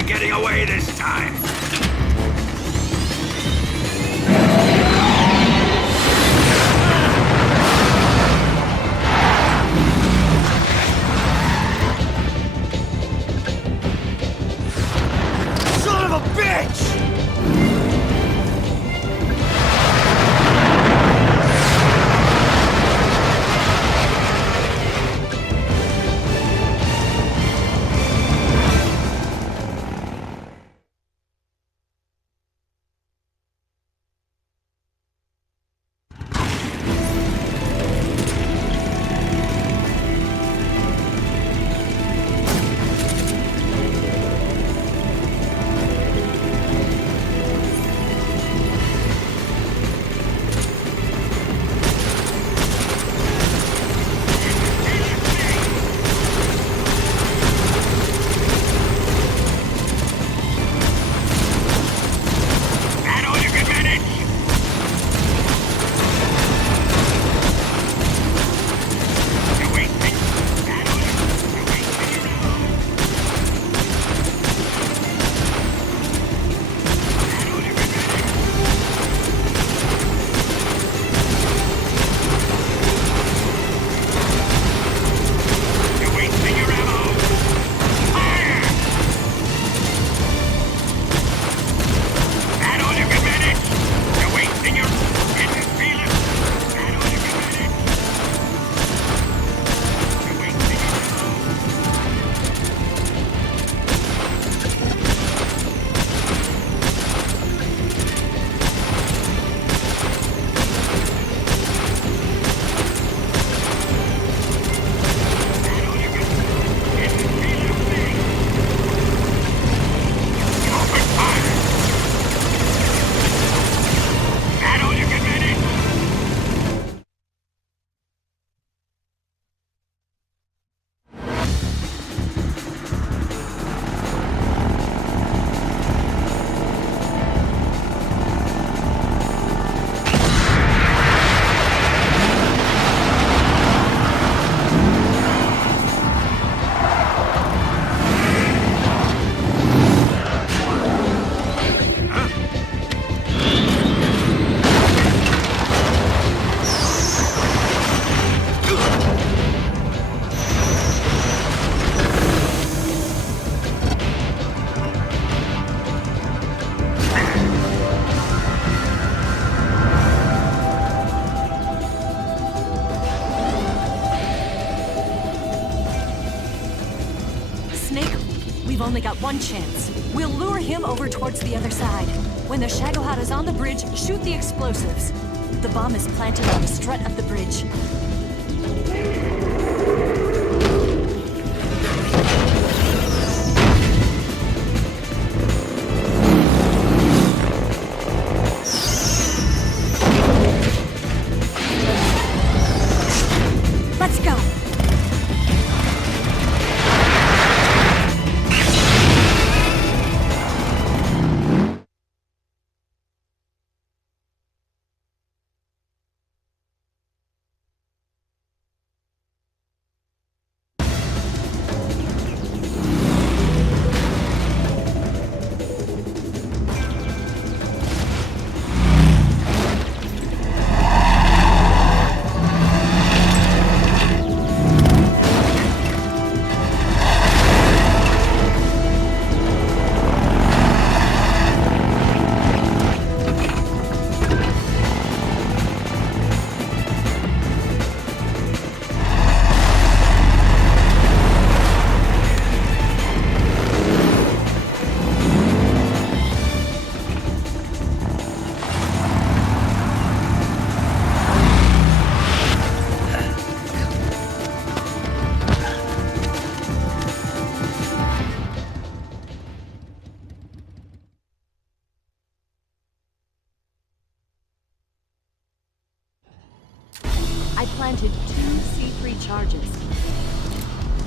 be getting away this time! Son of a bitch! We've only got one chance. We'll lure him over towards the other side. When the Shagohod is on the bridge, shoot the explosives. The bomb is planted on the strut of the bridge. Let's go! I planted 2 C3 charges.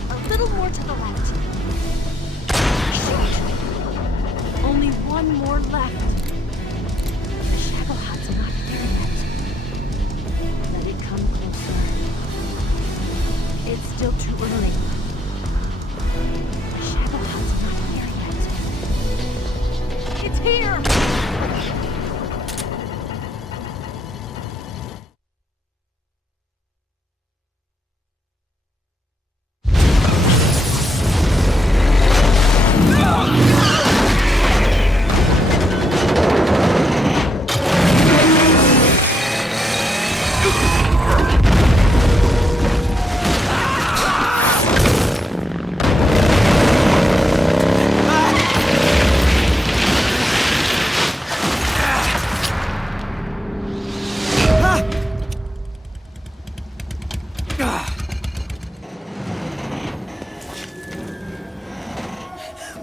A little more to the left. Shit. Only one more left. The Shagohod's not here yet. Let it come closer. It's still too early. The Shagohod's not here yet. It's here!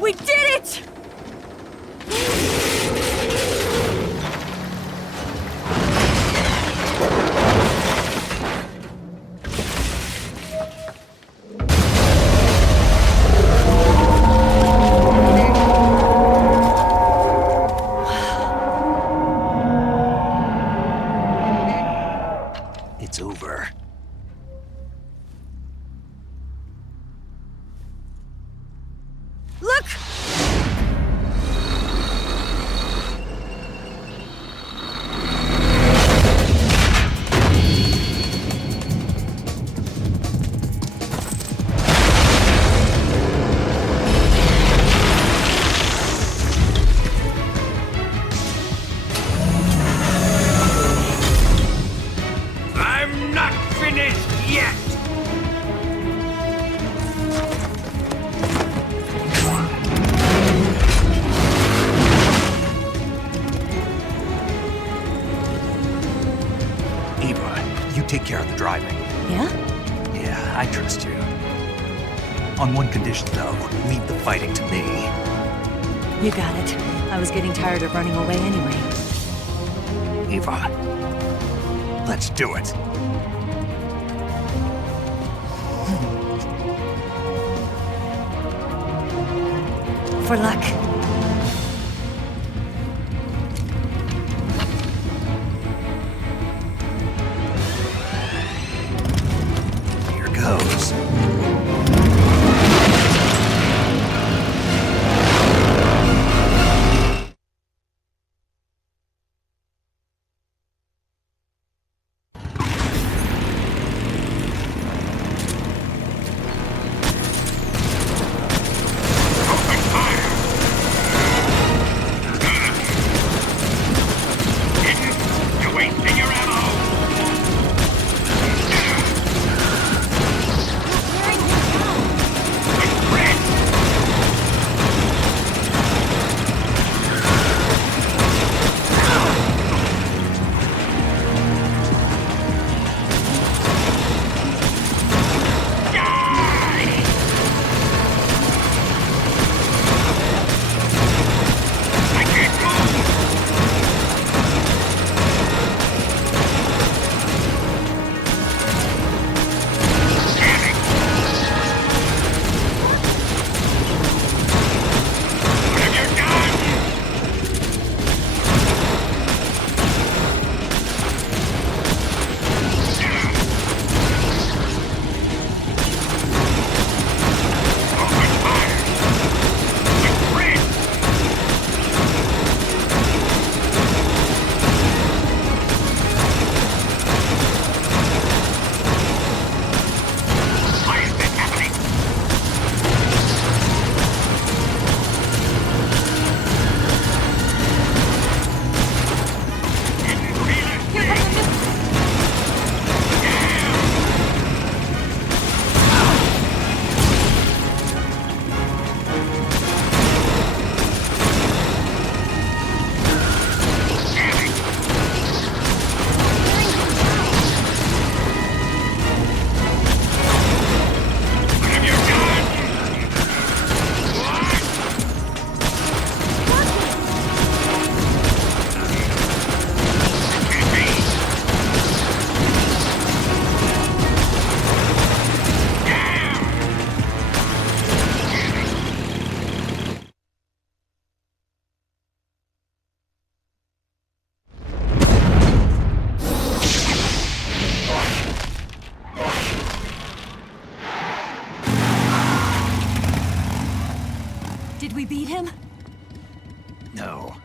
We did it! It's over. Look! I'm not finished yet! Eva, you take care of the driving. Yeah? Yeah, I trust you. On one condition, though, leave the fighting to me. You got it. I was getting tired of running away anyway. Eva, let's do it. For luck. Here goes. You're wasting your ammo! No.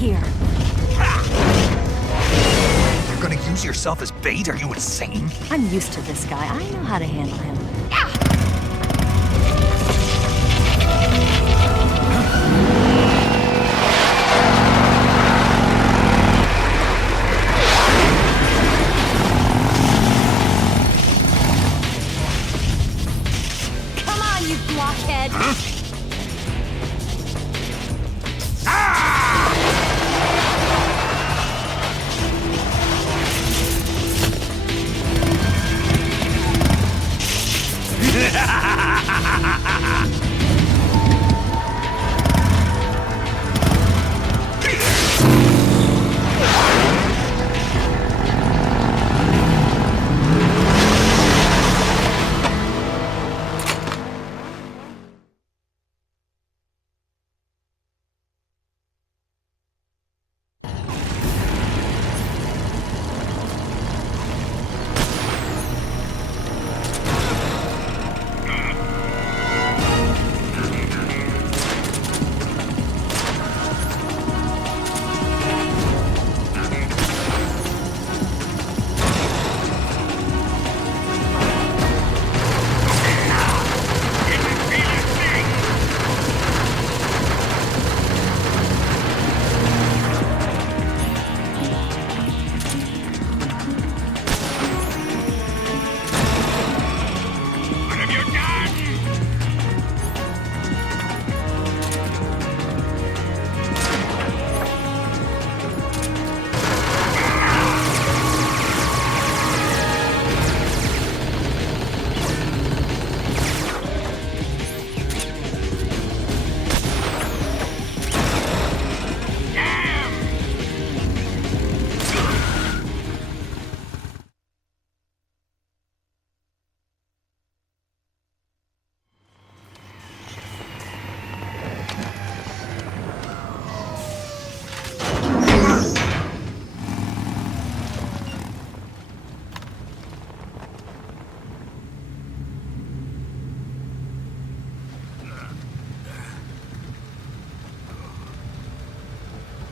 Here. You're gonna use yourself as bait? Are you insane? I'm used to this guy. I know how to handle him. Come on, you blockhead!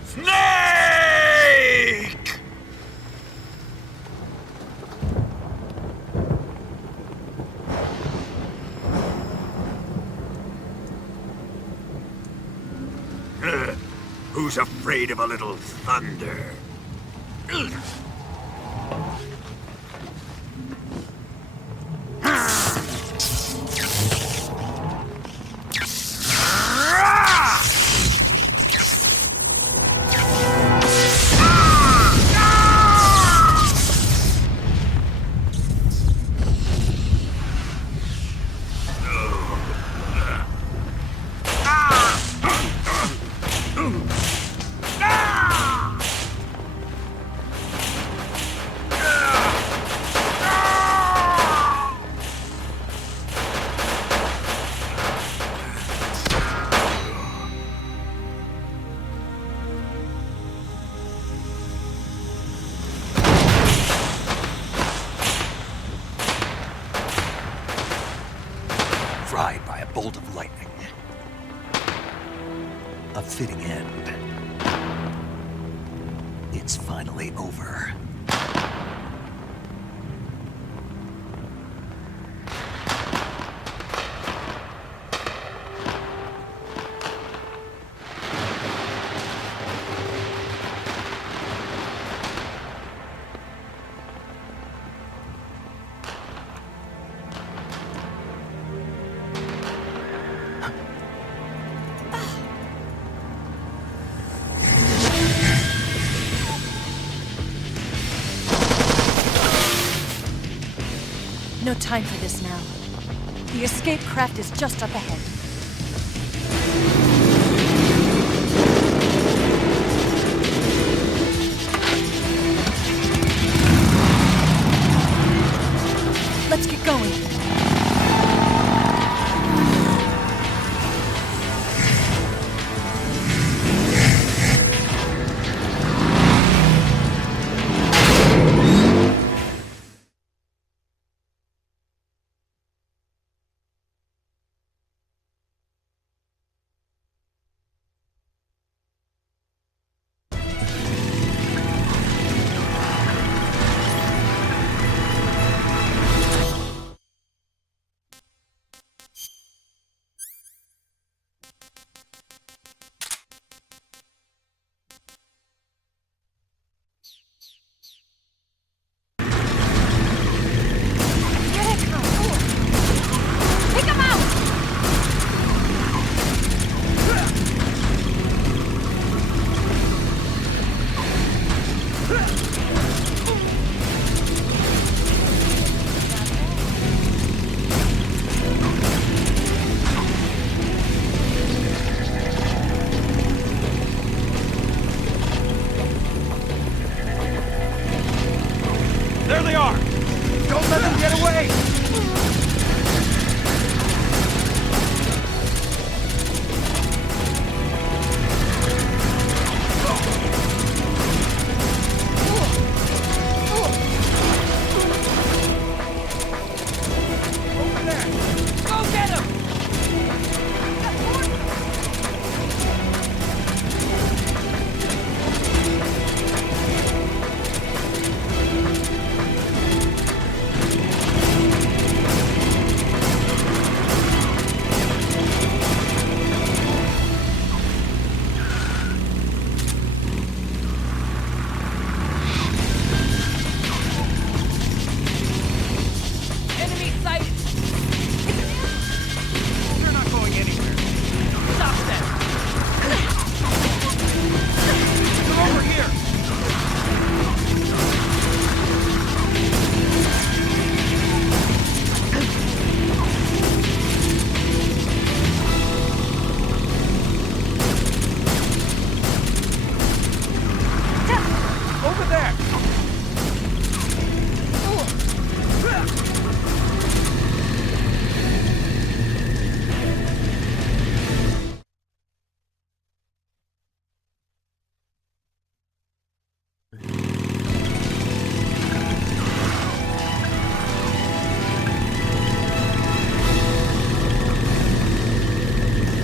Snake! Who's afraid of a little thunder? Fried by a bolt of lightning. A fitting end. It's finally over. No time for this now. The escape craft is just up ahead. Let's get going. There they are! Don't let them get away! Over there! Go get him! Enemy sighted! They're not going anywhere. Stop them! They're over here! Over there!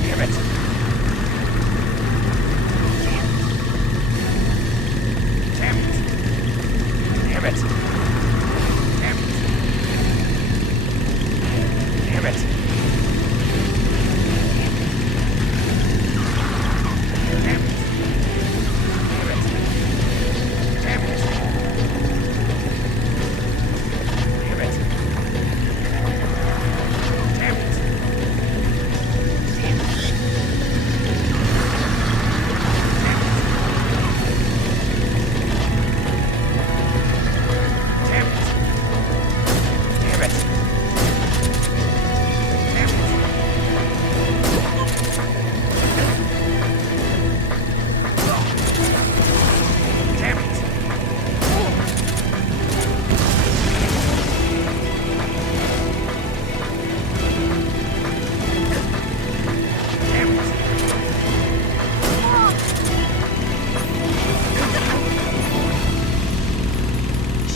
Damn it! Damn it! Damn it! Damn it! Damn it! Damn it! Damn it! Damn it! Damn it! Damn it!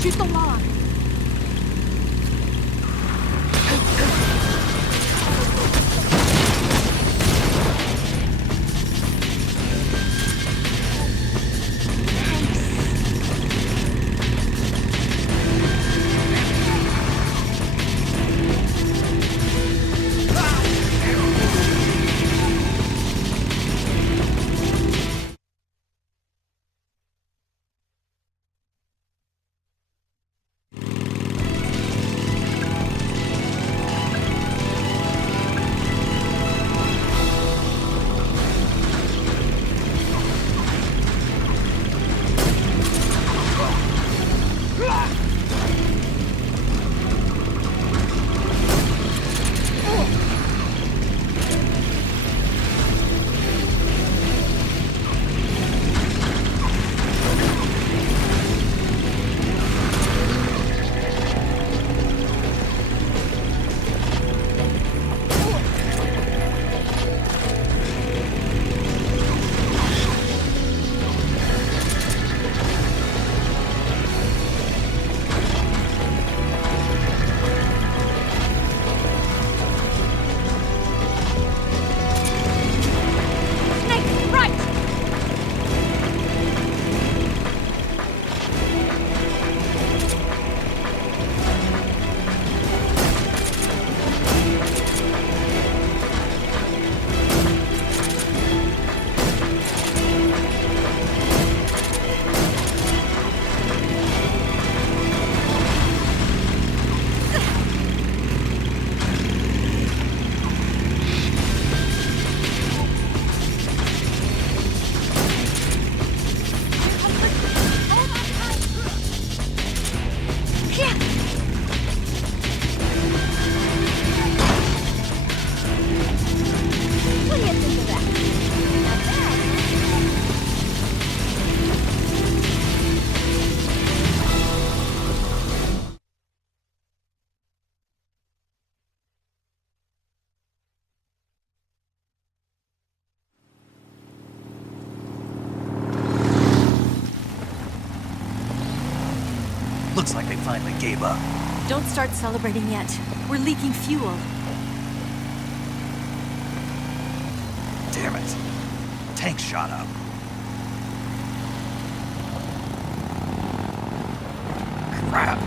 Shoot the log. What do you think of that? Not bad. Looks like they finally gave up. Don't start celebrating yet. We're leaking fuel. Damn it. Tank shot up. Crap.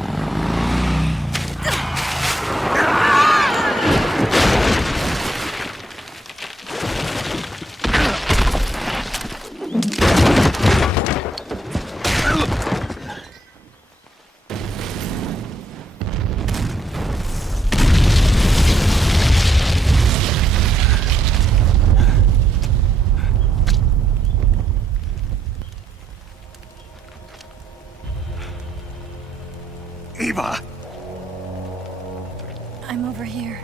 Eva! I'm over here.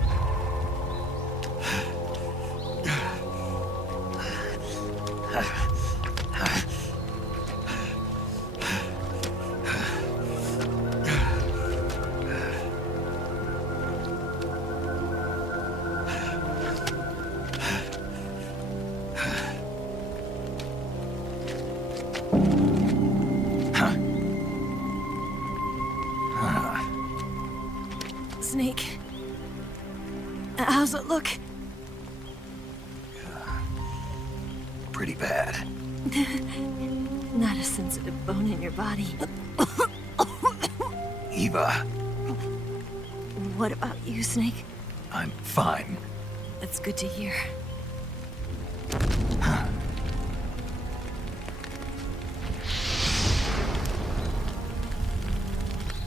Snake. How's it look? Pretty bad. Not a sensitive bone in your body. Eva, What about you, Snake? I'm fine. That's good to hear.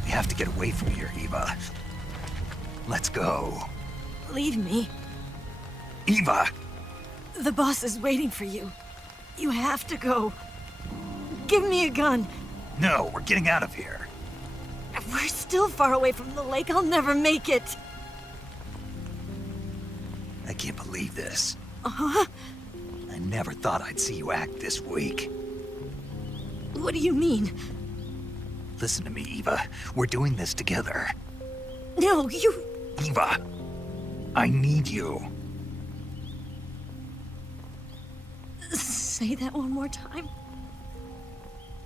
We have to get away from here, Eva. Let's go. Leave me. Eva! The boss is waiting for you. You have to go. Give me a gun. No, we're getting out of here. We're still far away from the lake. I'll never make it. I can't believe this. Uh-huh. I never thought I'd see you act this weak. What do you mean? Listen to me, Eva. We're doing this together. No, you... Eva, I need you. Say that one more time.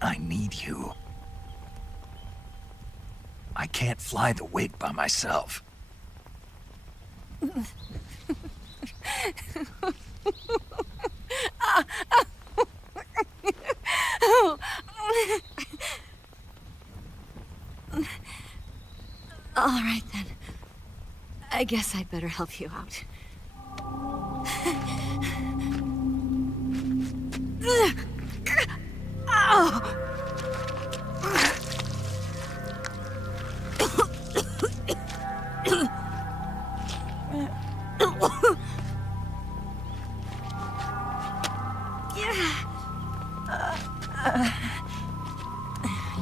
I need you. I can't fly the wig by myself. All right, then. I guess I'd better help you out.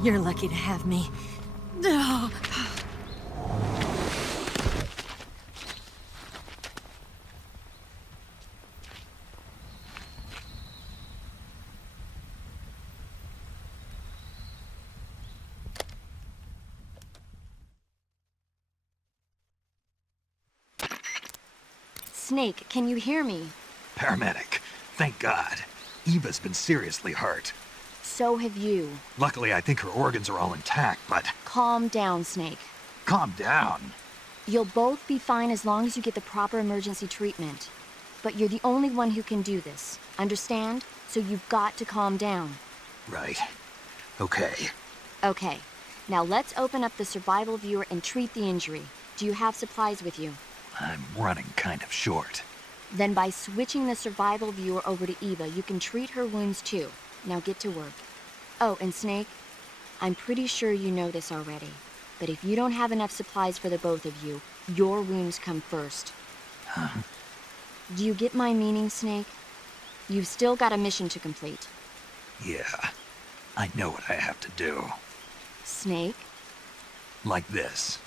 You're lucky to have me. No. Snake, can you hear me? Paramedic, thank God. Eva's been seriously hurt. So have you. Luckily, I think her organs are all intact, but... Calm down, Snake. Calm down. You'll both be fine as long as you get the proper emergency treatment. But you're the only one who can do this. Understand? So you've got to calm down. Right. Okay. Okay. Now let's open up the survival viewer and treat the injury. Do you have supplies with you? I'm running kind of short. Then by switching the survival viewer over to Eva, you can treat her wounds too. Now get to work. Oh, and Snake, I'm pretty sure you know this already, but if you don't have enough supplies for the both of you, your wounds come first. Huh? Do you get my meaning, Snake? You've still got a mission to complete. Yeah, I know what I have to do. Snake? Like this.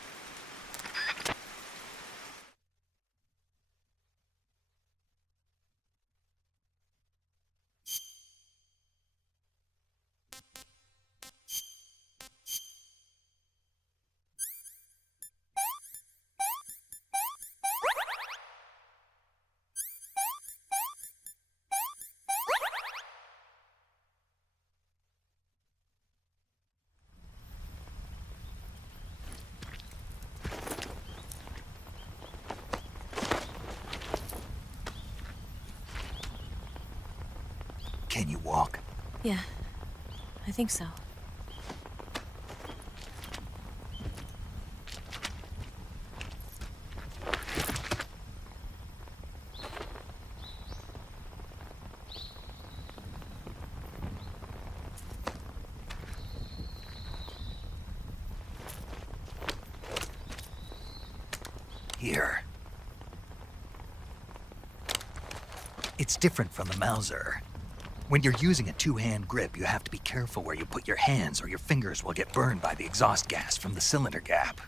Can you walk? Yeah, I think so. Here. It's different from the Mauser. When you're using a two-hand grip, you have to be careful where you put your hands or your fingers will get burned by the exhaust gas from the cylinder gap.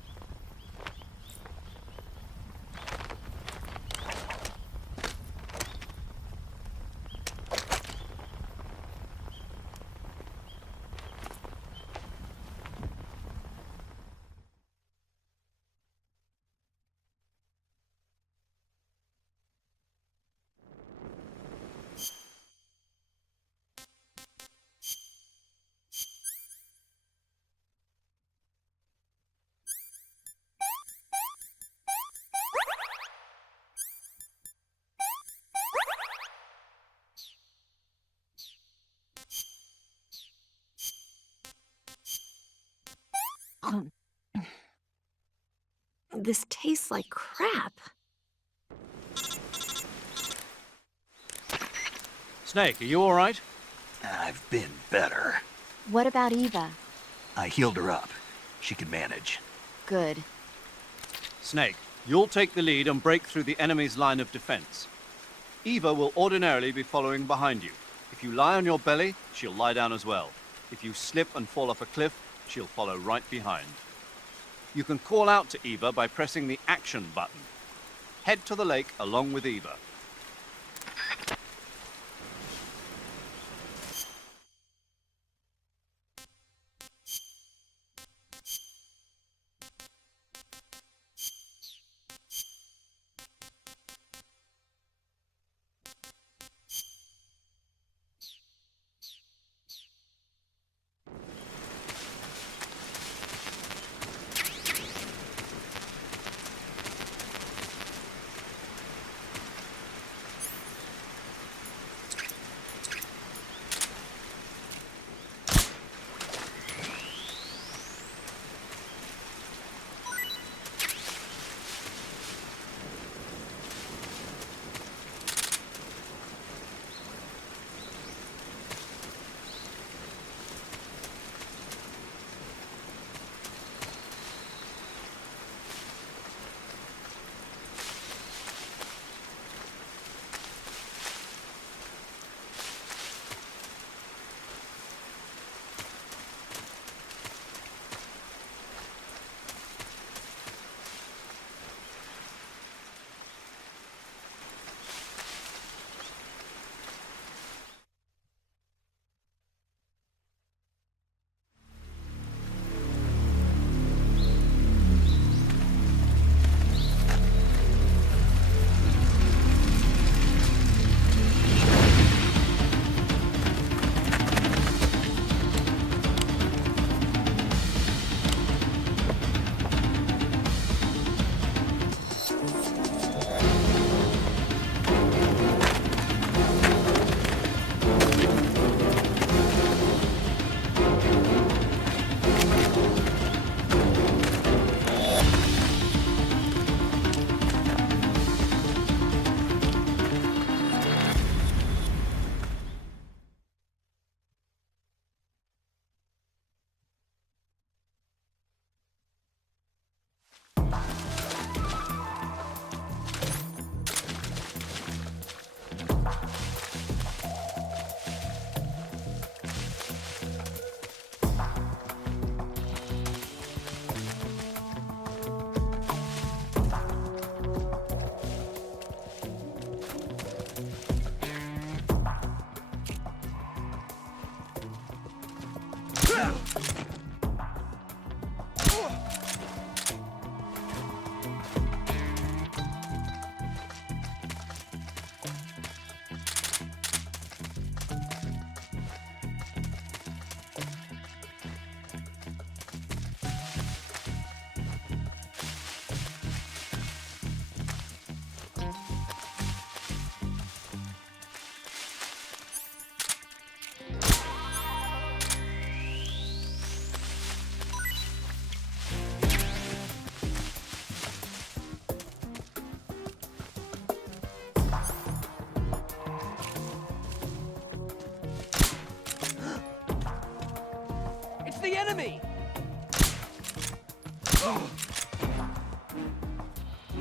This tastes like crap. Snake, are you all right? I've been better. What about Eva? I healed her up. She can manage. Good. Snake, you'll take the lead and break through the enemy's line of defense. Eva will ordinarily be following behind you. If you lie on your belly, she'll lie down as well. If you slip and fall off a cliff, she'll follow right behind. You can call out to Eva by pressing the action button. Head to the lake along with Eva.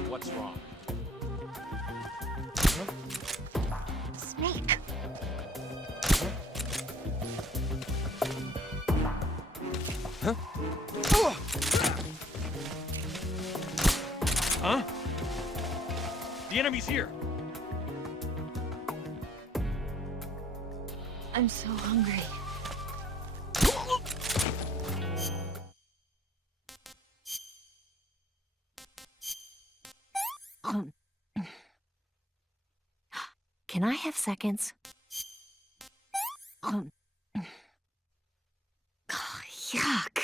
What's wrong? Snake. Huh? The enemy's here. I'm so hungry. Can I have seconds? Yuck.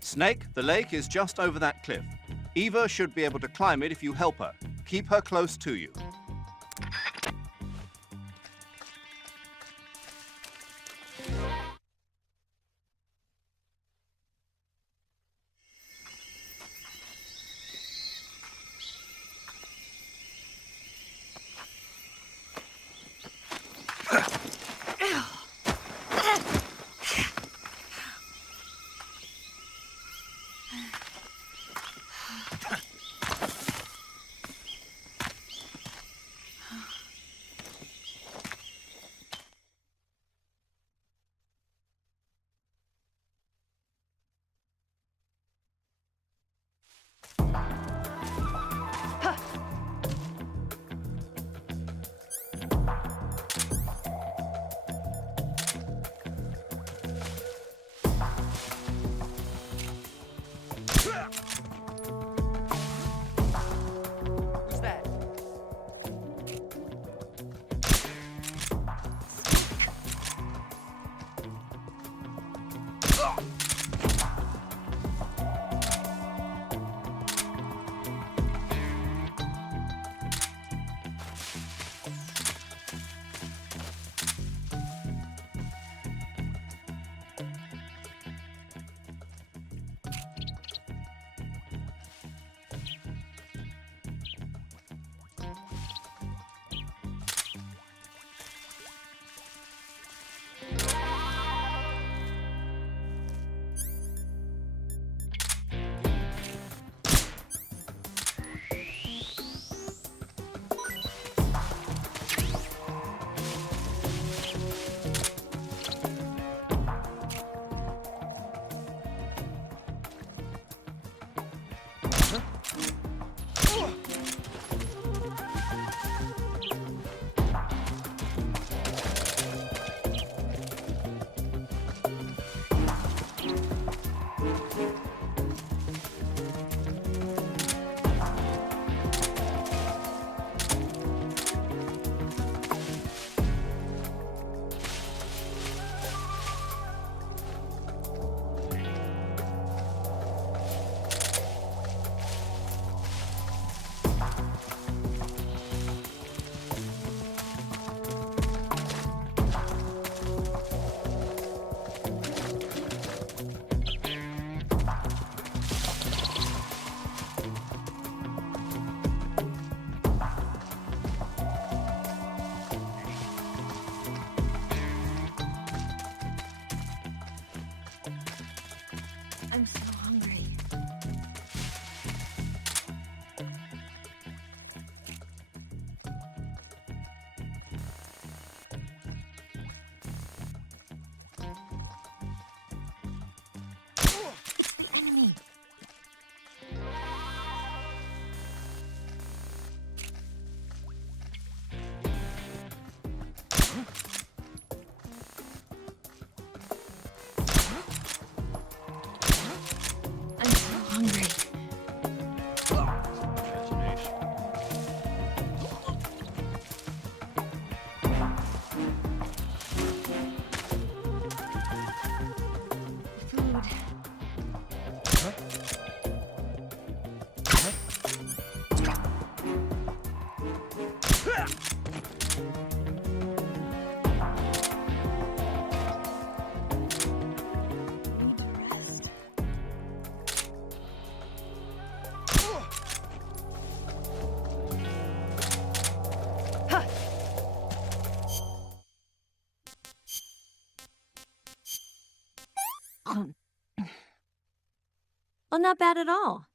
Snake, the lake is just over that cliff. Eva should be able to climb it if you help her. Keep her close to you. I'm so hungry. It's the enemy. I'm so hungry. Food. Well, not bad at all.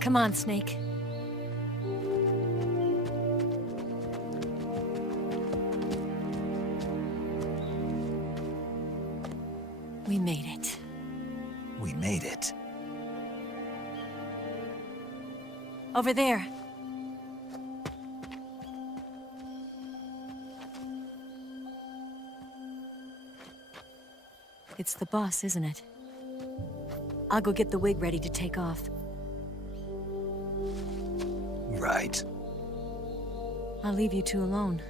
Come on, Snake. We made it. We made it. Over there. It's the boss, isn't it? I'll go get the wig ready to take off. Right. I'll leave you two alone.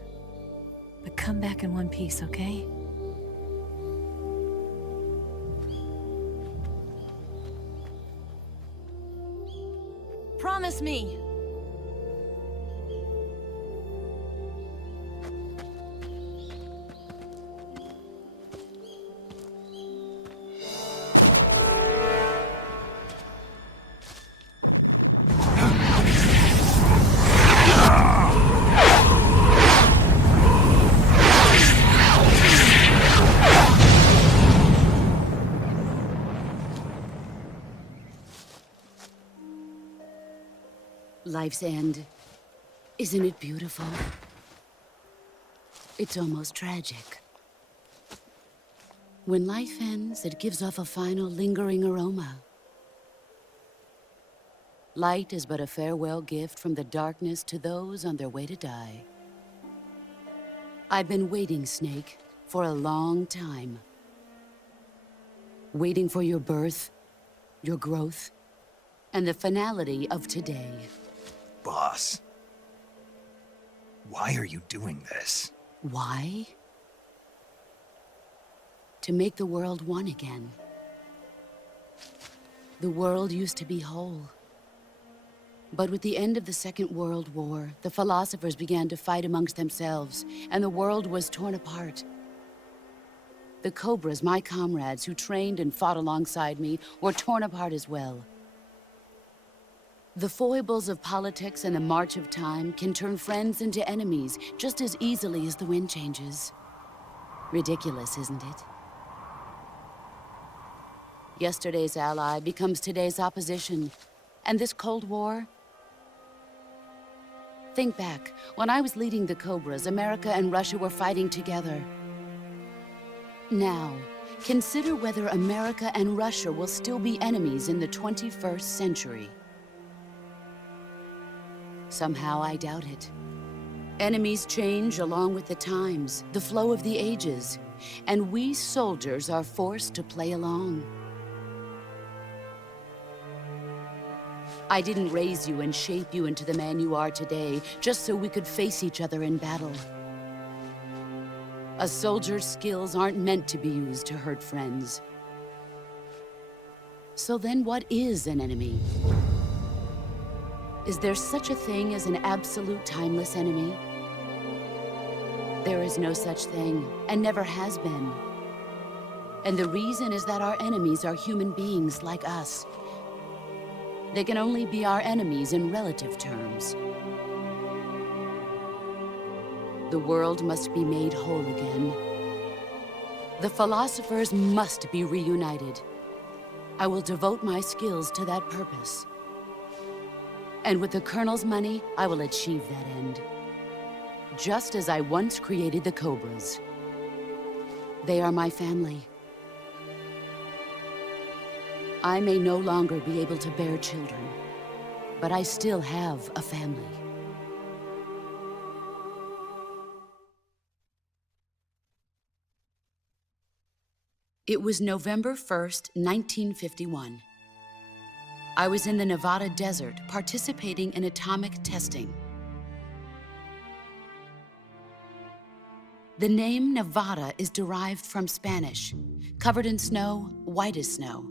But come back in one piece, okay? Promise me! Life's end. Isn't it beautiful? It's almost tragic. When life ends, it gives off a final lingering aroma. Light is but a farewell gift from the darkness to those on their way to die. I've been waiting, Snake, for a long time. Waiting for your birth, your growth, and the finality of today. Boss, why are you doing this? Why? To make the world one again. The world used to be whole, But with the end of the Second World War, the philosophers began to fight amongst themselves, and the world was torn apart. The Cobras, my comrades who trained and fought alongside me, were torn apart as well. The foibles of politics and the march of time can turn friends into enemies just as easily as the wind changes. Ridiculous, isn't it? Yesterday's ally becomes today's opposition, and this Cold War? Think back. When I was leading the Cobras, America and Russia were fighting together. Now, consider whether America and Russia will still be enemies in the 21st century. Somehow I doubt it. Enemies change along with the times, the flow of the ages, and we soldiers are forced to play along. I didn't raise you and shape you into the man you are today just so we could face each other in battle. A soldier's skills aren't meant to be used to hurt friends. So then what is an enemy? Is there such a thing as an absolute timeless enemy? There is no such thing, and never has been. And the reason is that our enemies are human beings like us. They can only be our enemies in relative terms. The world must be made whole again. The philosophers must be reunited. I will devote my skills to that purpose. And with the Colonel's money, I will achieve that end. Just as I once created the Cobras. They are my family. I may no longer be able to bear children, but I still have a family. It was November 1st, 1951. I was in the Nevada desert participating in atomic testing. The name Nevada is derived from Spanish, covered in snow, white as snow.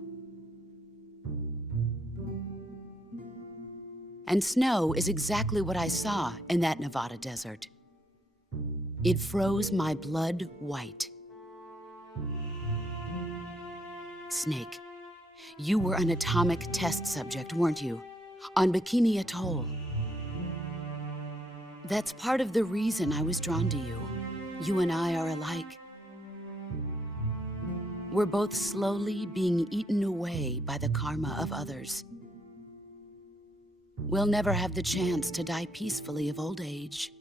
And snow is exactly what I saw in that Nevada desert. It froze my blood white. Snake, you were an atomic test subject, weren't you? On Bikini Atoll. That's part of the reason I was drawn to you. You and I are alike. We're both slowly being eaten away by the karma of others. We'll never have the chance to die peacefully of old age.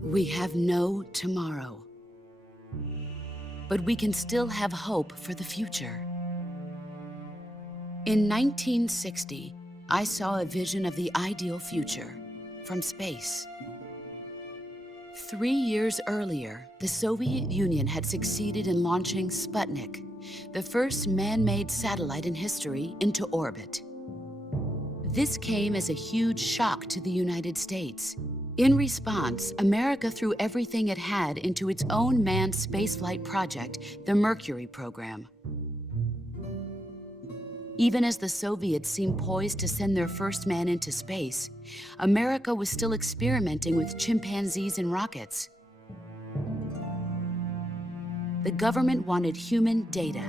We have no tomorrow. But we can still have hope for the future. In 1960, I saw a vision of the ideal future from space. 3 years earlier, the Soviet Union had succeeded in launching Sputnik, the first man-made satellite in history, into orbit. This came as a huge shock to the United States. In response, America threw everything it had into its own manned spaceflight project, the Mercury program. Even as the Soviets seemed poised to send their first man into space, America was still experimenting with chimpanzees and rockets. The government wanted human data.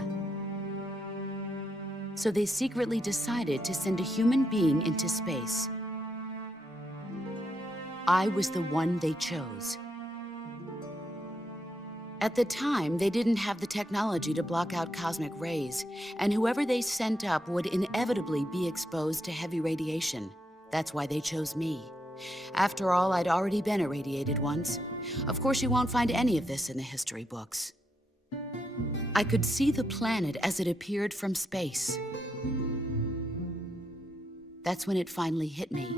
So they secretly decided to send a human being into space. I was the one they chose. At the time, they didn't have the technology to block out cosmic rays, and whoever they sent up would inevitably be exposed to heavy radiation. That's why they chose me. After all, I'd already been irradiated once. Of course, you won't find any of this in the history books. I could see the planet as it appeared from space. That's when it finally hit me.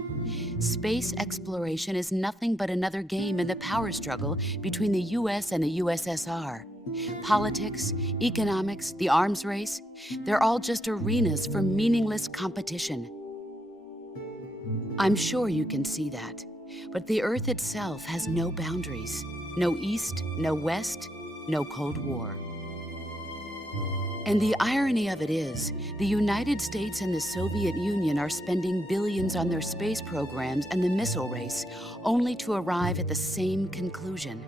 Space exploration is nothing but another game in the power struggle between the US and the USSR. Politics, economics, the arms race, they're all just arenas for meaningless competition. I'm sure you can see that, but the Earth itself has no boundaries. No East, no West, no Cold War. And the irony of it is, the United States and the Soviet Union are spending billions on their space programs and the missile race, only to arrive at the same conclusion.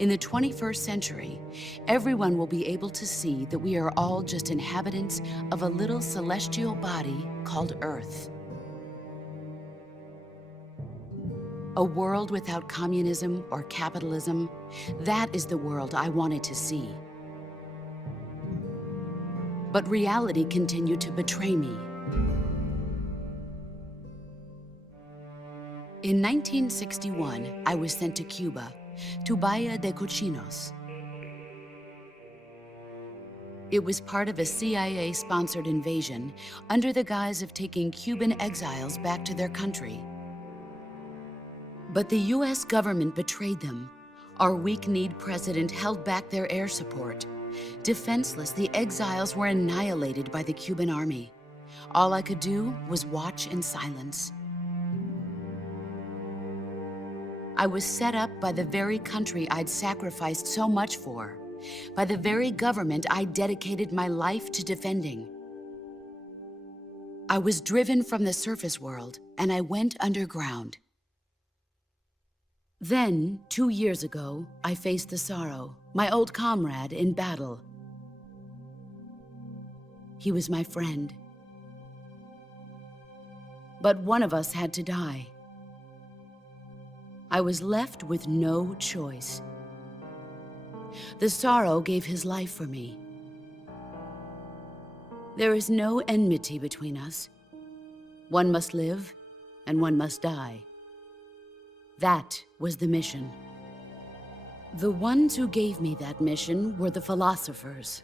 In the 21st century, everyone will be able to see that we are all just inhabitants of a little celestial body called Earth. A world without communism or capitalism, that is the world I wanted to see. But reality continued to betray me. In 1961, I was sent to Cuba, to Bahia de Cochinos. It was part of a CIA-sponsored invasion under the guise of taking Cuban exiles back to their country. But the US government betrayed them. Our weak-kneed president held back their air support. Defenseless, the exiles were annihilated by the Cuban army. All I could do was watch in silence. I was set up by the very country I'd sacrificed so much for, by the very government I dedicated my life to defending. I was driven from the surface world, and I went underground. Then, 2 years ago, I faced the sorrow, my old comrade in battle. He was my friend. But one of us had to die. I was left with no choice. The sorrow gave his life for me. There is no enmity between us. One must live, and one must die. That was the mission. The ones who gave me that mission were the philosophers.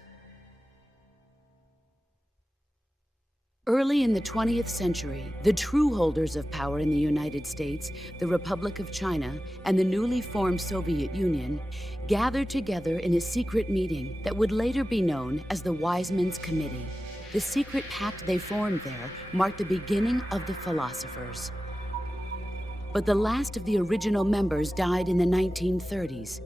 Early in the 20th century, the true holders of power in the United States, the Republic of China, and the newly formed Soviet Union gathered together in a secret meeting that would later be known as the Wise Men's Committee. The secret pact they formed there marked the beginning of the philosophers. But the last of the original members died in the 1930s.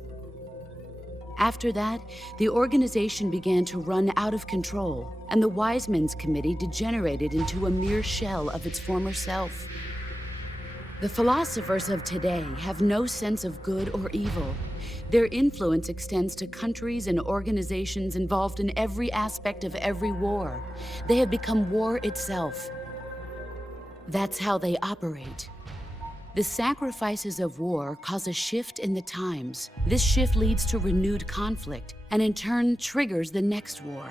After that, the organization began to run out of control, and the Wise Men's Committee degenerated into a mere shell of its former self. The philosophers of today have no sense of good or evil. Their influence extends to countries and organizations involved in every aspect of every war. They have become war itself. That's how they operate. The sacrifices of war cause a shift in the times. This shift leads to renewed conflict, and in turn triggers the next war.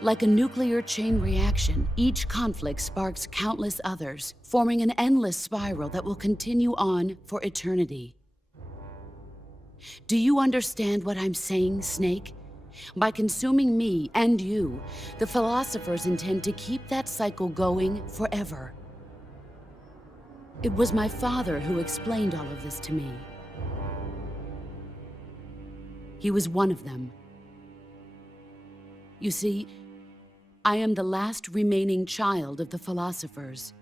Like a nuclear chain reaction, each conflict sparks countless others, forming an endless spiral that will continue on for eternity. Do you understand what I'm saying, Snake? By consuming me and you, the philosophers intend to keep that cycle going forever. It was my father who explained all of this to me. He was one of them. You see, I am the last remaining child of the philosophers.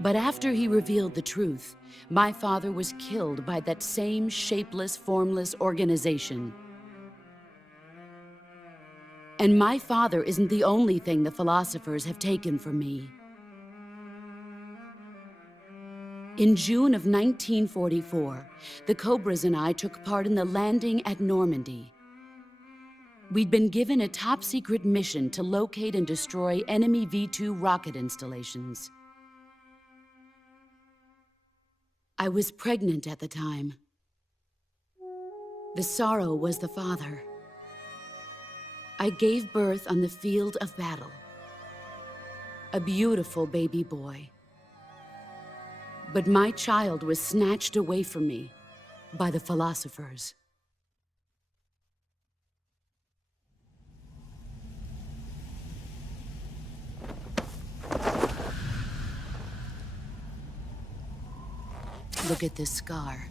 But after he revealed the truth, my father was killed by that same shapeless, formless organization. And my father isn't the only thing the philosophers have taken from me. In June of 1944, the Cobras and I took part in the landing at Normandy. We'd been given a top-secret mission to locate and destroy enemy V-2 rocket installations. I was pregnant at the time. The sorrow was the father. I gave birth on the field of battle. A beautiful baby boy. But my child was snatched away from me by the philosophers. Look at this scar.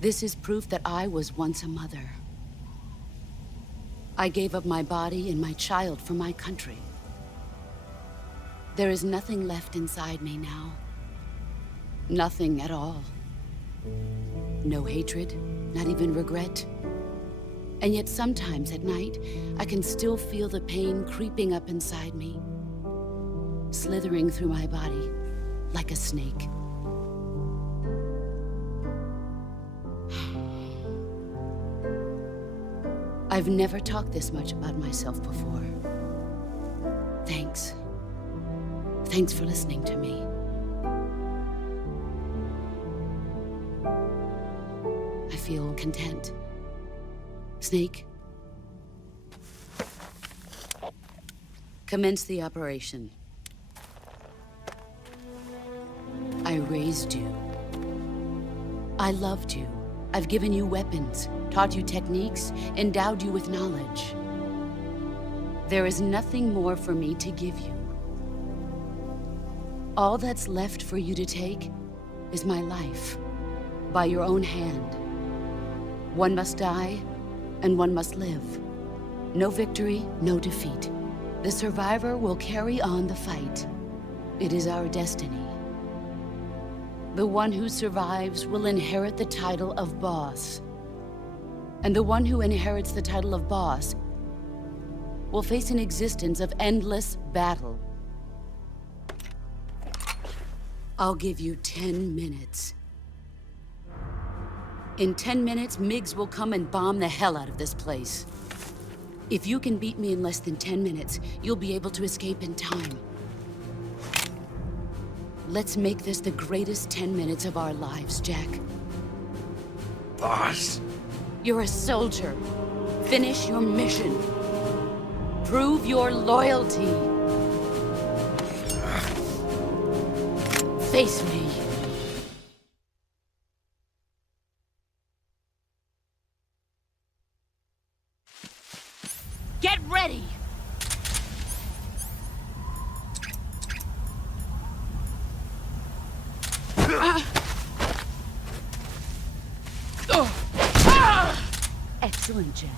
This is proof that I was once a mother. I gave up my body and my child for my country. There is nothing left inside me now. Nothing at all. No hatred, not even regret. And yet sometimes at night, I can still feel the pain creeping up inside me, slithering through my body like a snake. I've never talked this much about myself before. Thanks. Thanks for listening to me. I feel content. Snake, commence the operation. I raised you. I loved you. I've given you weapons, taught you techniques, endowed you with knowledge. There is nothing more for me to give you. All that's left for you to take is my life, by your own hand. One must die, and one must live. No victory, no defeat. The survivor will carry on the fight. It is our destiny. The one who survives will inherit the title of boss. And the one who inherits the title of boss will face an existence of endless battle. I'll give you 10 minutes. In 10 minutes, MiGs will come and bomb the hell out of this place. If you can beat me in less than 10 minutes, you'll be able to escape in time. Let's make this the greatest 10 minutes of our lives, Jack. Boss? You're a soldier. Finish your mission. Prove your loyalty. Face me. Get ready! Excellent, Jack.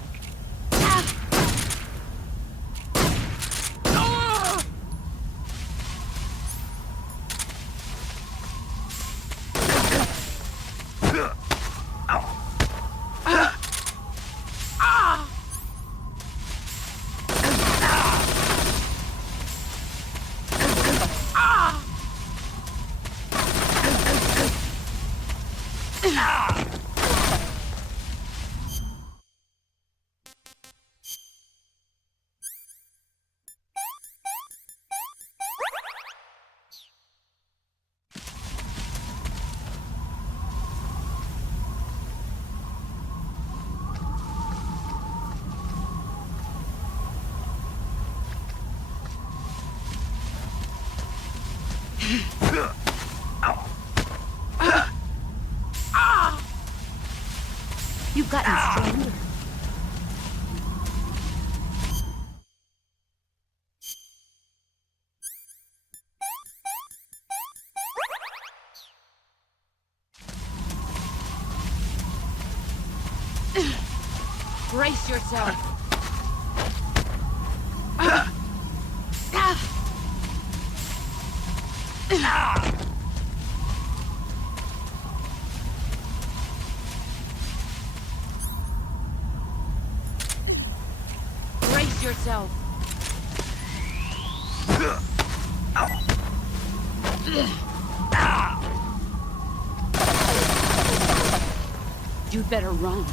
You've gotten stronger. Brace yourself. Brace yourself. You'd better run.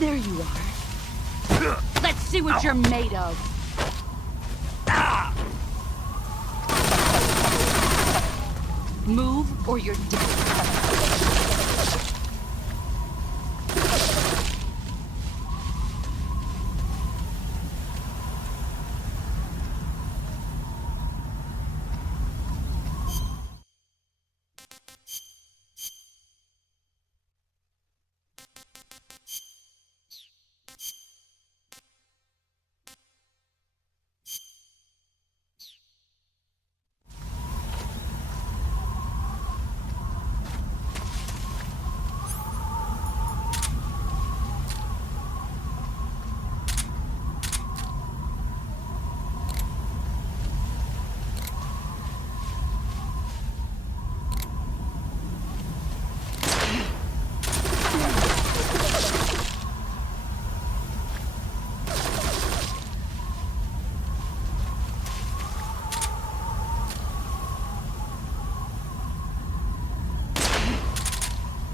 There you are. Let's see what you're made of. Move or you're dead.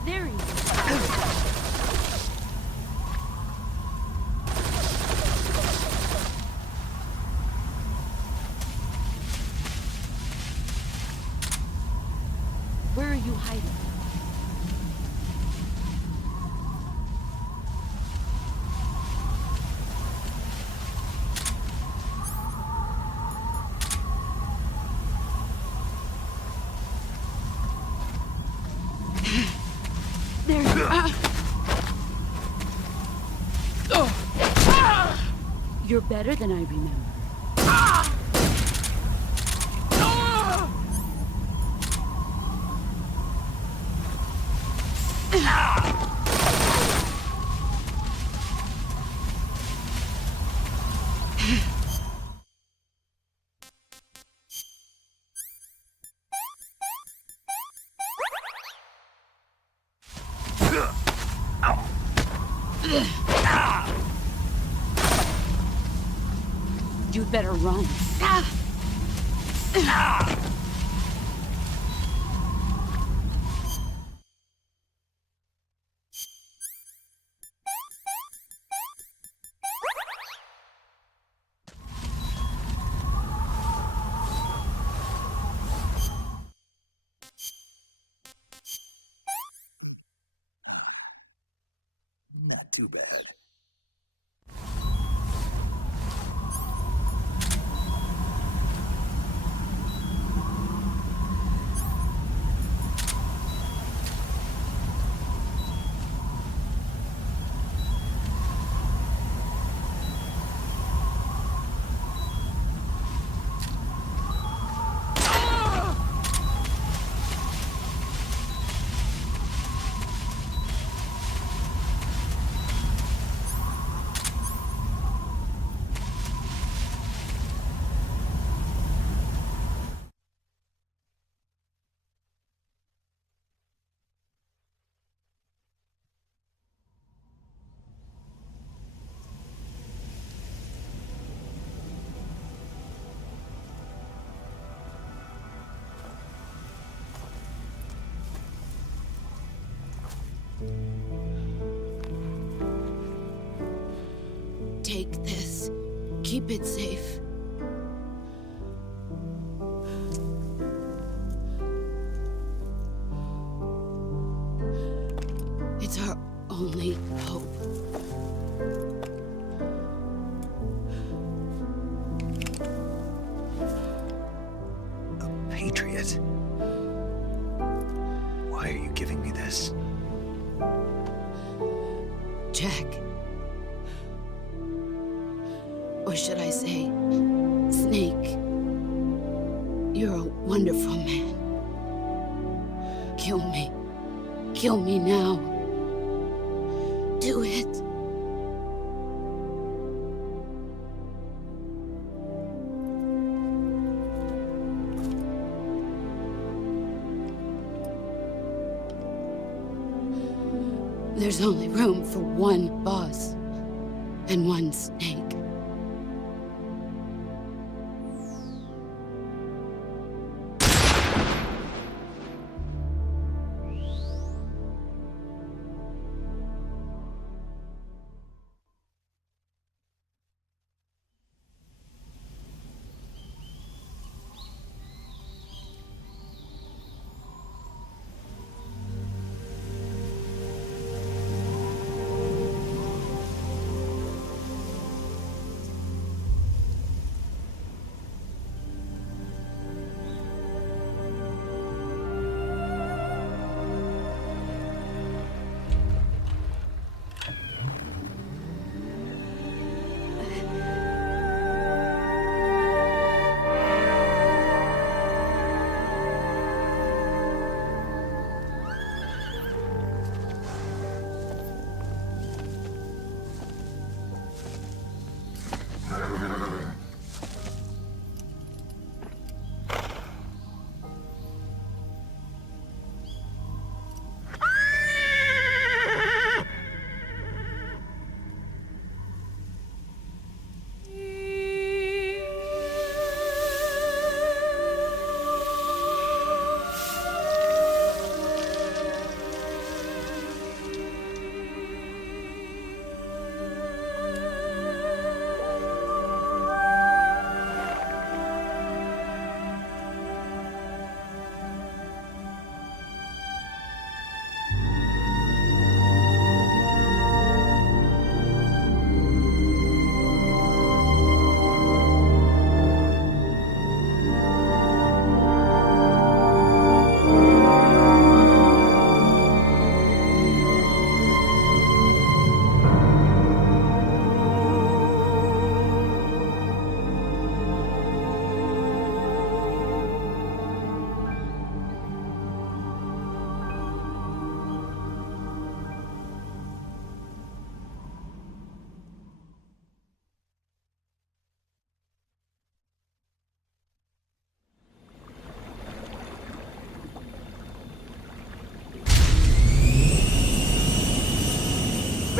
There he is. Where are you hiding? There you are. You're better than I remember. You'd better run. Not too bad. Take this. Keep it safe. It's our only hope. A patriot? Why are you giving me this? Jack. Or should I say, Snake? You're a wonderful man. Kill me. Kill me now. Do it. There's only room for one boss and one snake.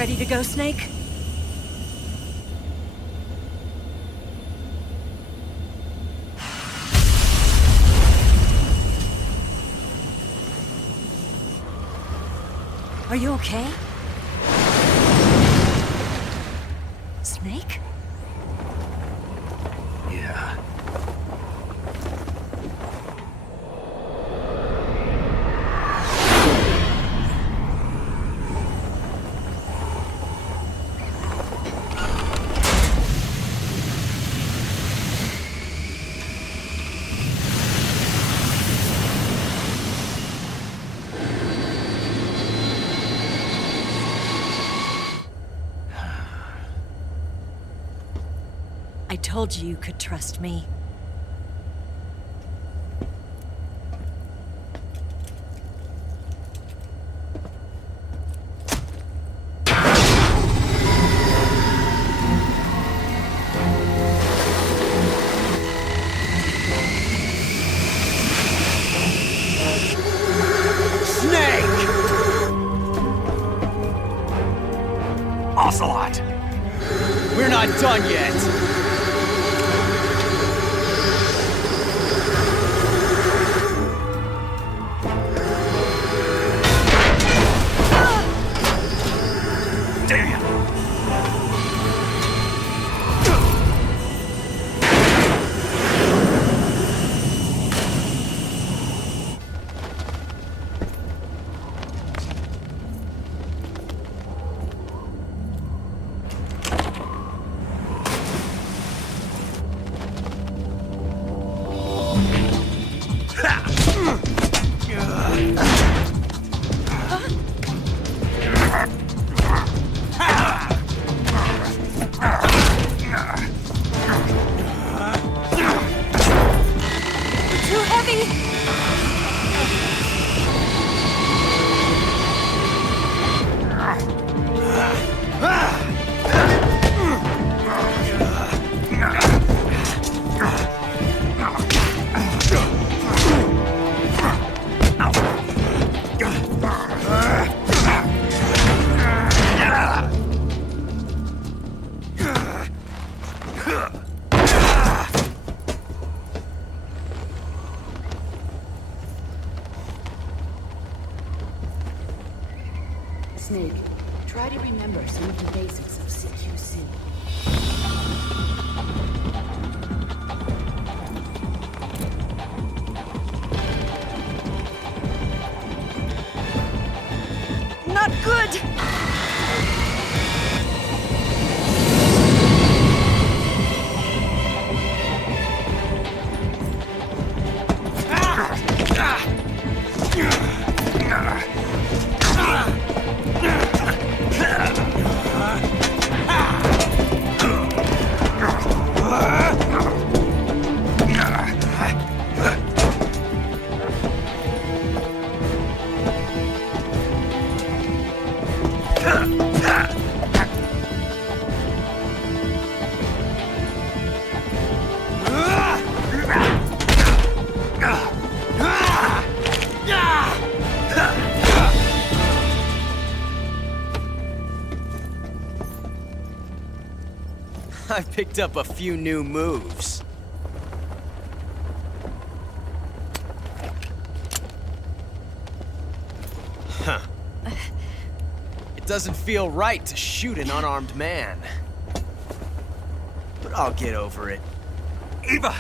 Ready to go, Snake? Are you okay? Snake? Yeah. I told you you could trust me. Ocelot! We're not done yet! Snake, try to remember some of the basics of CQC. Not good! I picked up a few new moves. Huh. It doesn't feel right to shoot an unarmed man. But I'll get over it. Eva!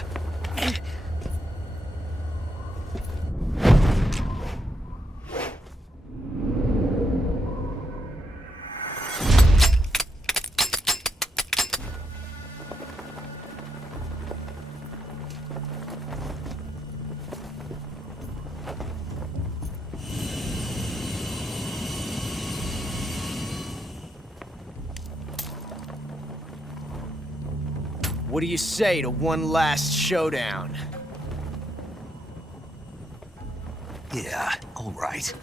What do you say to one last showdown? Yeah, all right.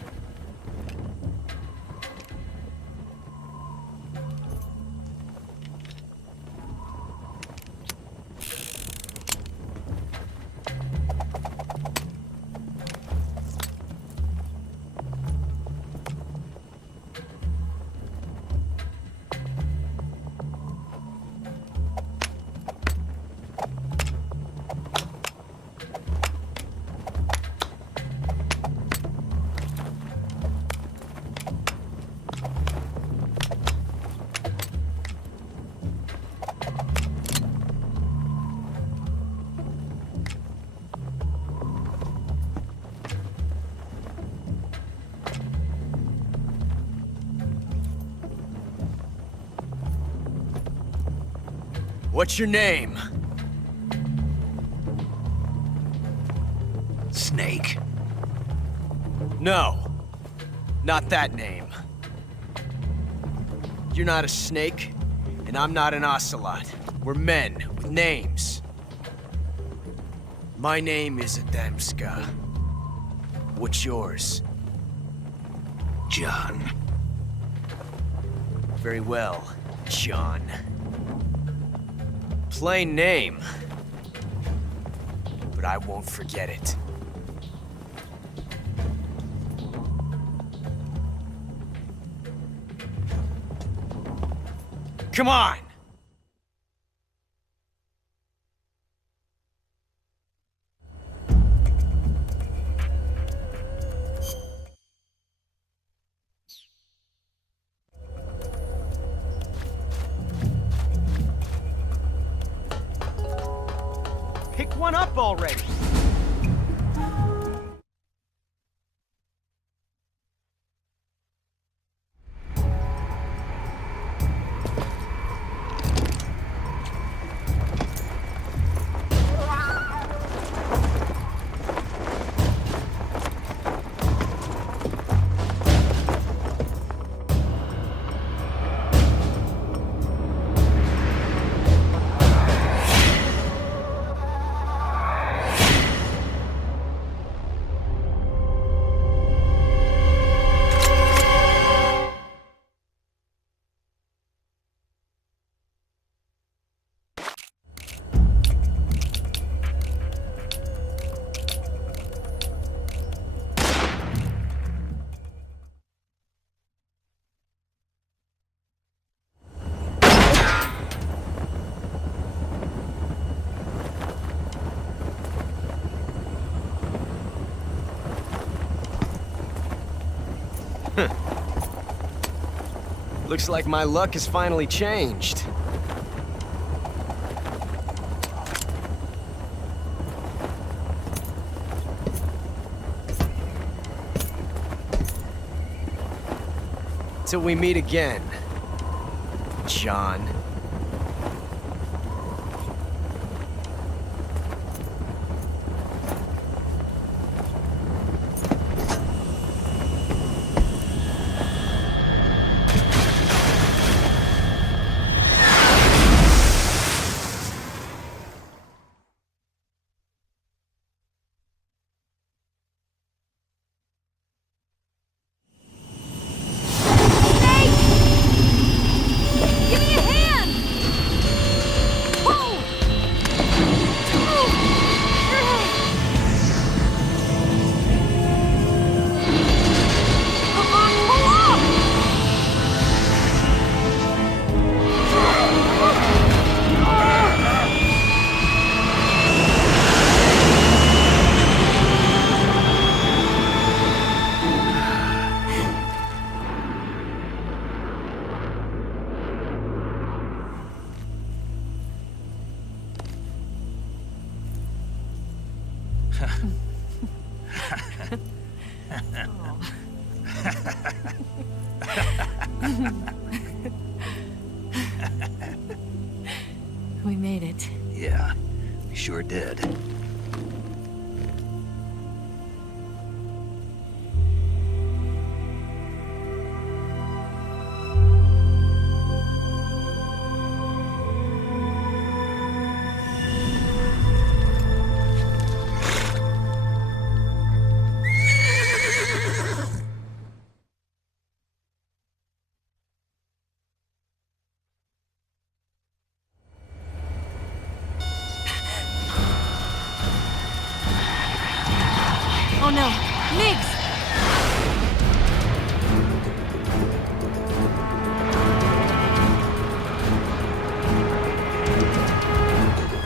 What's your name? Snake. No. Not that name. You're not a snake, and I'm not an ocelot. We're men with names. My name is Adamska. What's yours? John. Very well, John. Plain name. But I won't forget it. Come on! Pick one up already! Looks like my luck has finally changed. Till we meet again, John. We made it. Yeah, we sure did. Oh no, Migs!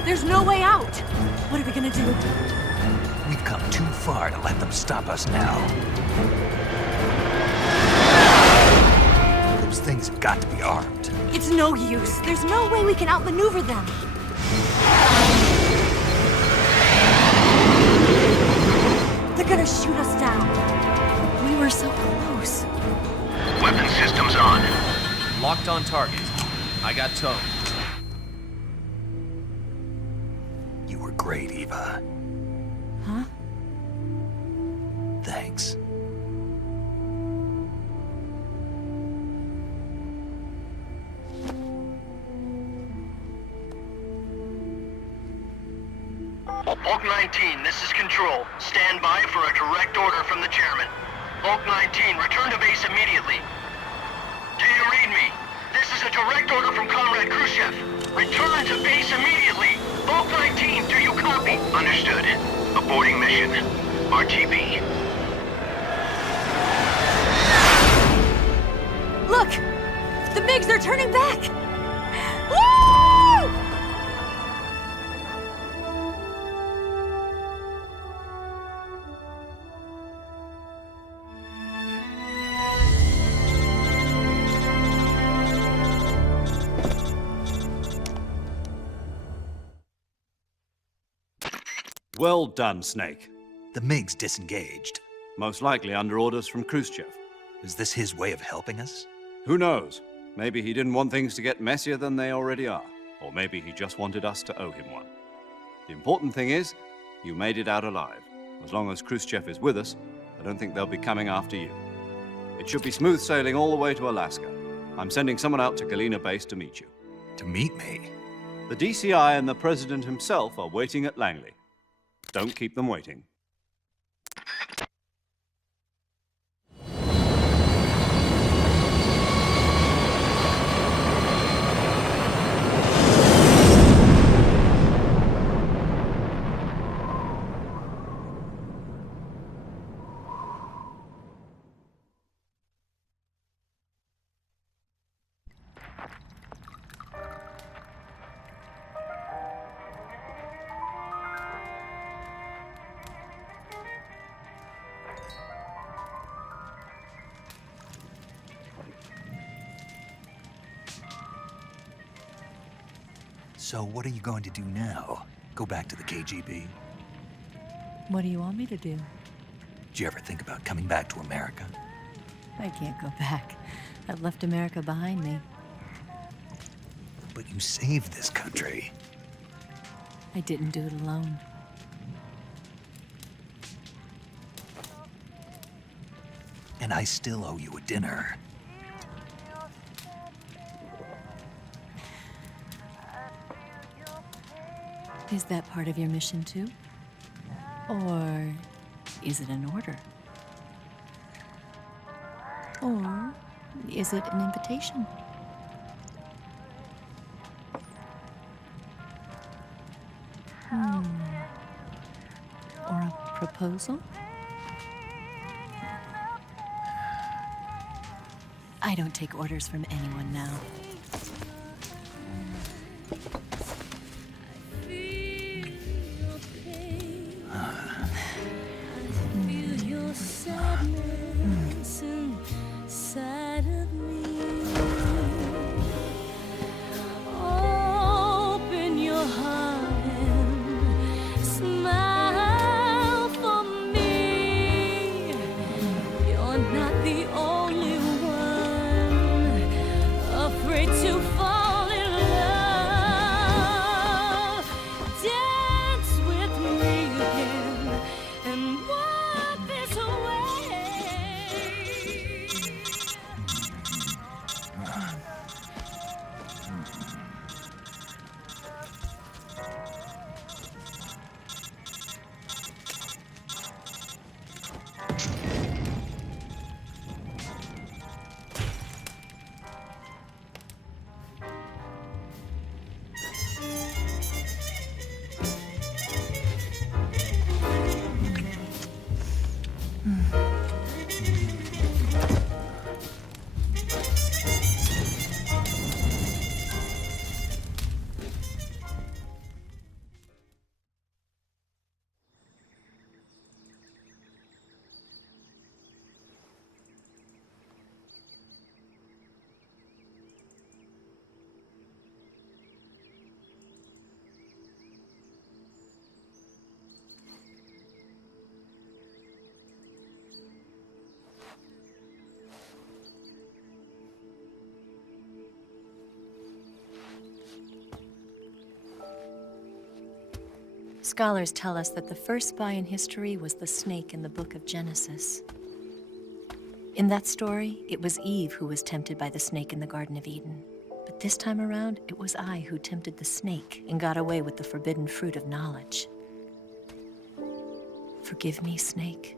There's no way out! What are we gonna do? We've come too far to let them stop us now. Those things have got to be armed. It's no use. There's no way we can outmaneuver them. They're gonna shoot us down. We were so close. Weapon systems on. Locked on target. I got towed. great, Eva. Huh? Thanks. Bulk 19, this is Control. Stand by for a direct order from the chairman. Bulk 19, return to base immediately. Do you read me? This is a direct order from Comrade Khrushchev. Return to base immediately. Bulk 19, do you copy? Understood. Aborting mission. RTB. Look! The MiGs are turning back! Woo! Well done, Snake. The MiGs disengaged. Most likely under orders from Khrushchev. Is this his way of helping us? Who knows? Maybe he didn't want things to get messier than they already are. Or maybe he just wanted us to owe him one. The important thing is, you made it out alive. As long as Khrushchev is with us, I don't think they'll be coming after you. It should be smooth sailing all the way to Alaska. I'm sending someone out to Galena Base to meet you. To meet me? The DCI and the President himself are waiting at Langley. Don't keep them waiting. So what are you going to do now? Go back to the KGB? What do you want me to do? Did you ever think about coming back to America? I can't go back. I've left America behind me. But you saved this country. I didn't do it alone. And I still owe you a dinner. Is that part of your mission too? Or is it an order? Or is it an invitation? Or a proposal? I don't take orders from anyone now. Scholars tell us that the first spy in history was the snake in the book of Genesis. In that story, it was Eve who was tempted by the snake in the Garden of Eden. But this time around, it was I who tempted the snake and got away with the forbidden fruit of knowledge. Forgive me, Snake.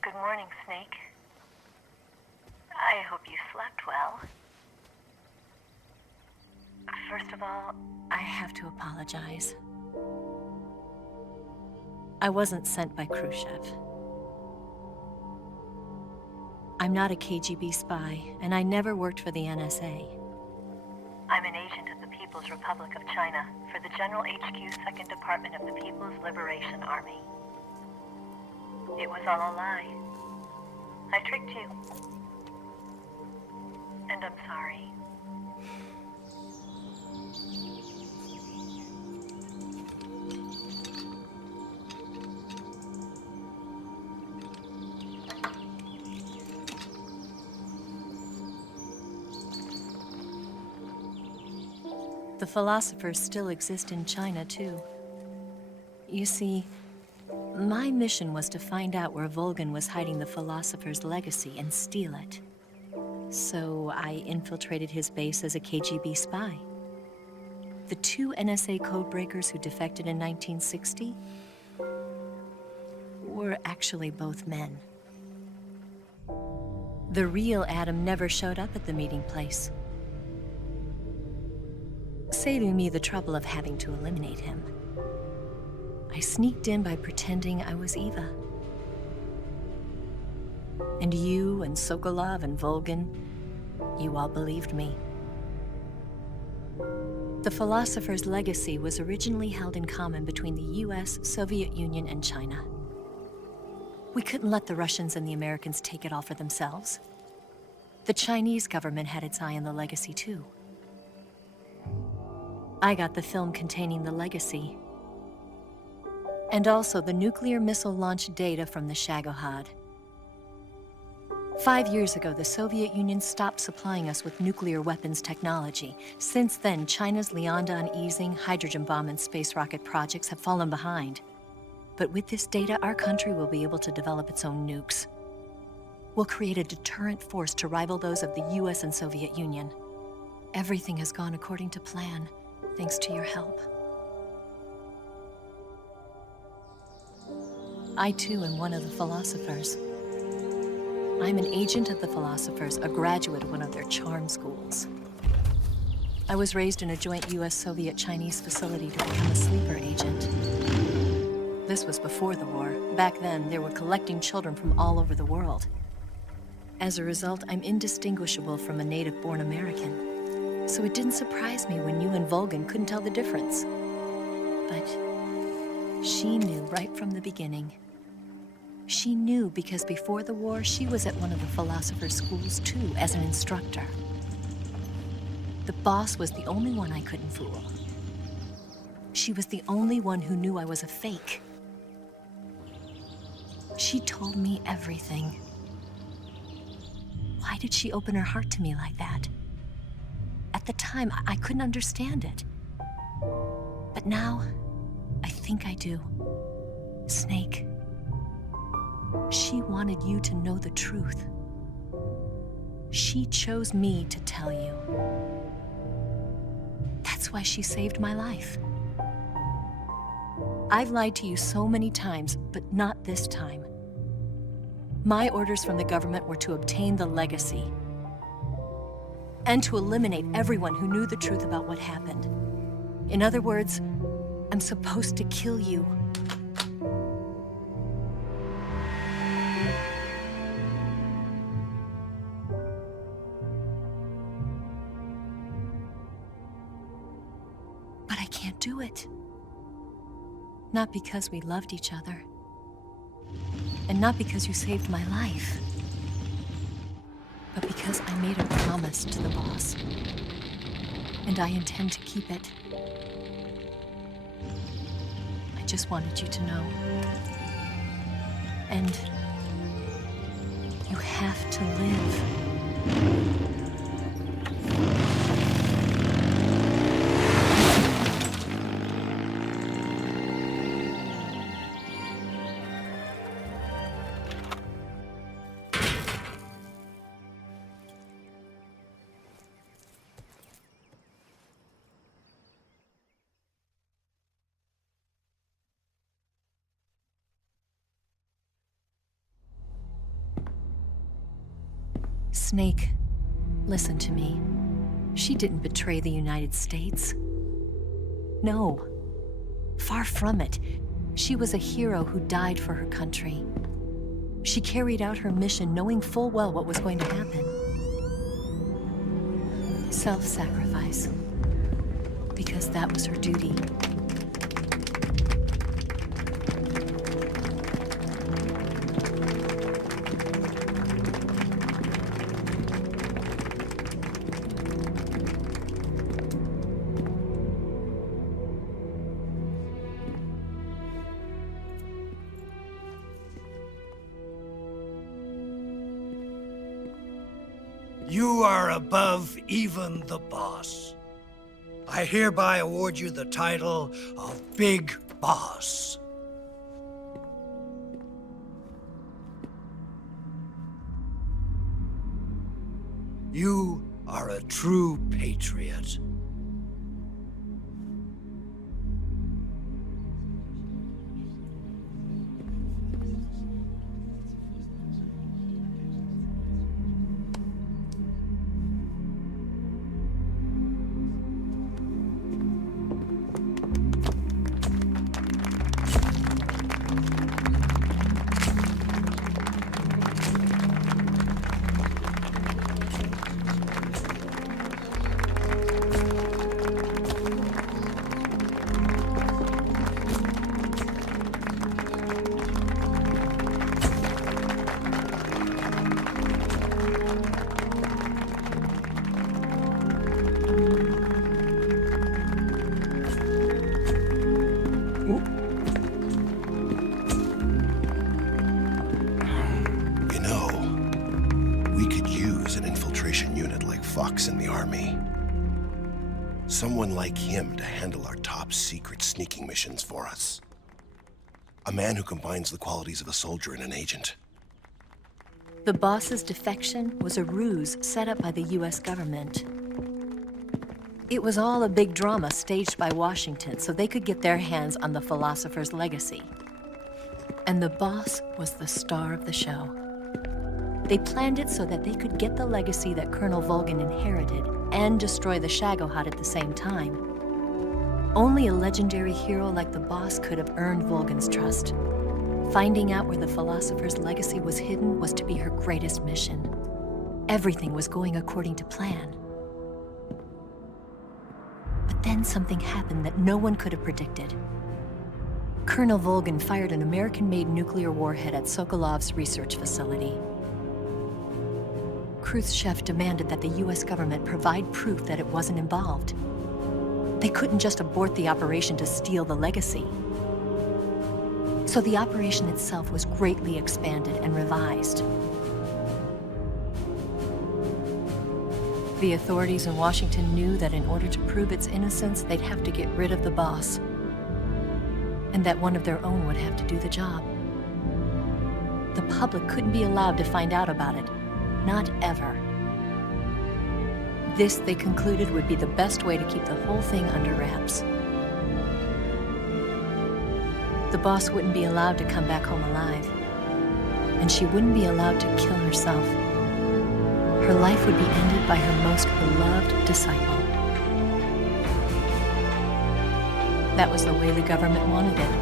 Good morning, Snake. I hope you slept well. First of all, I have to apologize. I wasn't sent by Khrushchev. I'm not a KGB spy, and I never worked for the NSA. I'm an agent of the People's Republic of China for the General HQ 2nd Department of the People's Liberation Army. It was all a lie. I tricked you. And I'm sorry. The philosophers still exist in China, too. You see, my mission was to find out where Volgin was hiding the philosopher's legacy and steal it. So I infiltrated his base as a KGB spy. The 2 NSA codebreakers who defected in 1960 were actually both men. The real Adam never showed up at the meeting place, saving me the trouble of having to eliminate him. I sneaked in by pretending I was Eva. And you and Sokolov and Volgin, you all believed me. The philosopher's legacy was originally held in common between the US, Soviet Union, and China. We couldn't let the Russians and the Americans take it all for themselves. The Chinese government had its eye on the legacy, too. I got the film containing the legacy, and also the nuclear missile launch data from the Shagohod. 5 years ago, the Soviet Union stopped supplying us with nuclear weapons technology. Since then, China's Lianda and Easing, hydrogen bomb, and space rocket projects have fallen behind. But with this data, our country will be able to develop its own nukes. We'll create a deterrent force to rival those of the US and Soviet Union. Everything has gone according to plan, thanks to your help. I, too, am one of the philosophers. I'm an agent of the philosophers, a graduate of one of their charm schools. I was raised in a joint US-Soviet-Chinese facility to become a sleeper agent. This was before the war. Back then, they were collecting children from all over the world. As a result, I'm indistinguishable from a native-born American. So it didn't surprise me when you and Volgin couldn't tell the difference. But she knew right from the beginning. She knew because before the war, she was at one of the philosopher's schools too, as an instructor. The boss was the only one I couldn't fool. She was the only one who knew I was a fake. She told me everything. Why did she open her heart to me like that? At the time, I couldn't understand it. But now, I think I do. Snake. She wanted you to know the truth. She chose me to tell you. That's why she saved my life. I've lied to you so many times, but not this time. My orders from the government were to obtain the legacy and to eliminate everyone who knew the truth about what happened. In other words, I'm supposed to kill you. do it. Not because we loved each other. And not because you saved my life. But because I made a promise to the boss. And I intend to keep it. I just wanted you to know. And you have to live. Snake, listen to me. She didn't betray the United States. No, far from it. She was a hero who died for her country. She carried out her mission knowing full well what was going to happen. Self-sacrifice. Because that was her duty. You are above even the boss. I hereby award you the title of Big Boss. You are a true patriot. In the army. Someone like him to handle our top secret sneaking missions for us. A man who combines the qualities of a soldier and an agent. The boss's defection was a ruse set up by the US government. It was all a big drama staged by Washington so they could get their hands on the philosopher's legacy. And the boss was the star of the show. They planned it so that they could get the legacy that Colonel Volgin inherited and destroy the Shagohod at the same time. Only a legendary hero like the boss could have earned Volgin's trust. Finding out where the philosopher's legacy was hidden was to be her greatest mission. Everything was going according to plan. But then something happened that no one could have predicted. Colonel Volgin fired an American-made nuclear warhead at Sokolov's research facility. Khrushchev demanded that the US government provide proof that it wasn't involved. They couldn't just abort the operation to steal the legacy. So the operation itself was greatly expanded and revised. The authorities in Washington knew that in order to prove its innocence, they'd have to get rid of the boss. And that one of their own would have to do the job. The public couldn't be allowed to find out about it. Not ever. This, they concluded, would be the best way to keep the whole thing under wraps. The boss wouldn't be allowed to come back home alive. And she wouldn't be allowed to kill herself. Her life would be ended by her most beloved disciple. That was the way the government wanted it.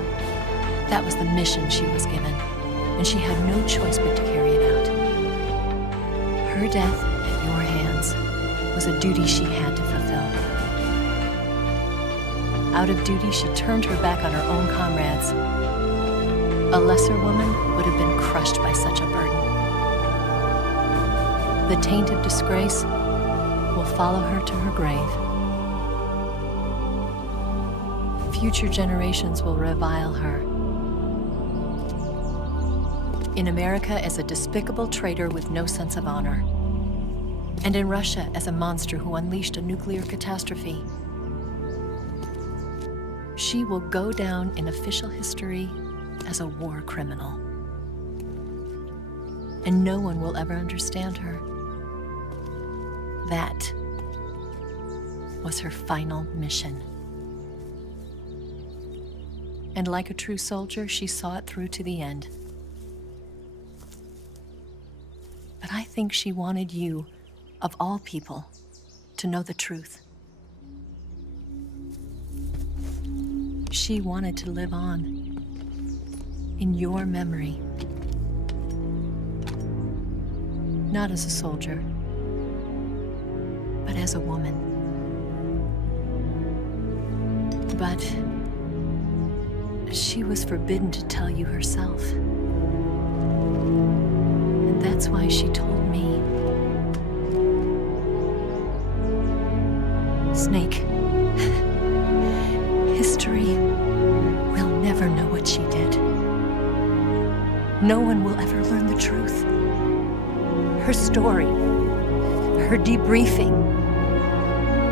That was the mission she was given. And she had no choice but to carry it out. Her death at your hands was a duty she had to fulfill. Out of duty, she turned her back on her own comrades. A lesser woman would have been crushed by such a burden. The taint of disgrace will follow her to her grave. Future generations will revile her. In America as a despicable traitor with no sense of honor. And in Russia as a monster who unleashed a nuclear catastrophe. She will go down in official history as a war criminal. And no one will ever understand her. That was her final mission. And like a true soldier, she saw it through to the end. But I think she wanted you, of all people, to know the truth. She wanted to live on in your memory. Not as a soldier, but as a woman. But she was forbidden to tell you herself. And that's why she told me. Snake, history will never know what she did. No one will ever learn the truth. Her story, her debriefing,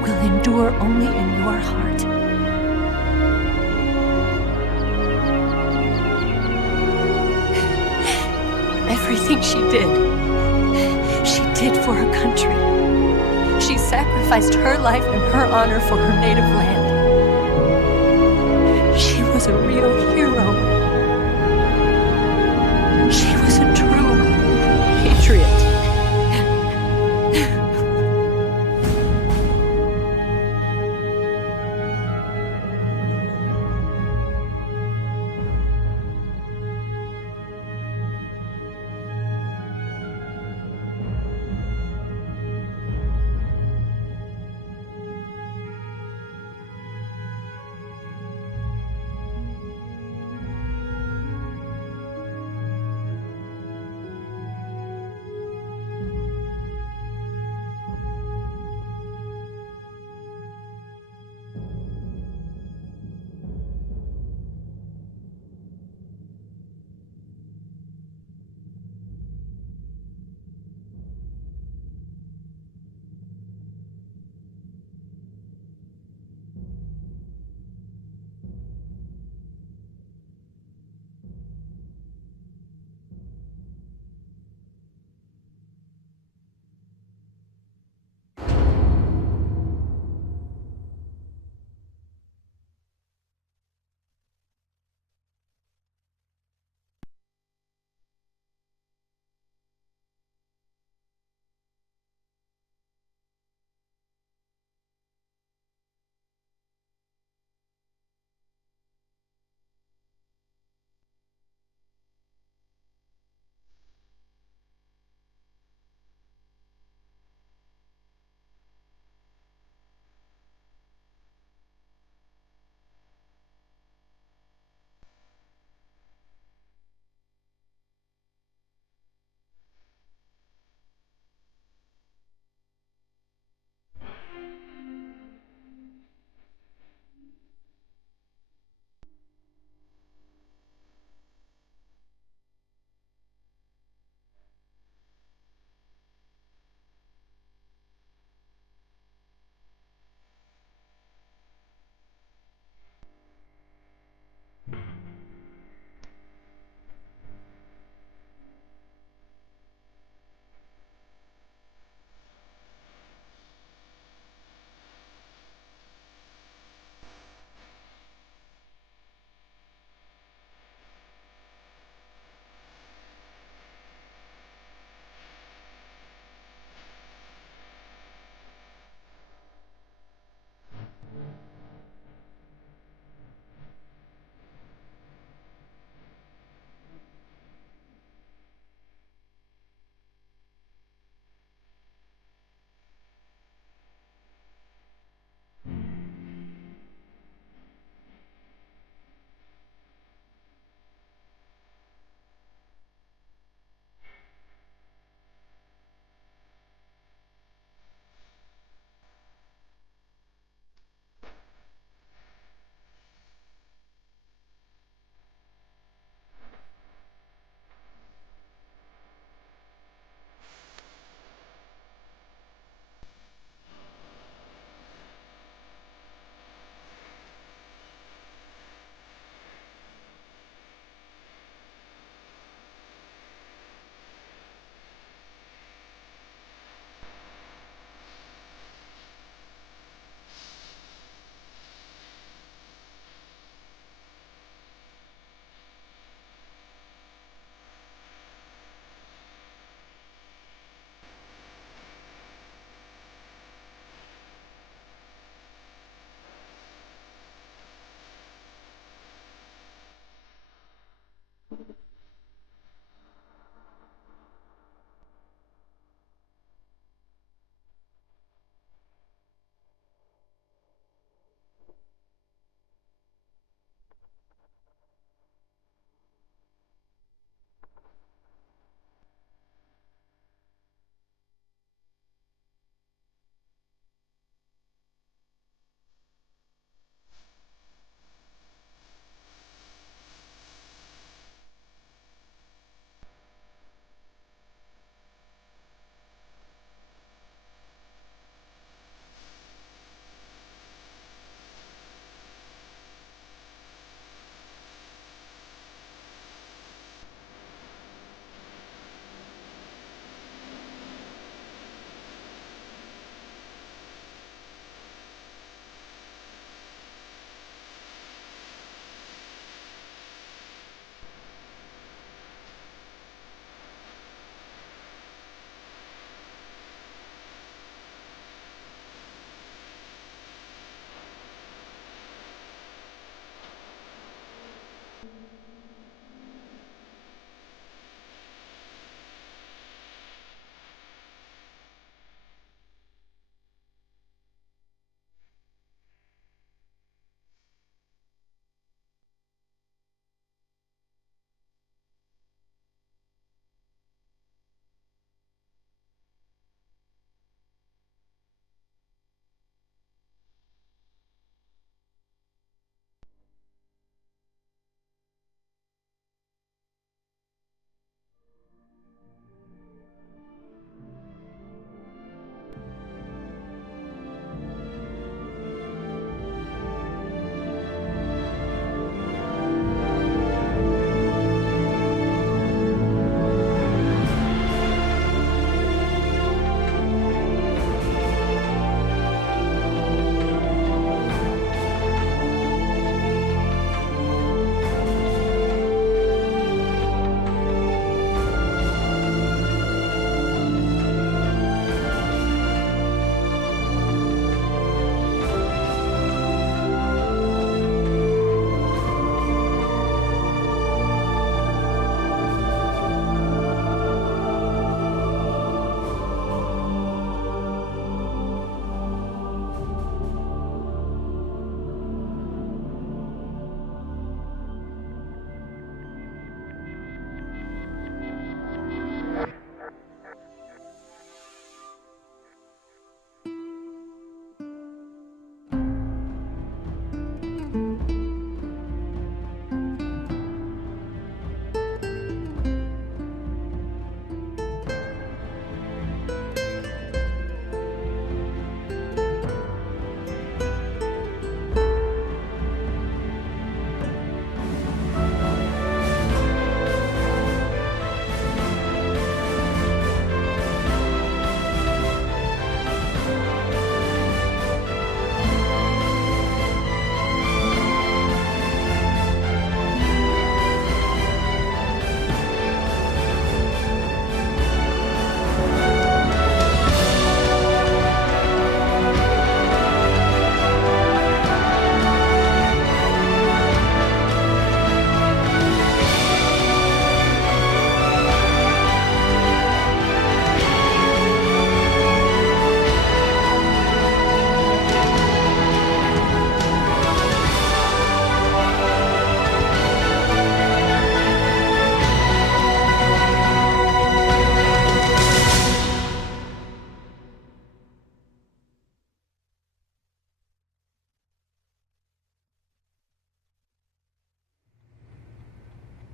will endure only in your heart. Everything she did for her country. She sacrificed her life and her honor for her native land. She was a real hero. She was a true patriot.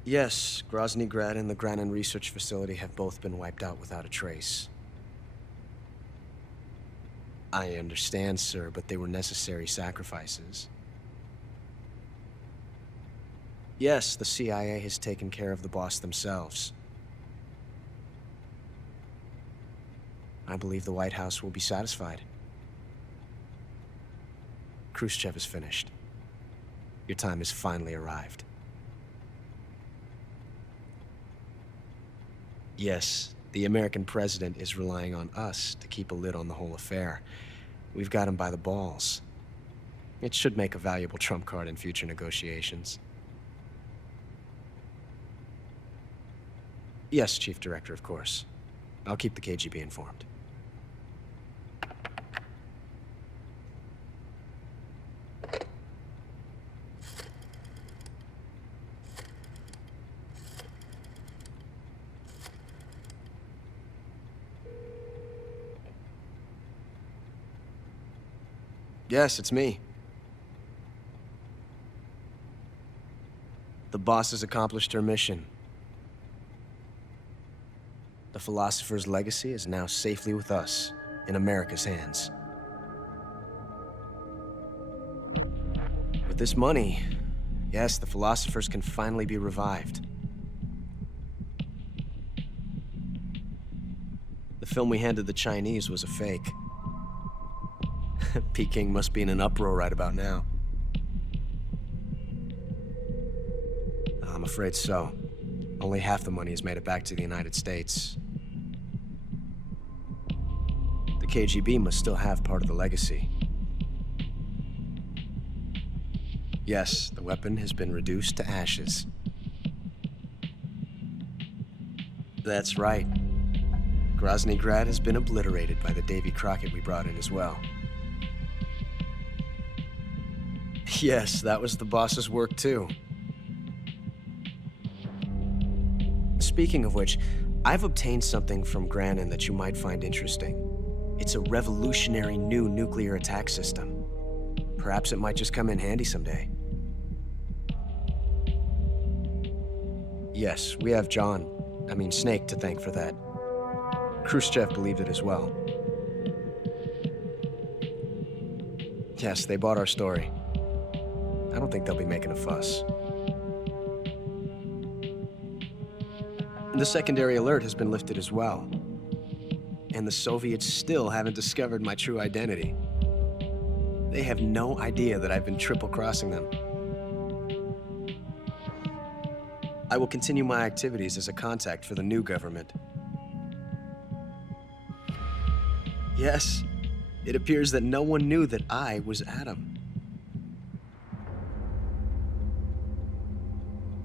Yes, Groznyj Grad and the Granin Research Facility have both been wiped out without a trace. I understand, sir, but they were necessary sacrifices. Yes, the CIA has taken care of the boss themselves. I believe the White House will be satisfied. Khrushchev is finished. Your time has finally arrived. Yes, the American president is relying on us to keep a lid on the whole affair. We've got him by the balls. It should make a valuable trump card in future negotiations. Yes, Chief Director, of course. I'll keep the KGB informed. Yes, it's me. The boss has accomplished her mission. The philosopher's legacy is now safely with us, in America's hands. With this money, yes, the philosophers can finally be revived. The film we handed the Chinese was a fake. Peking must be in an uproar right about now. I'm afraid so. Only half the money has made it back to the United States. The KGB must still have part of the legacy. Yes, the weapon has been reduced to ashes. That's right. Groznyj Grad has been obliterated by the Davy Crockett we brought in as well. Yes, that was the boss's work too. Speaking of which, I've obtained something from Granin that you might find interesting. It's a revolutionary new nuclear attack system. Perhaps it might just come in handy someday. Yes, we have Snake to thank for that. Khrushchev believed it as well. Yes, they bought our story. I don't think they'll be making a fuss. The secondary alert has been lifted as well. And the Soviets still haven't discovered my true identity. They have no idea that I've been triple-crossing them. I will continue my activities as a contact for the new government. Yes, it appears that no one knew that I was Adam.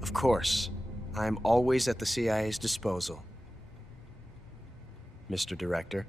Of course, I'm always at the CIA's disposal, Mr. Director.